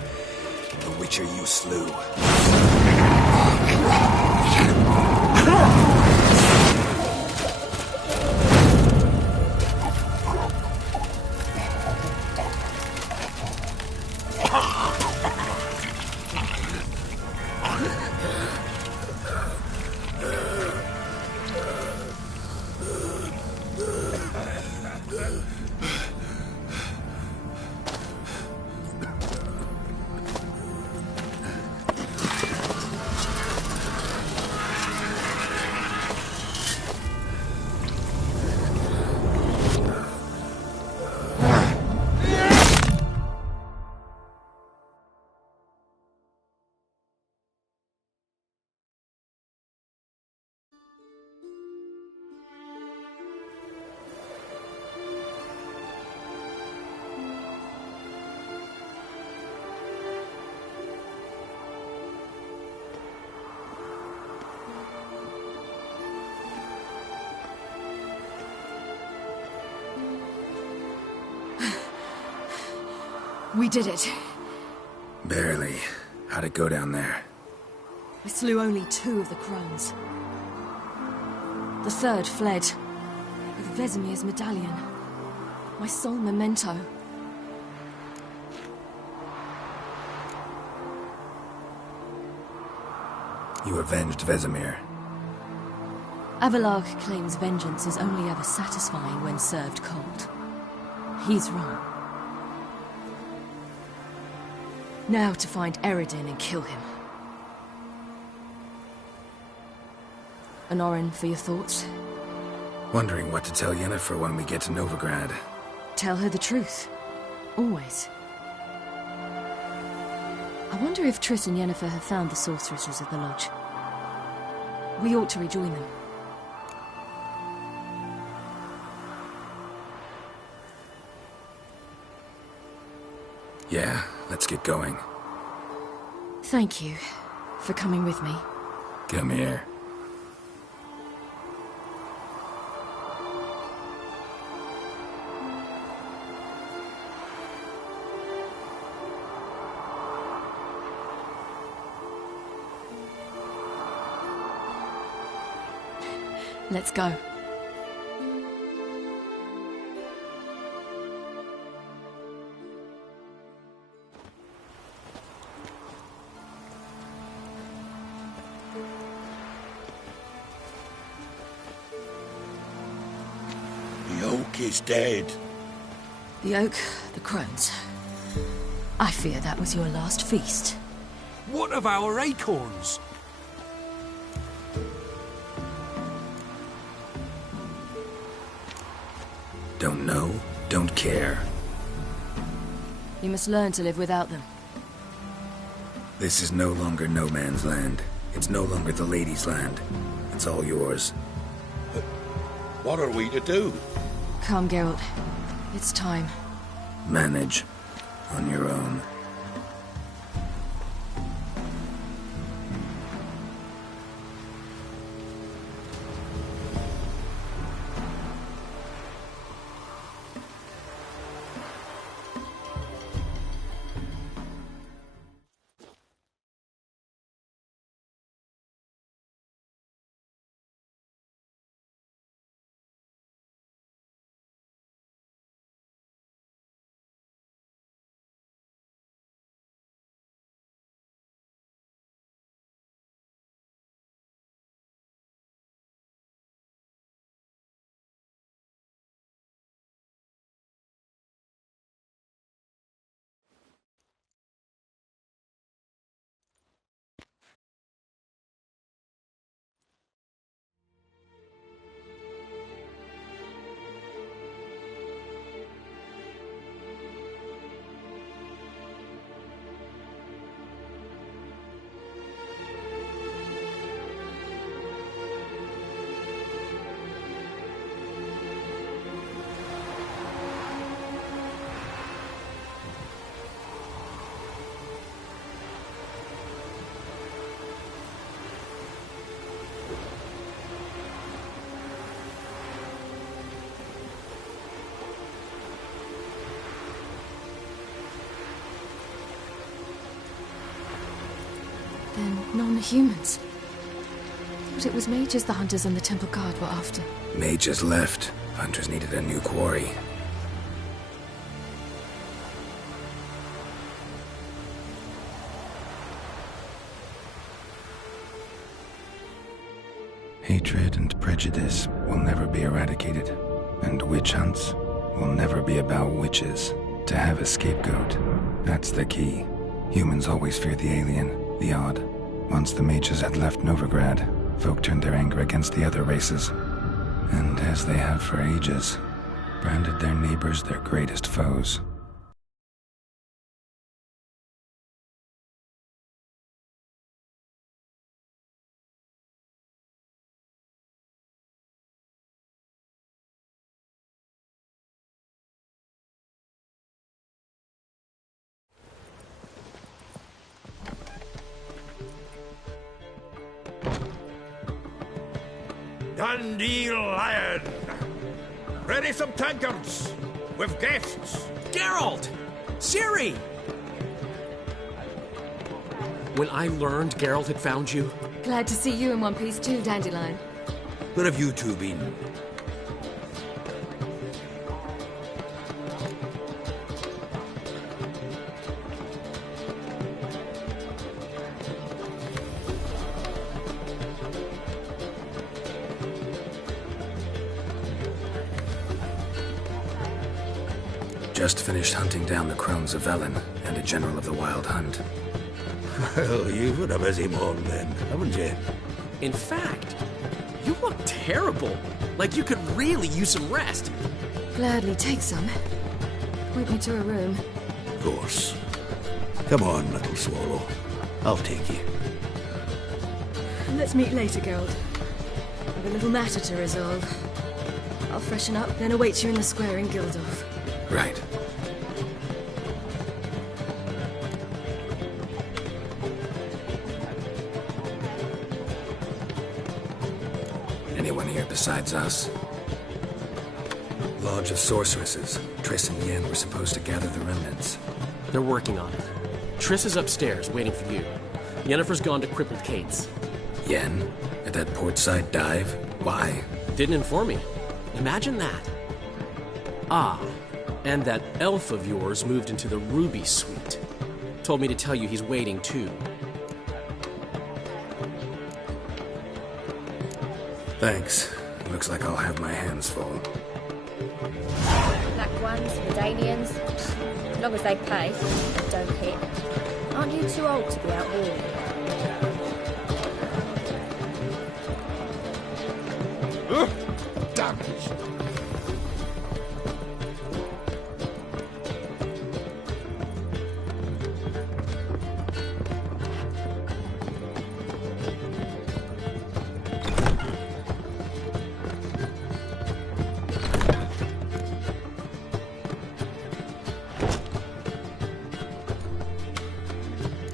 The Witcher you slew. We did it. Barely. How'd it go down there? I slew only 2 of the crones. The third fled with Vesemir's medallion. My sole memento. You avenged Vesemir. Avallac'h claims vengeance is only ever satisfying when served cold. He's wrong. Now to find Eredin and kill him. Anorin, for your thoughts? Wondering what to tell Yennefer when we get to Novigrad. Tell her the truth. Always. I wonder if Triss and Yennefer have found the sorceresses of the Lodge. We ought to rejoin them. Yeah, let's get going. Thank you for coming with me. Come here. Let's go. The oak is dead. The oak, the crones. I fear that was your last feast. What of our acorns? Don't know, don't care. You must learn to live without them. This is no longer no man's land. It's no longer the lady's land. It's all yours. What are we to do? Come, Geralt. It's time. Manage. On your own. Then non-humans. Thought it was mages the hunters and the temple guard were after. Mages left. Hunters needed a new quarry. Hatred and prejudice will never be eradicated, and witch hunts will never be about witches. To have a scapegoat, that's the key. Humans always fear the alien, the odd. Once the mages had left Novigrad, folk turned their anger against the other races, and as they have for ages, branded their neighbors their greatest foes. Dandelion! Ready some tankards! With guests! Geralt! Ciri! When I learned Geralt had found you... Glad to see you in one piece too, Dandelion. Where have you two been? Just finished hunting down the crones of Velen and a general of the Wild Hunt. Well, you've had a busy morning then, haven't you? In fact, you look terrible. Like you could really use some rest. Gladly take some. Point me to a room. Of course. Come on, little swallow. I'll take you. Let's meet later, Geralt. I've a little matter to resolve. I'll freshen up, then await you in the square in Gildorf. Right. Anyone here besides us? Lodge of Sorceresses. Triss and Yen were supposed to gather the remnants. They're working on it. Triss is upstairs, waiting for you. Yennefer's gone to Crippled Kate's. Yen? At that portside dive? Why? Didn't inform me. Imagine that. Ah, and that elf of yours moved into the Ruby Suite. Told me to tell you he's waiting too. Thanks. Looks like I'll have my hands full. Black ones, Redanians, as long as they pay and don't hit. Aren't you too old to be out warring? Damn it!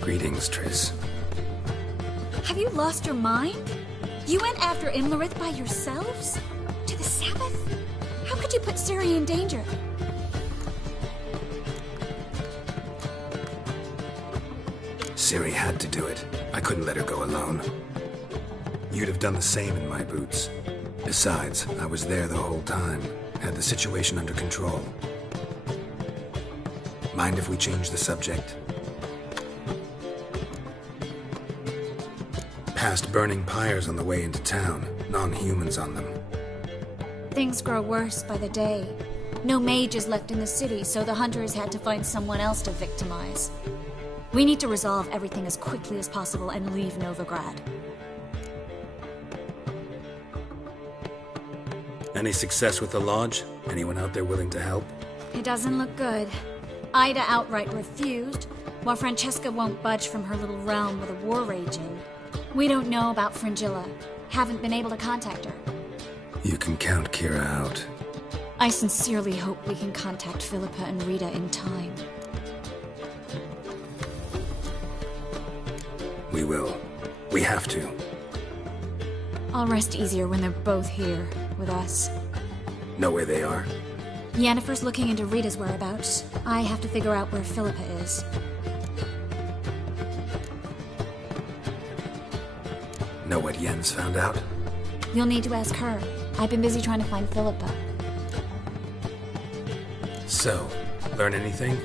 Greetings, Triss. Have you lost your mind? You went after Imlerith by yourselves? To the Sabbath? How could you put Ciri in danger? Ciri had to do it. I couldn't let her go alone. You'd have done the same in my boots. Besides, I was there the whole time. Had the situation under control. Mind if we change the subject? Past burning pyres on the way into town. Non-humans on them. Things grow worse by the day. No mages left in the city, so the hunters had to find someone else to victimize. We need to resolve everything as quickly as possible and leave Novigrad. Any success with the Lodge? Anyone out there willing to help? It doesn't look good. Ida outright refused, while Francesca won't budge from her little realm with a war raging. We don't know about Fringilla. Haven't been able to contact her. You can count Kira out. I sincerely hope we can contact Philippa and Rita in time. We will. We have to. I'll rest easier when they're both here with us. Know where they are? Yennefer's looking into Rita's whereabouts. I have to figure out where Philippa is. Know what Yen's found out? You'll need to ask her. I've been busy trying to find Philippa. So, learn anything?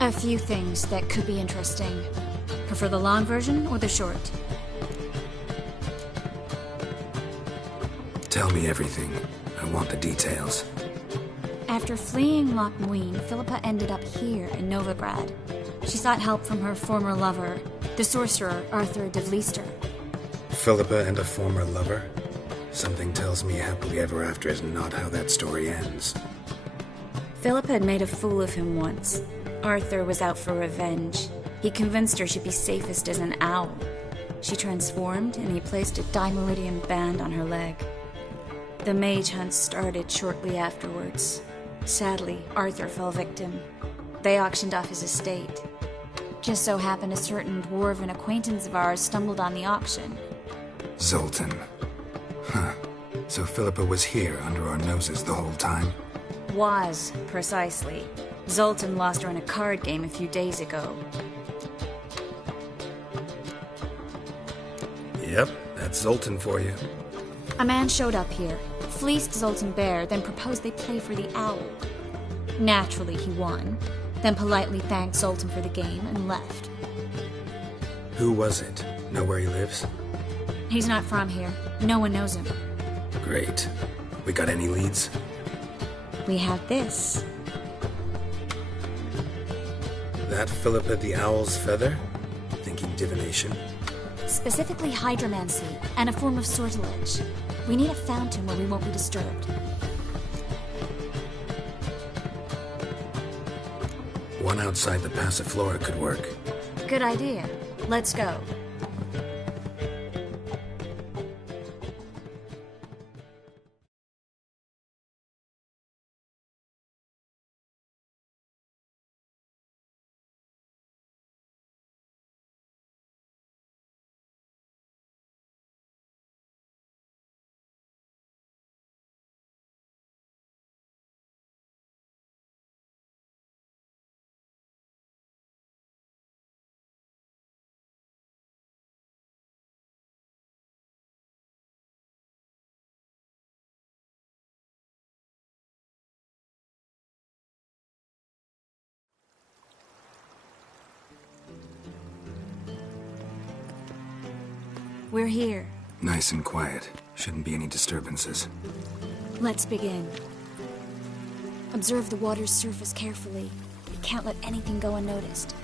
A few things that could be interesting. Prefer the long version or the short? Tell me everything. I want the details. After fleeing Loch Muin, Philippa ended up here in Novigrad. She sought help from her former lover, the sorcerer Arthur de Vlister. Philippa and a former lover? Something tells me happily ever after is not how that story ends. Philippa had made a fool of him once. Arthur was out for revenge. He convinced her she'd be safest as an owl. She transformed, and he placed a Dimeridian band on her leg. The mage hunt started shortly afterwards. Sadly, Arthur fell victim. They auctioned off his estate. Just so happened a certain dwarven acquaintance of ours stumbled on the auction. Zoltan. Huh. So Philippa was here under our noses the whole time? Was, precisely. Zoltan lost her in a card game a few days ago. Yep, that's Zoltan for you. A man showed up here, fleeced Zoltan bare, then proposed they play for the owl. Naturally, he won, then politely thanked Zoltan for the game and left. Who was it? Know where he lives? He's not from here. No one knows him. Great. We got any leads? We have this. That Philippa the Owl's feather? Thinking divination? Specifically hydromancy, and a form of sortilege. We need a fountain where we won't be disturbed. One outside the Passiflora could work. Good idea. Let's go. We're here. Nice and quiet. Shouldn't be any disturbances. Let's begin. Observe the water's surface carefully. We can't let anything go unnoticed.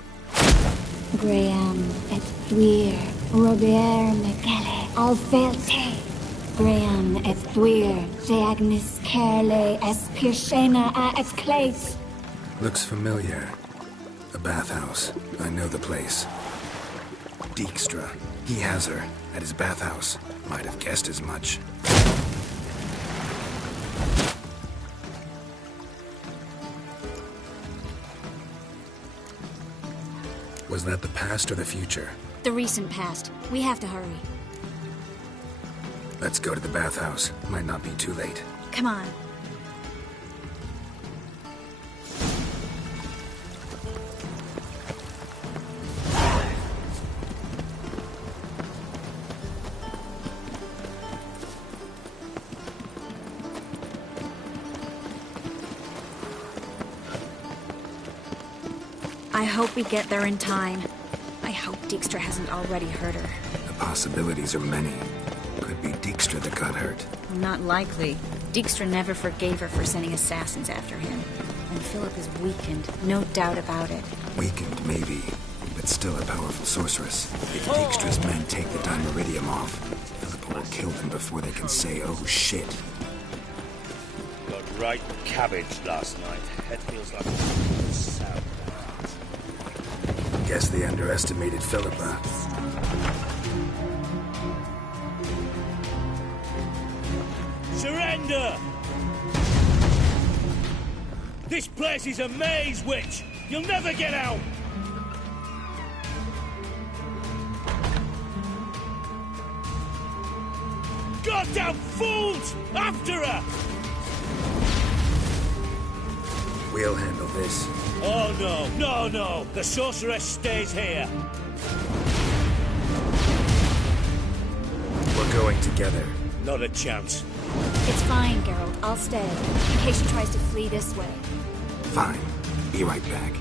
Graham et thuir, Robert Megale, Alfelte. Graham et thuir, Deagnis Kerle, es Pirshena a et Clace. Looks familiar. A bathhouse. I know the place. Dijkstra. He has her at his bathhouse. Might have guessed as much. Was that the past or the future? The recent past. We have to hurry. Let's go to the bathhouse. Might not be too late. Come on. I hope we get there in time. I hope Dijkstra hasn't already hurt her. The possibilities are many. Could be Dijkstra that got hurt. Not likely. Dijkstra never forgave her for sending assassins after him. And Philip is weakened, no doubt about it. Weakened, maybe, but still a powerful sorceress. If Dijkstra's men take the Dimeridium off, Philippa will kill them before they can say, oh shit. Got right cabbage last night. Head feels like sour. Guess they underestimated Philippa. Surrender! This place is a maze, witch! You'll never get out! Goddamn fools! After her! We'll handle this. Oh no, no, no! The sorceress stays here! We're going together. Not a chance. It's fine, Geralt. I'll stay, in case she tries to flee this way. Fine. Be right back.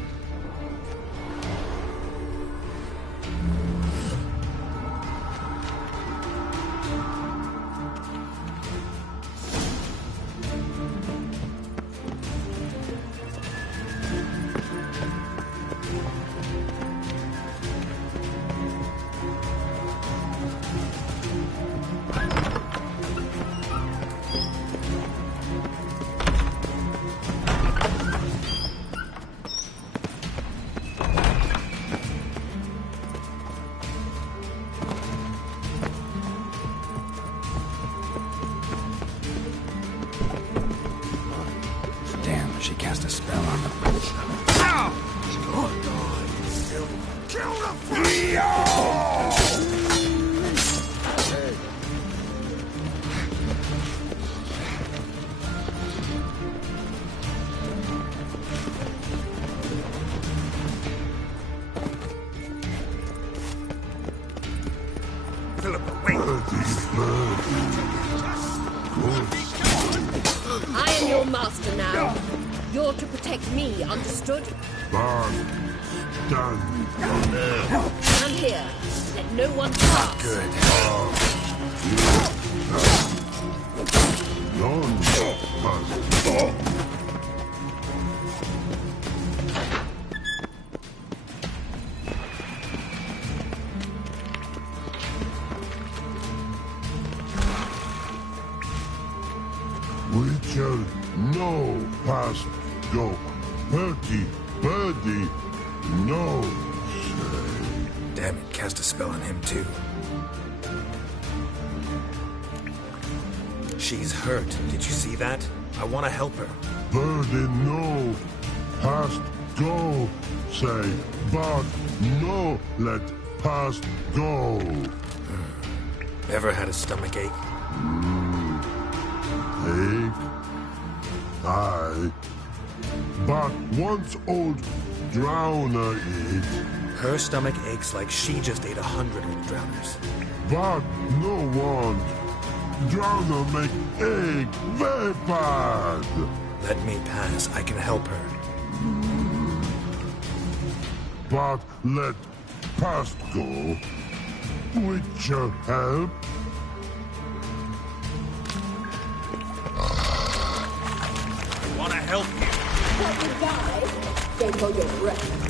She cast a spell on them. Kill the Philippa, wait! I am your master now. You're to protect me, understood? Done. Stand here. Let no one pass. Good. Witcher, no past go. Birdie, no. Damn it, cast a spell on him too. She's hurt. Did you see that? I want to help her. Birdie, no. Past go. Say, but no let past go. Ever had a stomach ache? Ache? Aye. But once old drowner eat. Her stomach aches like she just ate 100 old drowners. But no want. Drowner make egg very bad. Let me pass. I can help her. But let past go. Witcher help? I want to help you. Help you die? Don't hold your breath.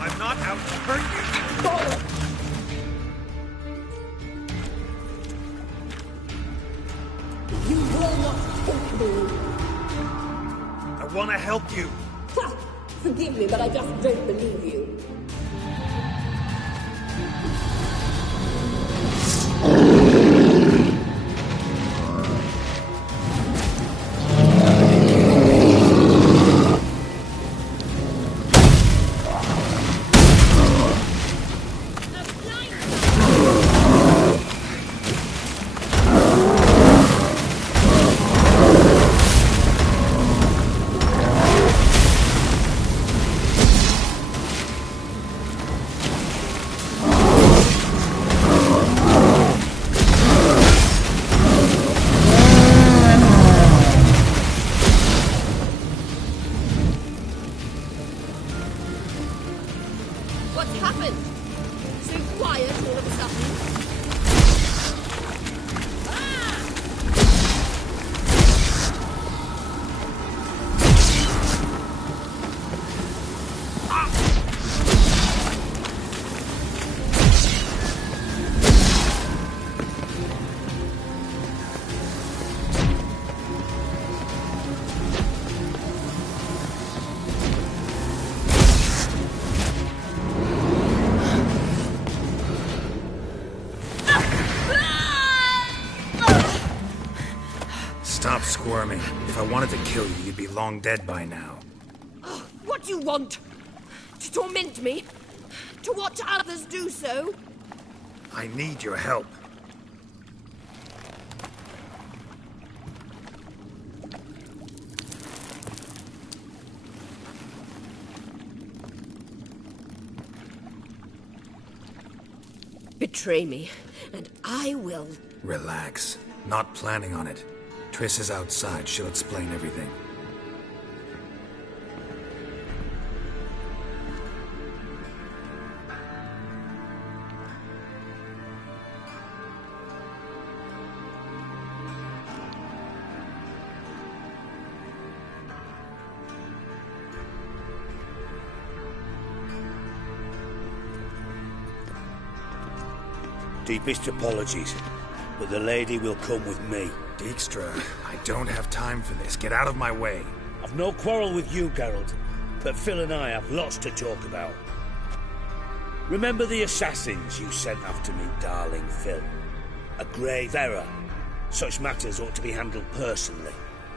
I'm not out to hurt you. You will not take me. I want to help you. Ha! Forgive me, but I just don't believe you. What's happened? So quiet all of a sudden. Stop squirming. If I wanted to kill you, you'd be long dead by now. What do you want? To torment me? To watch others do so? I need your help. Betray me, and I will. Relax. Not planning on it. Triss is outside. She'll explain everything. Deepest apologies, but the lady will come with me. Dijkstra, I don't have time for this. Get out of my way. I've no quarrel with you, Geralt, but Phil and I have lots to talk about. Remember the assassins you sent after me, darling Phil? A grave error. Such matters ought to be handled personally,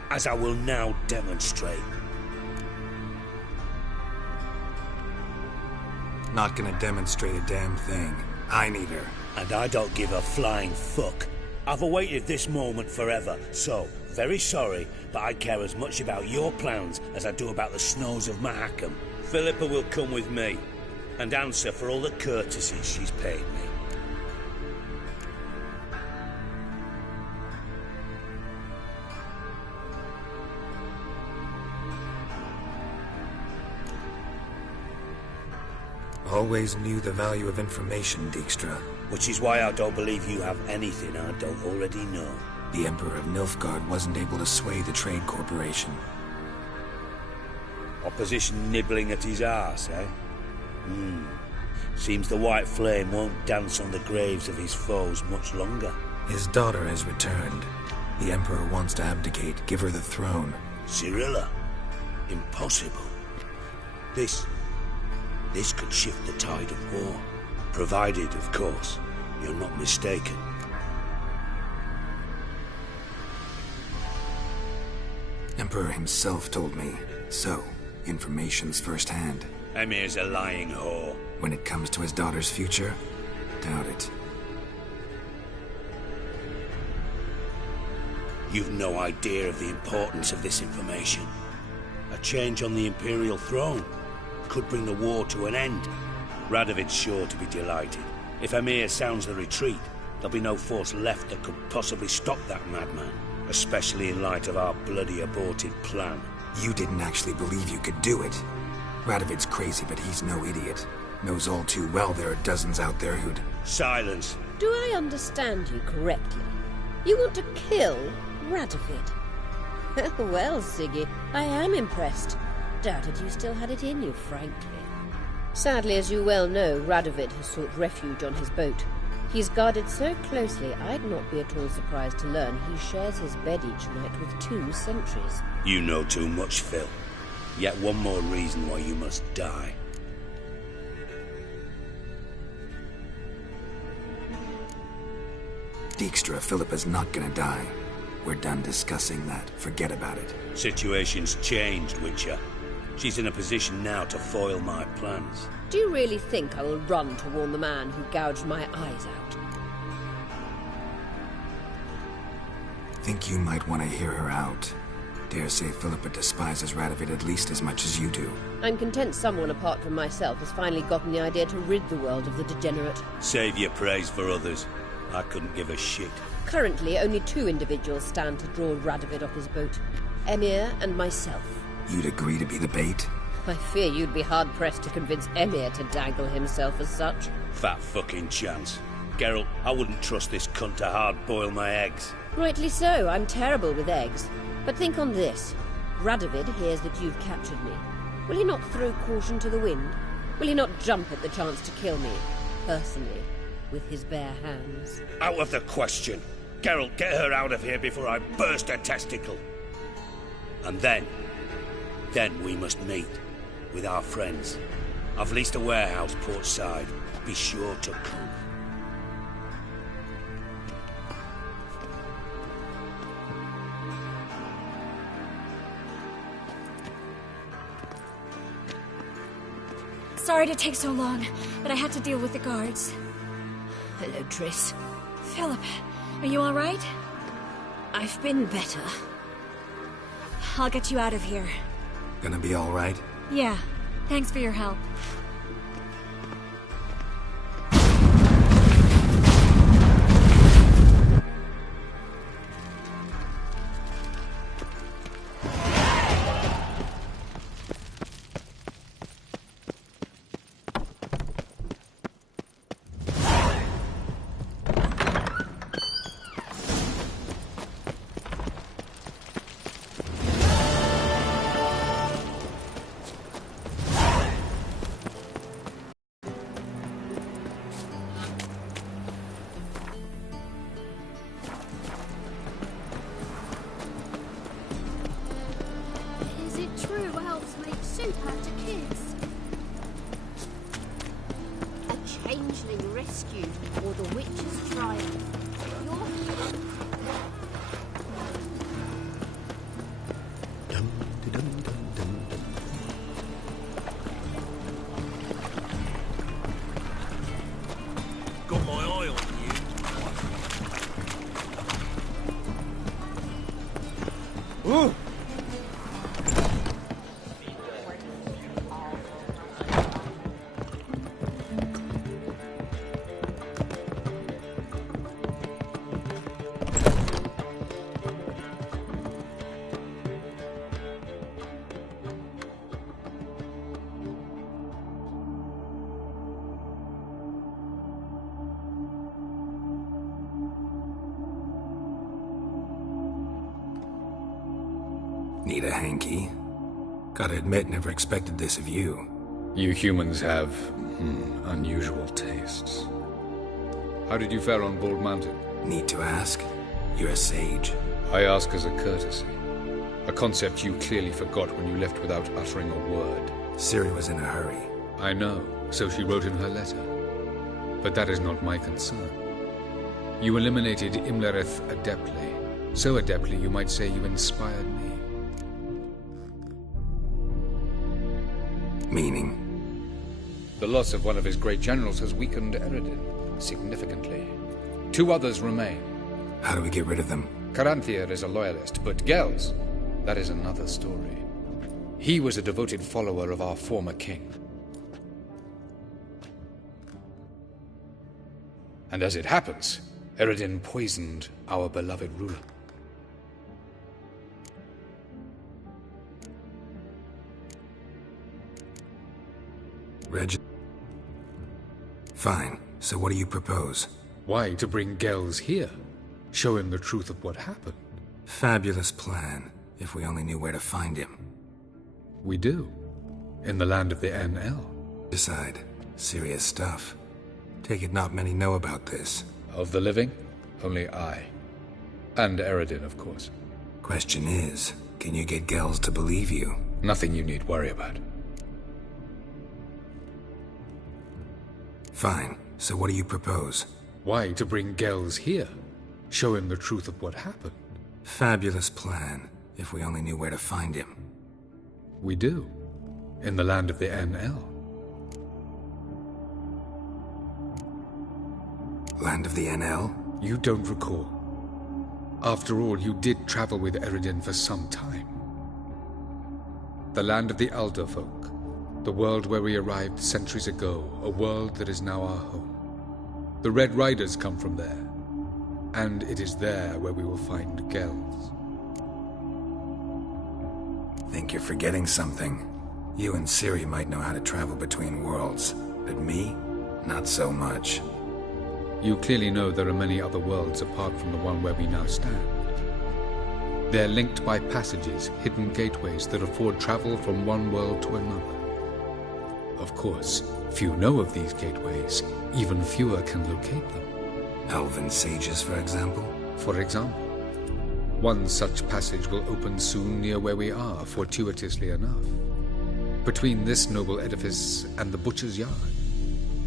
as I will now demonstrate. Not gonna demonstrate a damn thing. I need her. And I don't give a flying fuck. I've awaited this moment forever, so, very sorry, but I care as much about your plans as I do about the snows of Mahakam. Philippa will come with me, and answer for all the courtesies she's paid me. Always knew the value of information, Dijkstra. Which is why I don't believe you have anything I don't already know. The Emperor of Nilfgaard wasn't able to sway the Trade Corporation. Opposition nibbling at his arse, eh? Seems the White Flame won't dance on the graves of his foes much longer. His daughter has returned. The Emperor wants to abdicate, give her the throne. Cirilla? Impossible. This could shift the tide of war. Provided, of course, you're not mistaken. Emperor himself told me. So, information's firsthand. Emir's a lying whore. When it comes to his daughter's future, doubt it. You've no idea of the importance of this information. A change on the Imperial throne could bring the war to an end. Radovid's sure to be delighted. If Emir sounds the retreat, There'll be no force left that could possibly stop that madman, especially in light of our bloody aborted plan. You didn't actually believe you could do it. Radovid's crazy, but he's no idiot. Knows all too well there are dozens out there who'd... Silence! Do I understand you correctly? You want to kill Radovid? Well, Siggy, I am impressed. Doubted you still had it in you, frankly. Sadly, as you well know, Radovid has sought refuge on his boat. He's guarded so closely, I'd not be at all surprised to learn he shares his bed each night with 2 sentries. You know too much, Phil. Yet one more reason why you must die. Dijkstra, Philippa's not gonna die. We're done discussing that. Forget about it. Situation's changed, Witcher. She's in a position now to foil my plans. Do you really think I will run to warn the man who gouged my eyes out? Think you might want to hear her out. Dare say Philippa despises Radovid at least as much as you do. I'm content someone apart from myself has finally gotten the idea to rid the world of the degenerate. Save your praise for others. I couldn't give a shit. Currently, only 2 individuals stand to draw Radovid off his boat. Emir and myself. You'd agree to be the bait? I fear you'd be hard-pressed to convince Emir to dangle himself as such. Fat fucking chance. Geralt, I wouldn't trust this cunt to hard-boil my eggs. Rightly so, I'm terrible with eggs. But think on this. Radovid hears that you've captured me. Will he not throw caution to the wind? Will he not jump at the chance to kill me, personally, with his bare hands? Out of the question. Geralt, get her out of here before I burst her testicle. And then we must meet with our friends. I've leased a warehouse portside. Be sure to come. Sorry to take so long, but I had to deal with the guards. Hello, Triss. Philip, are you all right? I've been better. I'll get you out of here. Gonna be all right? Yeah. Thanks for your help. Need a hanky? Gotta admit, never expected this of you. You humans have, unusual tastes. How did you fare on Bald Mountain? Need to ask? You're a sage. I ask as a courtesy. A concept you clearly forgot when you left without uttering a word. Ciri was in a hurry. I know, so she wrote in her letter. But that is not my concern. You eliminated Imlerith adeptly. So adeptly you might say you inspired me. Meaning? The loss of one of his great generals has weakened Eredin significantly. 2 others remain. How do we get rid of them? Caranthir is a loyalist, but Gels, that is another story. He was a devoted follower of our former king. And as it happens, Eredin poisoned our beloved ruler. Fine. So what do you propose? Why, to bring Gels here. Show him the truth of what happened. Fabulous plan, if we only knew where to find him. We do. In the land of the NL. Decide. Serious stuff. Take it not many know about this. Of the living, only I. And Eredin, of course. Question is, can you get Gels to believe you? Nothing you need worry about. Fine. So what do you propose? Why, to bring Gels here. Show him the truth of what happened. Fabulous plan, if we only knew where to find him. We do. In the land of the NL. Land of the NL? You don't recall. After all, you did travel with Eredin for some time. The land of the Alder folk. The world where we arrived centuries ago. A world that is now our home. The Red Riders come from there. And it is there where we will find Gels. Think you're forgetting something. You and Ciri might know how to travel between worlds, but me? Not so much. You clearly know there are many other worlds apart from the one where we now stand. They're linked by passages, hidden gateways that afford travel from one world to another. Of course, few know of these gateways. Even fewer can locate them. Elven sages, for example? For example. One such passage will open soon near where we are, fortuitously enough. Between this noble edifice and the butcher's yard.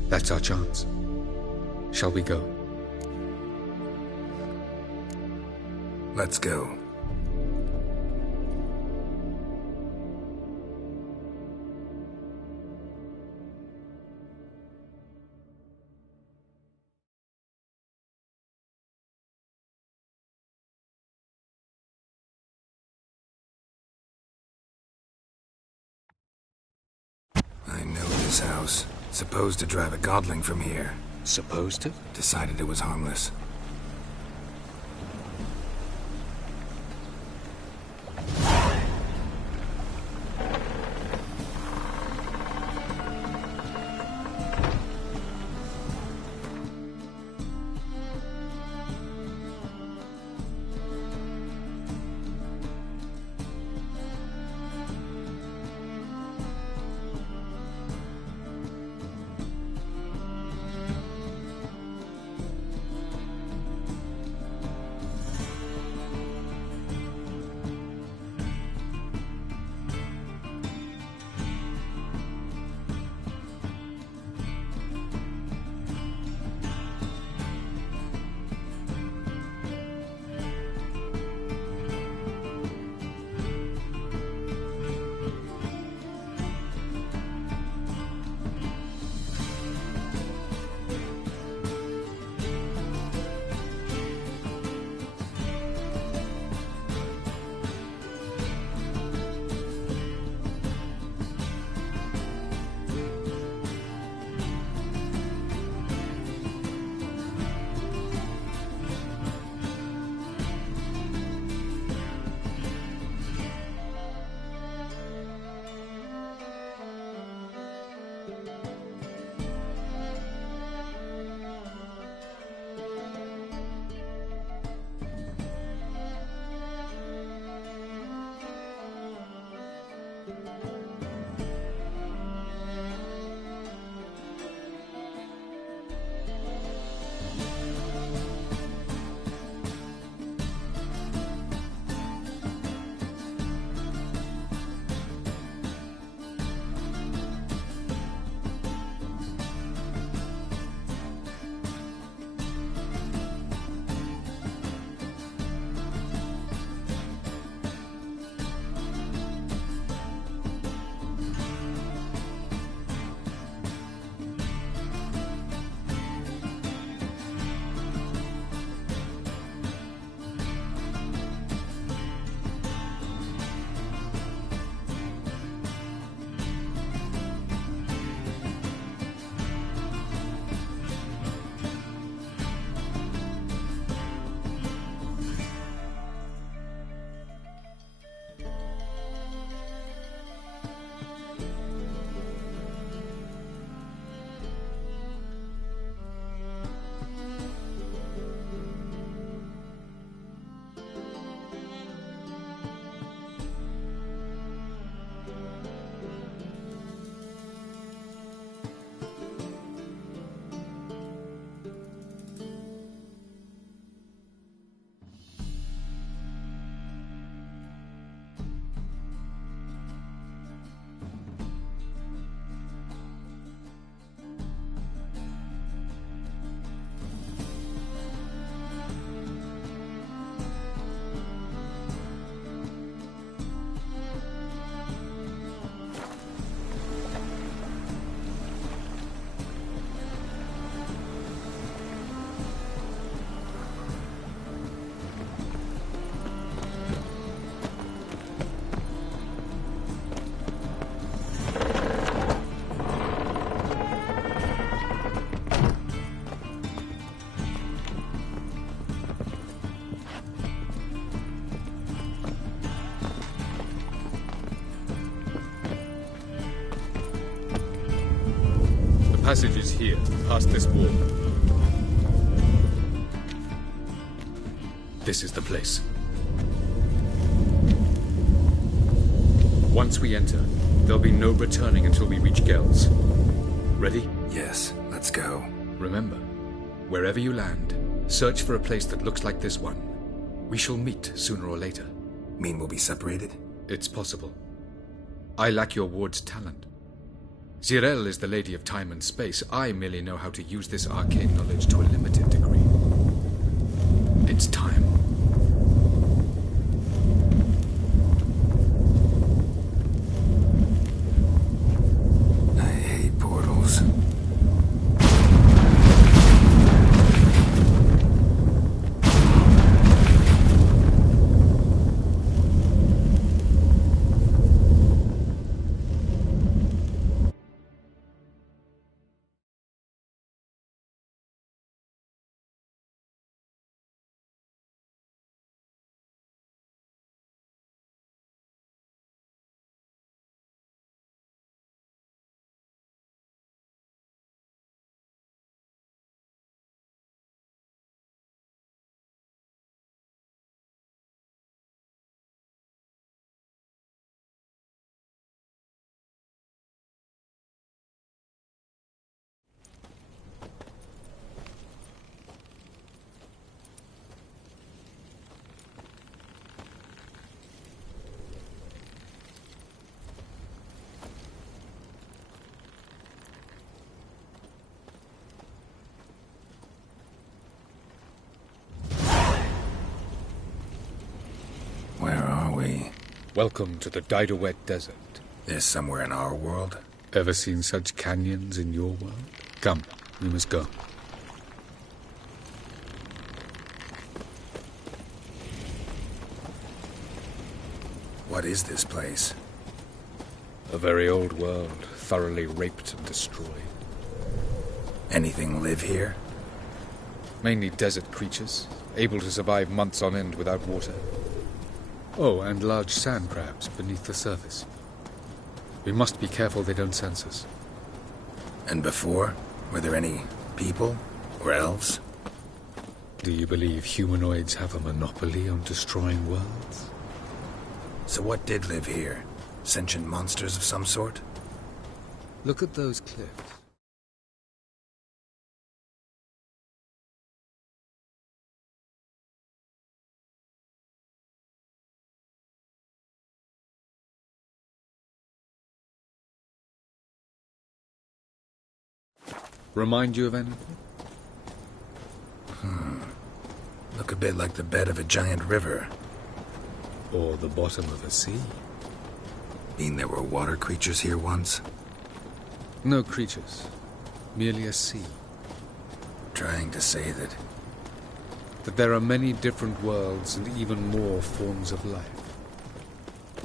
That's our chance. Shall we go? Let's go. I know this house. Supposed to drive a godling from here. Supposed to? Decided it was harmless. passage is here, past this wall. This is the place. Once we enter, there'll be no returning until we reach Gel's. Ready? Yes, let's go. Remember, wherever you land, search for a place that looks like this one. We shall meet sooner or later. Mean we'll be separated? It's possible. I lack your ward's talent. Zirel is the Lady of Time and Space. I merely know how to use this arcane knowledge to a limited degree. It's time. I hate portals. Welcome to the Daidoet Desert. This somewhere in our world? Ever seen such canyons in your world? Come, we must go. What is this place? A very old world, thoroughly raped and destroyed. Anything live here? Mainly desert creatures, able to survive months on end without water. Oh, and large sand crabs beneath the surface. We must be careful they don't sense us. And before? Were there any people? Or elves? Do you believe humanoids have a monopoly on destroying worlds? So what did live here? Sentient monsters of some sort? Look at those cliffs. Remind you of anything? Look a bit like the bed of a giant river. Or the bottom of a sea. Mean there were water creatures here once? No creatures. Merely a sea. Trying to say that there are many different worlds and even more forms of life.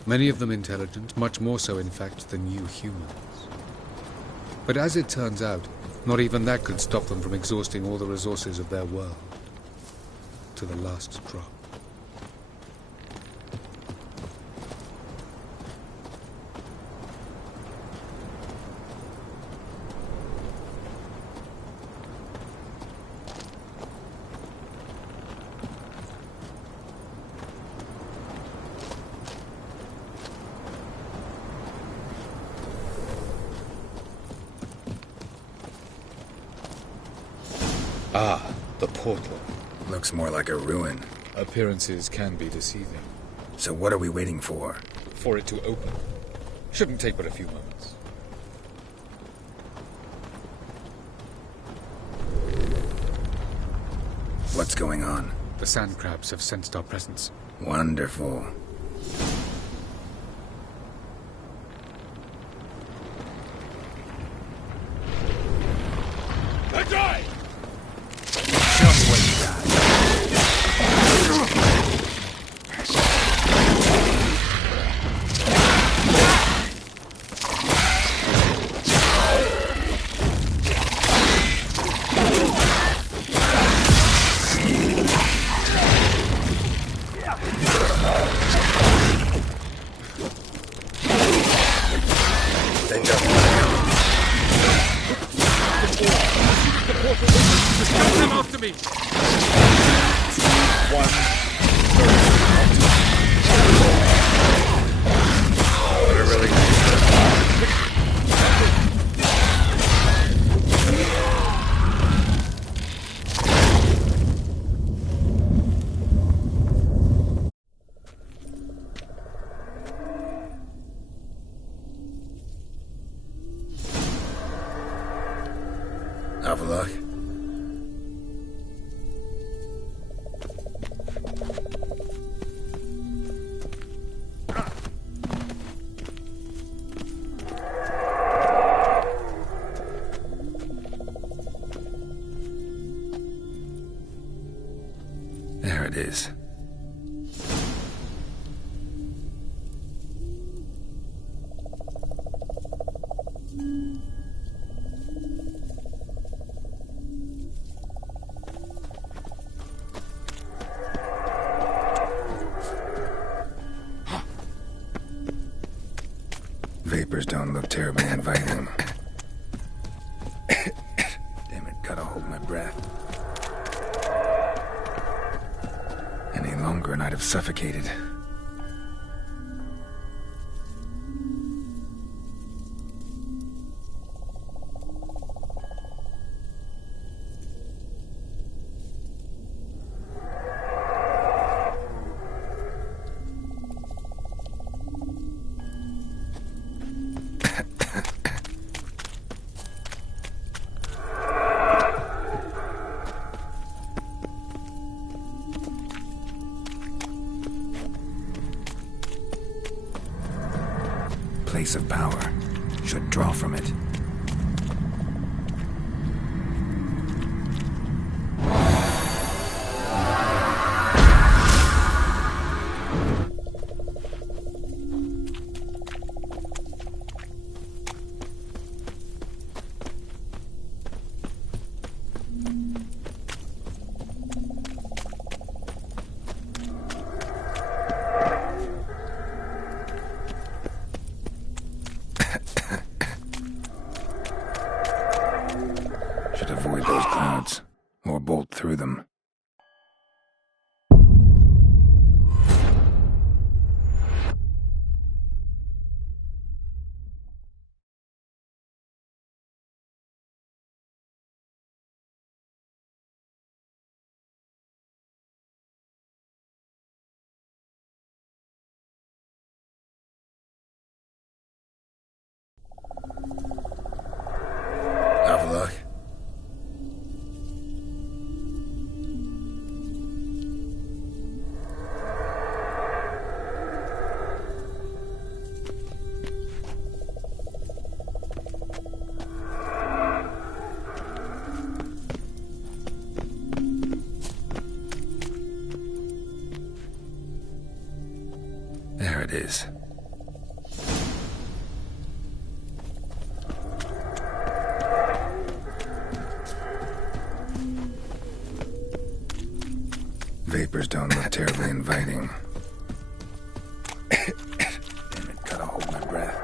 Many of them intelligent, much more so in fact than you humans. But as it turns out, not even that could stop them from exhausting all the resources of their world. To the last drop. Ah, the portal. Looks more like a ruin. Appearances can be deceiving. So what are we waiting for? For it to open. Shouldn't take but a few moments. What's going on? The sand crabs have sensed our presence. Wonderful. me! Avallac'h. There it is. Vapors don't look terribly inviting. Damn it, gotta hold my breath. Any longer and I'd have suffocated. Place of power. Should draw from it. Should avoid those clouds, or bolt through them. Avallac'h. There it is. Vapors don't look terribly inviting. Damn it, gotta hold my breath.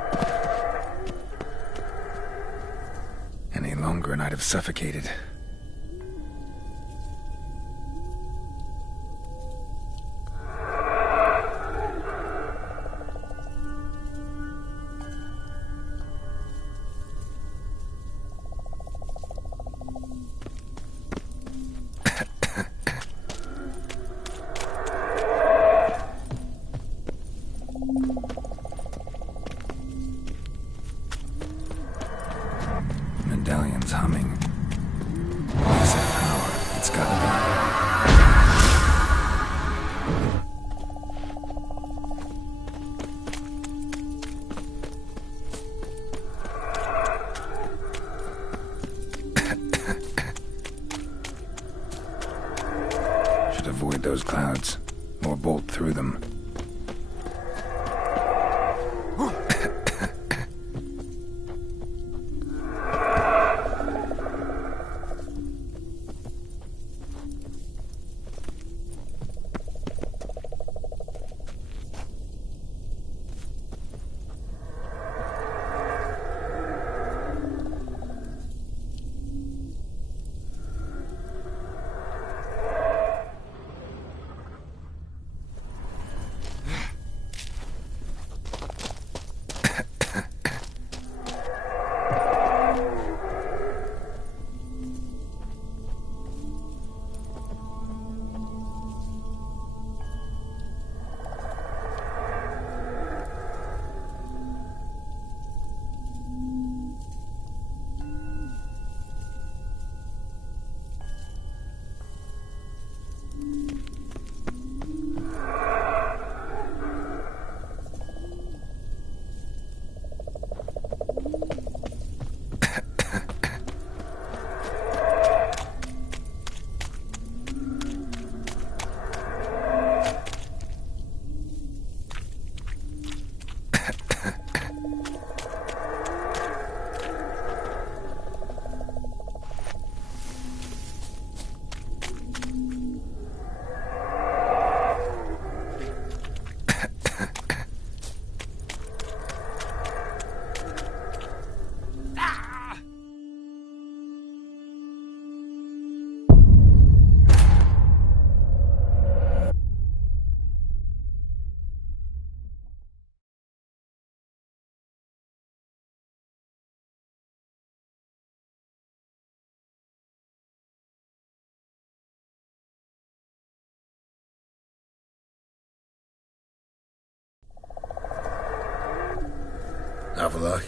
Any longer and I'd have suffocated. Medallion's humming. Place of power. It's gotta be. Should avoid those clouds, or bolt through them. Avallac'h?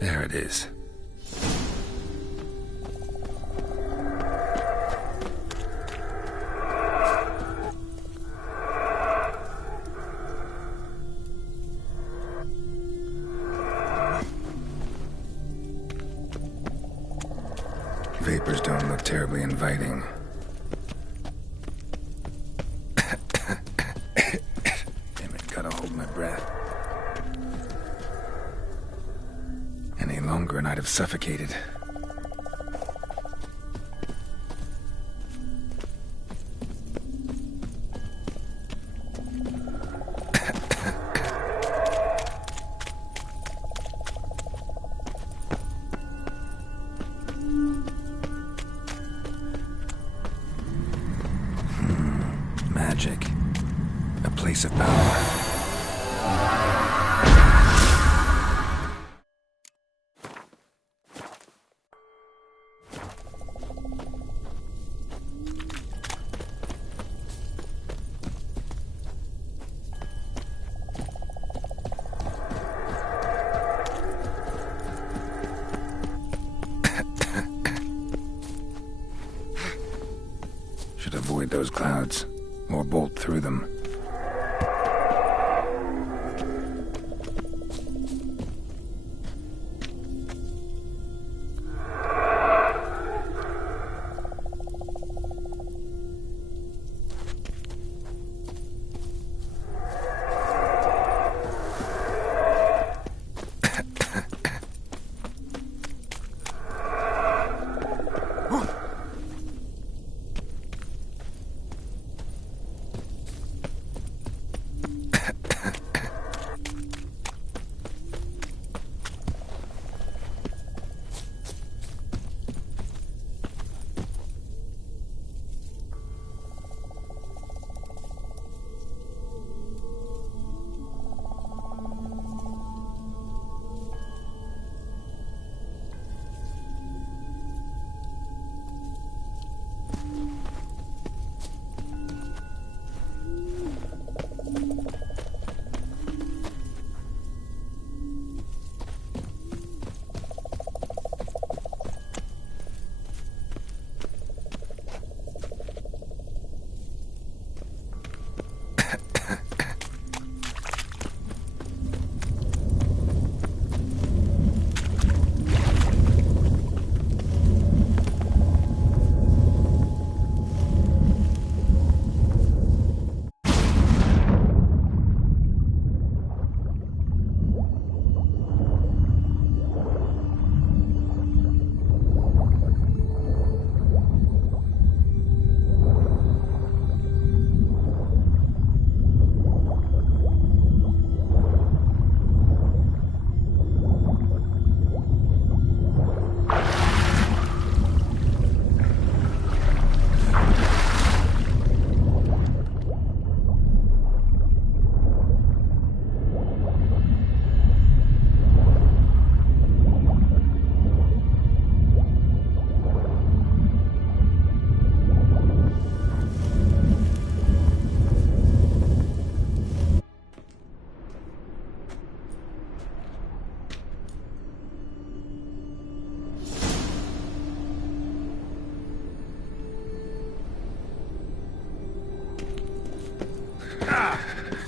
There it is. Vapors don't look terribly inviting. Damn it, gotta hold my breath. Any longer and I'd have suffocated. Magic. A place of power. Should avoid those clouds, or bolt through them.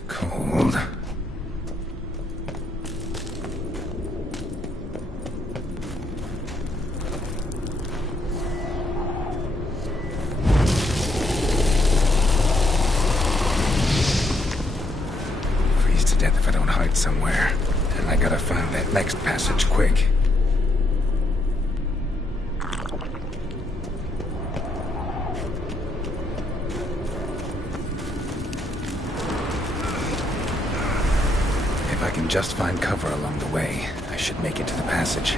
Cold. Freeze to death if I don't hide somewhere. And I gotta find that next passage quick. If I can just find cover along the way, I should make it to the passage.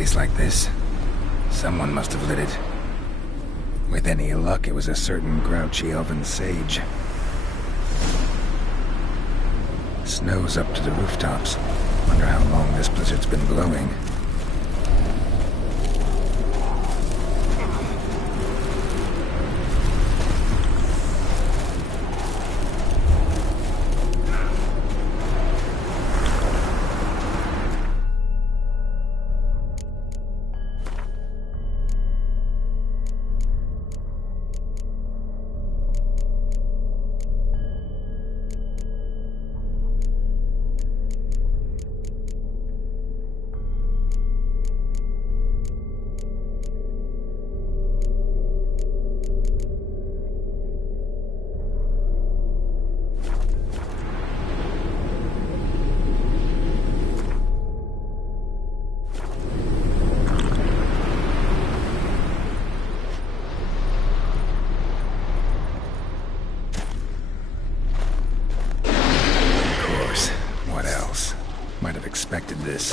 place like this. Someone must have lit it. With any luck, it was a certain grouchy elven sage. Snow's up to the rooftops. Wonder how long this blizzard's been blowing. Expected this.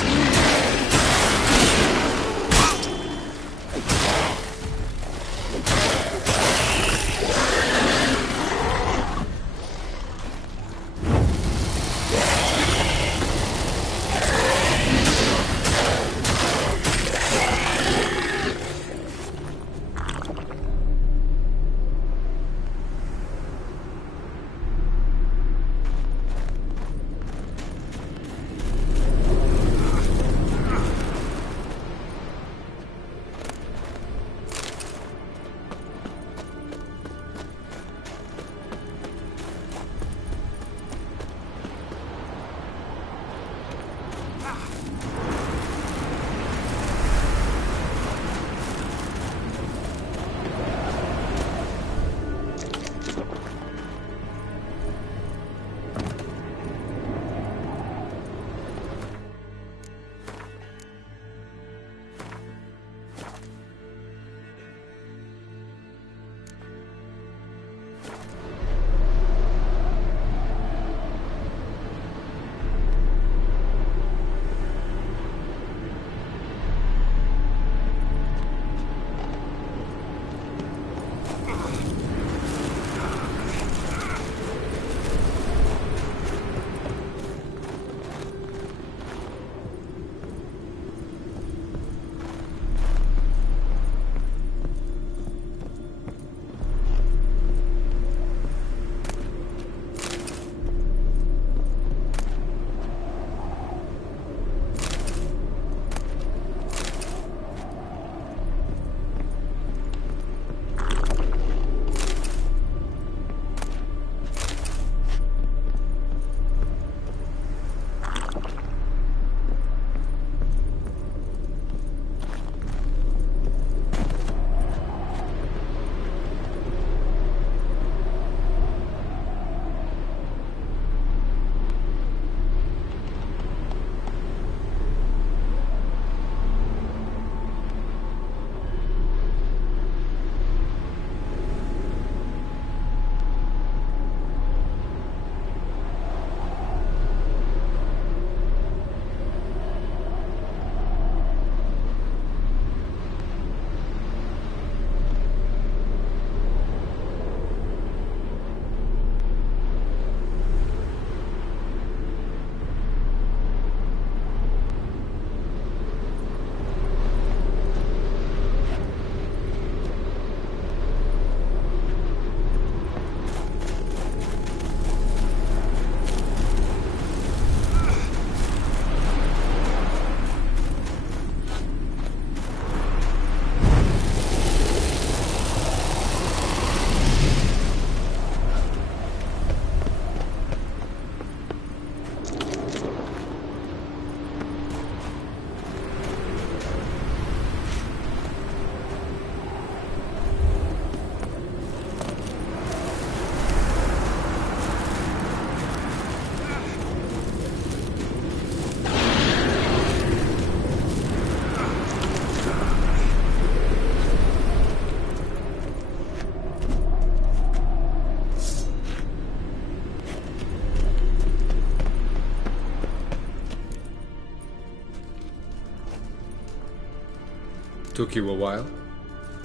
Took you a while?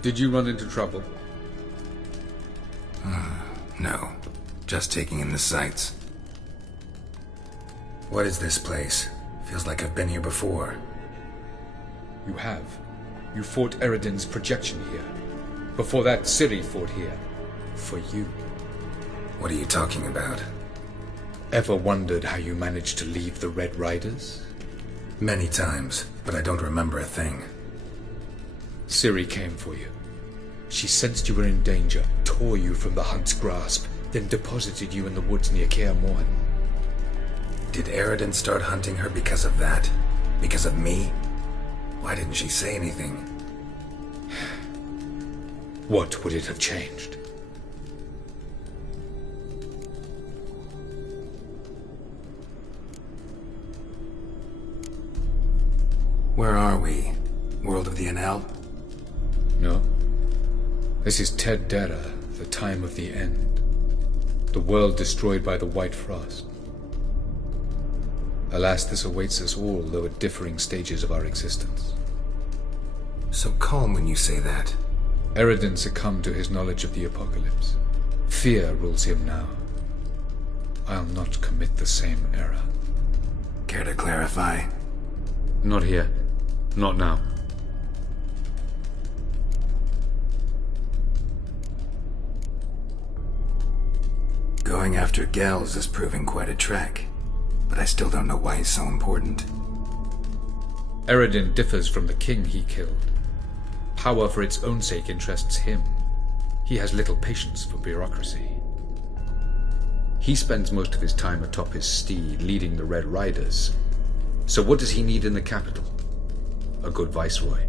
Did you run into trouble? No. Just taking in the sights. What is this place? Feels like I've been here before. You have. You fought Eredin's projection here. Before that, Ciri fought here. For you. What are you talking about? Ever wondered how you managed to leave the Red Riders? Many times, but I don't remember a thing. Ciri came for you. She sensed you were in danger, tore you from the Hunt's grasp, then deposited you in the woods near Kaer Morhen. Did Eredin start hunting her because of that? Because of me? Why didn't she say anything? What would it have changed? Where are we? World of the Enel? No. This is Ted Dera, the time of the end. The world destroyed by the White Frost. Alas, this awaits us all, though at differing stages of our existence. So calm when you say that. Eredin succumbed to his knowledge of the apocalypse. Fear rules him now. I'll not commit the same error. Care to clarify? Not here. Not now. Going after Gels is proving quite a trek, but I still don't know why he's so important. Eredin differs from the king he killed. Power for its own sake interests him. He has little patience for bureaucracy. He spends most of his time atop his steed, leading the Red Riders. So what does he need in the capital? A good viceroy.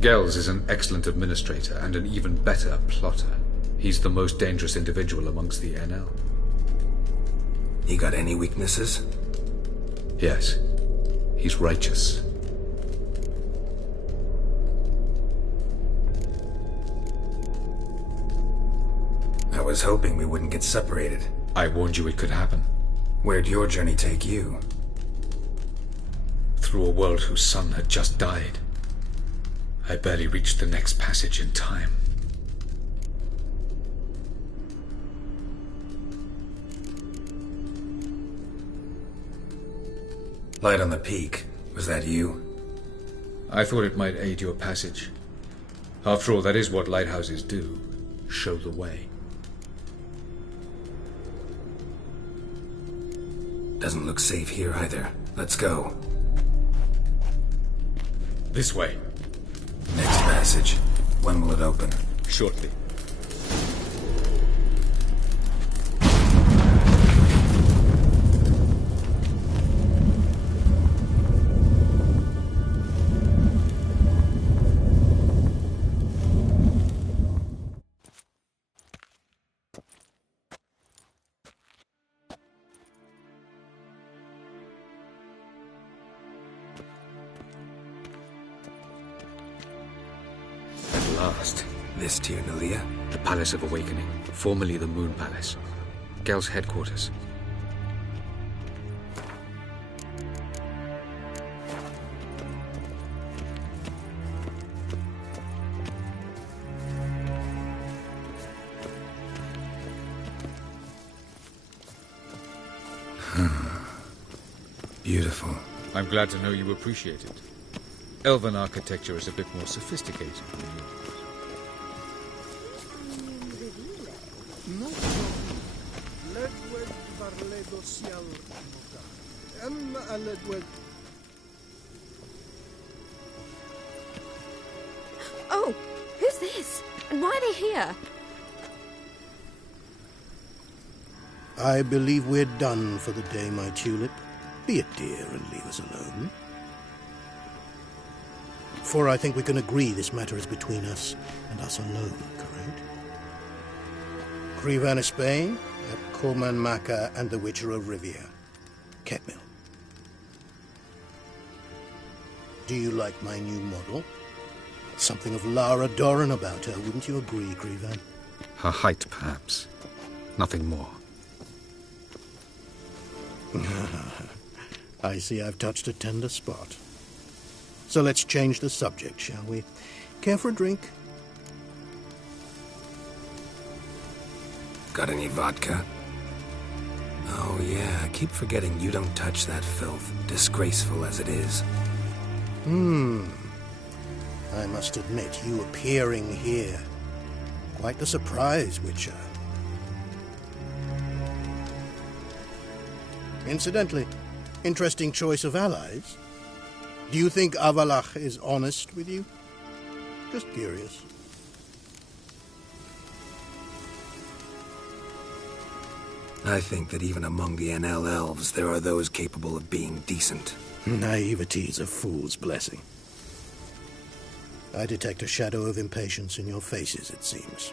Gels is an excellent administrator and an even better plotter. He's the most dangerous individual amongst the Enel. He got any weaknesses? Yes. He's righteous. I was hoping we wouldn't get separated. I warned you it could happen. Where'd your journey take you? Through a world whose son had just died. I barely reached the next passage in time. Light on the peak. Was that you? I thought it might aid your passage. After all, that is what lighthouses do. Show the way. Doesn't look safe here either. Let's go. This way. Next passage. When will it open? Shortly. This Tyr Nalia? The Palace of Awakening, formerly the Moon Palace. Gel's headquarters. Beautiful. I'm glad to know you appreciate it. Elven architecture is a bit more sophisticated than yours. Oh, who's this? And why are they here? I believe we're done for the day, my tulip. Be a dear and leave us alone. For I think we can agree this matter is between us and us alone, correct? Crevan of Spain, at Coleman Maca and the Witcher of Rivia. Ketmil. Do you like my new model? Something of Lara Doran about her, wouldn't you agree, Crevan? Her height, perhaps. Nothing more. I see I've touched a tender spot. So let's change the subject, shall we? Care for a drink? Got any vodka? Oh yeah, I keep forgetting you don't touch that filth, disgraceful as it is. I must admit, you appearing here, quite the surprise, Witcher. Incidentally, interesting choice of allies. Do you think Avallac'h is honest with you? Just curious. I think that even among the Enel elves, there are those capable of being decent. Naivety's a fool's blessing. I detect a shadow of impatience in your faces, it seems.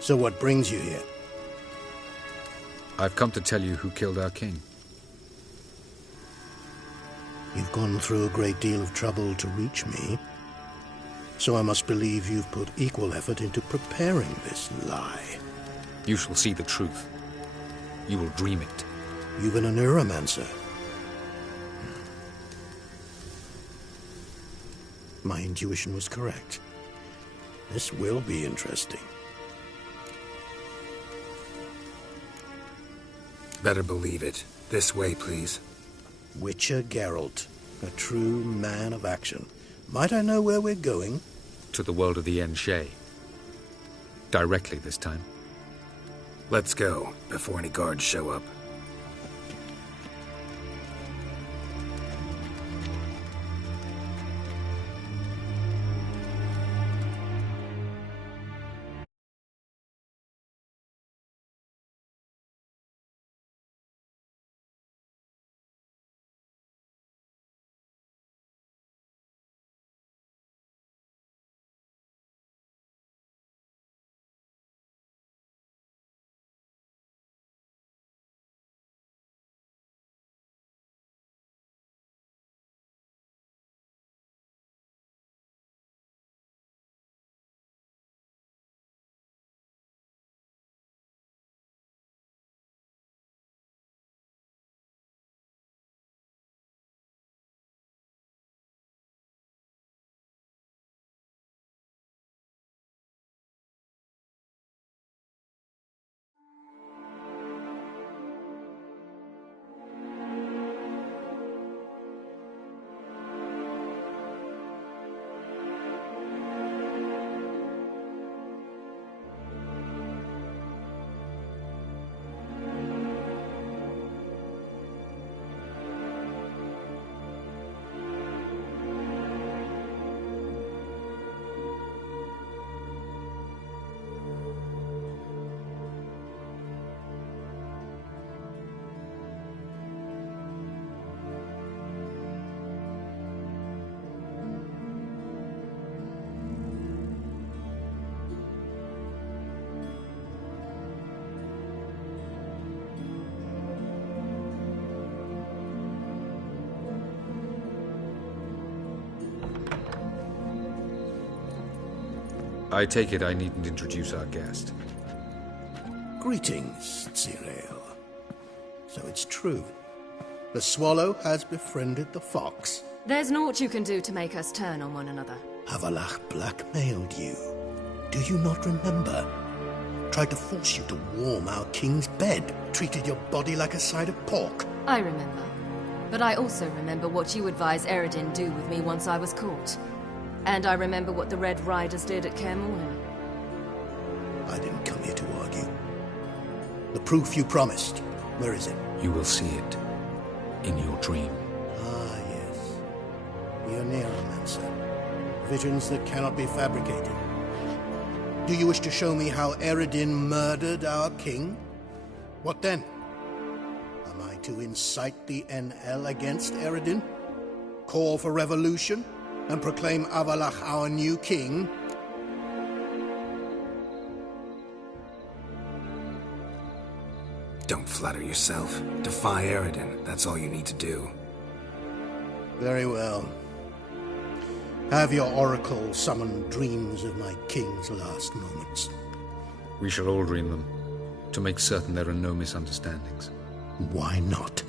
So what brings you here? I've come to tell you who killed our king. You've gone through a great deal of trouble to reach me, so I must believe you've put equal effort into preparing this lie. You shall see the truth. You will dream it. You've been a neuromancer. My intuition was correct. This will be interesting. Better believe it. This way, please. Witcher Geralt, a true man of action. Might I know where we're going? To the world of the Aen Seidhe. Directly this time. Let's go, before any guards show up. I take it I needn't introduce our guest. Greetings, Zireael. So it's true. The swallow has befriended the fox. There's naught you can do to make us turn on one another. Avallac'h blackmailed you. Do you not remember? Tried to force you to warm our king's bed. Treated your body like a side of pork. I remember. But I also remember what you advised Eredin do with me once I was caught. And I remember what the Red Riders did at Kaer Morhen. I didn't come here to argue. The proof you promised, where is it? You will see it in your dream. Ah, yes. The Oneiromancer. Visions that cannot be fabricated. Do you wish to show me how Eredin murdered our king? What then? Am I to incite the Enel against Eredin? Call for revolution? And proclaim Avallac'h our new king? Don't flatter yourself. Defy Eredin. That's all you need to do. Very well. Have your oracle summon dreams of my king's last moments. We shall all dream them, to make certain there are no misunderstandings. Why not?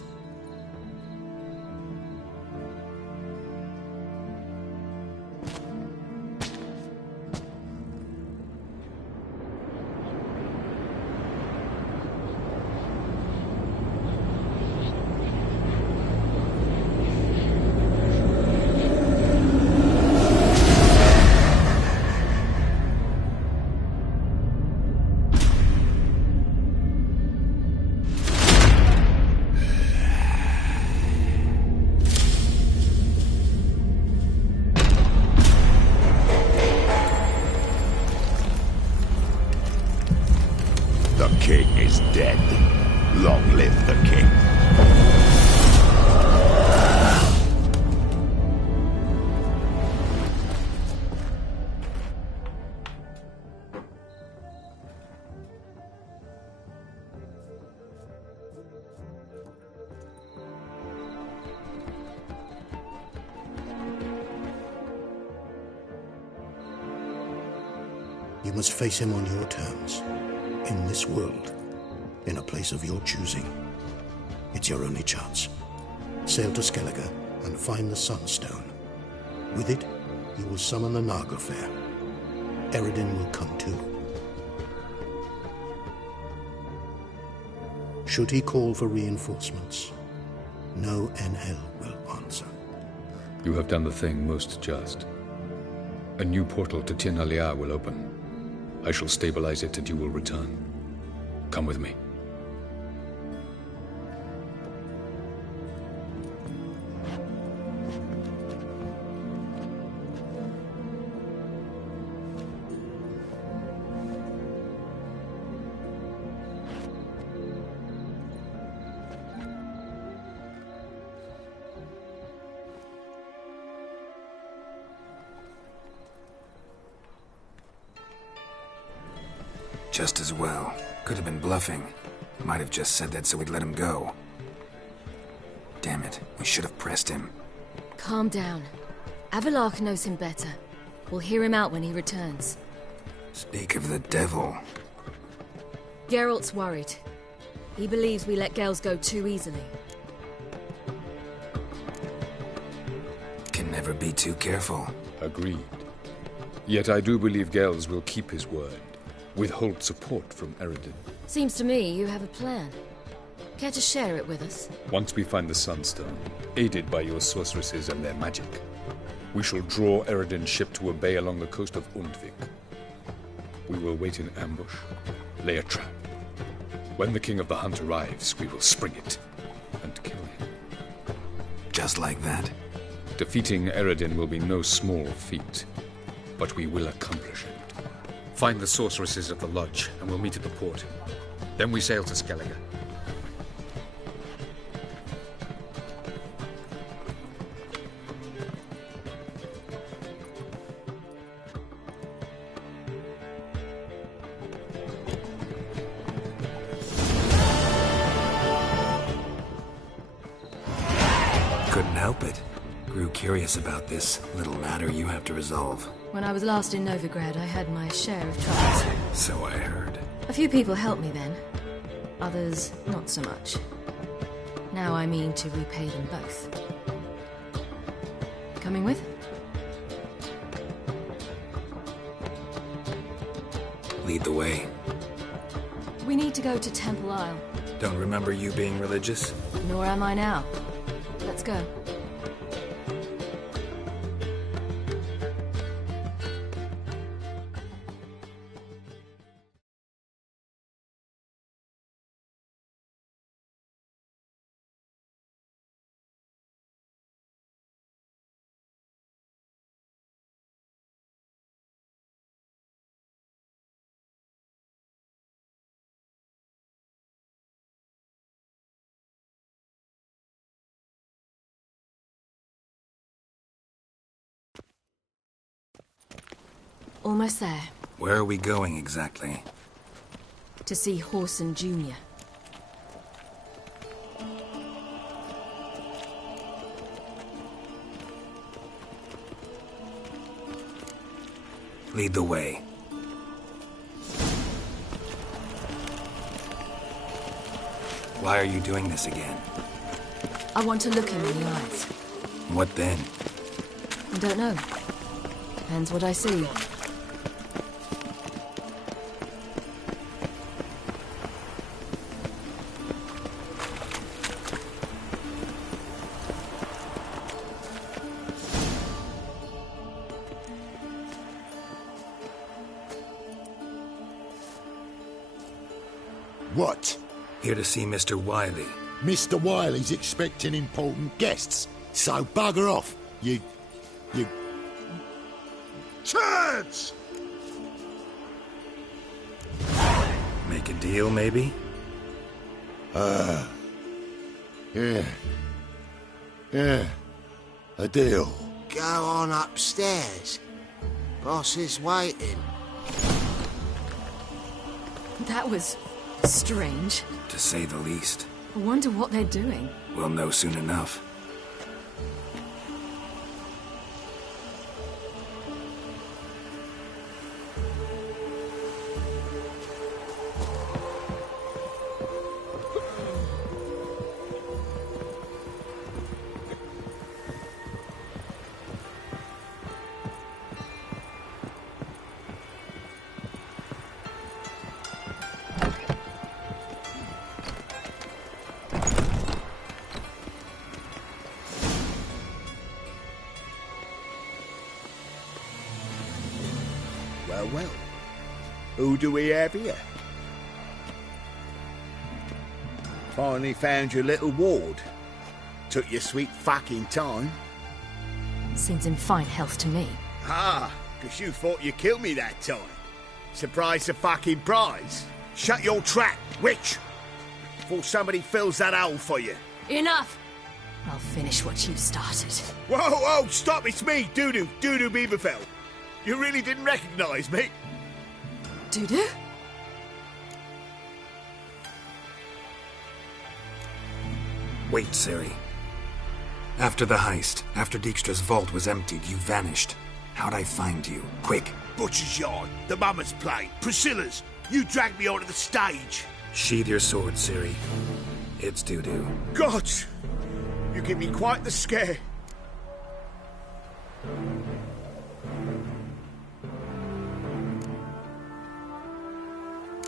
dead. Long live the king. You must face him on your terms. In this world. In a place of your choosing. It's your only chance. Sail to Skellige and find the Sunstone. With it, you will summon the Nagelfare. Eredin will come too. Should he call for reinforcements, no Enhel will answer. You have done the thing most just. A new portal to Tir na Liar will open. I shall stabilize it and you will return. Come with me. Just as well. Could have been bluffing. Might have just said that so we'd let him go. Damn it, we should have pressed him. Calm down. Avallac'h knows him better. We'll hear him out when he returns. Speak of the devil. Geralt's worried. He believes we let Gels go too easily. Can never be too careful. Agreed. Yet I do believe Gels will keep his word. Withhold support from Eredin. Seems to me you have a plan. Care to share it with us? Once we find the Sunstone, aided by your sorceresses and their magic, we shall draw Eredin's ship to a bay along the coast of Undvik. We will wait in ambush, lay a trap. When the King of the Hunt arrives, we will spring it and kill him. Just like that? Defeating Eredin will be no small feat, but we will accomplish it. Find the sorceresses at the lodge, and we'll meet at the port. Then we sail to Skellige. Couldn't help it. Grew curious about this little matter you have to resolve. When I was last in Novigrad, I had my share of troubles. So I heard. A few people helped me then. Others, not so much. Now I mean to repay them both. Coming with? Lead the way. We need to go to Temple Isle. Don't remember you being religious? Nor am I now. Let's go. Almost there. Where are we going exactly? To see Whoreson Jr. Lead the way. Why are you doing this again? I want to look him in the eyes. What then? I don't know. Depends what I see. What? Here to see Mr. Wiley. Mr. Wiley's expecting important guests, so bugger off, you... Turds! Make a deal, maybe? Yeah. A deal. Go on upstairs. Boss is waiting. That was strange. To say the least. I wonder what they're doing. We'll know soon enough. Well. Who do we have here? Finally found your little ward. Took your sweet fucking time. Seems in fine health to me. Ah, because you thought you killed me that time. Surprise the fucking prize. Shut your trap, witch! Before somebody fills that hole for you. Enough! I'll finish what you started. Whoa, stop, it's me, Dudu Beaverfell. You really didn't recognise me? Dudu? Wait, Ciri. After the heist, after Dijkstra's vault was emptied, you vanished. How'd I find you? Quick. Butcher's Yard, the Mama's Plate, Priscilla's. You dragged me onto the stage. Sheathe your sword, Ciri. It's Dudu. God! You give me quite the scare.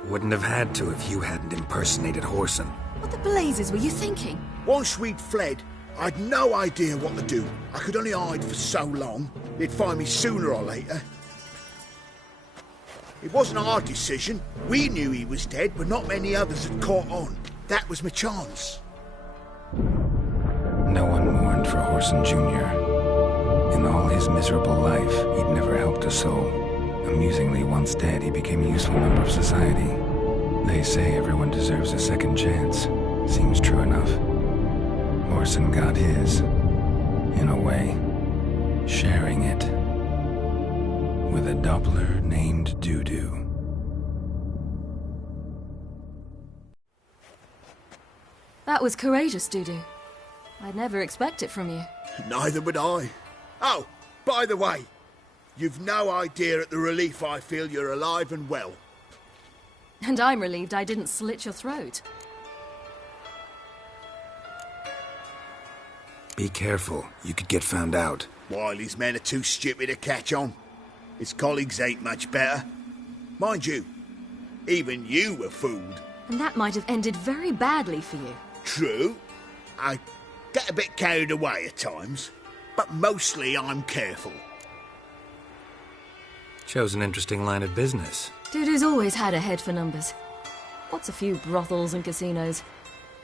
Wouldn't have had to if you hadn't impersonated Whoreson. What the blazes were you thinking? Once we'd fled, I'd no idea what to do. I could only hide for so long. They'd find me sooner or later. It wasn't our decision. We knew he was dead, but not many others had caught on. That was my chance. No one mourned for Whoreson Jr. In all his miserable life, he'd never helped a soul. Amusingly, once dead, he became a useful member of society. They say everyone deserves a second chance. Seems true enough. Whoreson got his, in a way, sharing it with a Doppler named Dudu. That was courageous, Dudu. I'd never expect it from you. Neither would I. Oh, by the way, you've no idea at the relief I feel you're alive and well. And I'm relieved I didn't slit your throat. Be careful. You could get found out. Wiley's men are too stupid to catch on. His colleagues ain't much better. Mind you, even you were fooled. And that might have ended very badly for you. True. I get a bit carried away at times, but mostly I'm careful. Chose an interesting line of business. Dudu's always had a head for numbers. What's a few brothels and casinos?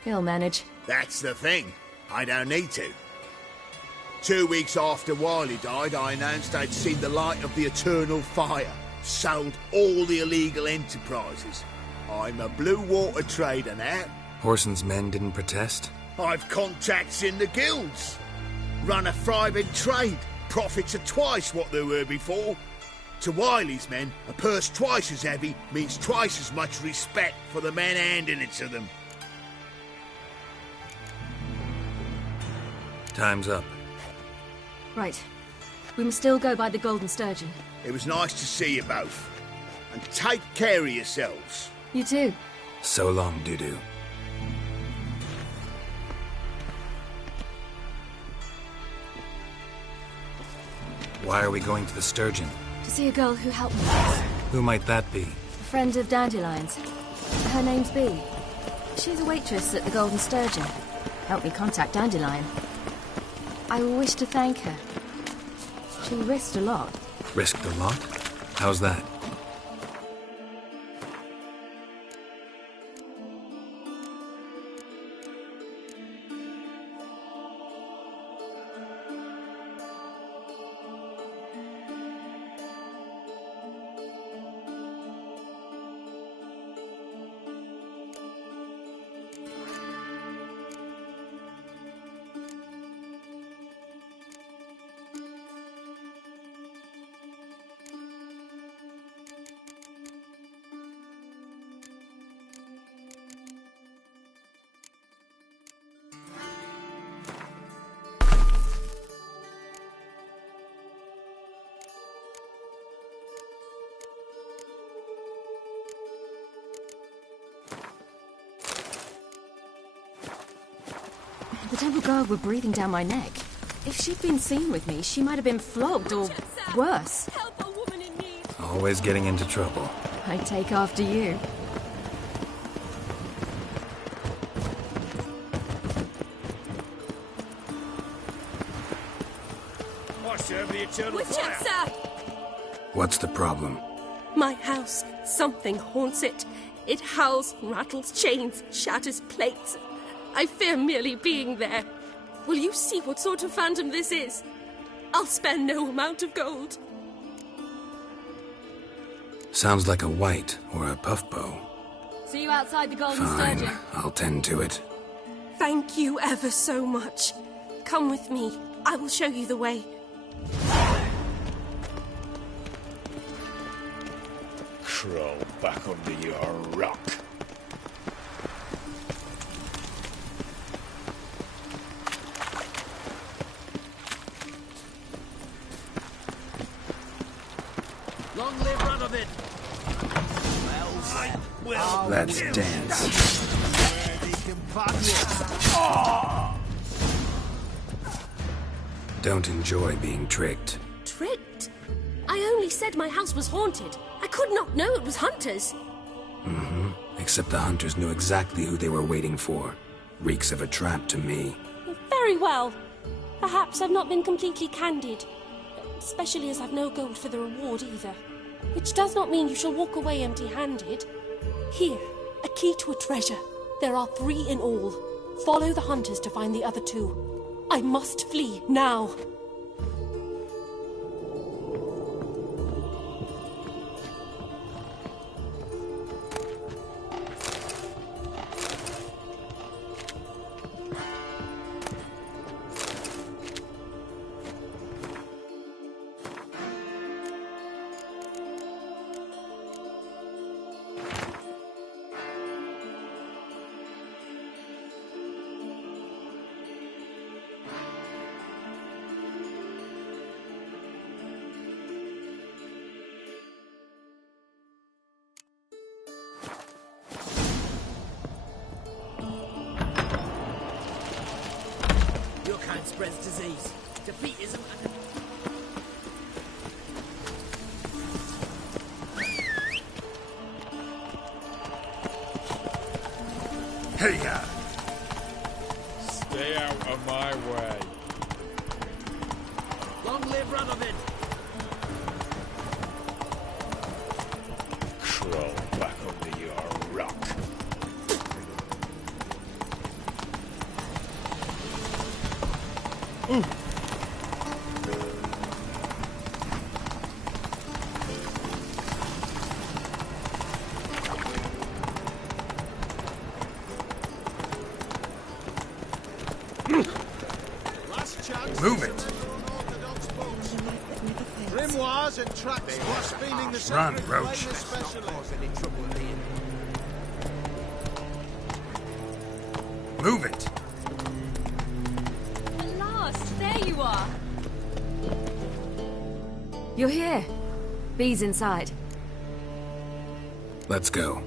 He'll manage. That's the thing. I don't need to. 2 weeks after Wiley died, I announced I'd seen the light of the eternal fire. Sold all the illegal enterprises. I'm a blue water trader now. Whoreson's men didn't protest? I've contacts in the guilds. Run a thriving trade. Profits are twice what they were before. To Wiley's men, a purse twice as heavy means twice as much respect for the men handing it to them. Time's up. Right. We must still go by the Golden Sturgeon. It was nice to see you both. And take care of yourselves. You too. So long, Dudu. Why are we going to the Sturgeon? To see a girl who helped me once. Who might that be? A friend of Dandelion's. Her name's Bee. She's a waitress at the Golden Sturgeon. Helped me contact Dandelion. I wish to thank her. She risked a lot. Risked a lot? How's that? The temple guard were breathing down my neck. If she'd been seen with me, she might have been flogged or worse. Always getting into trouble. I take after you. I serve the eternal fire. What's the problem? My house. Something haunts it. It howls, rattles chains, shatters plates. I fear merely being there. Will you see what sort of phantom this is? I'll spare no amount of gold. Sounds like a white or a puff bow. See you outside the Golden Fine, Sturgeon. I'll tend to it. Thank you ever so much. Come with me. I will show you the way. Crawl back under your rock. Long live Radovid! Let's dance. Don't enjoy being tricked. Tricked? I only said my house was haunted. I could not know it was hunters. Mm-hmm. Except the hunters knew exactly who they were waiting for. Reeks of a trap to me. Very well. Perhaps I've not been completely candid. Especially as I've no gold for the reward either. Which does not mean you shall walk away empty-handed. Here, a key to a treasure. There are 3 in all. Follow the hunters to find the other 2. I must flee now. Spreads disease. Defeatism and... Hey, stay out of my way. Long live Radovid! Crawl back under your rock. Move it! Grimoires and traps blaspheming the Run, Roach. Move it! At last, there you are. You're here. Bee's inside. Let's go.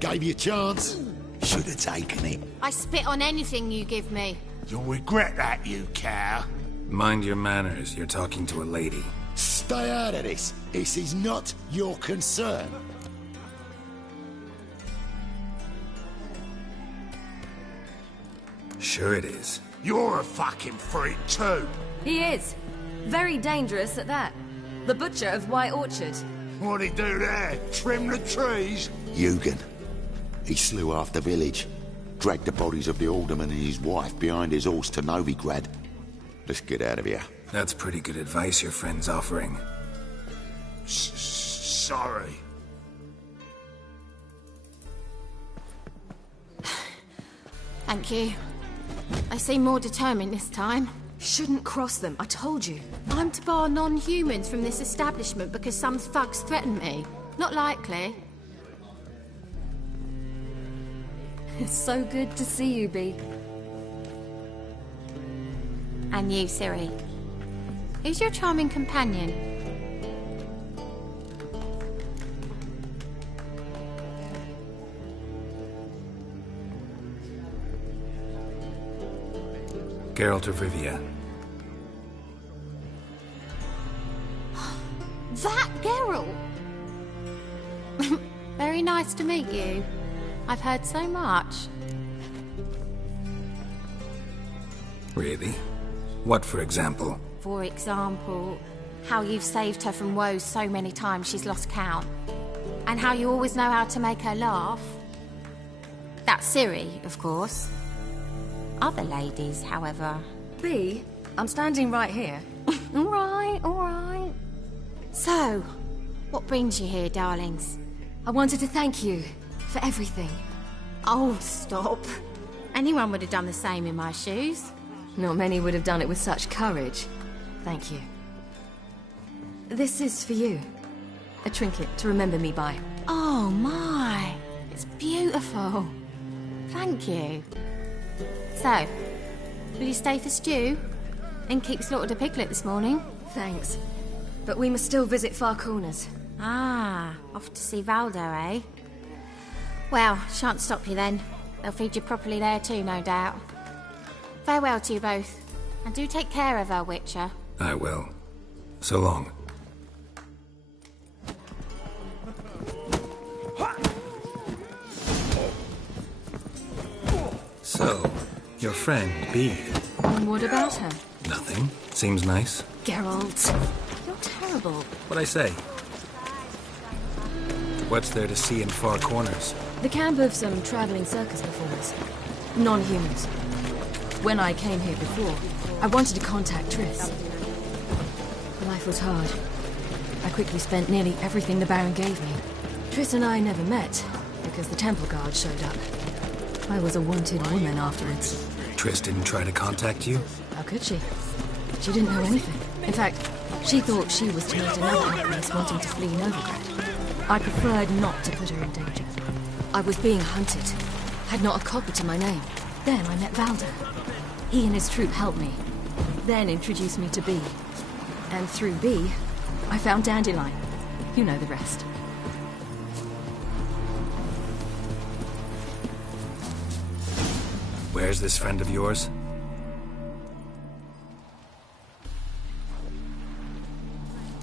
Gave you a chance. Should have taken it. I spit on anything you give me. You'll regret that, you cow. Mind your manners. You're talking to a lady. Stay out of this. This is not your concern. Sure it is. You're a fucking freak too. He is. Very dangerous at that. The butcher of White Orchard. What'd he do there? Trim the trees? Eugen. He slew half the village. Dragged the bodies of the alderman and his wife behind his horse to Novigrad. Let's get out of here. That's pretty good advice your friend's offering. Sorry. Thank you. They seem more determined this time. Shouldn't cross them, I told you. I'm to bar non-humans from this establishment because some thugs threaten me. Not likely. It's so good to see you, Bee. And you, Ciri. Who's your charming companion? Geralt of Rivia. That Geralt! Very nice to meet you. I've heard so much. Really? What, for example? For example, how you've saved her from woes so many times she's lost count. And how you always know how to make her laugh. That's Ciri, of course. Other ladies, however... Bee, I'm standing right here. All right. So, what brings you here, darlings? I wanted to thank you for everything. Oh, stop. Anyone would have done the same in my shoes. Not many would have done it with such courage. Thank you. This is for you. A trinket to remember me by. Oh, my. It's beautiful. Thank you. So, will you stay for stew? And keep slaughtered a piglet this morning? Thanks. But we must still visit Far Corners. Ah, off to see Valdo, eh? Well, shan't stop you then. They'll feed you properly there too, no doubt. Farewell to you both. And do take care of her, Witcher. I will. So long. So, your friend, Bede. And what about her? Nothing. Seems nice. Geralt, you're terrible. What'd I say? What's there to see in Far Corners? The camp of some traveling circus performers. Non-humans. When I came here before, I wanted to contact Triss. Life was hard. I quickly spent nearly everything the Baron gave me. Triss and I never met, because the Temple Guard showed up. I was a wanted woman afterwards. Triss didn't try to contact you? How could she? She didn't know anything. In fact, she thought she was to meet another alchemist wanting to flee Novigrad. I preferred not to put her in danger. I was being hunted. Had not a copper to my name. Then I met Valdo. He and his troop helped me. Then introduced me to Bee. And through Bee, I found Dandelion. You know the rest. Where's this friend of yours?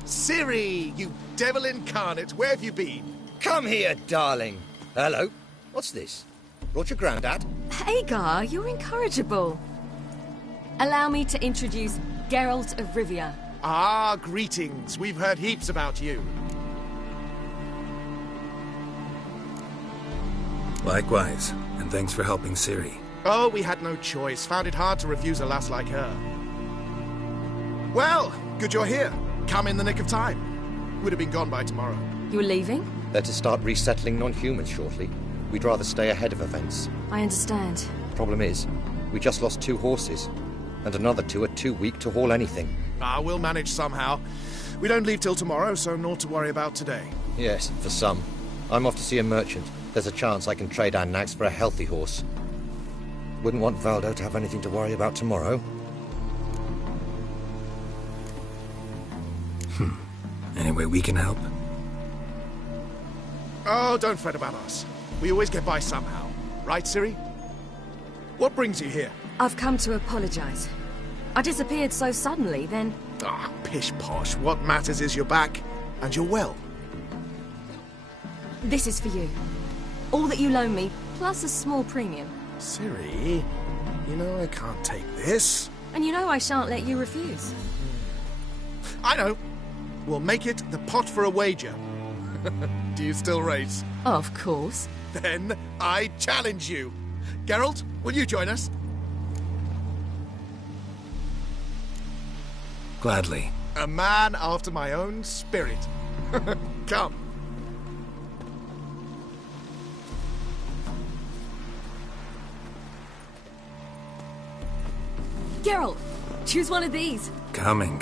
Ciri, you devil incarnate, where have you been? Come here, darling. Hello. What's this? Brought your granddad? Hagar, you're incorrigible. Allow me to introduce Geralt of Rivia. Ah, greetings. We've heard heaps about you. Likewise, and thanks for helping Ciri. Oh, we had no choice. Found it hard to refuse a lass like her. Well, good you're here. Come in the nick of time. Would have been gone by tomorrow. You're leaving? They're to start resettling non-humans shortly. We'd rather stay ahead of events. I understand. Problem is, we just lost 2 horses. And another 2 are too weak to haul anything. Ah, we'll manage somehow. We don't leave till tomorrow, so naught to worry about today. Yes, for some. I'm off to see a merchant. There's a chance I can trade our nags for a healthy horse. Wouldn't want Valdo to have anything to worry about tomorrow. Any way we can help? Oh, don't fret about us. We always get by somehow. Right, Ciri? What brings you here? I've come to apologize. I disappeared so suddenly, then... Ah, pish-posh. What matters is you're back, and you're well. This is for you. All that you loan me, plus a small premium. Ciri, you know I can't take this. And you know I shan't let you refuse. I know. We'll make it the pot for a wager. Do you still race? Of course. Then I challenge you. Geralt, will you join us? Gladly. A man after my own spirit. Come. Geralt, choose one of these. Coming.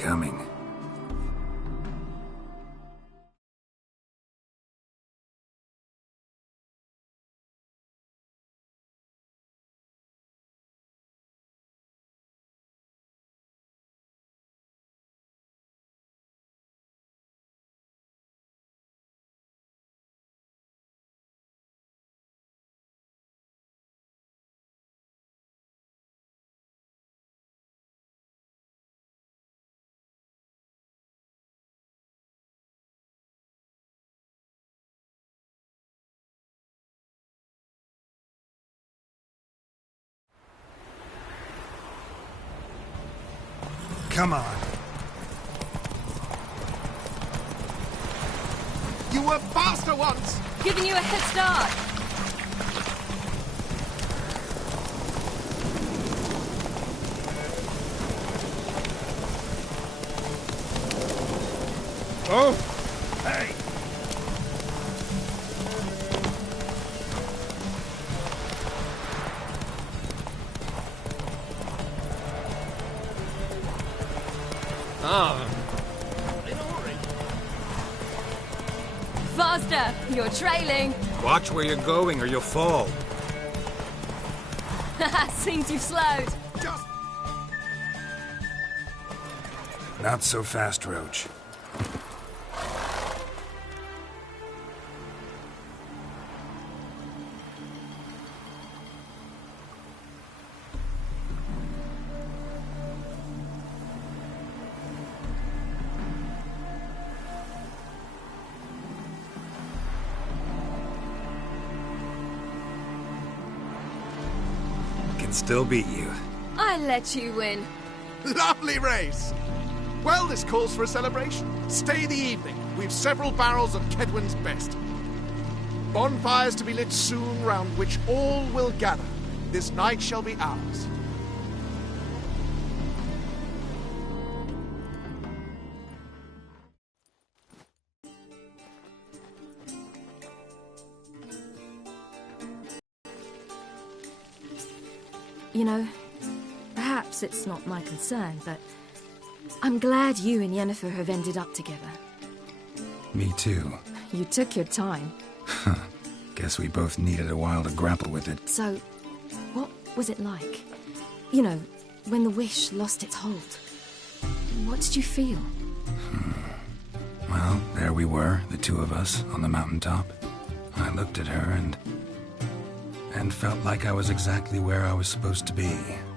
Come on. You were faster once! Giving you a head start. Oh! Hey! Faster! You're trailing. Watch where you're going or you'll fall. Seems you've slowed. Not so fast, Roach. Still beat you. I let you win. Lovely race! Well, this calls for a celebration. Stay the evening. We've several barrels of Kedwen's best. Bonfires to be lit soon, round which all will gather. This night shall be ours. You know, perhaps it's not my concern, but I'm glad you and Yennefer have ended up together. Me too. You took your time. Guess we both needed a while to grapple with it. So, what was it like? You know, when the wish lost its hold. What did you feel? Well, there we were, the two of us, on the mountaintop. I looked at her and felt like I was exactly where I was supposed to be,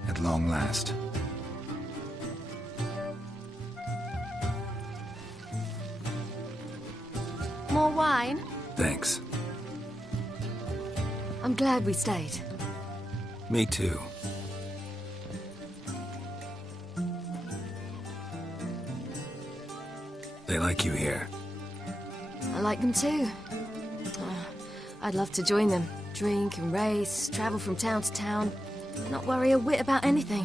at long last. More wine? Thanks. I'm glad we stayed. Me too. They like you here. I like them too. I'd love to join them. Drink and race, travel from town to town, and not worry a whit about anything.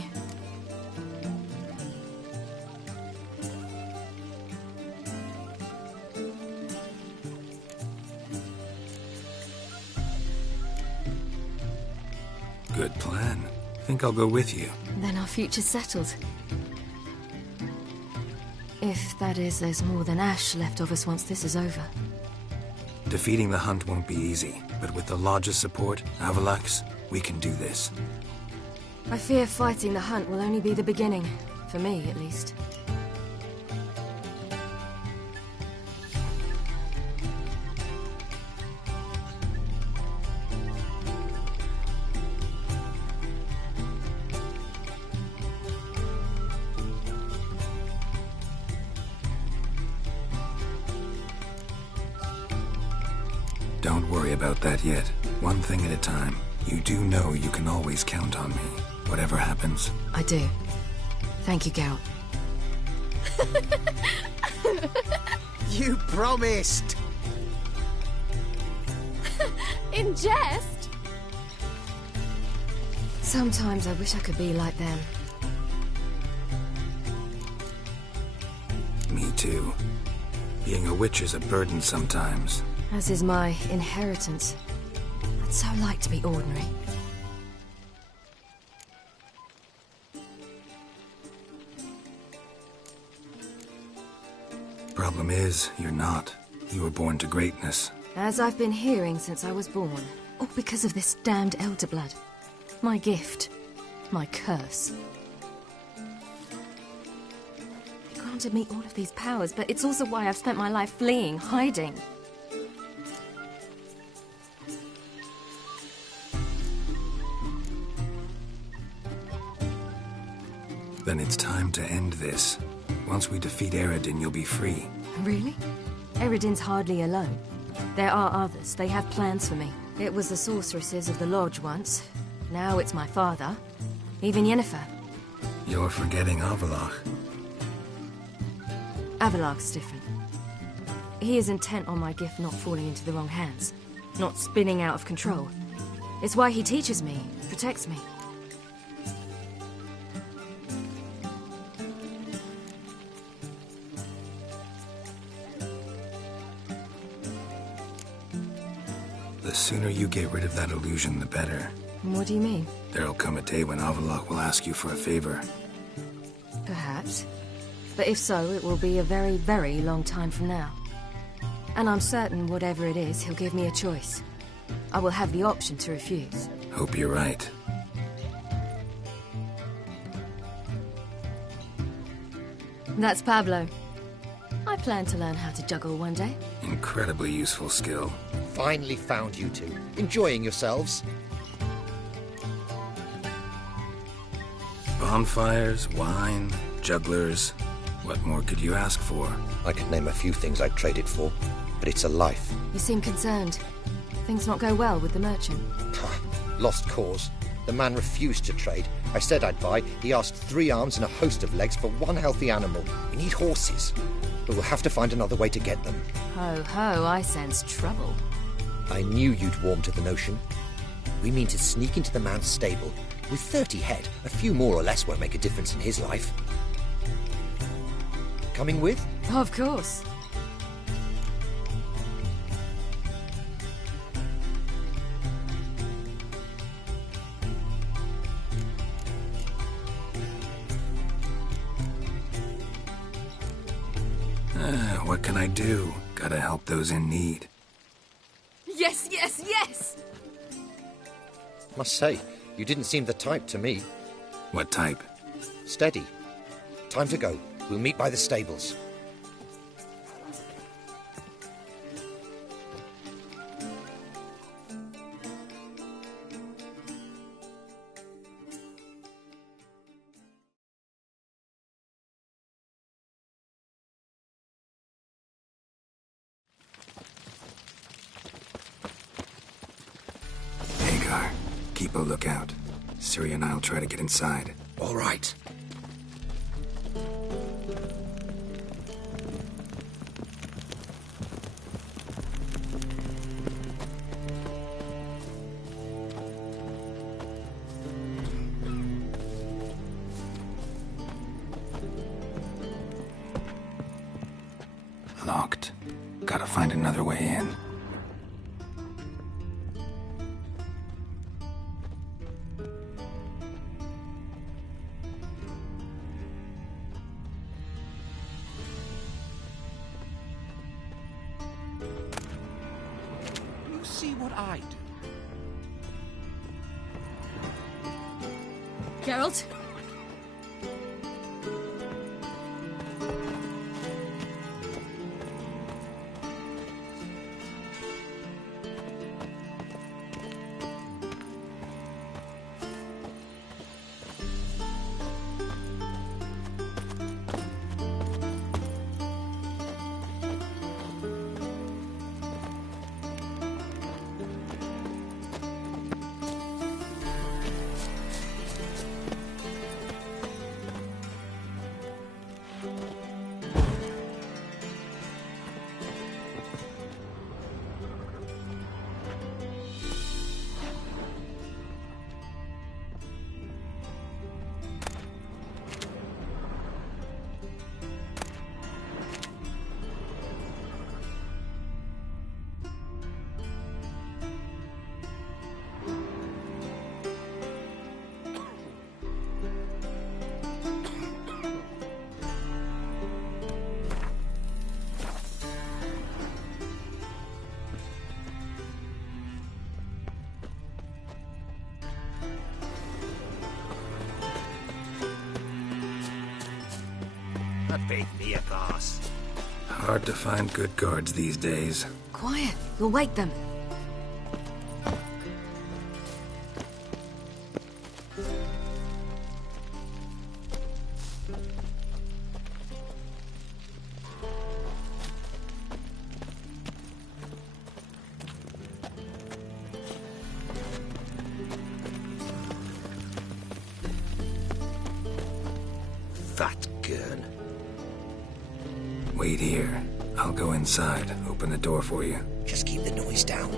Good plan. Think I'll go with you. Then our future's settled. If, that is, there's more than ash left of us once this is over. Defeating the hunt won't be easy, but with the Lodge's support, Avalax, we can do this. I fear fighting the hunt will only be the beginning. For me, at least. Don't worry about that yet. One thing at a time. You do know you can always count on me, whatever happens. I do. Thank you, Geralt. You promised! In jest? Sometimes I wish I could be like them. Me too. Being a witch is a burden sometimes. As is my inheritance. I'd so like to be ordinary. Problem is, you're not. You were born to greatness. As I've been hearing since I was born. All because of this damned elder blood. My gift. My curse. It granted me all of these powers, but it's also why I've spent my life fleeing, hiding. Then it's time to end this. Once we defeat Eredin, you'll be free. Really? Eredin's hardly alone. There are others. They have plans for me. It was the sorceresses of the Lodge once. Now it's my father. Even Yennefer. You're forgetting Avallac'h. Avallac'h's different. He is intent on my gift not falling into the wrong hands. Not spinning out of control. It's why he teaches me, protects me. The sooner you get rid of that illusion, the better. What do you mean? There'll come a day when Avallac'h will ask you for a favor. Perhaps. But if so, it will be a very, very long time from now. And I'm certain whatever it is, he'll give me a choice. I will have the option to refuse. Hope you're right. That's Pablo. I plan to learn how to juggle one day. Incredibly useful skill. Finally found you two. Enjoying yourselves? Bonfires, wine, jugglers. What more could you ask for? I could name a few things I'd trade it for, but it's a life. You seem concerned. Things not go well with the merchant. Lost cause. The man refused to trade. I said I'd buy. He asked 3 arms and a host of legs for 1 healthy animal. We need horses. But we'll have to find another way to get them. Ho ho, I sense trouble. I knew you'd warm to the notion. We mean to sneak into the man's stable. With 30 head, a few more or less won't make a difference in his life. Coming with? Of course. What can I do? Gotta help those in need. Yes, yes, yes! Must say, you didn't seem the type to me. What type? Steady. Time to go. We'll meet by the stables. Hagar, keep a lookout. Ciri and I'll try to get inside. All right. Locked. Gotta find another way in. You see what I do? Geralt? beat me a pass. Hard to find good guards these days. Quiet. You'll wake them. Fat gurn. Wait here. I'll go inside, open the door for you. Just keep the noise down.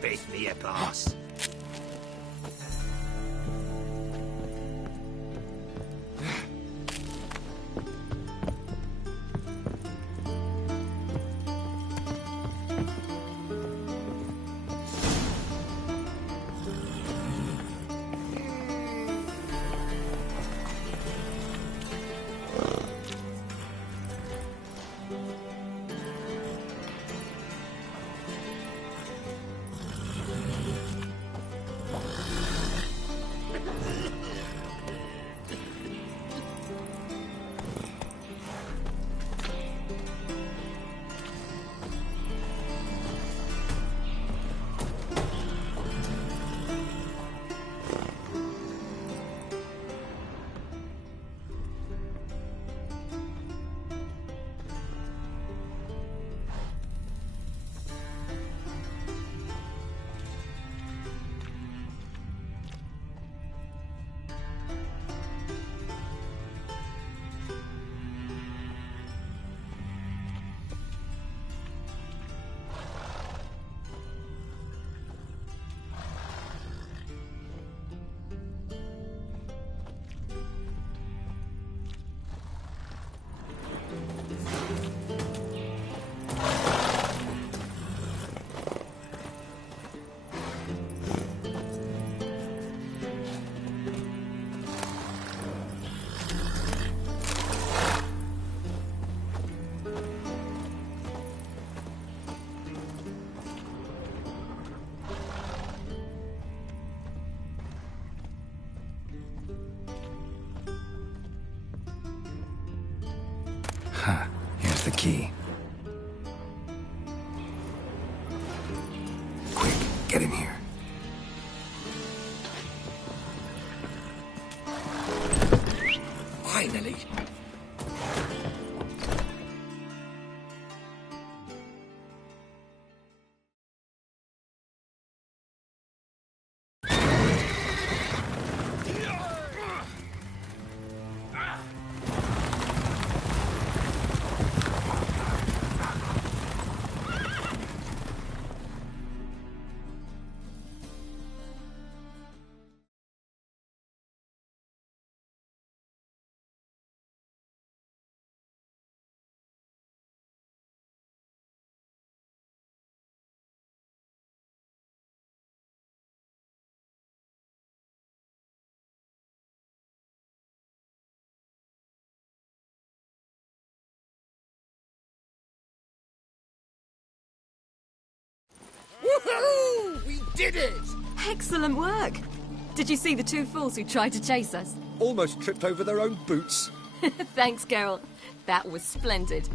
Beat me a pass. Here's the key. Quick, get in here. Finally! Woohoo! We did it! Excellent work! Did you see the two fools who tried to chase us? Almost tripped over their own boots. Thanks, Geralt. That was splendid.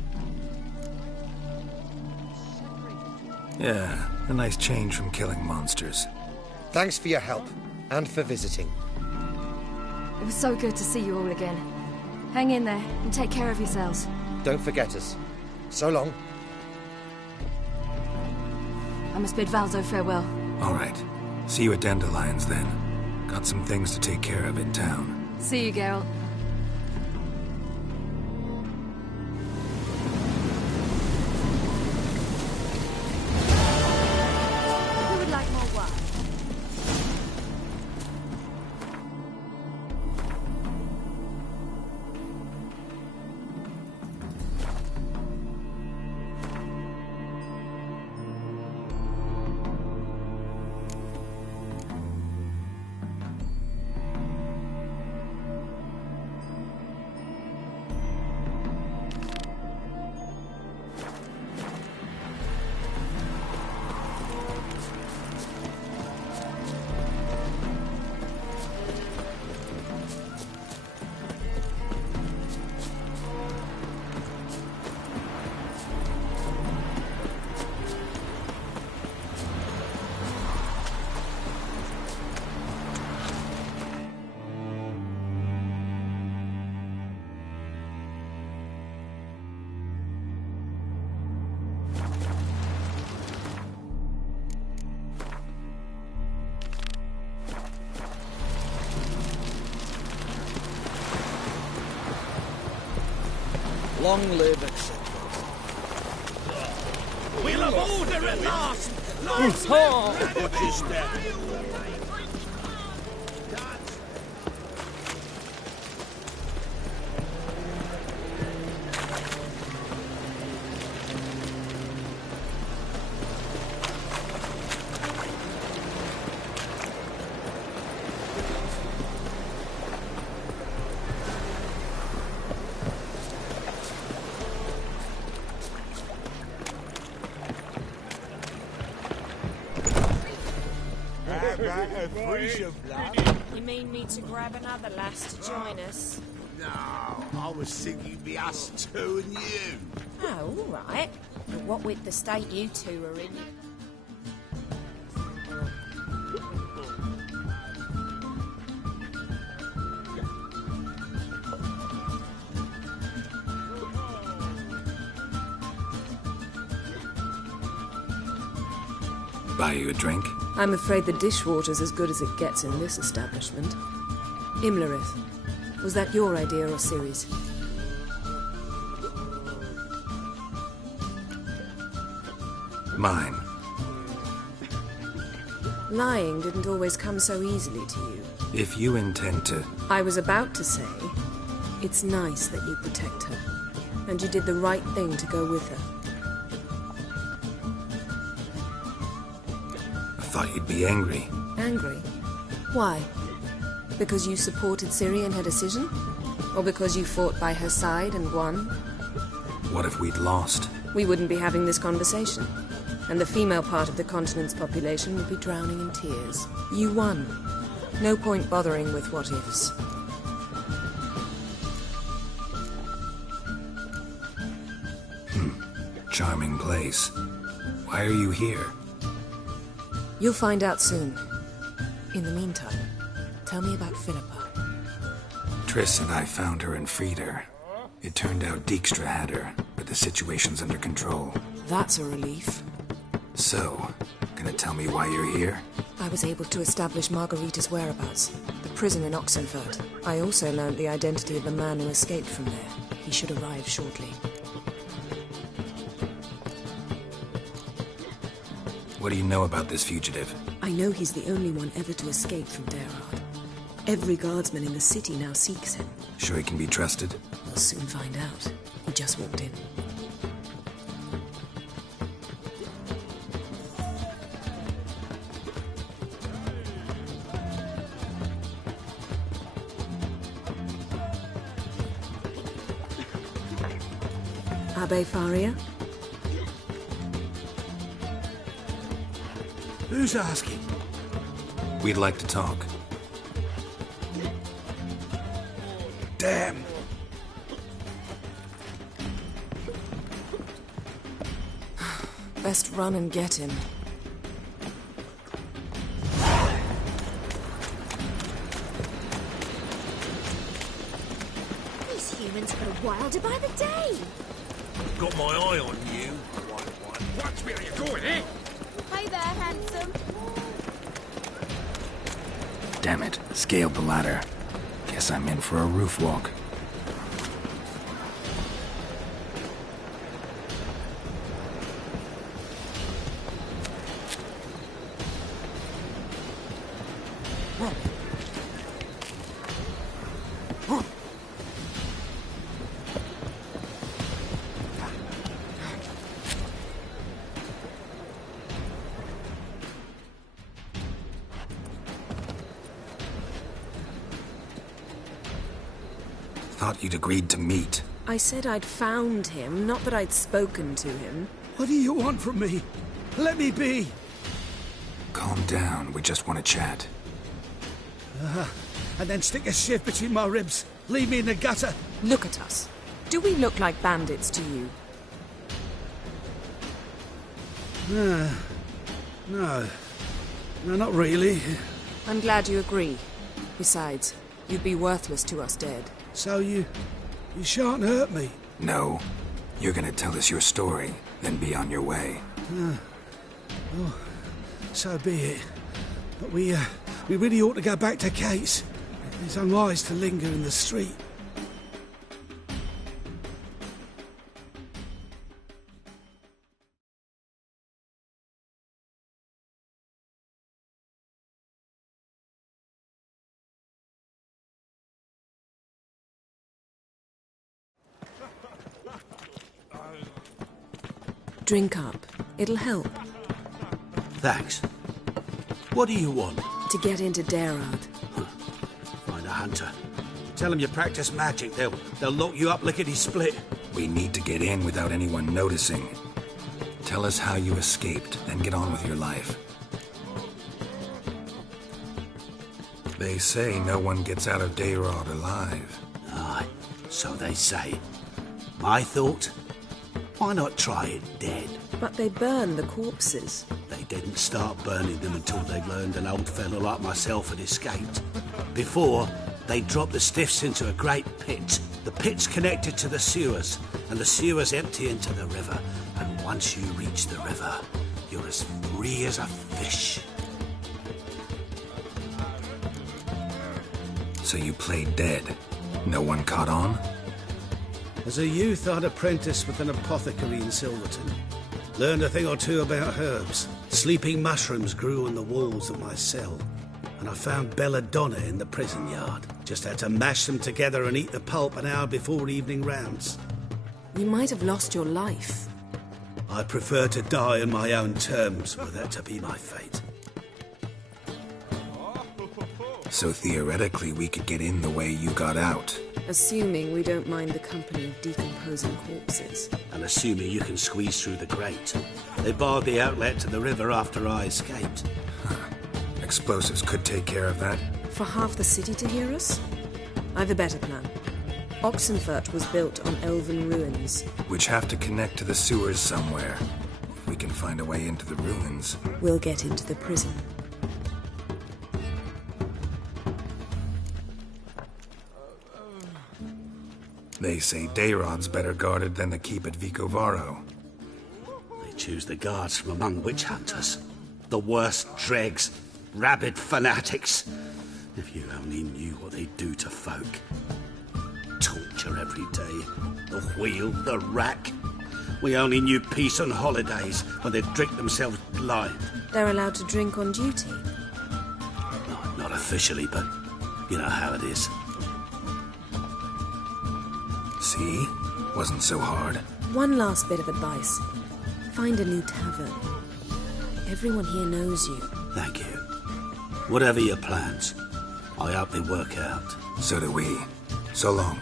Yeah, a nice change from killing monsters. Thanks for your help, and for visiting. It was so good to see you all again. Hang in there, and take care of yourselves. Don't forget us. So long. I must bid Valzo farewell. All right. See you at Dandelions, then. Got some things to take care of in town. See you, Geralt. Who would like more wine? Long live, etc. We'll have order at last! What is that? You mean me to grab another lass to join us? No, I was thinking it'd be us two and you. Oh, all right. But what with the state you two are in? Buy you a drink? I'm afraid the dishwater's as good as it gets in this establishment. Imlerith, was that your idea or Ciri's? Mine. Lying didn't always come so easily to you. If you intend to... I was about to say, it's nice that you protect her. And you did the right thing to go with her. I thought you'd be angry. Angry? Why? Because you supported Ciri in her decision? Or because you fought by her side and won? What if we'd lost? We wouldn't be having this conversation. And the female part of the continent's population would be drowning in tears. You won. No point bothering with what-ifs. Charming place. Why are you here? You'll find out soon. In the meantime, tell me about Philippa. Triss and I found her and freed her. It turned out Dijkstra had her, but the situation's under control. That's a relief. So, gonna tell me why you're here? I was able to establish Margarita's whereabouts, the prison in Oxenfurt. I also learned the identity of the man who escaped from there. He should arrive shortly. What do you know about this fugitive? I know he's the only one ever to escape from Daerard. Every guardsman in the city now seeks him. Sure he can be trusted? We'll soon find out. He just walked in. Abbe Faria? Who's asking? We'd like to talk. Damn. Best run and get him. These humans are wilder by the day. Got my eye on you. Watch me, are you going, eh? Hey there, handsome. Damn it, scaled the ladder. Guess I'm in for a roof walk. Thought you'd agreed to meet. I said I'd found him, not that I'd spoken to him. What do you want from me? Let me be. Calm down, we just want to chat. And then stick a shift between my ribs. Leave me in the gutter. Look at us. Do we look like bandits to you? No. No, not really. I'm glad you agree. Besides, you'd be worthless to us dead. So you shan't hurt me? No. You're gonna tell us your story, then be on your way. Oh, so be it. But we really ought to go back to Kate's. It's unwise to linger in the street. Drink up. It'll help. Thanks. What do you want? To get into Daerad. Find a hunter. Tell them you practice magic. They'll lock you up lickety-split. We need to get in without anyone noticing. Tell us how you escaped, then get on with your life. They say no one gets out of Daerad alive. Aye, so they say. My thought? Why not try it dead? But they burn the corpses. They didn't start burning them until they'd learned an old fellow like myself had escaped. Before, they dropped the stiffs into a great pit. The pit's connected to the sewers, and the sewers empty into the river. And once you reach the river, you're as free as a fish. So you played dead. No one caught on? As a youth, I'd apprenticed with an apothecary in Silverton. Learned a thing or two about herbs. Sleeping mushrooms grew on the walls of my cell. And I found belladonna in the prison yard. Just had to mash them together and eat the pulp an hour before evening rounds. You might have lost your life. I'd prefer to die on my own terms, were that to be my fate. So theoretically, we could get in the way you got out. Assuming we don't mind the company of decomposing corpses. And assuming you can squeeze through the grate. They barred the outlet to the river after I escaped. Explosives could take care of that. For half the city to hear us? I've a better plan. Oxenfurt was built on elven ruins. Which have to connect to the sewers somewhere. If we can find a way into the ruins. We'll get into the prison. They say Daerad's better guarded than the keep at Vicovaro. They choose the guards from among witch hunters. The worst dregs. Rabid fanatics. If you only knew what they do to folk. Torture every day. The wheel, the rack. We only knew peace on holidays when they'd drink themselves blind. They're allowed to drink on duty? No, not officially, but you know how it is. See? Wasn't so hard. One last bit of advice. Find a new tavern. Everyone here knows you. Thank you. Whatever your plans, I hope they work out. So do we. So long.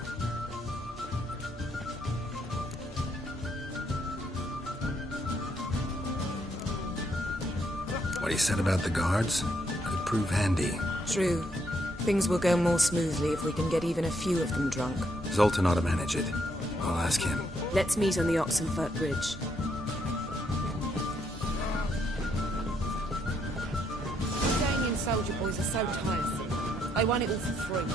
What he said about the guards could prove handy. True. Things will go more smoothly if we can get even a few of them drunk. Zoltan ought to manage it. I'll ask him. Let's meet on the Oxenfurt Bridge. Staying in Soldier Boys are so tiresome. I want it all for free.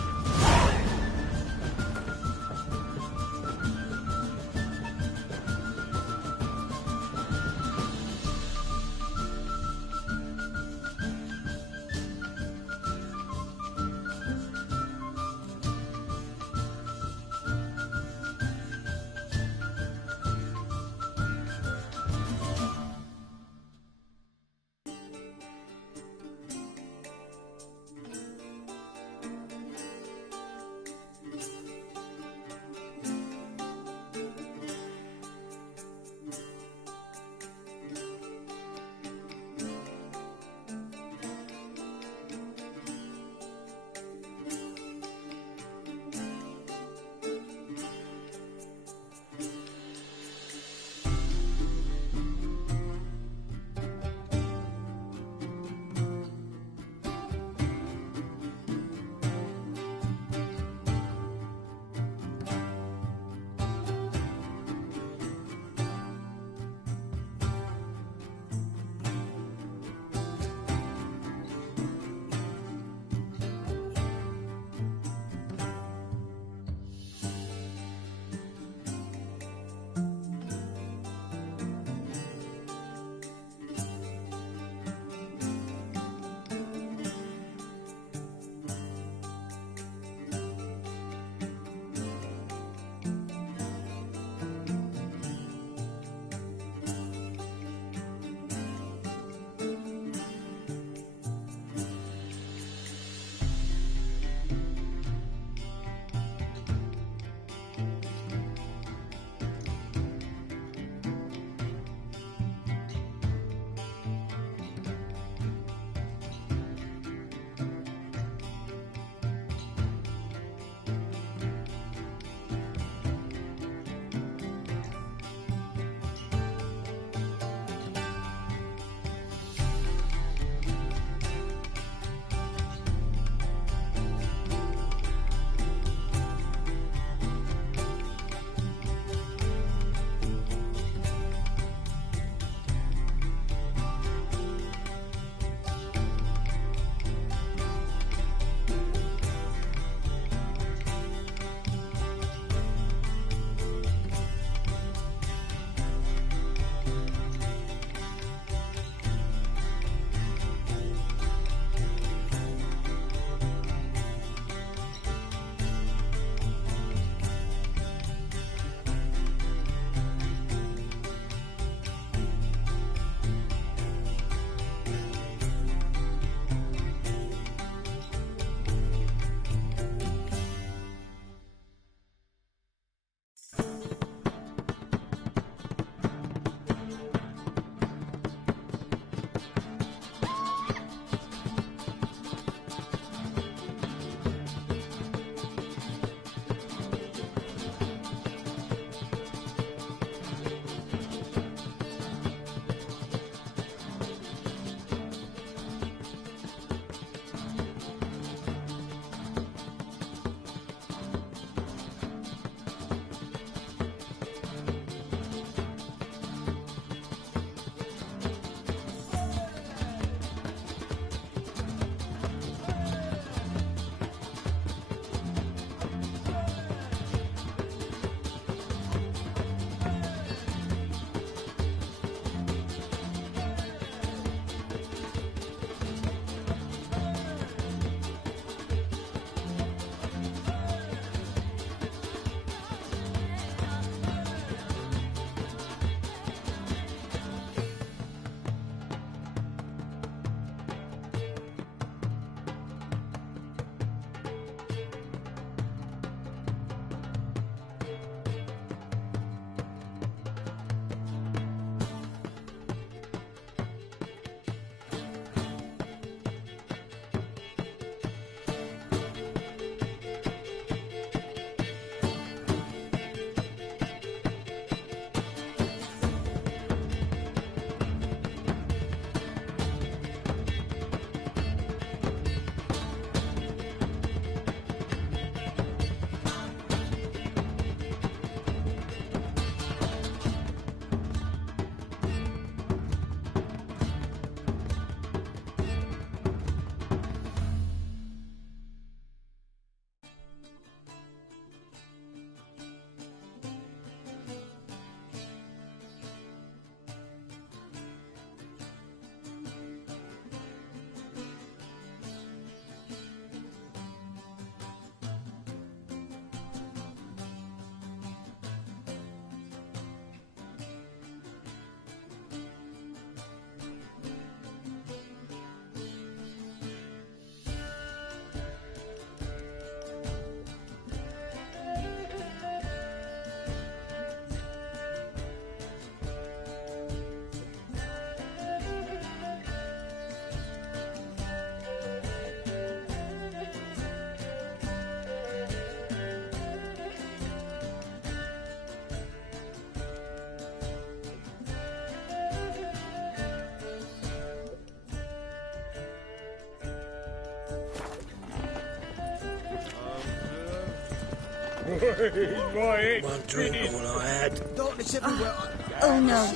One drink, all I had. Darkness everywhere. Oh no.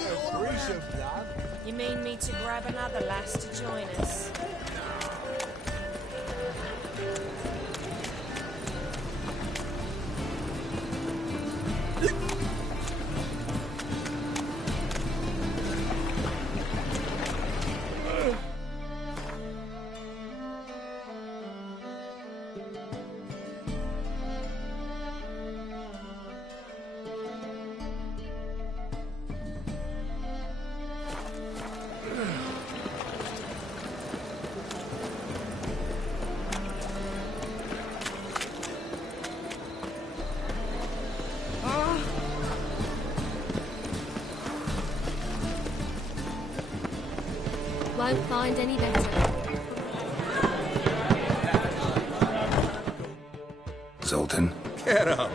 You mean me to grab another lass to join us? Won't find any better. Zoltan? Get up.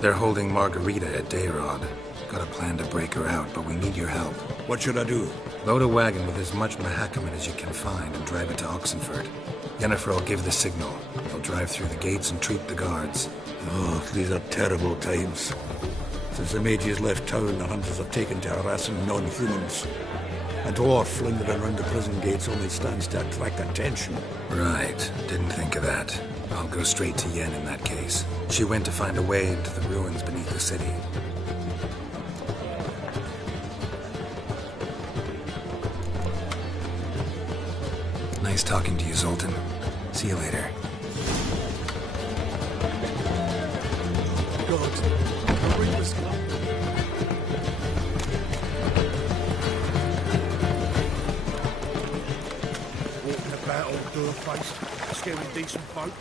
They're holding Margarita at Dayrod. Got a plan to break her out, but we need your help. What should I do? Load a wagon with as much Mahakaman as you can find and drive it to Oxenford. Yennefer will give the signal. They'll drive through the gates and treat the guards. Oh, these are terrible times. Since the mages left town, the hunters have taken to harassing non-humans. A dwarf lingering around the prison gates only stands to attract attention. Right. Didn't think of that. I'll go straight to Yen in that case. She went to find a way into the ruins beneath the city. Nice talking to you, Zoltan. See you later. Walking about all door-faced, scaring decent folk.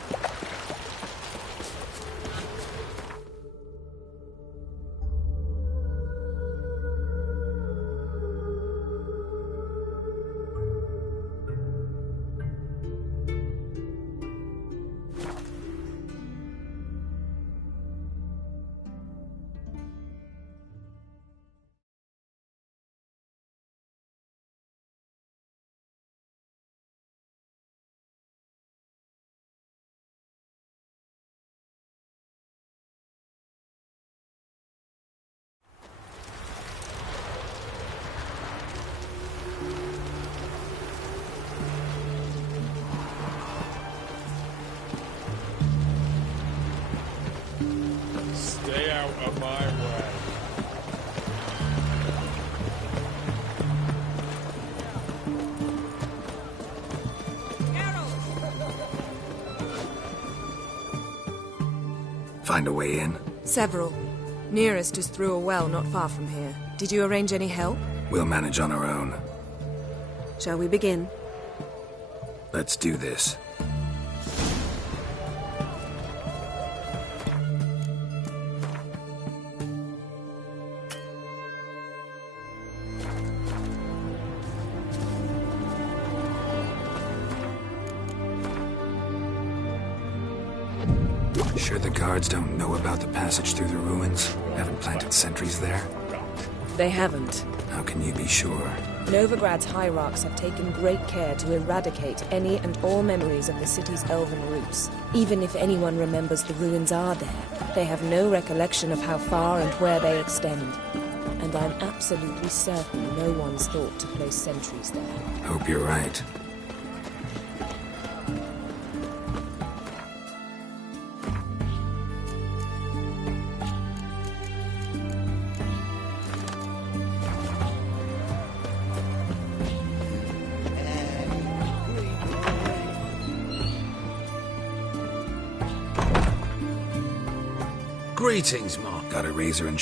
Stay out of my way. Find a way in? Several. Nearest is through a well not far from here. Did you arrange any help? We'll manage on our own. Shall we begin? Let's do this. Sure the guards don't know about the passage through the ruins? Haven't planted sentries there? They haven't. How can you be sure? Novigrad's hierarchs have taken great care to eradicate any and all memories of the city's elven roots. Even if anyone remembers the ruins are there, they have no recollection of how far and where they extend. And I'm absolutely certain no one's thought to place sentries there. Hope you're right. Greetings, Mark. Got a razor and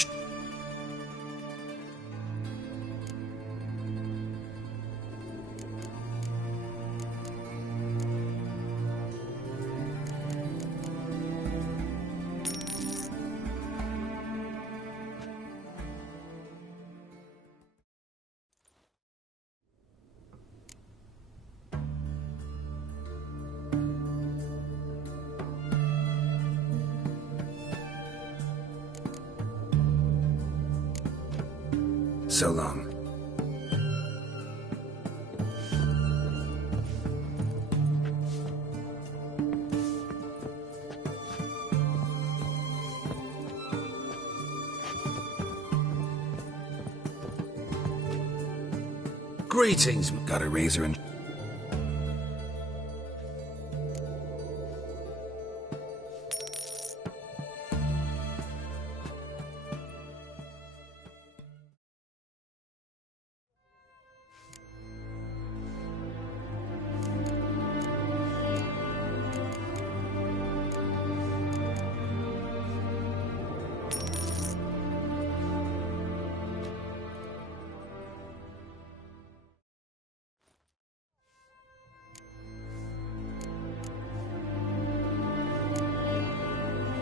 so long. Greetings. Got a razor and...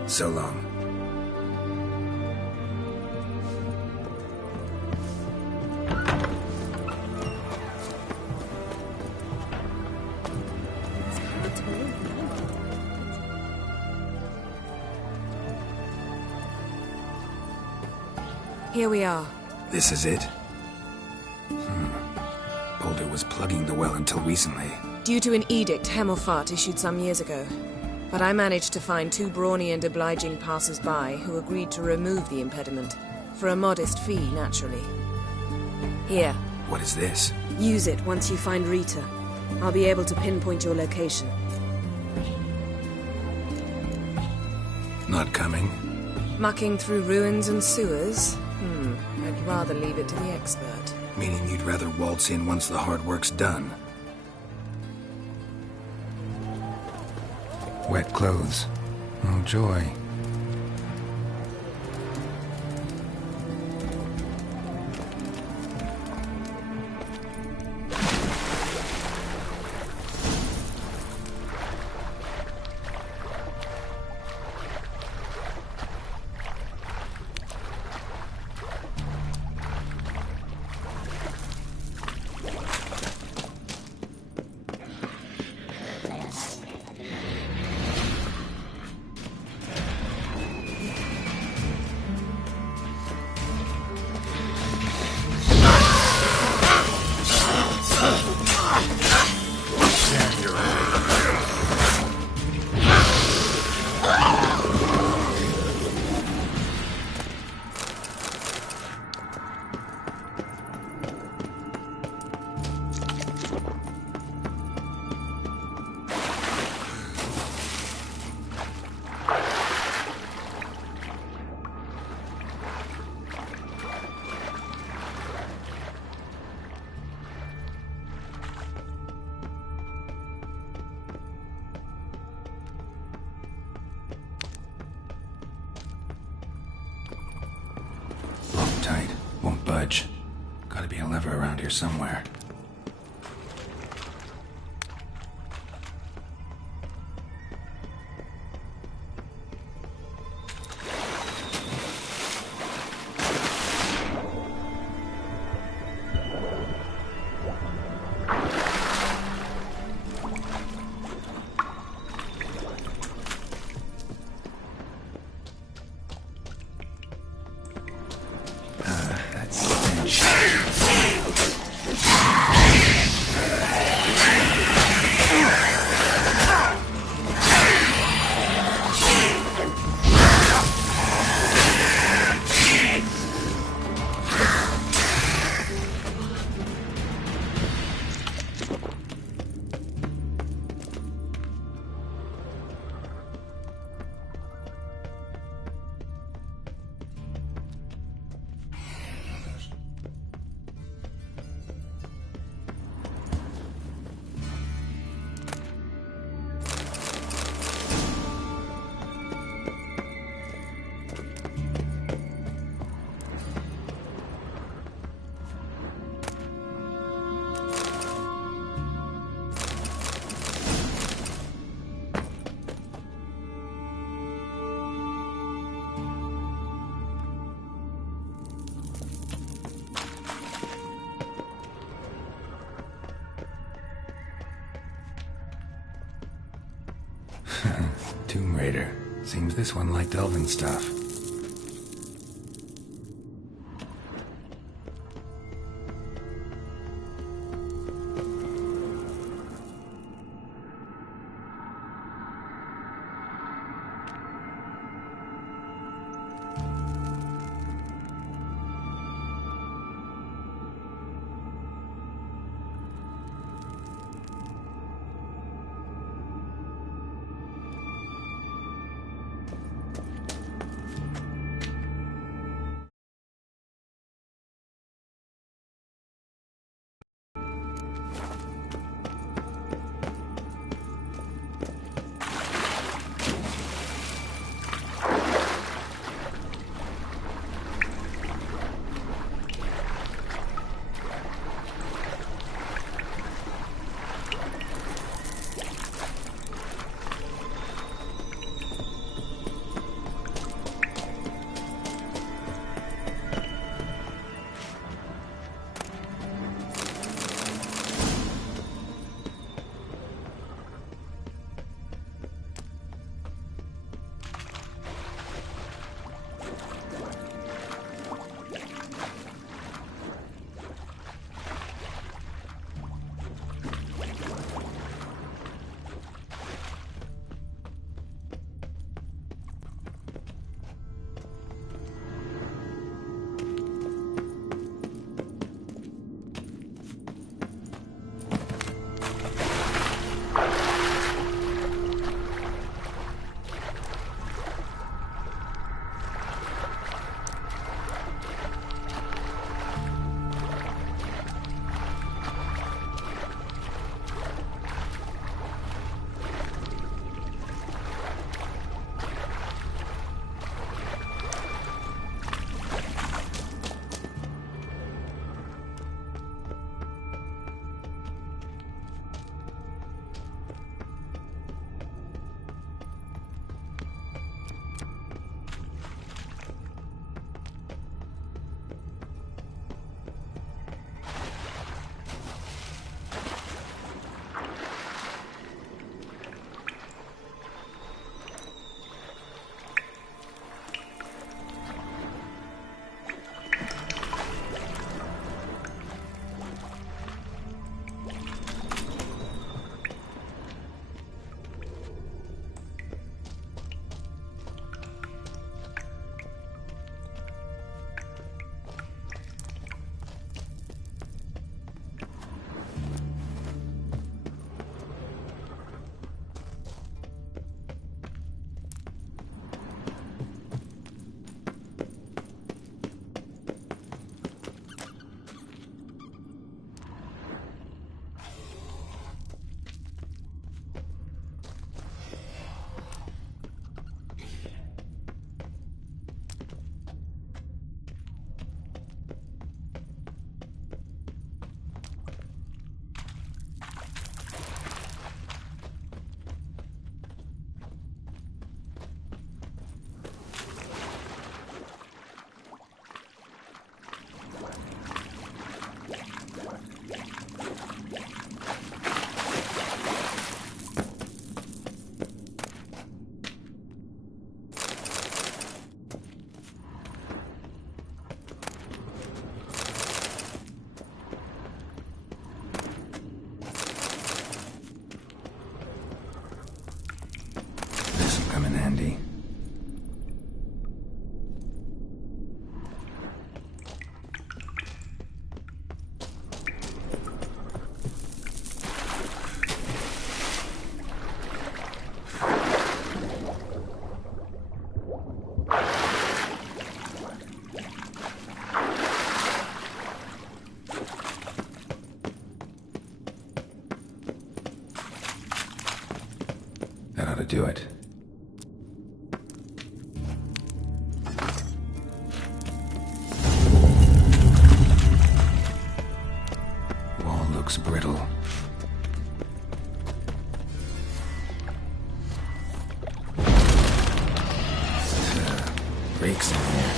So long. Here we are. This is it? Boulder was plugging the well until recently. Due to an edict Hemelfart issued some years ago. But I managed to find 2 brawny and obliging passers-by who agreed to remove the impediment. For a modest fee, naturally. Here. What is this? Use it once you find Rita. I'll be able to pinpoint your location. Not coming? Mucking through ruins and sewers? I'd rather leave it to the expert. Meaning you'd rather waltz in once the hard work's done? Wet clothes. Oh, joy. Tight. Won't budge. Gotta be a lever around here somewhere. Tomb Raider. Seems this one liked elven stuff. to do it. Wall looks brittle. Breaks in here.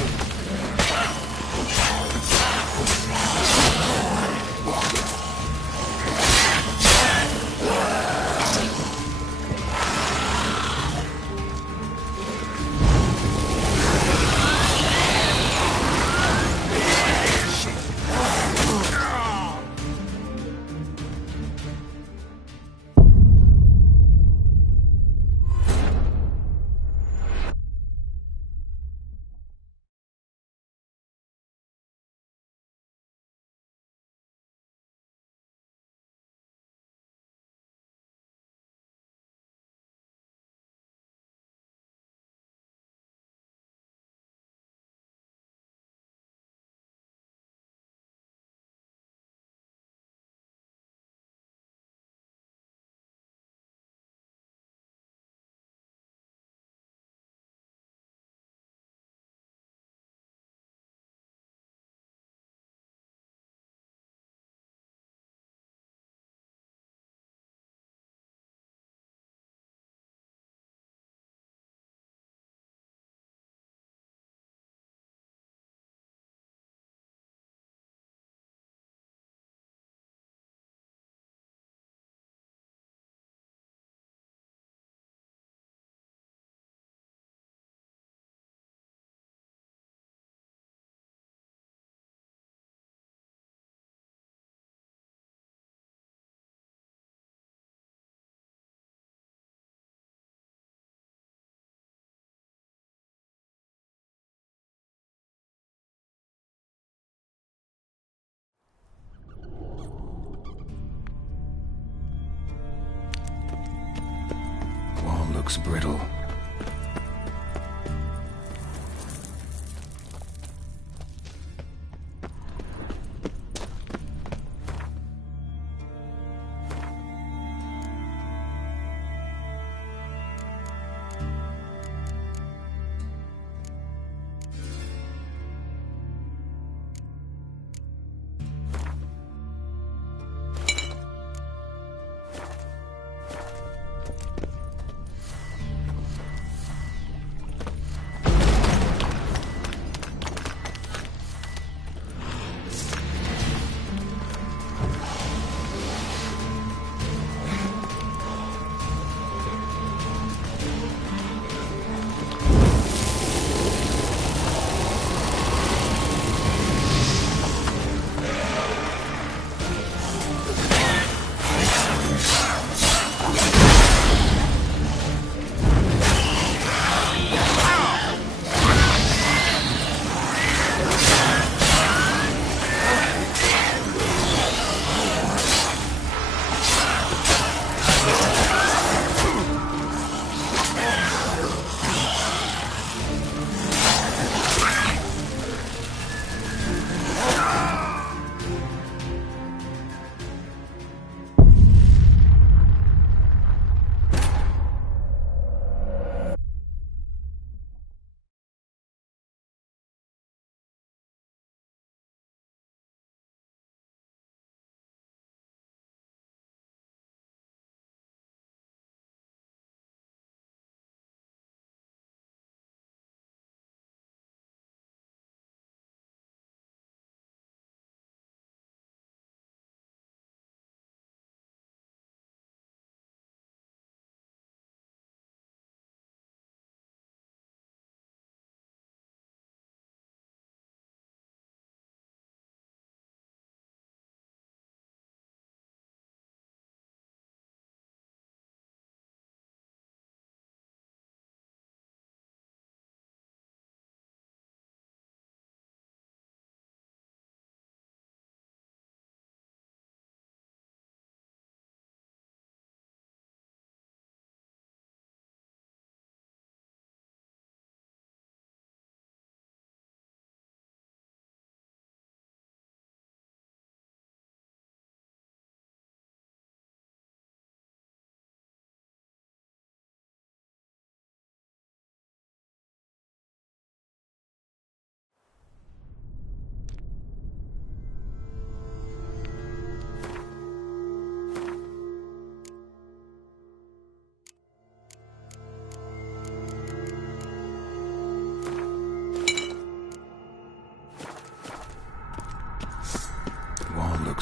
Wall looks brittle.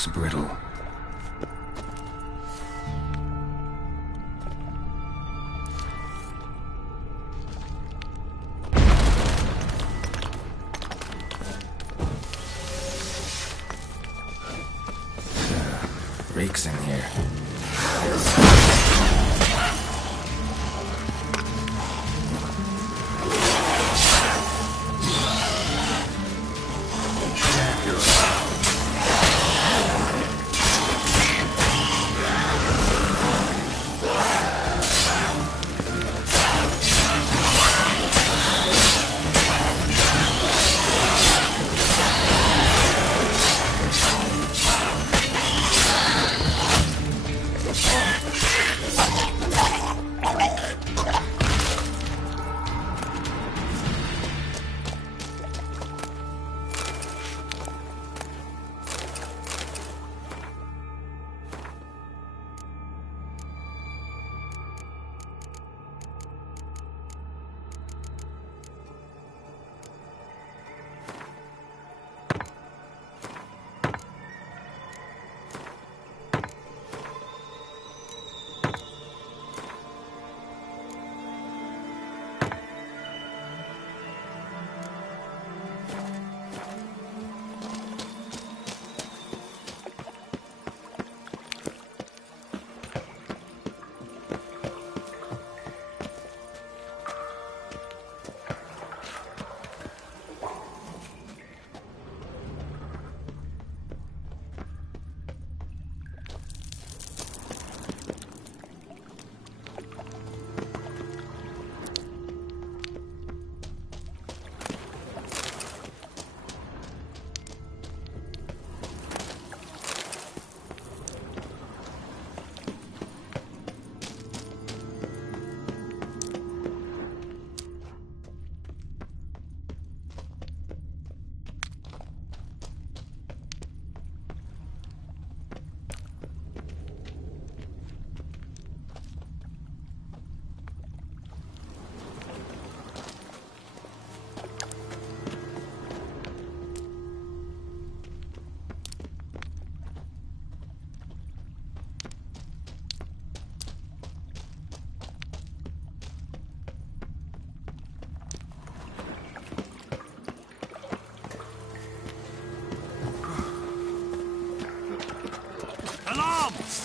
looks brittle. Reeks in here.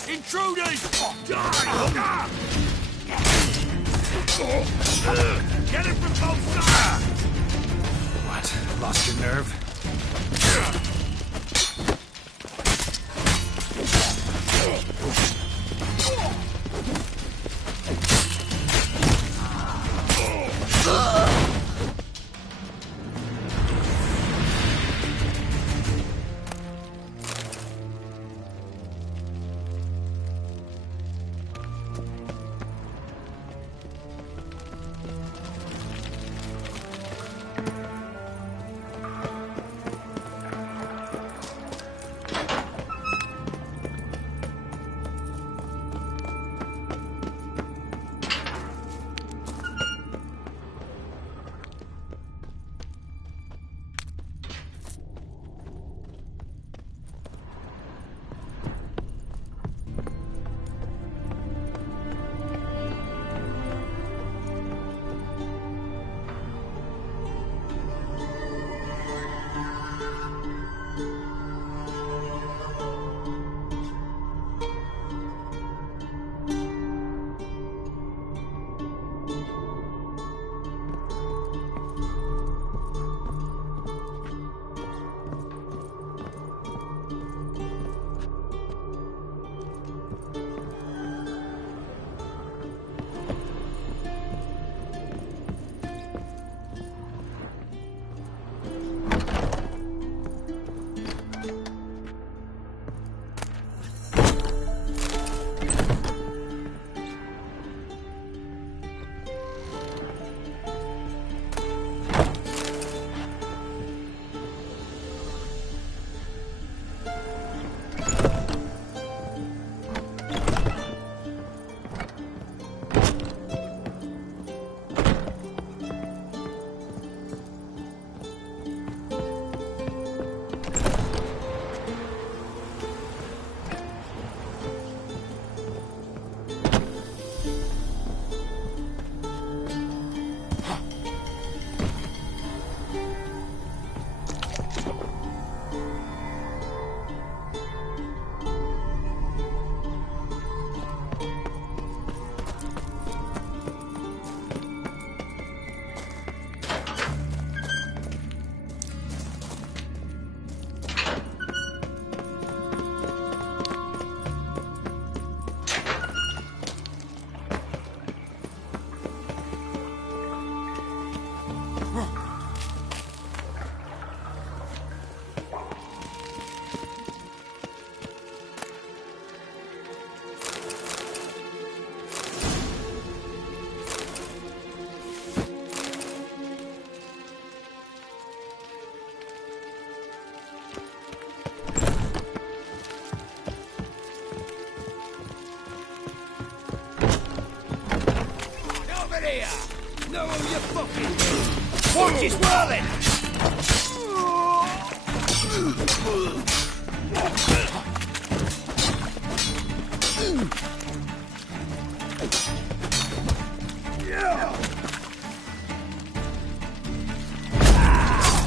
Intruders! Die! Get it from both sides! What? Lost your nerve? you fucking watch his whirling!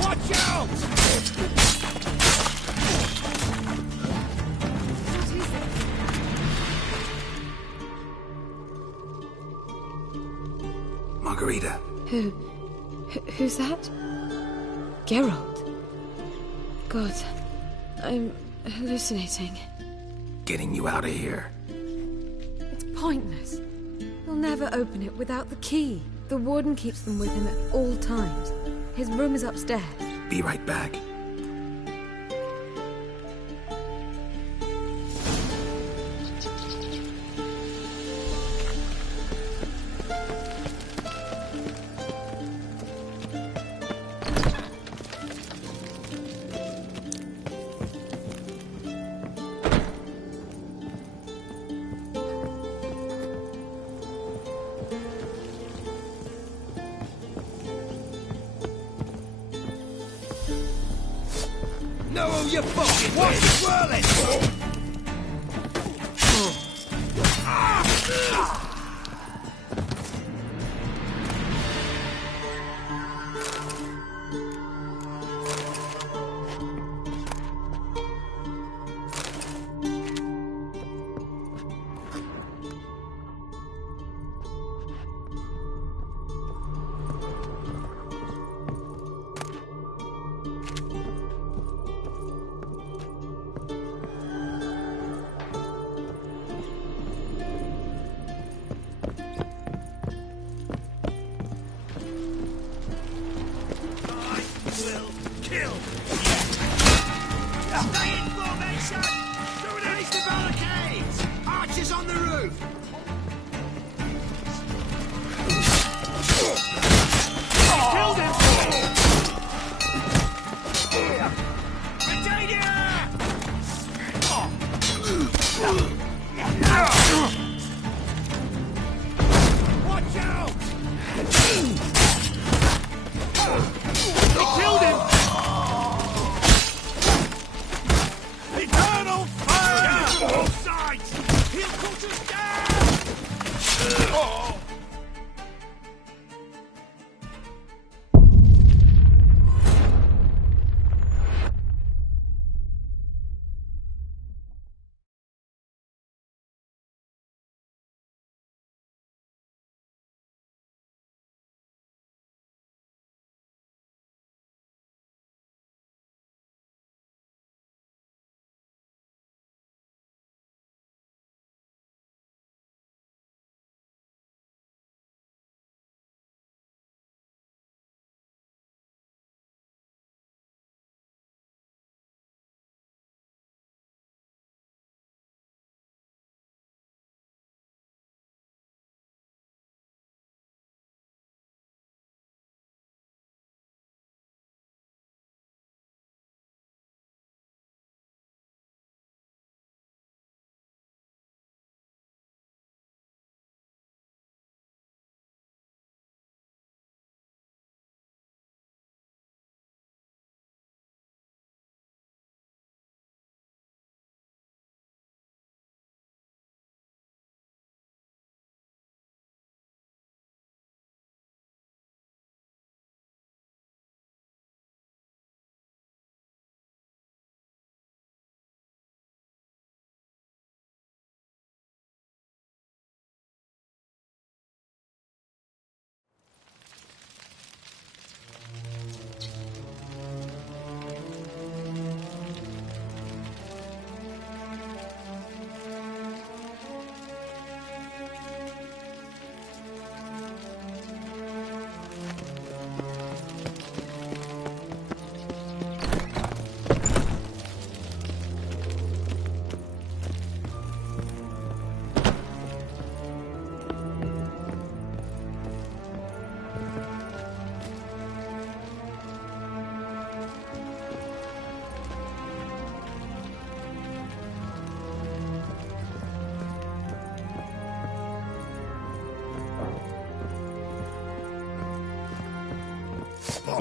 Watch out! Margarita. Who's that? Geralt. God, I'm hallucinating. Getting you out of here. It's pointless. He'll never open it without the key. The warden keeps them with him at all times. His room is upstairs. Be right back. Know who you fucking watch his whirling! Kill! Stay in formation! Through release the barricades! Archers on the roof! Killed him! Watch out! They killed him! Eternal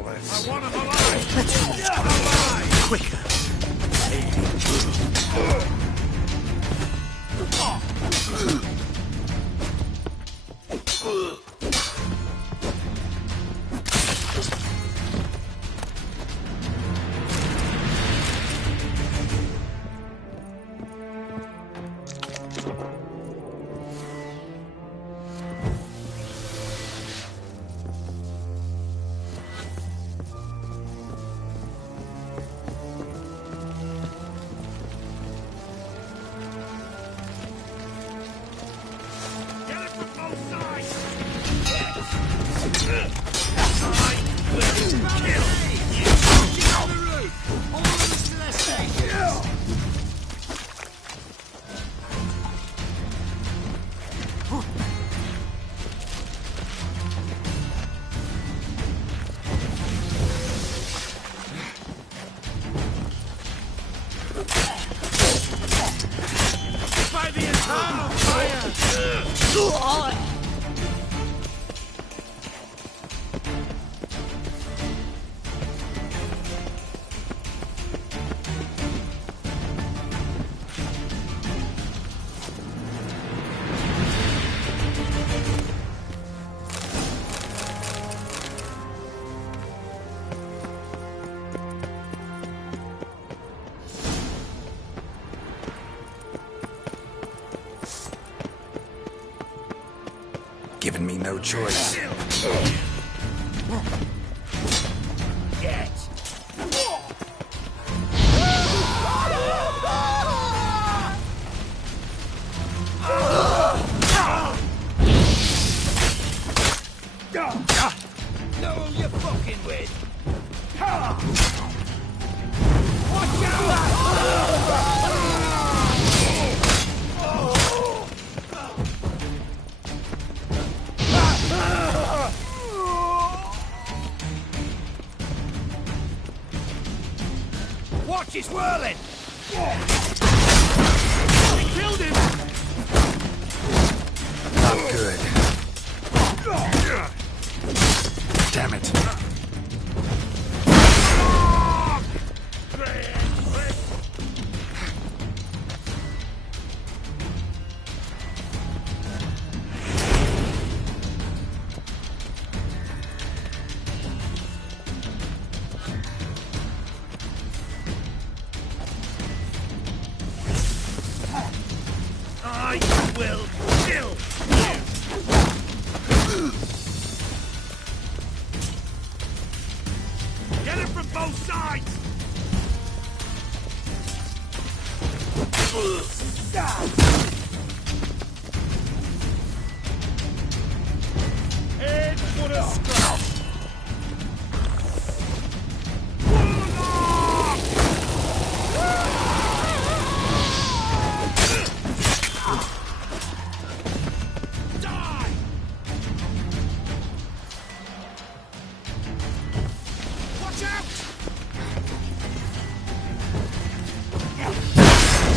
cowards. I want them alive. Let's do this quicker. Given me no choice. Know who you're fucking with. Watch, he's whirling! He killed him! Not good. Damn it. I will kill you! Get him from both sides! Head for a scratch! Watch out!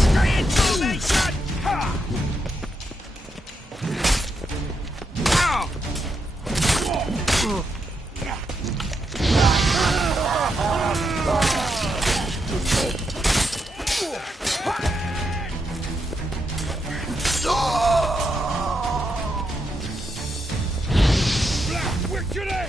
Stay in formation! Ow! Black Witchery!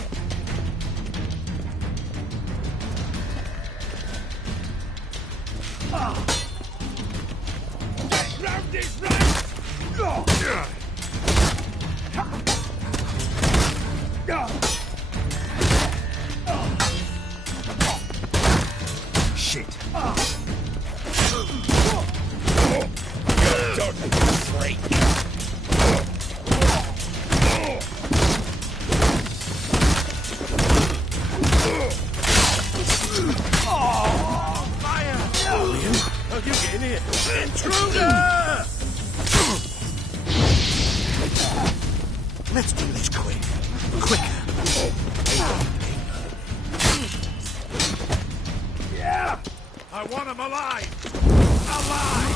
Get round his right! Shit. Dirty freak! Oh, fire! How you get in here? Intruder! Let's do this quick. Quicker. Yeah! I want him alive! Alive!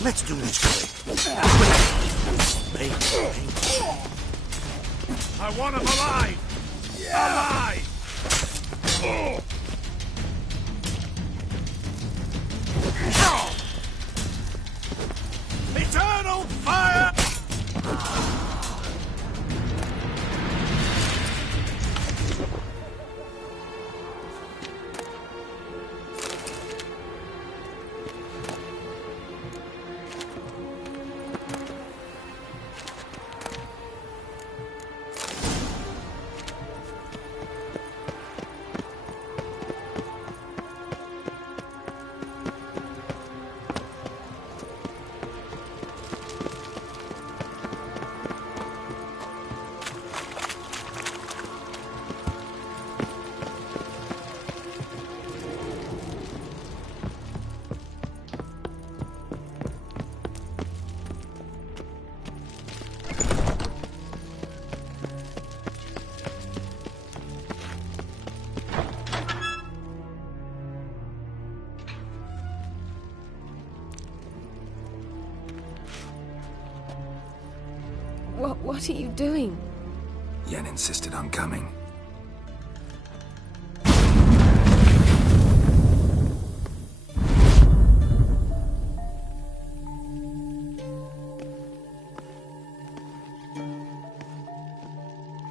Let's do this quick. I want him alive! Alive! Eternal fire! What are you doing? Yen insisted on coming.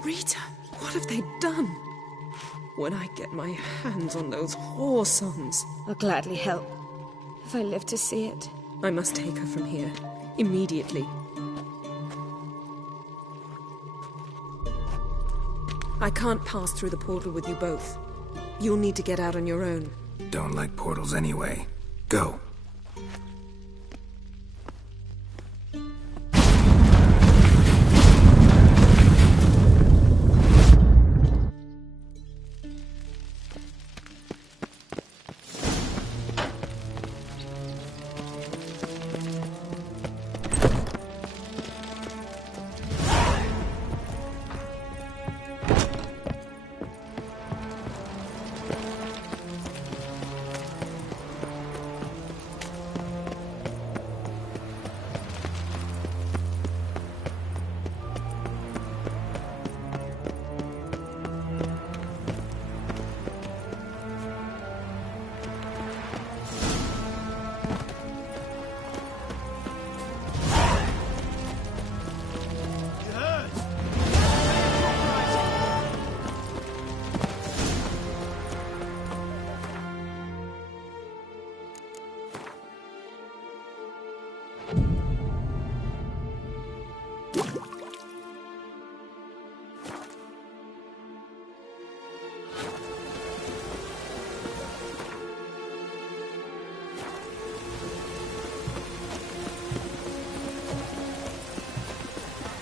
Rita, what have they done? When I get my hands on those whoresomes, I'll gladly help. If I live to see it, I must take her from here. Immediately. I can't pass through the portal with you both. You'll need to get out on your own. Don't like portals anyway. Go.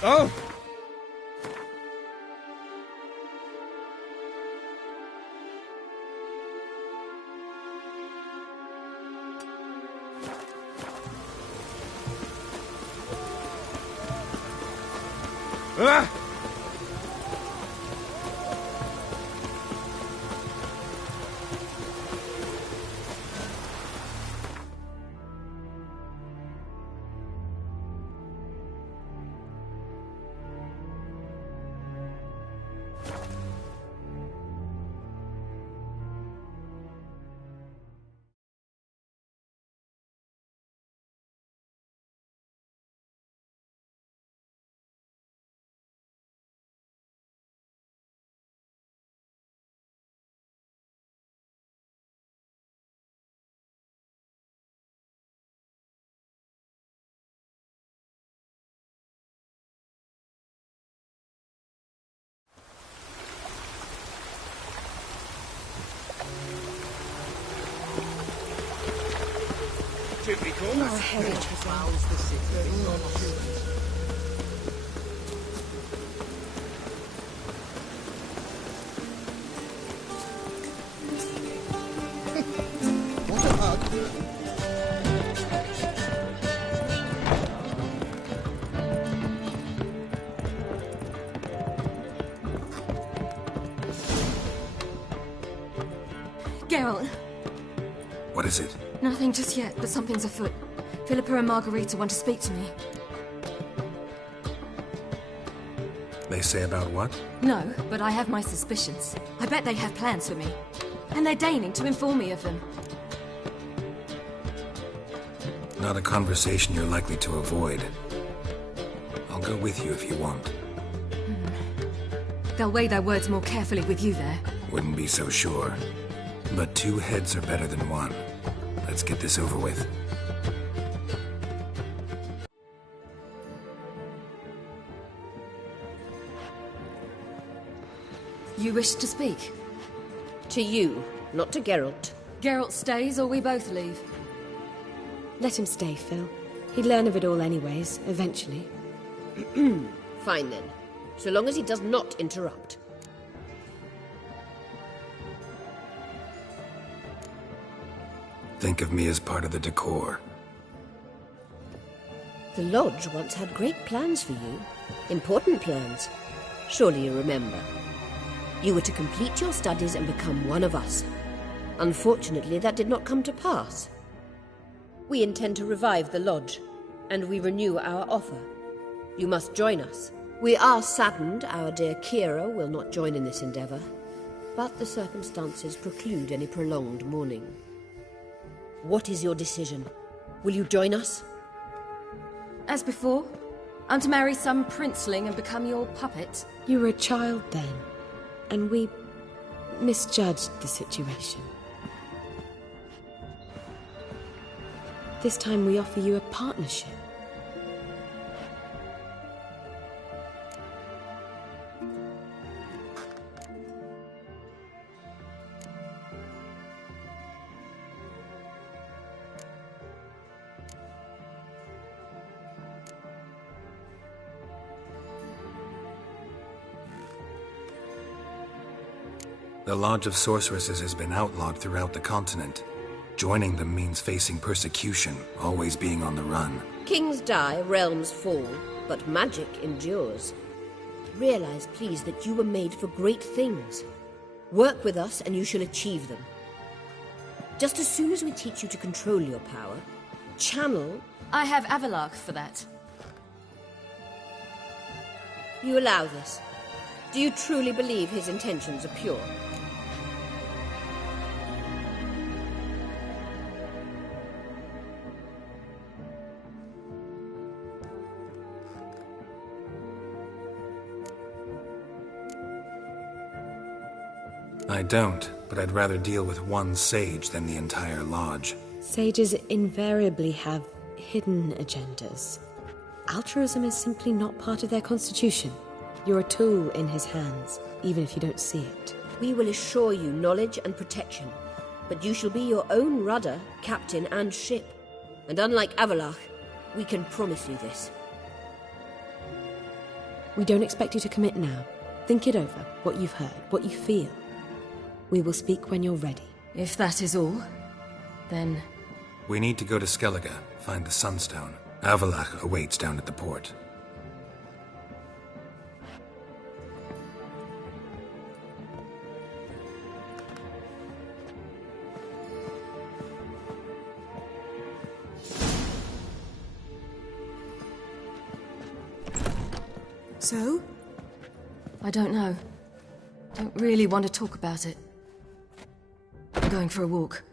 Oh! Ah! Typical. No heritage fouls the city. What a hug. Geralt, What is it? nothing just yet, but something's afoot. Philippa and Margarita want to speak to me. They say about what? No, but I have my suspicions. I bet they have plans for me. And they're deigning to inform me of them. Not a conversation you're likely to avoid. I'll go with you if you want. They'll weigh their words more carefully with you there. Wouldn't be so sure. But 2 heads are better than 1. Let's get this over with. You wish to speak? To you, not to Geralt. Geralt stays or we both leave? Let him stay, Phil. He'd learn of it all anyways, eventually. Fine then. So long as he does not interrupt. Think of me as part of the decor. The Lodge once had great plans for you. Important plans. Surely you remember. You were to complete your studies and become one of us. Unfortunately, that did not come to pass. We intend to revive the Lodge, and we renew our offer. You must join us. We are saddened our dear Kira will not join in this endeavor, but the circumstances preclude any prolonged mourning. What is your decision? Will you join us? As before, I'm to marry some princeling and become your puppet. You were a child then, and we misjudged the situation. This time we offer you a partnership. The Lodge of Sorceresses has been outlawed throughout the continent. Joining them means facing persecution, always being on the run. Kings die, realms fall, but magic endures. Realize, please, that you were made for great things. Work with us and you shall achieve them. Just as soon as we teach you to control your power, channel... I have Avalark for that. You allow this. Do you truly believe his intentions are pure? I don't, but I'd rather deal with one sage than the entire lodge. Sages invariably have hidden agendas. Altruism is simply not part of their constitution. You're a tool in his hands, even if you don't see it. We will assure you knowledge and protection, but you shall be your own rudder, captain, and ship. And unlike Avalark, we can promise you this. We don't expect you to commit now. Think it over, what you've heard, what you feel. We will speak when you're ready. If that is all, then... We need to go to Skellige, find the Sunstone. Avalark awaits down at the port. So? I don't know. Don't really want to talk about it. I'm going for a walk.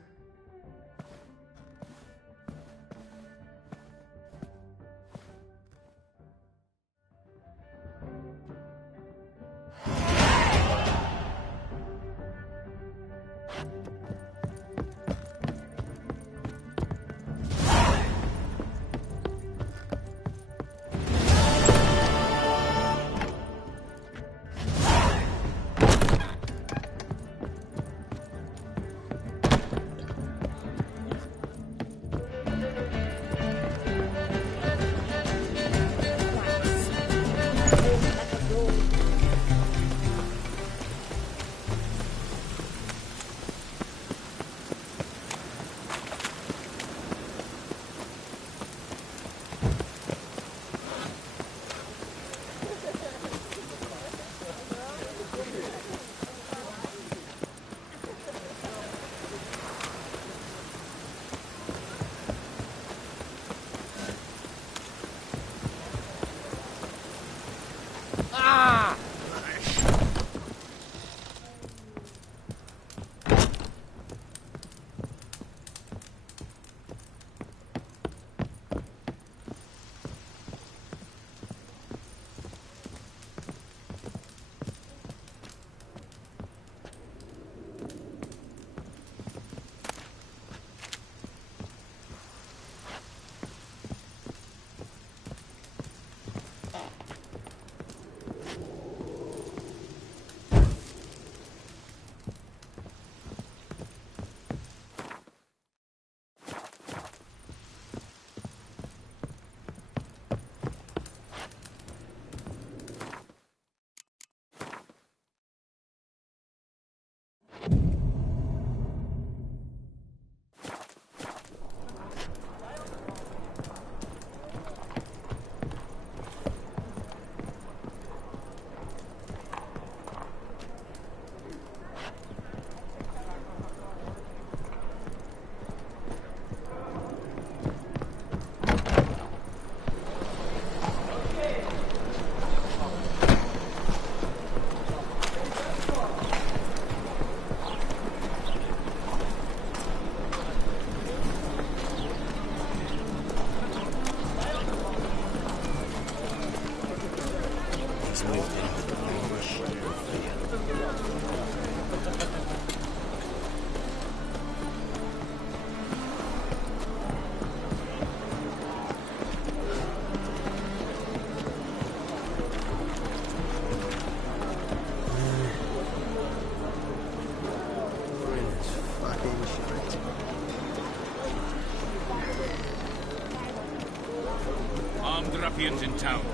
He's moved into the Armed ruffians in town.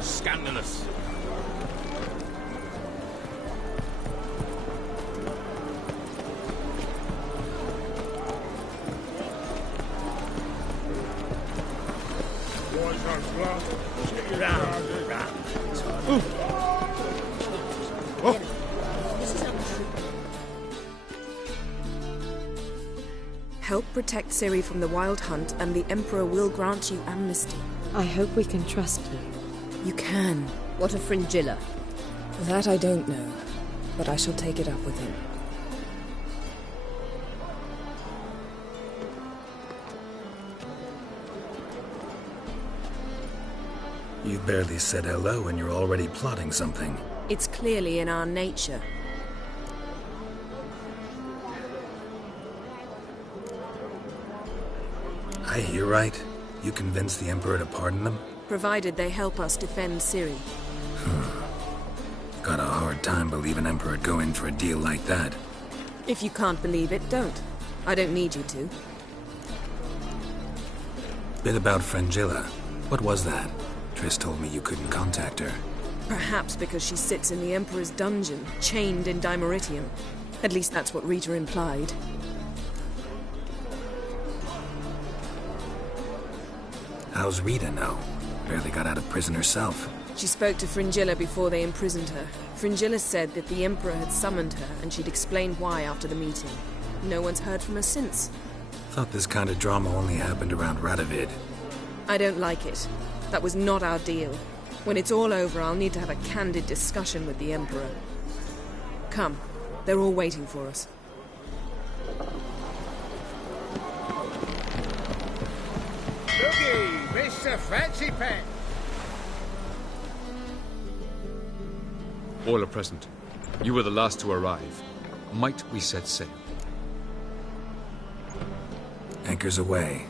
Scandalous. Help protect Ciri from the Wild Hunt, and the Emperor will grant you amnesty. I hope we can trust you. You can. What of Fringilla? That I don't know, but I shall take it up with him. You barely said hello and you're already plotting something. It's clearly in our nature. I hear right? You convinced the Emperor to pardon them? Provided they help us defend Ciri. Got a hard time believing Emperor'd go in for a deal like that. If you can't believe it, don't. I don't need you to. Bit about Fringilla. What was that? Triss told me you couldn't contact her. Perhaps because she sits in the Emperor's dungeon, chained in Dimeritium. At least that's what Rita implied. How's Rita know? Barely got out of prison herself. She spoke to Fringilla before they imprisoned her. Fringilla said that the Emperor had summoned her, and she'd explained why after the meeting. No one's heard from her since. Thought this kind of drama only happened around Radovid. I don't like it. That was not our deal. When it's all over, I'll need to have a candid discussion with the Emperor. Come. They're all waiting for us. Looky, Mr. Fancy Pants. All are present. You were the last to arrive. Might we set sail? Anchors away.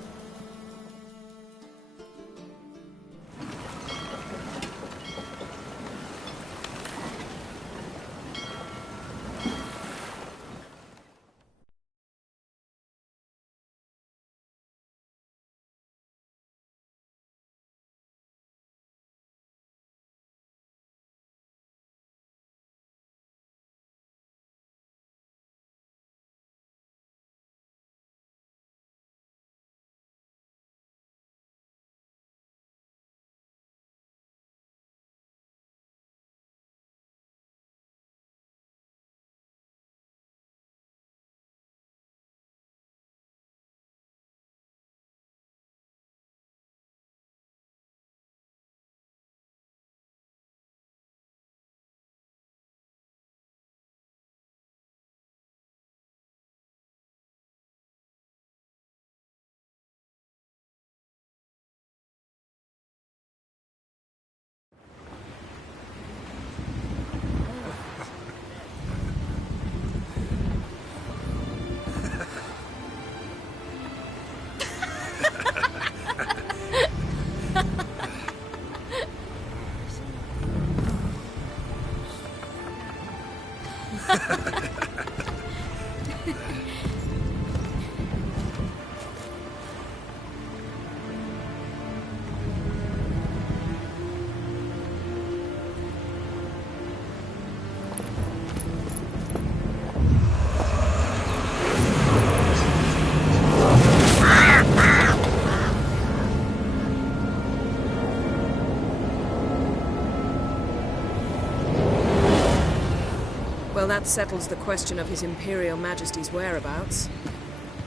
Well, that settles the question of His Imperial Majesty's whereabouts.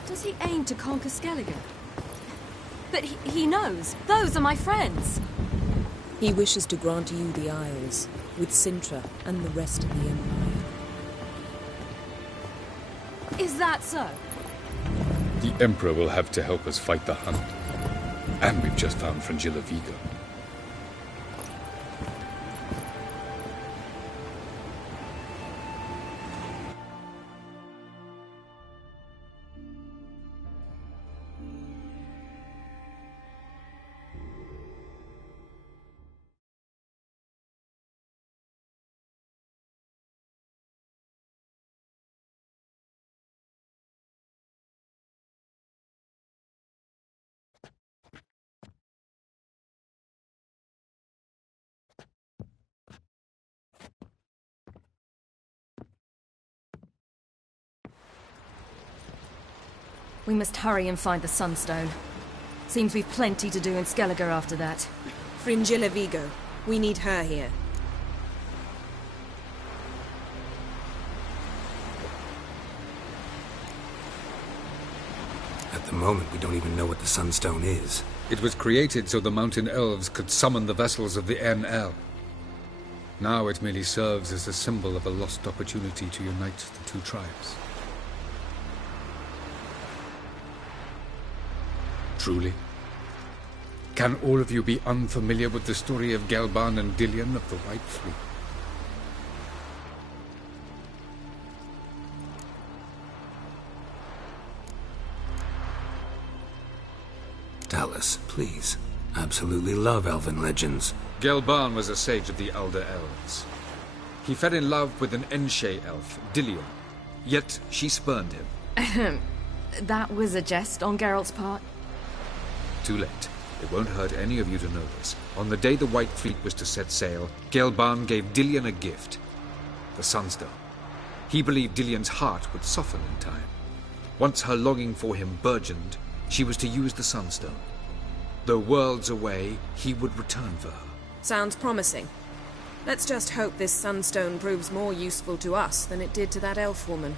Does he aim to conquer Skellige? But he knows. Those are my friends. He wishes to grant you the Isles, with Cintra and the rest of the Empire. Is that so? The Emperor will have to help us fight the Hunt. And we've just found Fringilla Vigo. We must hurry and find the Sunstone. Seems we've plenty to do in Skellige after that. Fringilla Vigo. We need her here. At the moment, we don't even know what the Sunstone is. It was created so the mountain elves could summon the vessels of the NL. Now it merely serves as a symbol of a lost opportunity to unite the two tribes. Truly? Can all of you be unfamiliar with the story of Gelban and Dillion of the White Fleet? Tell us, please. Absolutely love elven legends. Gelban was a sage of the Elder Elves. He fell in love with an Enshe elf, Dillion, yet she spurned him. That was a jest on Geralt's part. Too late. It won't hurt any of you to know this. On the day the White Fleet was to set sail, Gelban gave Dillion a gift. The Sunstone. He believed Dillion's heart would soften in time. Once her longing for him burgeoned, she was to use the Sunstone. Though worlds away, he would return for her. Sounds promising. Let's just hope this Sunstone proves more useful to us than it did to that elf woman.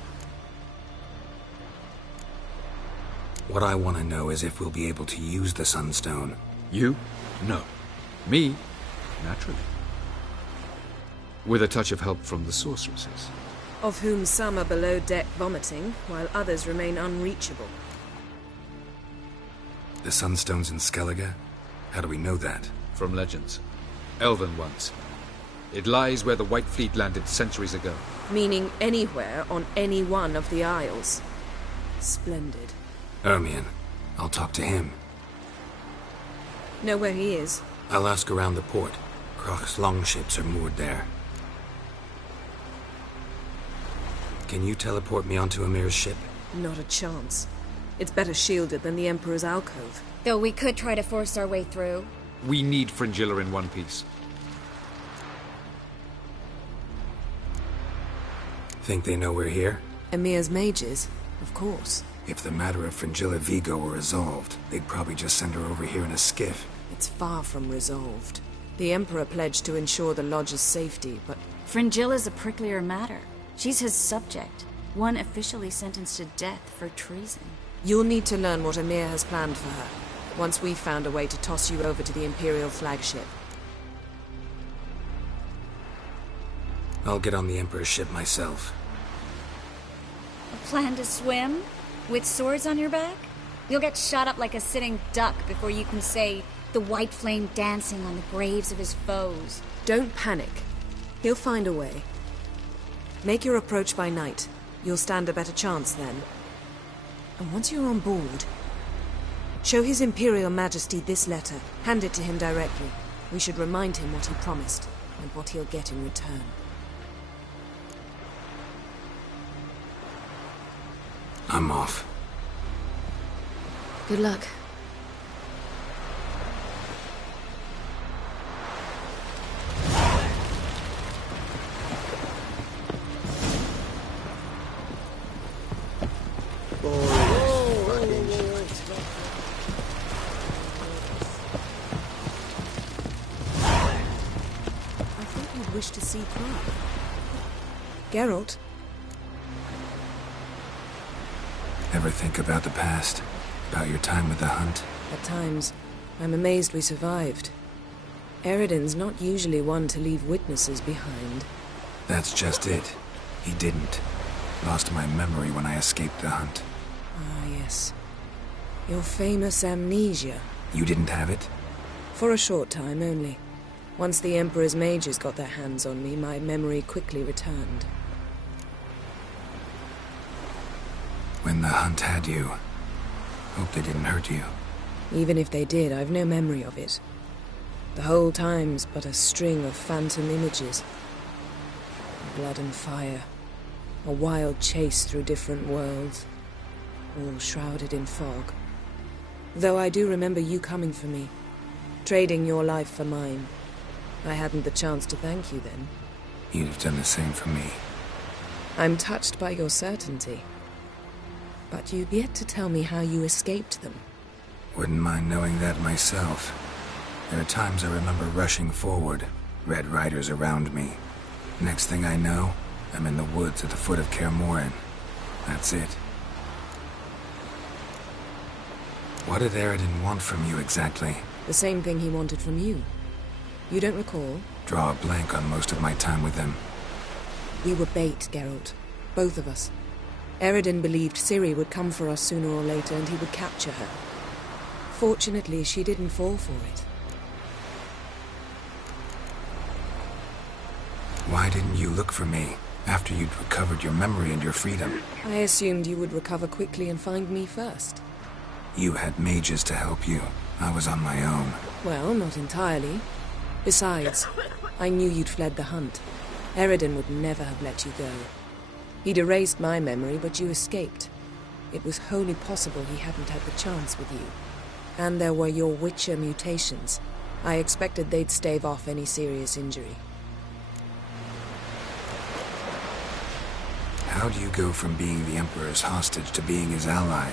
What I want to know is if we'll be able to use the Sunstone. You? No. Me? Naturally. With a touch of help from the sorceresses. Of whom some are below deck vomiting, while others remain unreachable. The Sunstone's in Skellige? How do we know that? From legends. Elven ones. It lies where the White Fleet landed centuries ago. Meaning anywhere on any one of the Isles. Splendid. Ermion. I'll talk to him. Know where he is? I'll ask around the port. Croc's longships are moored there. Can you teleport me onto Amir's ship? Not a chance. It's better shielded than the Emperor's alcove. Though we could try to force our way through. We need Fringilla in one piece. Think they know we're here? Amir's mages? Of course. If the matter of Fringilla Vigo were resolved, they'd probably just send her over here in a skiff. It's far from resolved. The Emperor pledged to ensure the Lodge's safety, but... Fringilla's a pricklier matter. She's his subject, one officially sentenced to death for treason. You'll need to learn what Amir has planned for her, once we've found a way to toss you over to the Imperial flagship. I'll get on the Emperor's ship myself. A plan to swim? With swords on your back? You'll get shot up like a sitting duck before you can say the white flame dancing on the graves of his foes. Don't panic. He'll find a way. Make your approach by night. You'll stand a better chance then. And once you're on board, show His Imperial Majesty this letter. Hand it to him directly. We should remind him what he promised, and what he'll get in return. I'm off. Good luck. Wish to see Croc. Geralt? Ever think about the past? About your time with the Hunt? At times, I'm amazed we survived. Eredin's not usually one to leave witnesses behind. That's just it. He didn't. Lost my memory when I escaped the Hunt. Ah, yes. Your famous amnesia. You didn't have it? For a short time only. Once the Emperor's mages got their hands on me, my memory quickly returned. When the Hunt had you, hope they didn't hurt you. Even if they did, I've no memory of it. The whole time's but a string of phantom images. Blood and fire. A wild chase through different worlds. All shrouded in fog. Though I do remember you coming for me. Trading your life for mine. I hadn't the chance to thank you then. You'd have done the same for me. I'm touched by your certainty. But you've yet to tell me how you escaped them. Wouldn't mind knowing that myself. There are times I remember rushing forward, Red Riders around me. Next thing I know, I'm in the woods at the foot of Kaer Morhen. That's it. What did Eredin want from you exactly? The same thing he wanted from you. You don't recall? Draw a blank on most of my time with him. We were bait, Geralt. Both of us. Eredin believed Ciri would come for us sooner or later and he would capture her. Fortunately, she didn't fall for it. Why didn't you look for me after you'd recovered your memory and your freedom? I assumed you would recover quickly and find me first. You had mages to help you. I was on my own. Well, not entirely. Besides, I knew you'd fled the hunt. Eredin would never have let you go. He'd erased my memory, but you escaped. It was wholly possible he hadn't had the chance with you. And there were your Witcher mutations. I expected they'd stave off any serious injury. How do you go from being the Emperor's hostage to being his ally?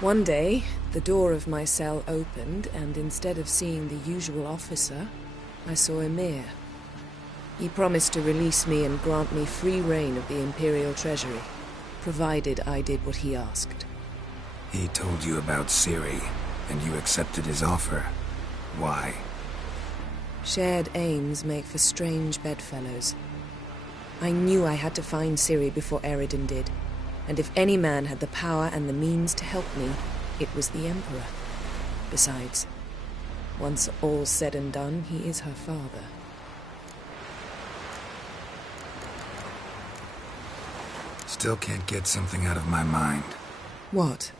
One day, the door of my cell opened, and instead of seeing the usual officer, I saw Emhyr. He promised to release me and grant me free reign of the Imperial Treasury, provided I did what he asked. He told you about Ciri, and you accepted his offer. Why? Shared aims make for strange bedfellows. I knew I had to find Ciri before Eredin did, and if any man had the power and the means to help me, it was the Emperor. Besides, once all's said and done, he is her father. Still can't get something out of my mind. What?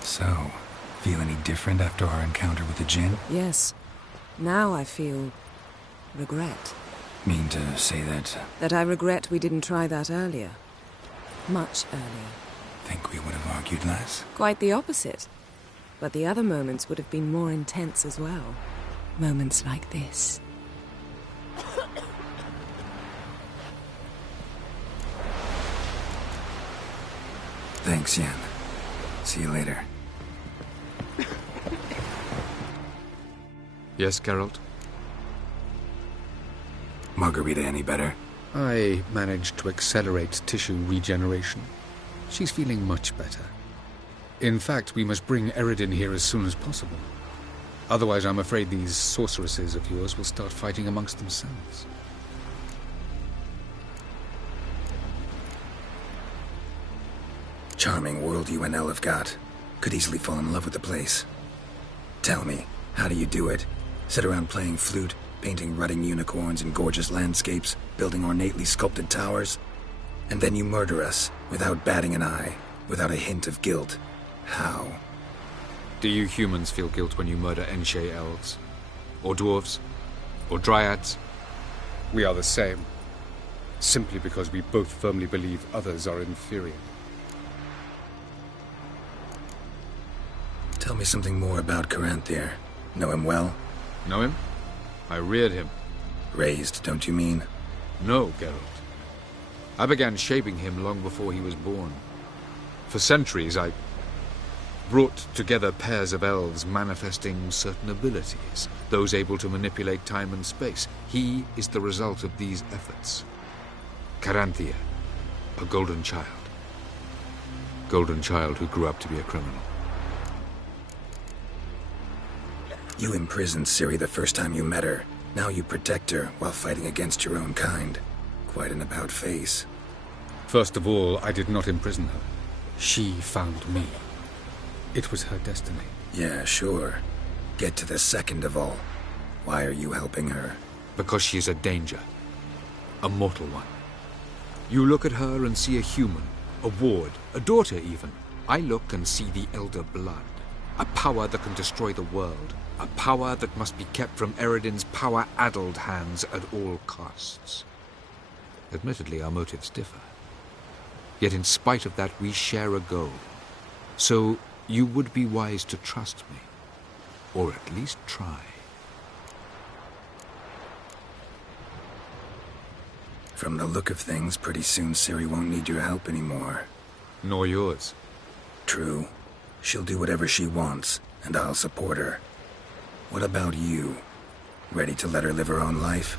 So, feel any different after our encounter with the Djinn? Yes. Now I feel regret. Mean to say that? That I regret we didn't try that earlier. Much earlier. Think we would have argued less? Quite the opposite. But the other moments would have been more intense as well. Moments like this. Thanks, Yen. See you later. Yes, Geralt? Margarita any better? I managed to accelerate tissue regeneration. She's feeling much better. In fact, we must bring Eredin here as soon as possible. Otherwise, I'm afraid these sorceresses of yours will start fighting amongst themselves. Charming world you and Elle have got. Could easily fall in love with the place. Tell me, how do you do it? Sit around playing flute, painting rutting unicorns in gorgeous landscapes, building ornately sculpted towers? And then you murder us, without batting an eye, without a hint of guilt. How? Do you humans feel guilt when you murder Enshe elves? Or dwarves? Or dryads? We are the same. Simply because we both firmly believe others are inferior. Tell me something more about Caranthir. Know him well? Know him? I reared him. Raised, don't you mean? No, Geralt. I began shaping him long before he was born. For centuries, I brought together pairs of elves manifesting certain abilities, those able to manipulate time and space. He is the result of these efforts. Caranthir, a golden child. Golden child who grew up to be a criminal. You imprisoned Ciri the first time you met her. Now you protect her while fighting against your own kind. Quite an about-face. First of all, I did not imprison her. She found me. It was her destiny. Yeah, sure. Get to the second of all. Why are you helping her? Because she is a danger. A mortal one. You look at her and see a human, a ward, a daughter even. I look and see the Elder Blood. A power that can destroy the world. A power that must be kept from Eredin's power-addled hands at all costs. Admittedly, our motives differ. Yet in spite of that, we share a goal. So you would be wise to trust me. Or at least try. From the look of things, pretty soon Ciri won't need your help anymore. Nor yours. True. She'll do whatever she wants, and I'll support her. What about you? Ready to let her live her own life?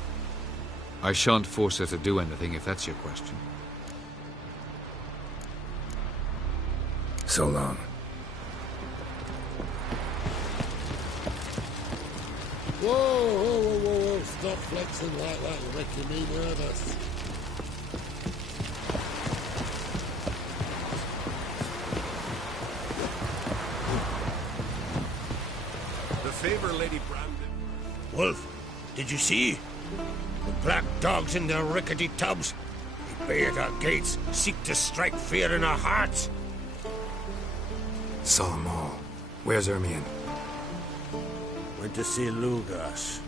I shan't force her to do anything, if that's your question. So long. Whoa, whoa, whoa, whoa, whoa. Stop flexing like that. You're making me nervous. The favor, Lady Brandon. Wolf, did you see? The black dogs in their rickety tubs. They bay at our gates, seek to strike fear in our hearts. Saw them all. Where's Ermion? Went to see Lugas.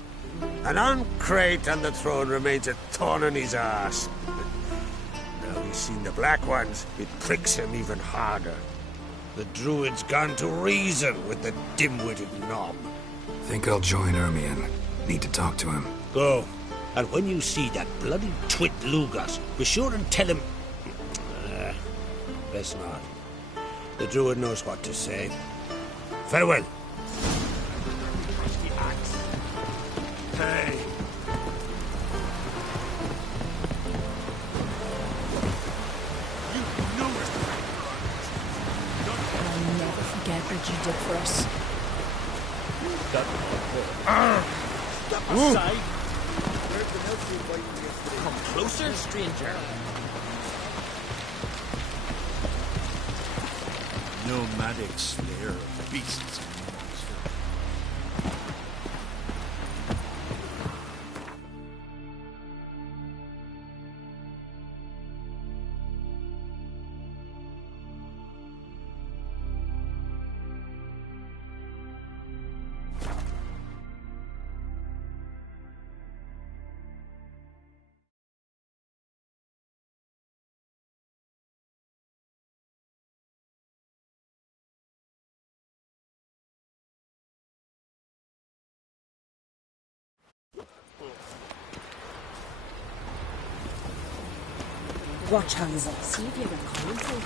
An uncrate on the throne remains a thorn in his ass. Now he's seen the Black Ones, it pricks him even harder. The druid's gone to reason with the dim-witted knob. Think I'll join Ermion. Need to talk to him. Go. And when you see that bloody twit Lugas, be sure and tell him... best not. The druid knows what to say. Farewell. Hey. I'll never forget what you did for us. Step Ooh. aside. Come closer, stranger. Nomadic slayer of beasts. Watch, Hansa. See if you're recalling.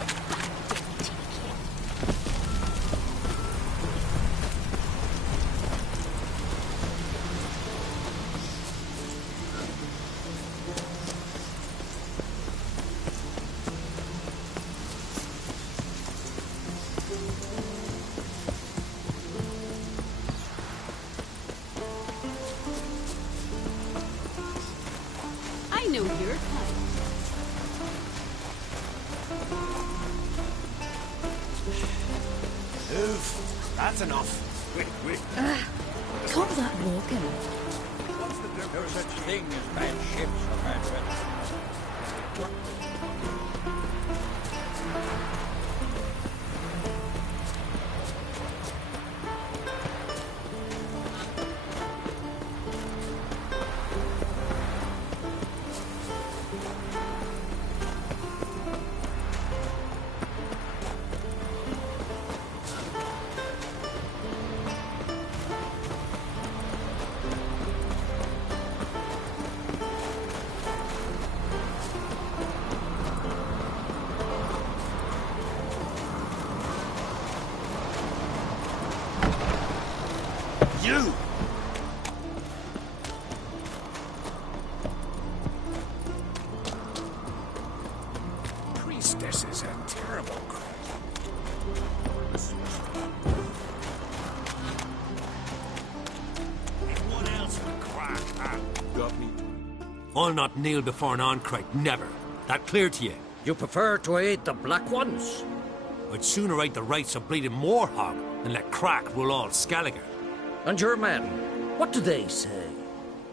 I know your type. That's enough. Wait. Call that walking. No such thing as bad ships or bad weather. You! Priestesses are terrible. What else would crack, huh? Got me. I'll not kneel before an Oncrite, never. That clear to you? You prefer to aid the Black Ones? I'd sooner aid the rights of bleeding Moorhog than let Crack rule all Skelliger. And your men, what do they say?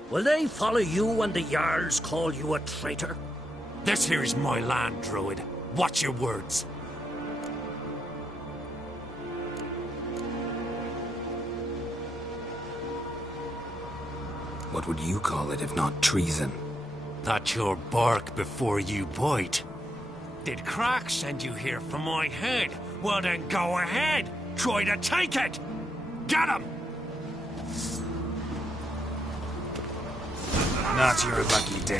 Will they follow you when the Jarls call you a traitor? This here is my land, Druid. Watch your words. What would you call it if not treason? That's your bark before you bite. Did Crack send you here for my head? Well then go ahead. Try to take it. Get him! Not your lucky day.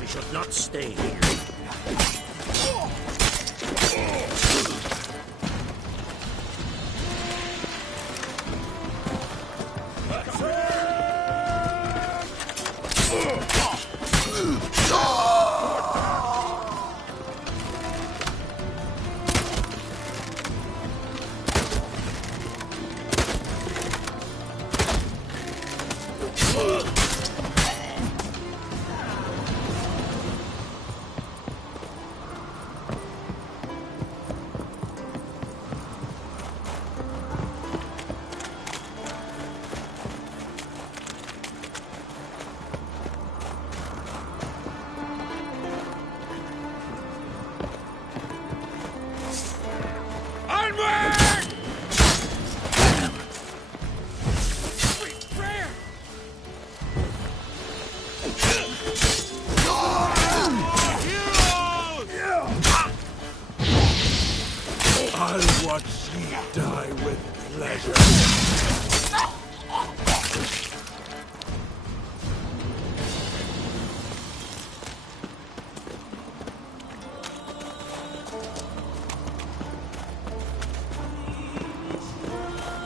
We should not stay here. I'll watch you die with pleasure.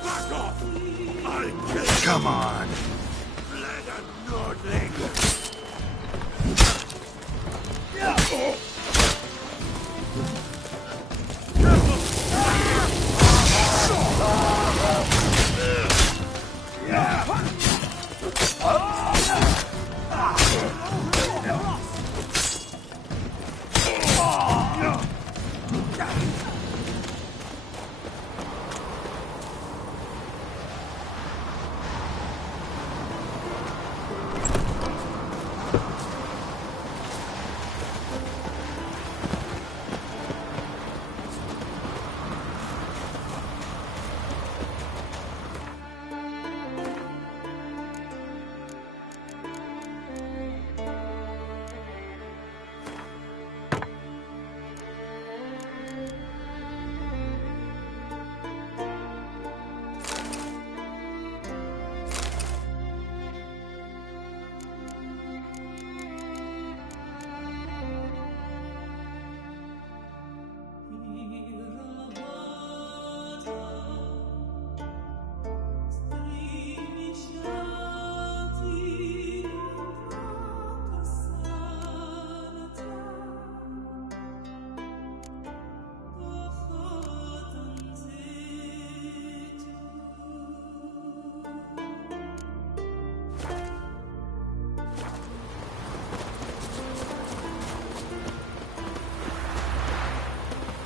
Back off! I'll kill you. Come on. Let a Nordling.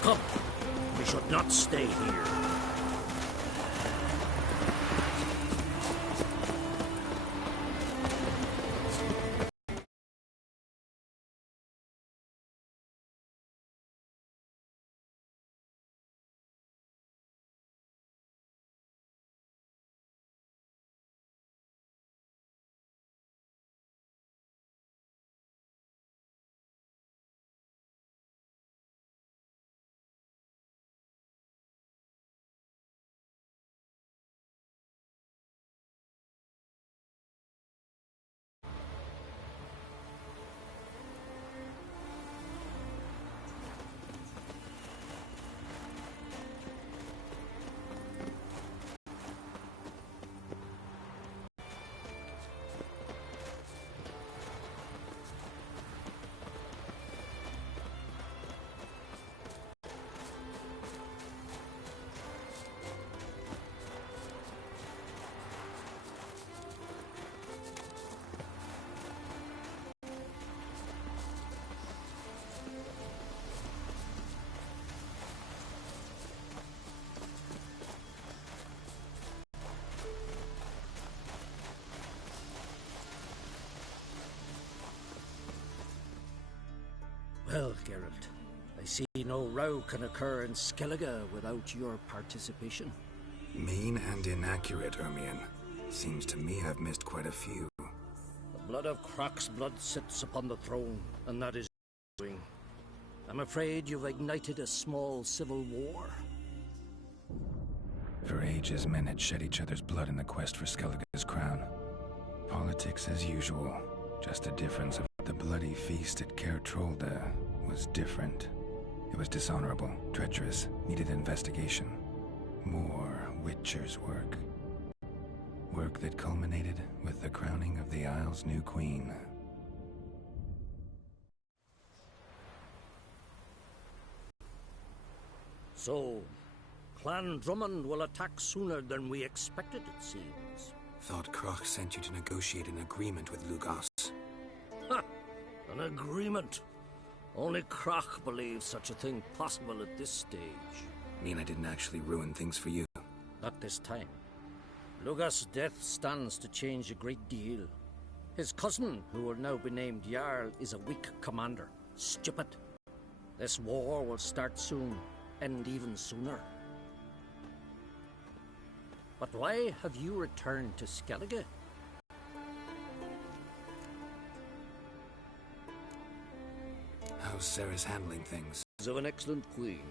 Come. We should not stay here. Well, Geralt, I see no row can occur in Skellige without your participation. Mean and inaccurate, Ermion. Seems to me I've missed quite a few. The blood of Croc's blood sits upon the throne, and that is doing. I'm afraid you've ignited a small civil war. For ages, men had shed each other's blood in the quest for Skellige's crown. Politics as usual, just a difference of the bloody feast at Caer Trolda was different. It was dishonorable, treacherous, needed investigation. More Witcher's work. Work that culminated with the crowning of the Isle's new queen. So, Clan Drummond will attack sooner than we expected, it seems. Thought Croc sent you to negotiate an agreement with Lugos. Ha! An agreement? Only Croc believes such a thing possible at this stage. Mean I didn't actually ruin things for you? Not this time. Lugos' death stands to change a great deal. His cousin, who will now be named Jarl, is a weak commander. Stupid. This war will start soon, end even sooner. But why have you returned to Skellige? How's Ceres handling things? She's of an excellent queen,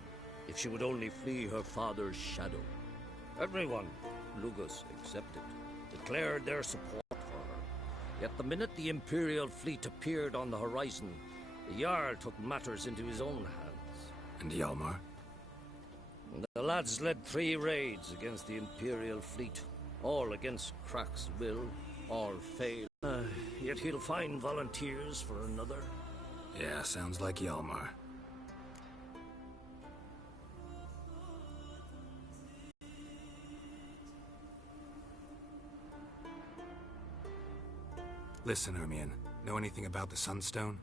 if she would only flee her father's shadow. Everyone, Lugos excepted, declared their support for her. Yet the minute the Imperial fleet appeared on the horizon, the Jarl took matters into his own hands. And Hjalmar? The lads led 3 raids against the Imperial fleet, all against Croc's will, all failed. Yet he'll find volunteers for another. Yeah, sounds like Hjalmar. Listen, Ermion. Know anything about the Sunstone?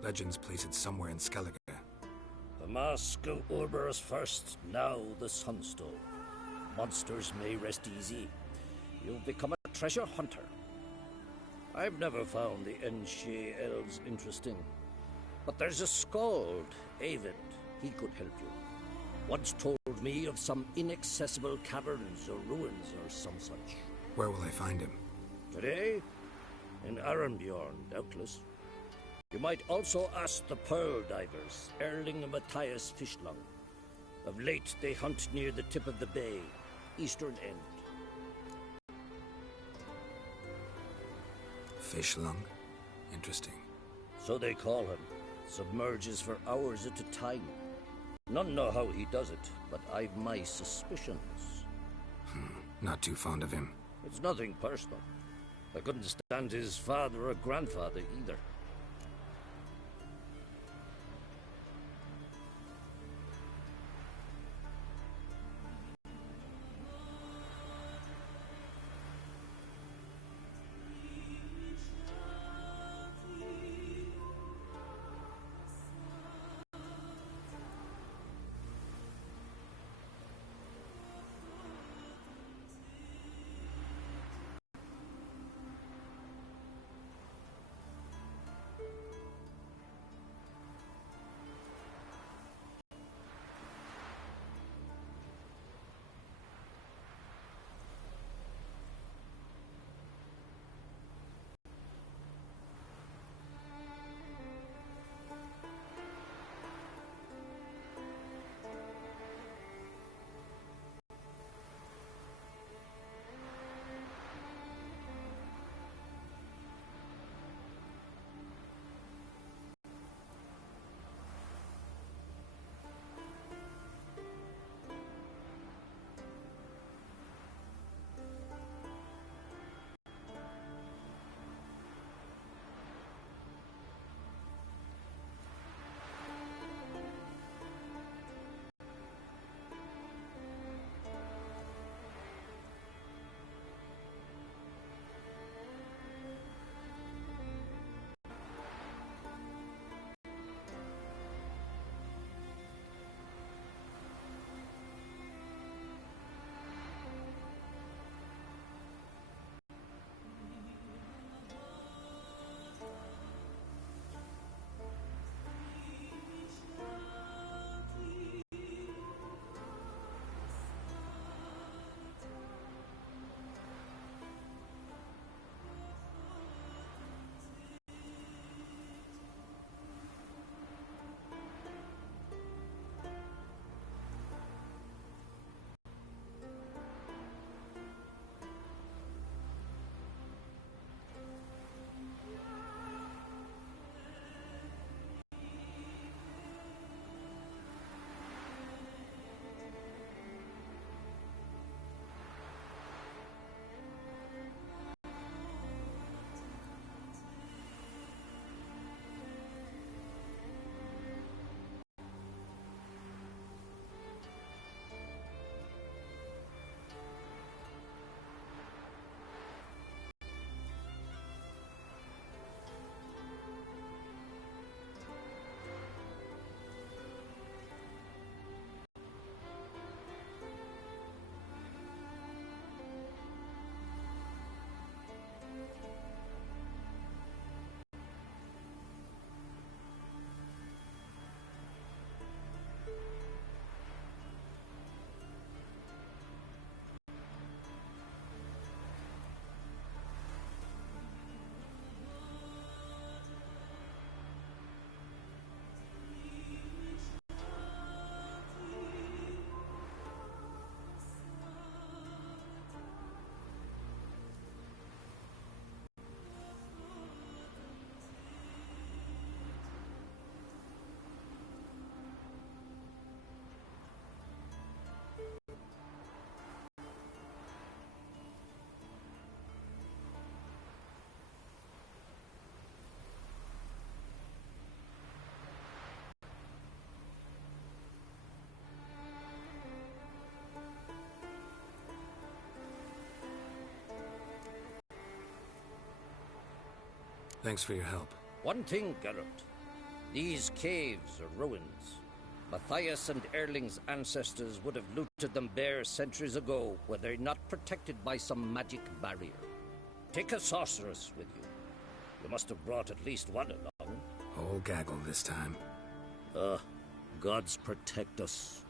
Legends place it somewhere in Skellige. The Mask of Urberus first, now the Sunstone. Monsters may rest easy. You've become a treasure hunter. I've never found the Enshe elves interesting. But there's a Skald, Avid. He could help you. Once told me of some inaccessible caverns or ruins or some such. Where will I find him? Today? In Arenbjorn, doubtless. You might also ask the Pearl Divers, Erling and Matthias Fishlung. Of late, they hunt near the tip of the bay, eastern end. Fishlung? Interesting. So they call him. Submerges for hours at a time. None know how he does it, but I've my suspicions. Not too fond of him. It's nothing personal. I couldn't stand his father or grandfather either. Thanks for your help. One thing, Geralt. These caves are ruins. Matthias and Erling's ancestors would have looted them bare centuries ago were they not protected by some magic barrier. Take a sorceress with you. You must have brought at least one along. Whole gaggle this time. Gods protect us.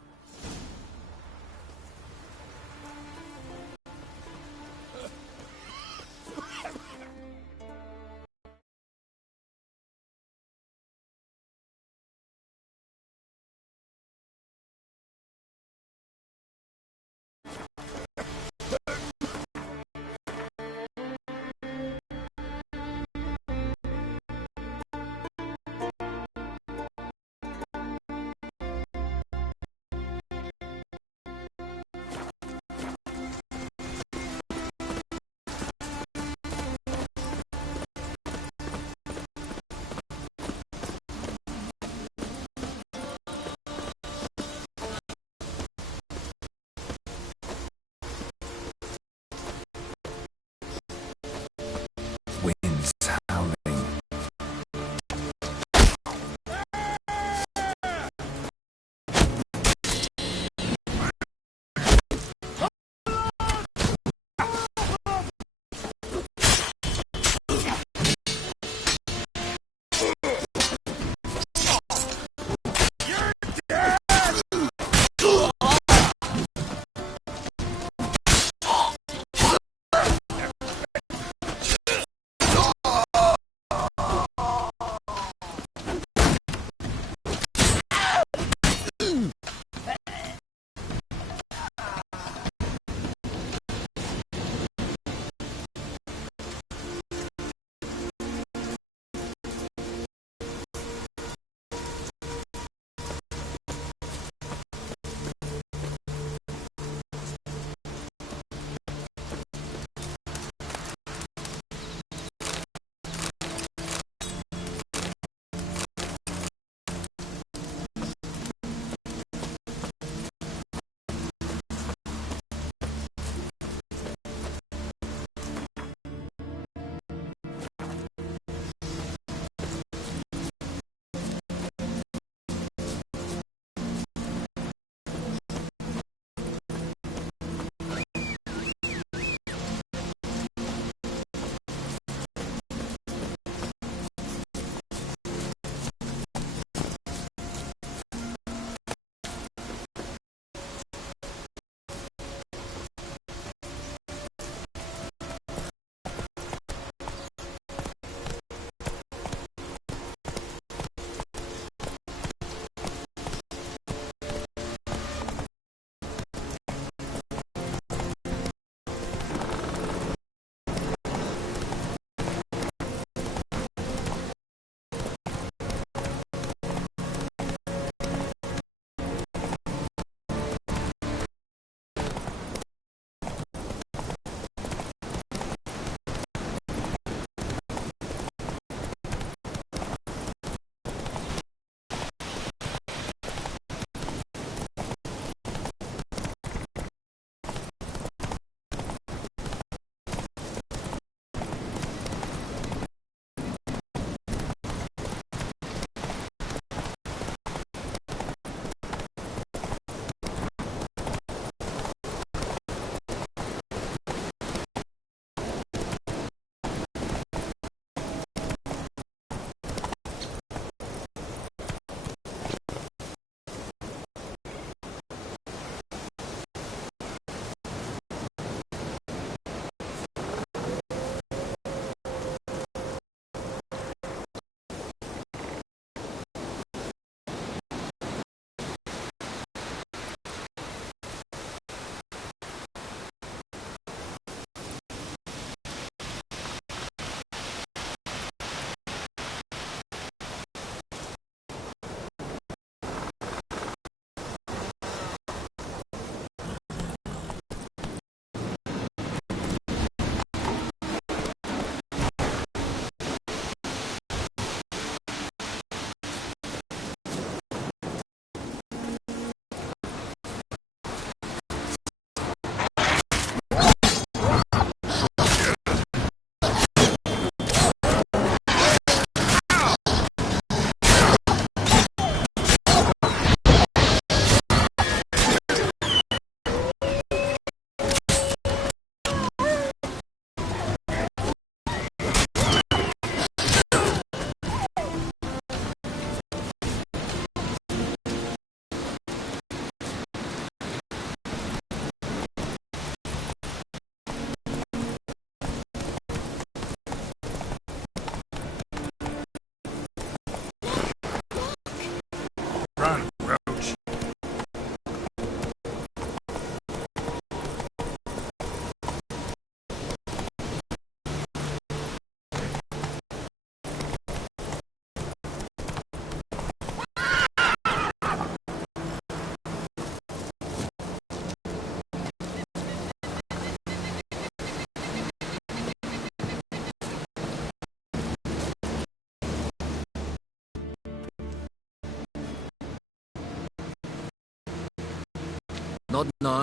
Not now.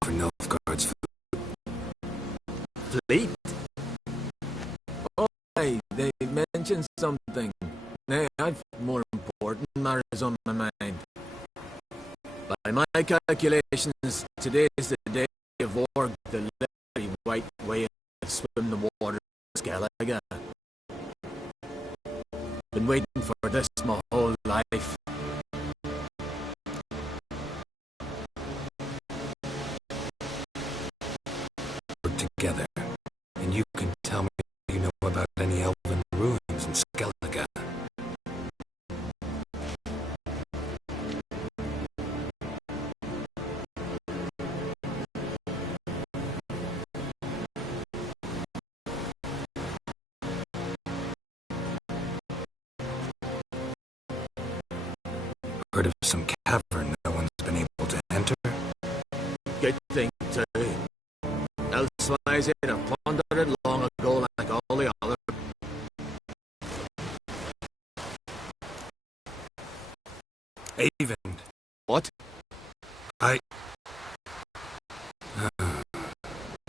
For Nilfgaard's fleet? Oh, aye, they mentioned something. Nay, I've more important matters on my mind. By my calculations, today is the day of Org, the very white whale that swim the water of Skellige. Been waiting for this my whole life. Work together, and you can tell me if you know about any elven ruins in Skellige. Heard of some cavern no one's been able to enter? Good thing too. Elsewise I'd have pondered it long ago like all the other. Eyvind. What? I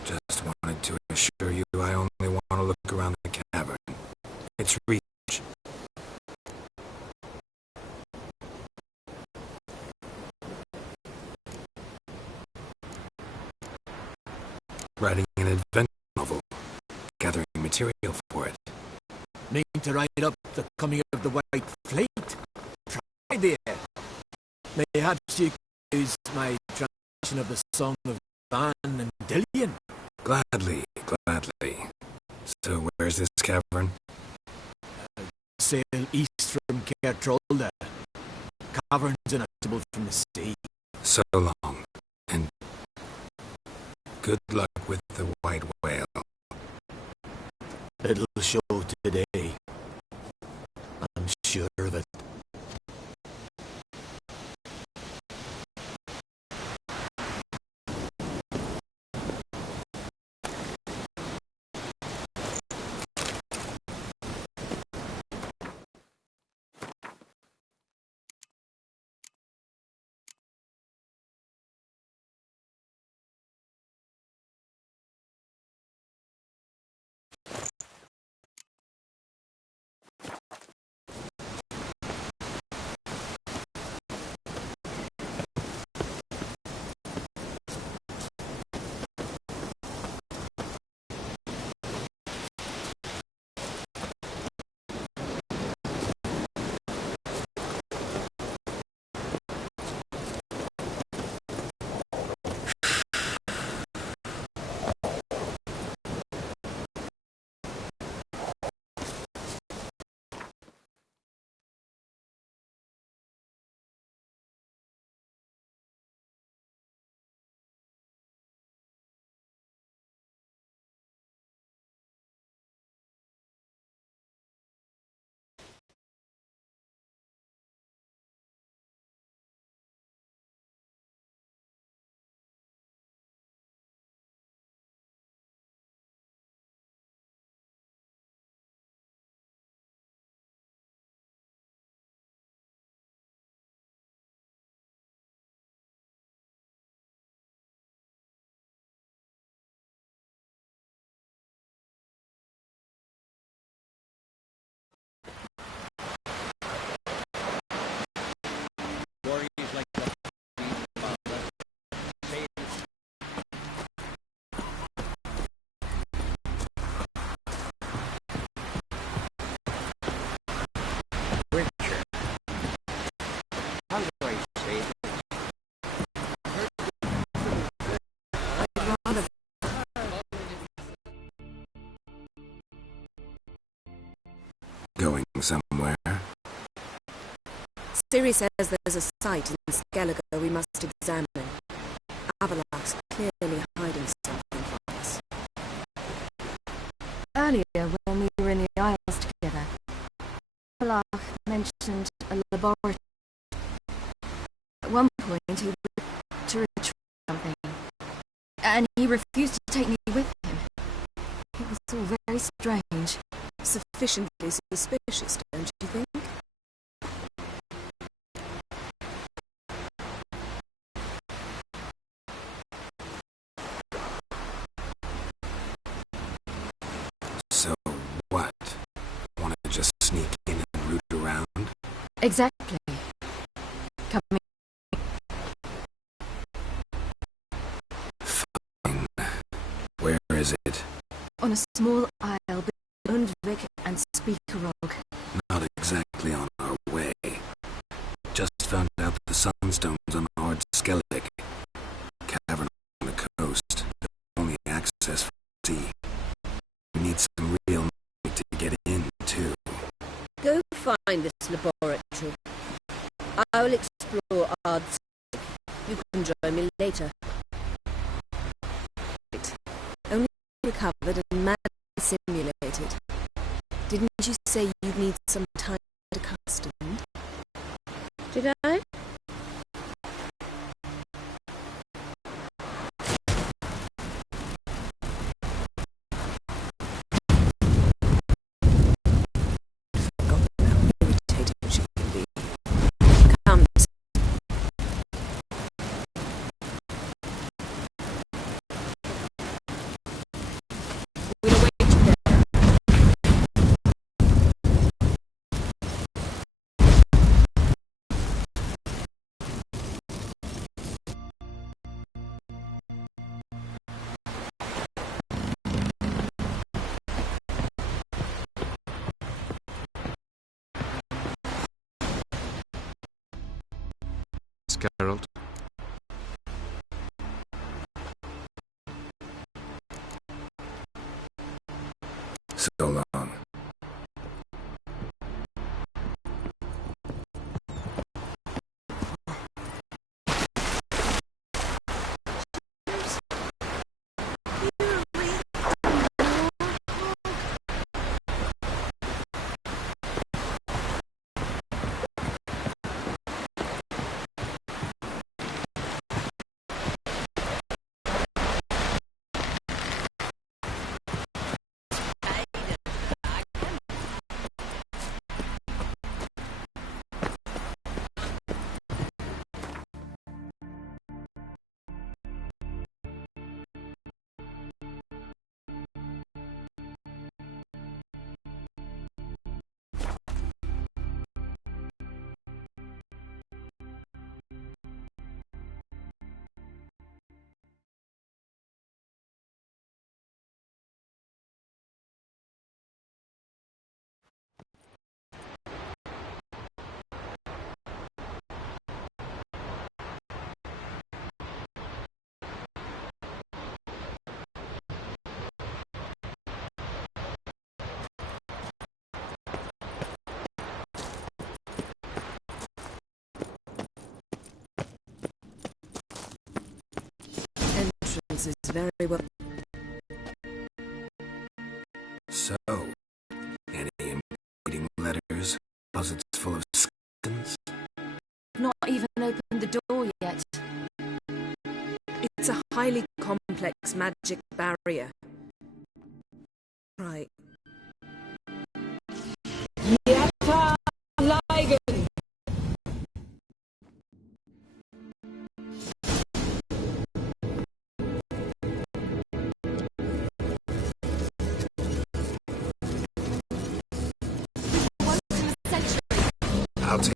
just wanted to assure you I only want to look around the cavern. Its reach. Writing an adventure novel, gathering material for it. Mean to write up the coming of the White Fleet? Try there. Mayhaps you could use my translation of the Song of Van and Dillion. Gladly, gladly. So where's this cavern? Sail east from Caer Trolda. Caverns inaccessible from the sea. So long, and good luck with the white whale. It'll show today. I'm sure of it. Going somewhere? Ciri says there's a site in Skellige we must examine. Avalak's clearly hiding something from us. Earlier, when we were in the Isles together, Avalak mentioned a laboratory. At one point, he wanted to retrieve something, and he refused to take me with him. It was all very strange. Sufficiently suspicious, don't you think? So, what? Want to just sneak in and root around? Exactly. Coming. Fine. Where is it? On a small isle between Undvik and Speakerog. Not exactly on our way. Just found out that the sunstones on Ard Skellig. Cavern on the coast. Only access from the sea. We need some real money to get in, too. Go find this laboratory. I'll explore Ard Skellig. You can join me later. Only recovered and madly simulated. Didn't you say you'd need some time to get accustomed? Did I? Irritating she can be. Come. We'll await you there. Geralt. So long. Entrance is very well. So, any inviting letters, closets full of skeletons? Not even opened the door yet. It's a highly complex magic barrier. Right. Yeta Ligen! I'll take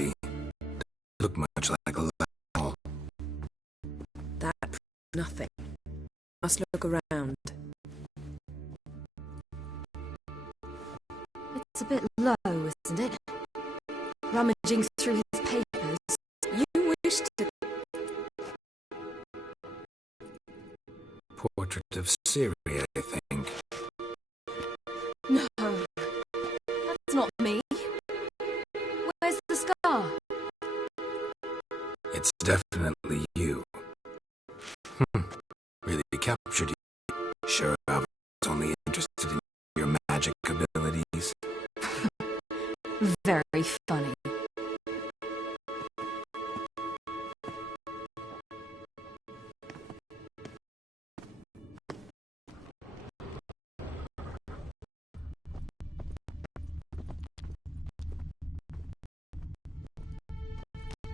he? Looked much like a owl. That proves nothing. Must look around. It's a bit low, isn't it? Rummaging through his papers. You wish to... Portrait of Ciri, I think. No, that's not me. Where's the scar? It's definitely you. Really captured you. Sure, I was only interested in your magic abilities. Very funny.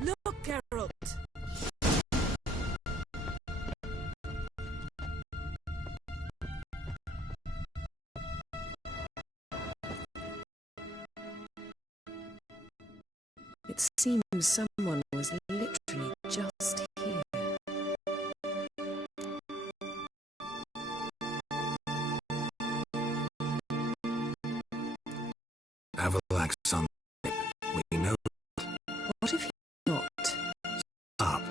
Look, Geralt! It seems someone was literally just here. Avalax on the ship. We know. What if you're not? Stop.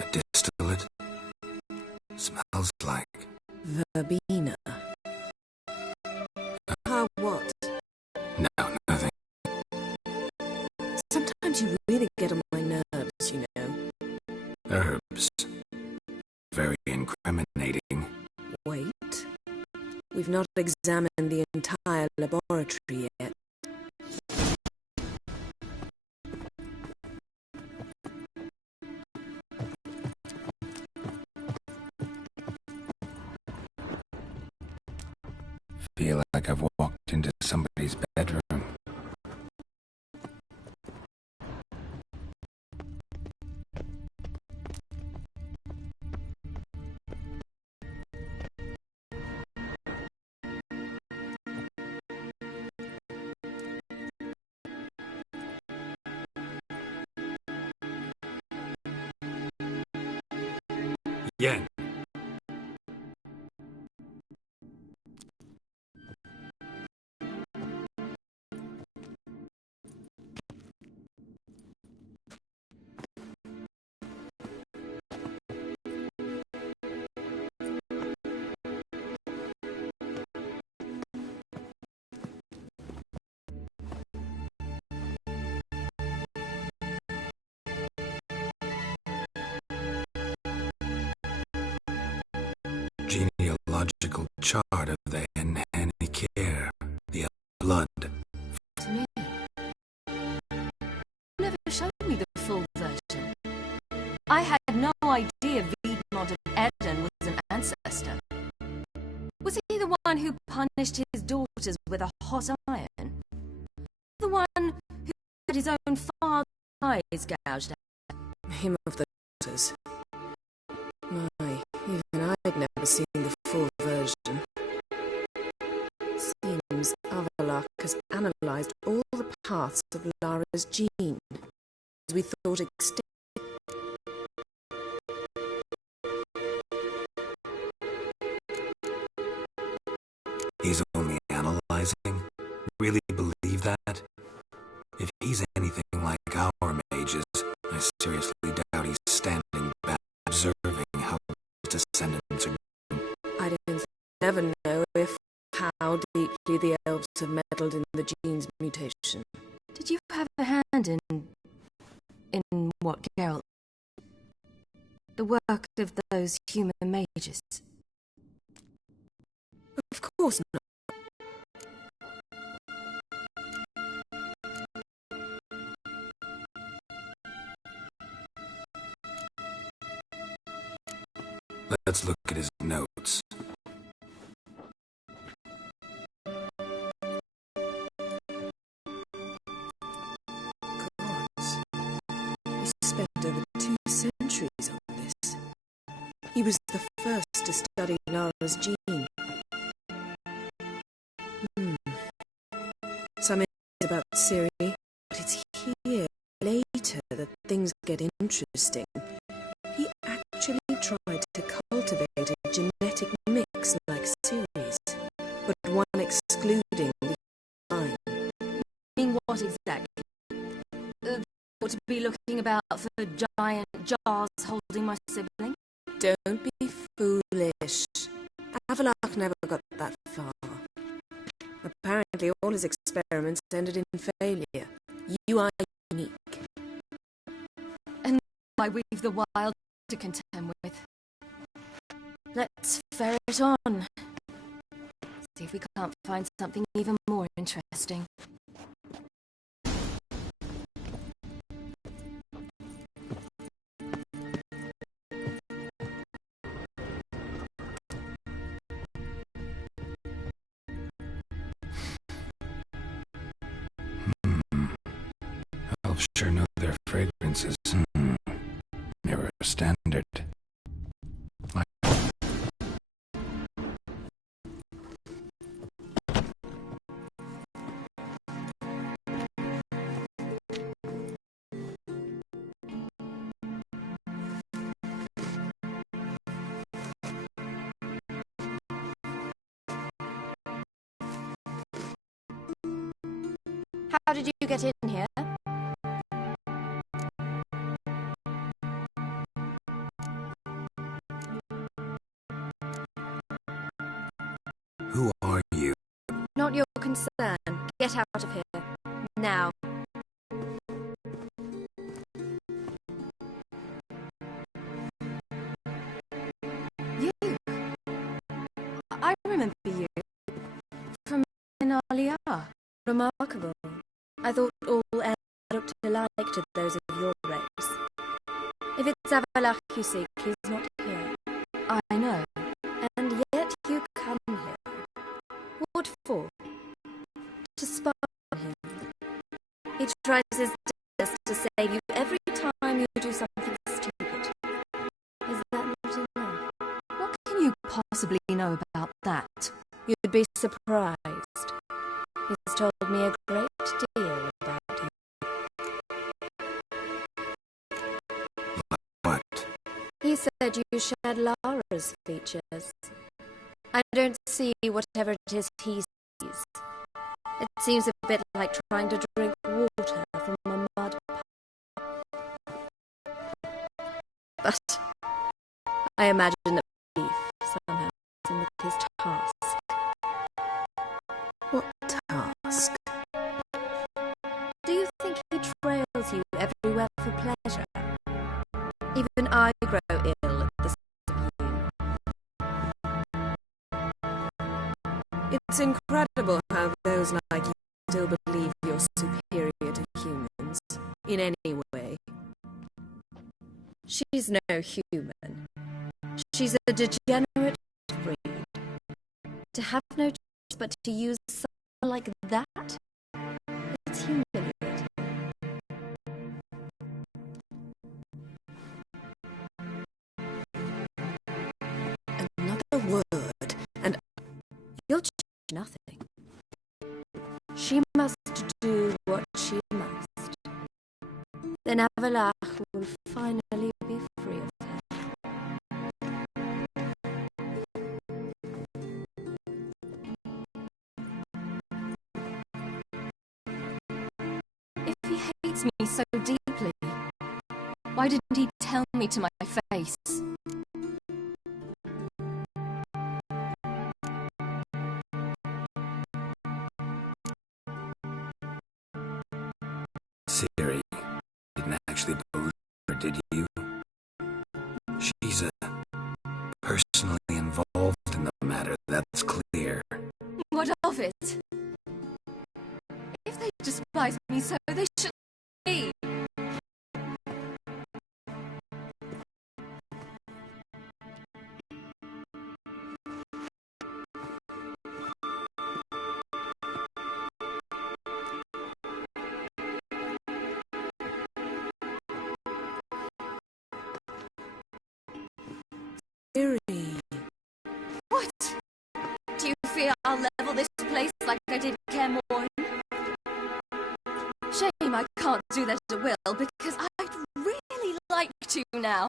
A distillate. Smells like... Verbena. What? No, nothing. Sometimes you really get on my nerves, you know. Herbs. Very incriminating. Wait. We've not examined the entire laboratory yet. Feel like I've walked into somebody's bedroom. Yen. Genealogical chart of the Enhanicare, the blood. To me. You never showed me the full version. I had no idea Viedmont of Eden was an ancestor. Was he the one who punished his daughters with a hot iron? The one who had his own father's eyes gouged out? Him of the daughters. My, even I'd never seen the full version. Seems Avallac'h has analysed all the parts of Lara's gene, as we thought extinct. He's only analyzing? Really believe that? If he's anything like our mages, I seriously doubt he's standing back observing how his descendants are going. I don't never know if how deeply the elves have meddled in the gene's mutation. Did you have a hand in what Geralt... the work of those human mages? Of course not. Let's look at his notes. Gods. He spent over 2 centuries on this. He was the first to study Lara's gene. about Ciri, but it's here, later, that things get interesting. He actually tried to cultivate a genetic mix like Ciri's, but one excluding the line. Mean what exactly? Ought to be looking about for giant jars holding my sibling? Don't be foolish. Avallac'h never got that far. Apparently all his experiments ended in failure. You are unique. And I weave the wild to contend with. Let's ferret on. See if we can't find something even more interesting. Elves sure know their fragrances. Mirror standard. How did you get in here? Who are you? Not your concern. Get out of here. Now. You? I remember you. From Inalia. Remarkable. I thought all elves looked alike to those of your race. If it's Avallac'h you seek, he's not here. I know. And yet you come here. What for? To spy on him. He tries his best to save you every time you do something stupid. Is that not enough? What can you possibly know about that? You'd be surprised. He's told me a great deal about you. What? He said you shared Lara's features. I don't see whatever it is he sees. It seems a bit like trying to drink water from a mud pipe. But I imagine that belief somehow is in his task. What task? Do you think he trails you everywhere for pleasure? Even I grow ill at the sight of you. It's incredible how those like you still believe you're superior to humans, in any way. She's no human. She's a degenerate breed. To have no choice but to use someone like that? It's humiliating. Another word, and you'll change nothing. She must do what she must. Then Avallac'h will finally be free of her. If he hates me so deeply, why didn't he tell me to my face? Ciri didn't actually believe her, did you? She's personally involved in the matter, that's clear. What of it? If they despise me so, they should be. What? Do you fear I'll level this place like I did Kaer Morhen? can't do that at will because I'd really like to now.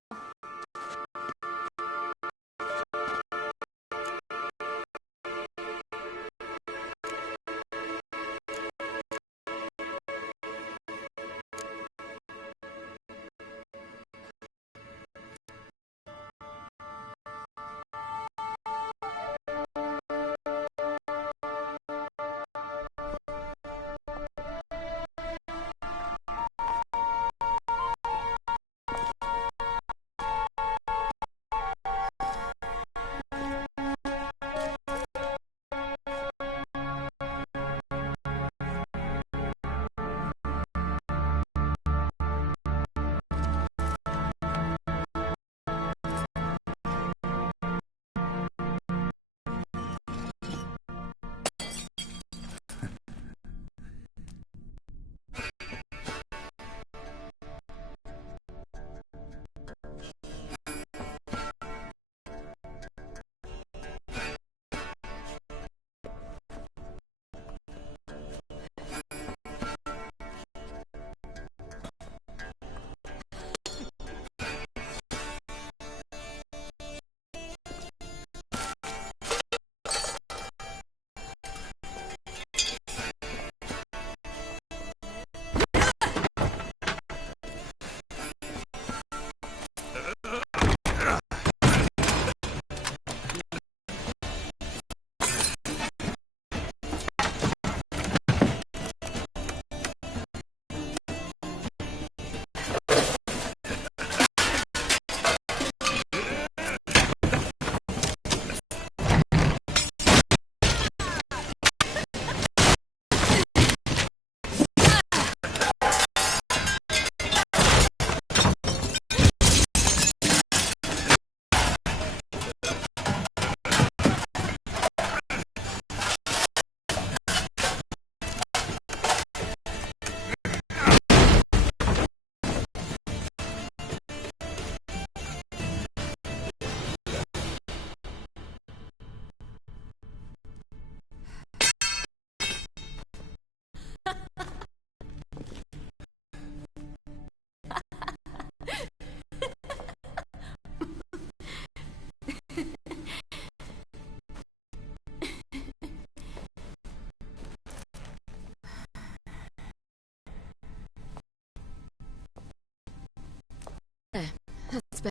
That's better.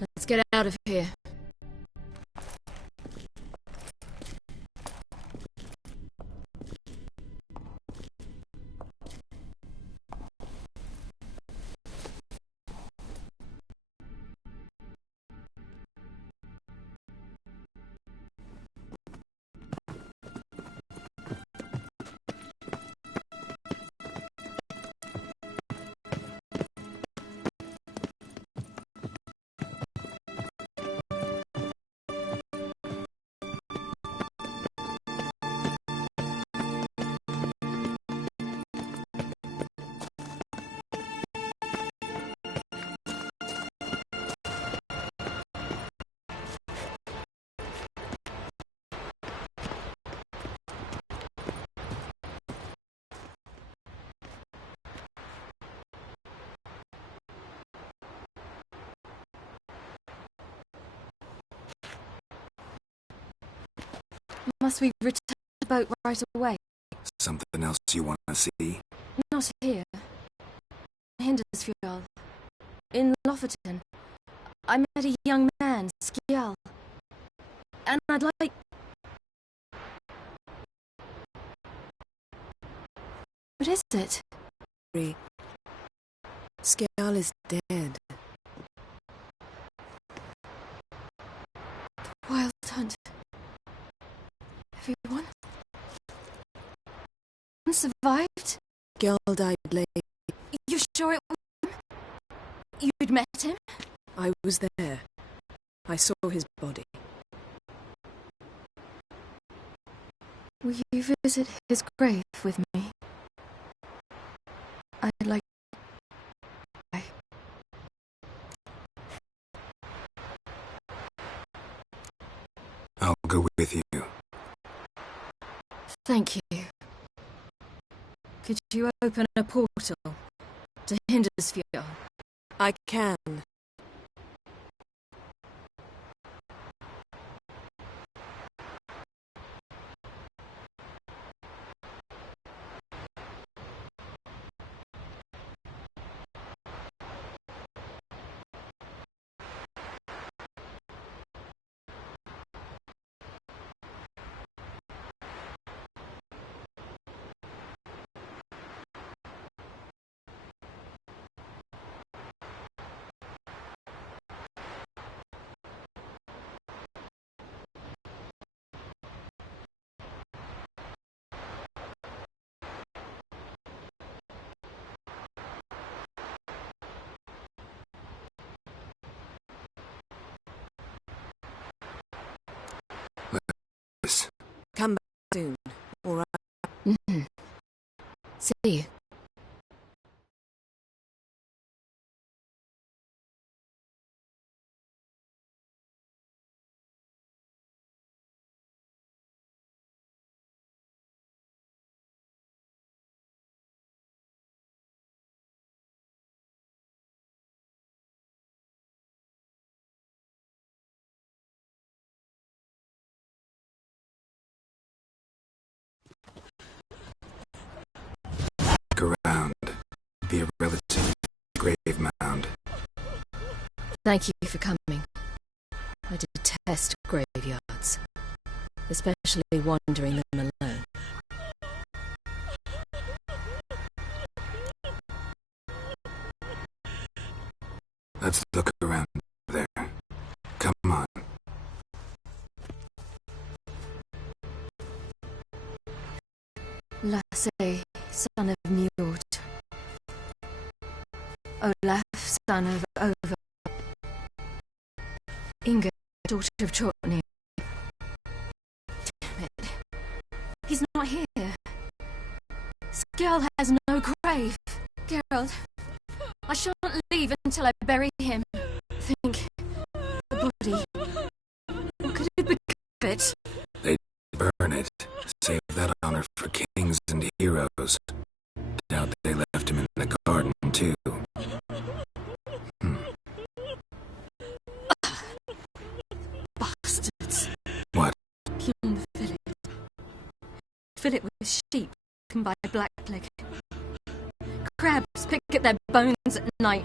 Let's get out of here. Must we return to the boat right away? Something else you want to see? Not here. Hindersfjall. In Lofoten. I met a young man, Skjal. And I'd like... What is it? Skjal is dead. Wild hunt. Everyone? Survived? Skjal died late. You sure it was him? You'd met him? I was there. I saw his body. Will you visit his grave with me? I'd like... I'll go with you. Thank you. Could you open a portal to Hindersfjord? I can. Come back soon, all right? Mm-hmm. See you. Look around. Be a relatively grave mound. Thank you for coming. I detest graveyards, especially wandering them alone. Let's look around there. Come on. Lasse, son of Njord. Olaf, son of Over. Inga, daughter of Trotney. Damn it. He's not here. Skjald has no grave. Geralt, I shan't leave until I bury him. Think, the body. What could it become of it? They burn it. Save that honor for kings and heroes. Doubt they left him in the garden, too. Bastards. What? Killing the village. Fill it with sheep and by blackleg. Crabs pick at their bones at night.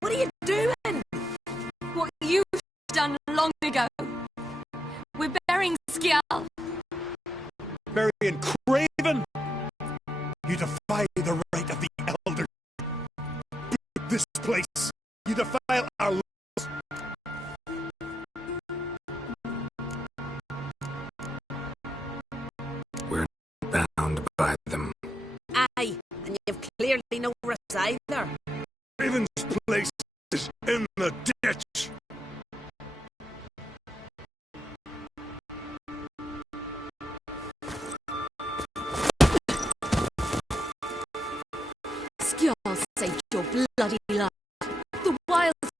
What are you doing? What you've done long ago. We're burying Skjald. Burying Craven? You defy the right of the Elder. This place. You defile our laws. We're bound by them. Aye, and you've clearly no rest either. Craven's place is in the ditch. your bloody life. The Wilds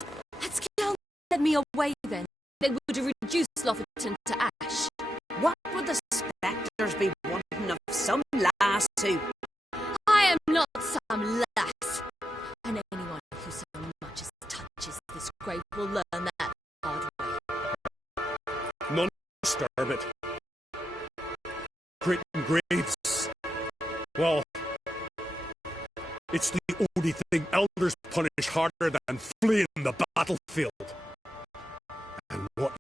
had scared me away then. They would have reduced Lofferton to ash. What would the spectres be wanting of some lass who... I am not some lass. And anyone who so much as touches this grave will learn that hard way. None disturb it. Creating graves. Well, it's the only thing elders punish harder than fleeing the battlefield. And what?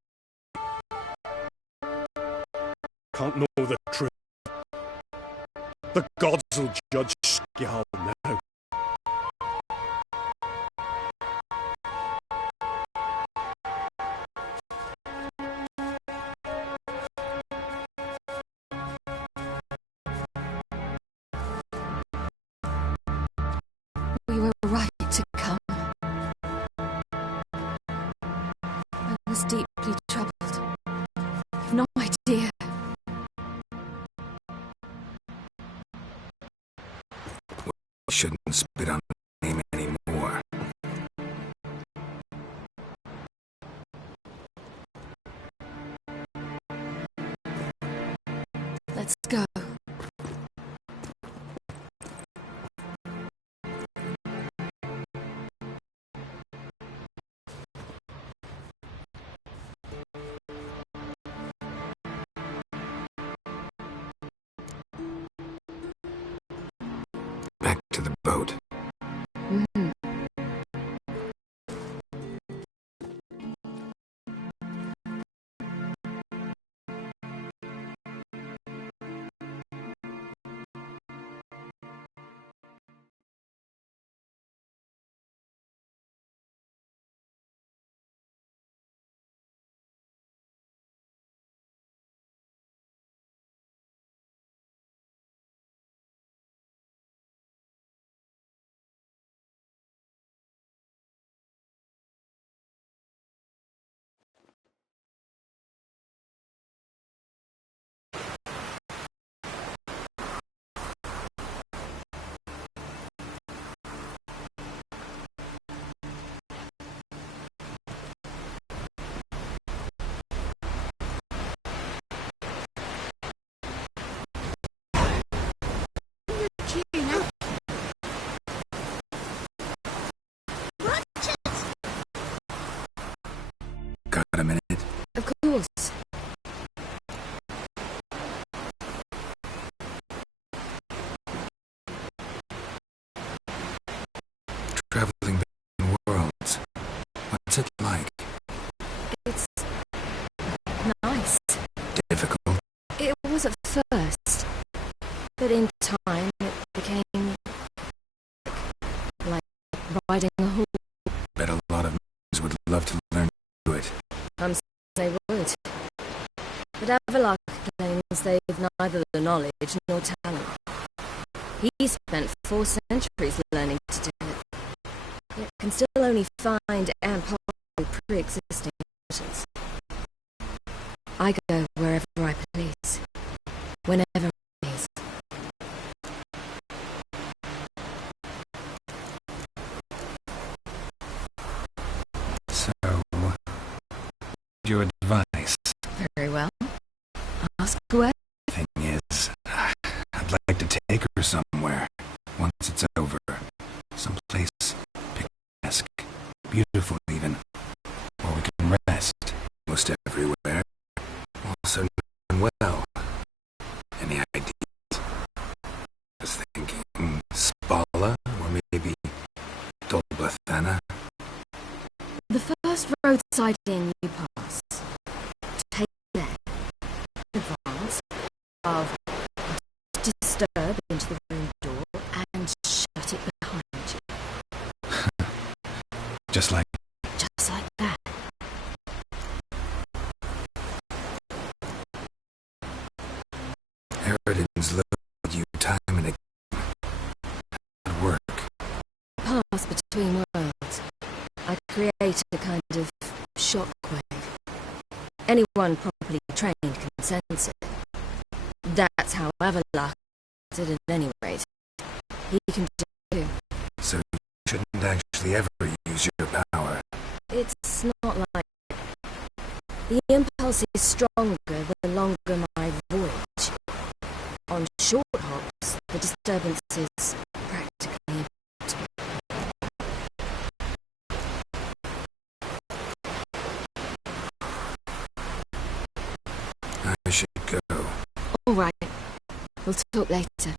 Can't know the truth. The gods will judge Skjal now. We were right to come. I was deeply troubled. You've no idea. We shouldn't spit on the name anymore. Let's go. Back to the boat. Got a minute? Of course. Traveling between worlds. What's it like? It's nice. Difficult? It was at first, but in time it became like riding a horse. Bet a lot of men would love to learn to do it. I'm certain they would. But Avalok claims they've neither the knowledge nor talent. He spent 4 centuries learning to do it, yet can still only find and possibly pre-existing portals. I go wherever I please, whenever I please. So, your advice? Very well. Ask away. Thing is, I'd like to take her somewhere once it's over. Someplace picturesque, beautiful even, where we can rest. Most everywhere. Also known well. Any ideas? I was thinking Spala, or maybe Dolbathana. The first roadside inn you pass, take there, advance, of disturb into the room door and shut it behind you. Just like that. Eridan's loaded you time and again. At work. Pass between worlds. I create a kind of shockwave. Anyone properly trained can sense it. That's how Avalok did at any rate. He can do it too. So shouldn't actually ever use your power. It's not like... The impulse is stronger the longer my voyage. On short hops, the disturbance is practically... I should go. All right. We'll talk later.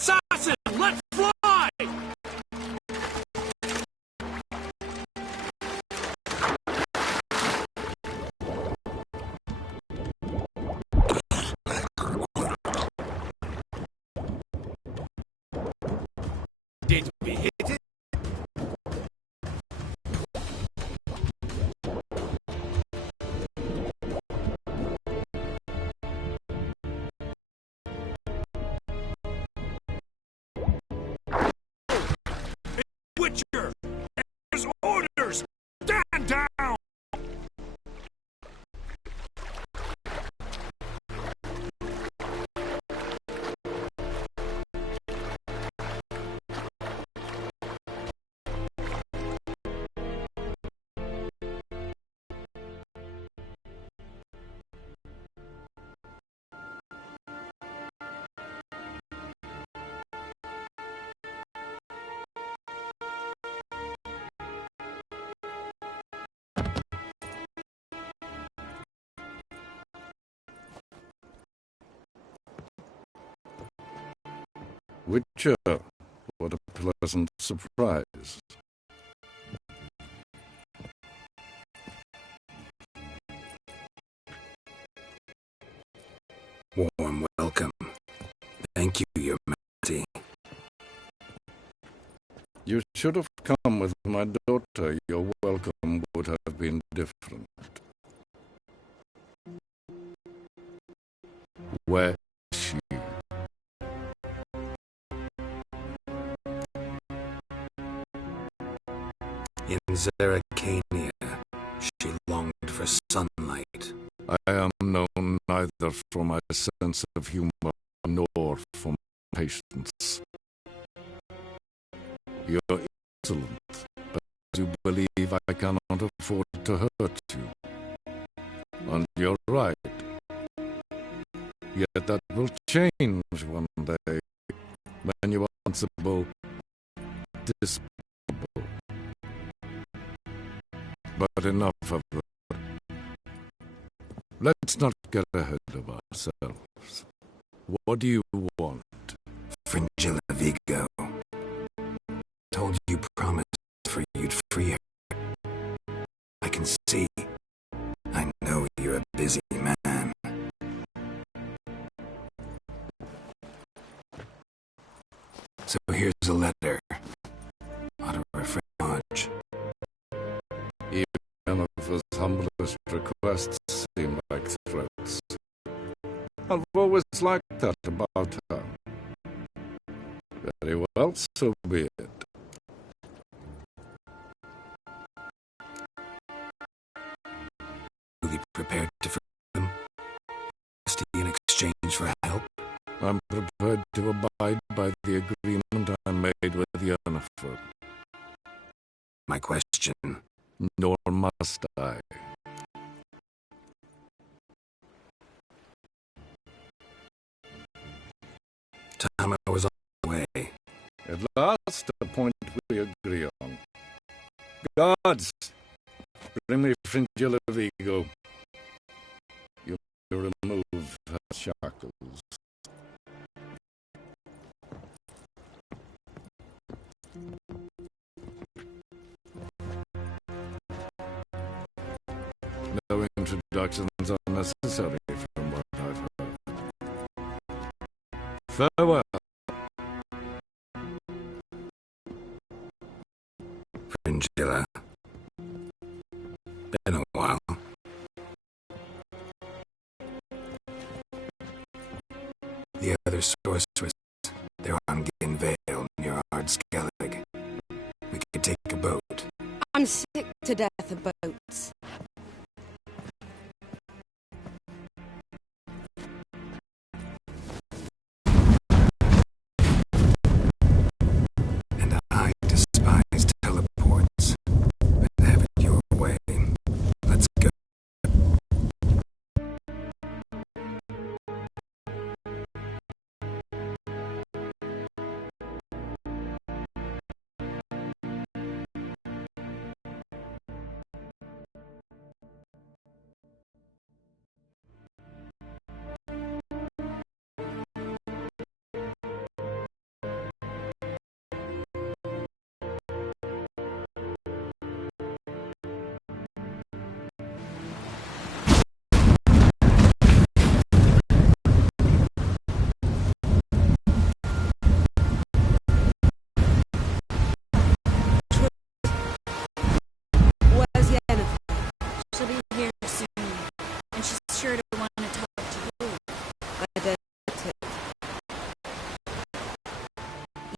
Assassin, let fly! Did we hit it? Witcher! There's orders! Stand down! Witcher, what a pleasant surprise. Warm welcome. Thank you, Your Majesty. You should have come with my daughter. Your welcome would have been different. Where is she? In Zerrikania, she longed for sunlight. I am known neither for my sense of humor nor for my patience. You're insolent, but you believe I cannot afford to hurt you. And you're right. Yet that will change one day when you are sensible, despicable. But enough of that. Let's not get ahead of ourselves. What do you want? Fringilla Vigo. Told you promised for you'd free her. I can see. I know you're a busy man. So here's a letter. Out of her fridge. Even of his humblest requests seem like threats. I've always liked that about her. Very well, so be it. Will you prepare to forgive them? In exchange for help? I'm prepared to abide by the agreement I made with Yennefer. My question. Nor must I. Time I was on the way. At last, a point we agree on. Guards, bring me Fringilla Vigo. You may remove her shackles. No introductions are necessary from what I've heard. Farewell. Fringilla. Been a while. The other sorceress, they're on Gin Vale near Ardskellig. We could take a boat. I'm sick to death of boats.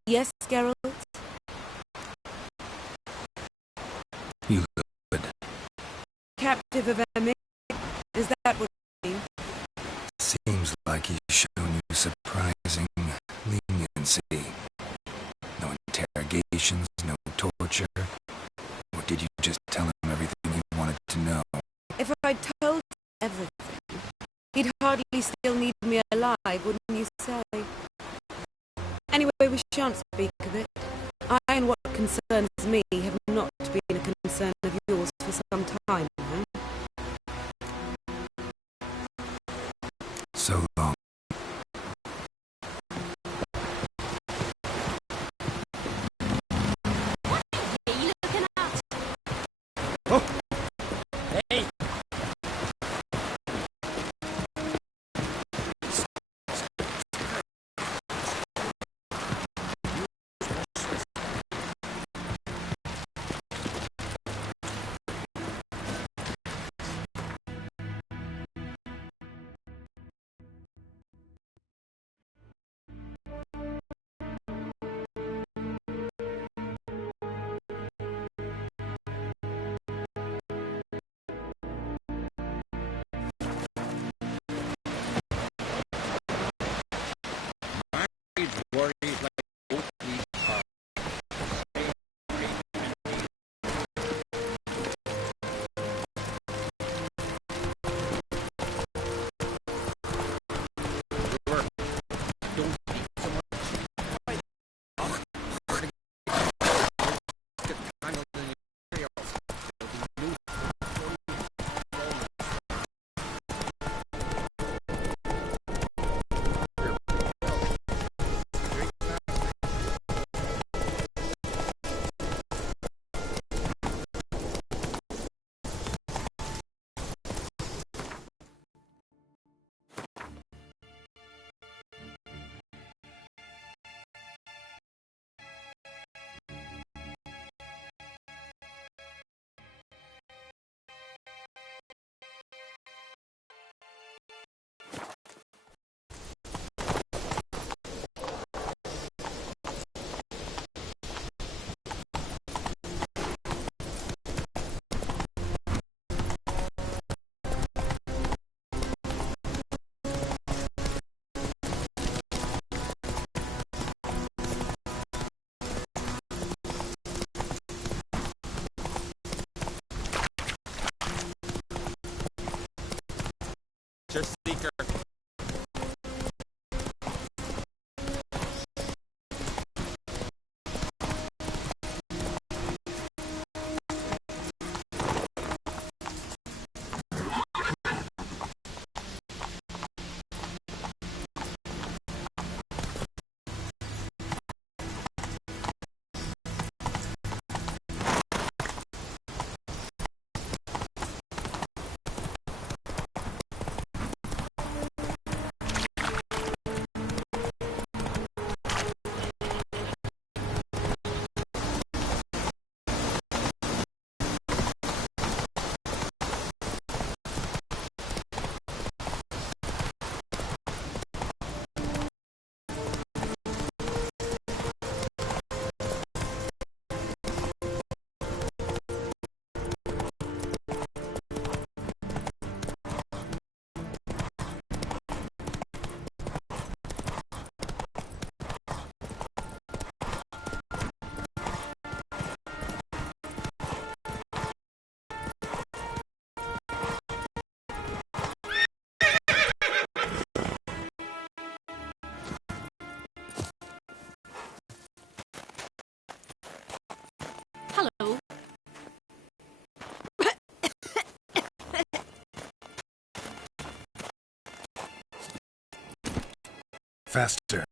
Yes, Geralt? You good? Captive of Emmy? Is that what you mean? Seems like he's shown you surprising leniency. No interrogations, no torture. Or did you just tell him everything he wanted to know? If I'd told everything, he'd hardly still need me alive, wouldn't you say? Anyway, we shan't speak of it. I and what concerns me have not been a concern of yours for some time now. So long. Hey! Worry like both these are. Don't speak so much. Just seeker. Hello. Faster.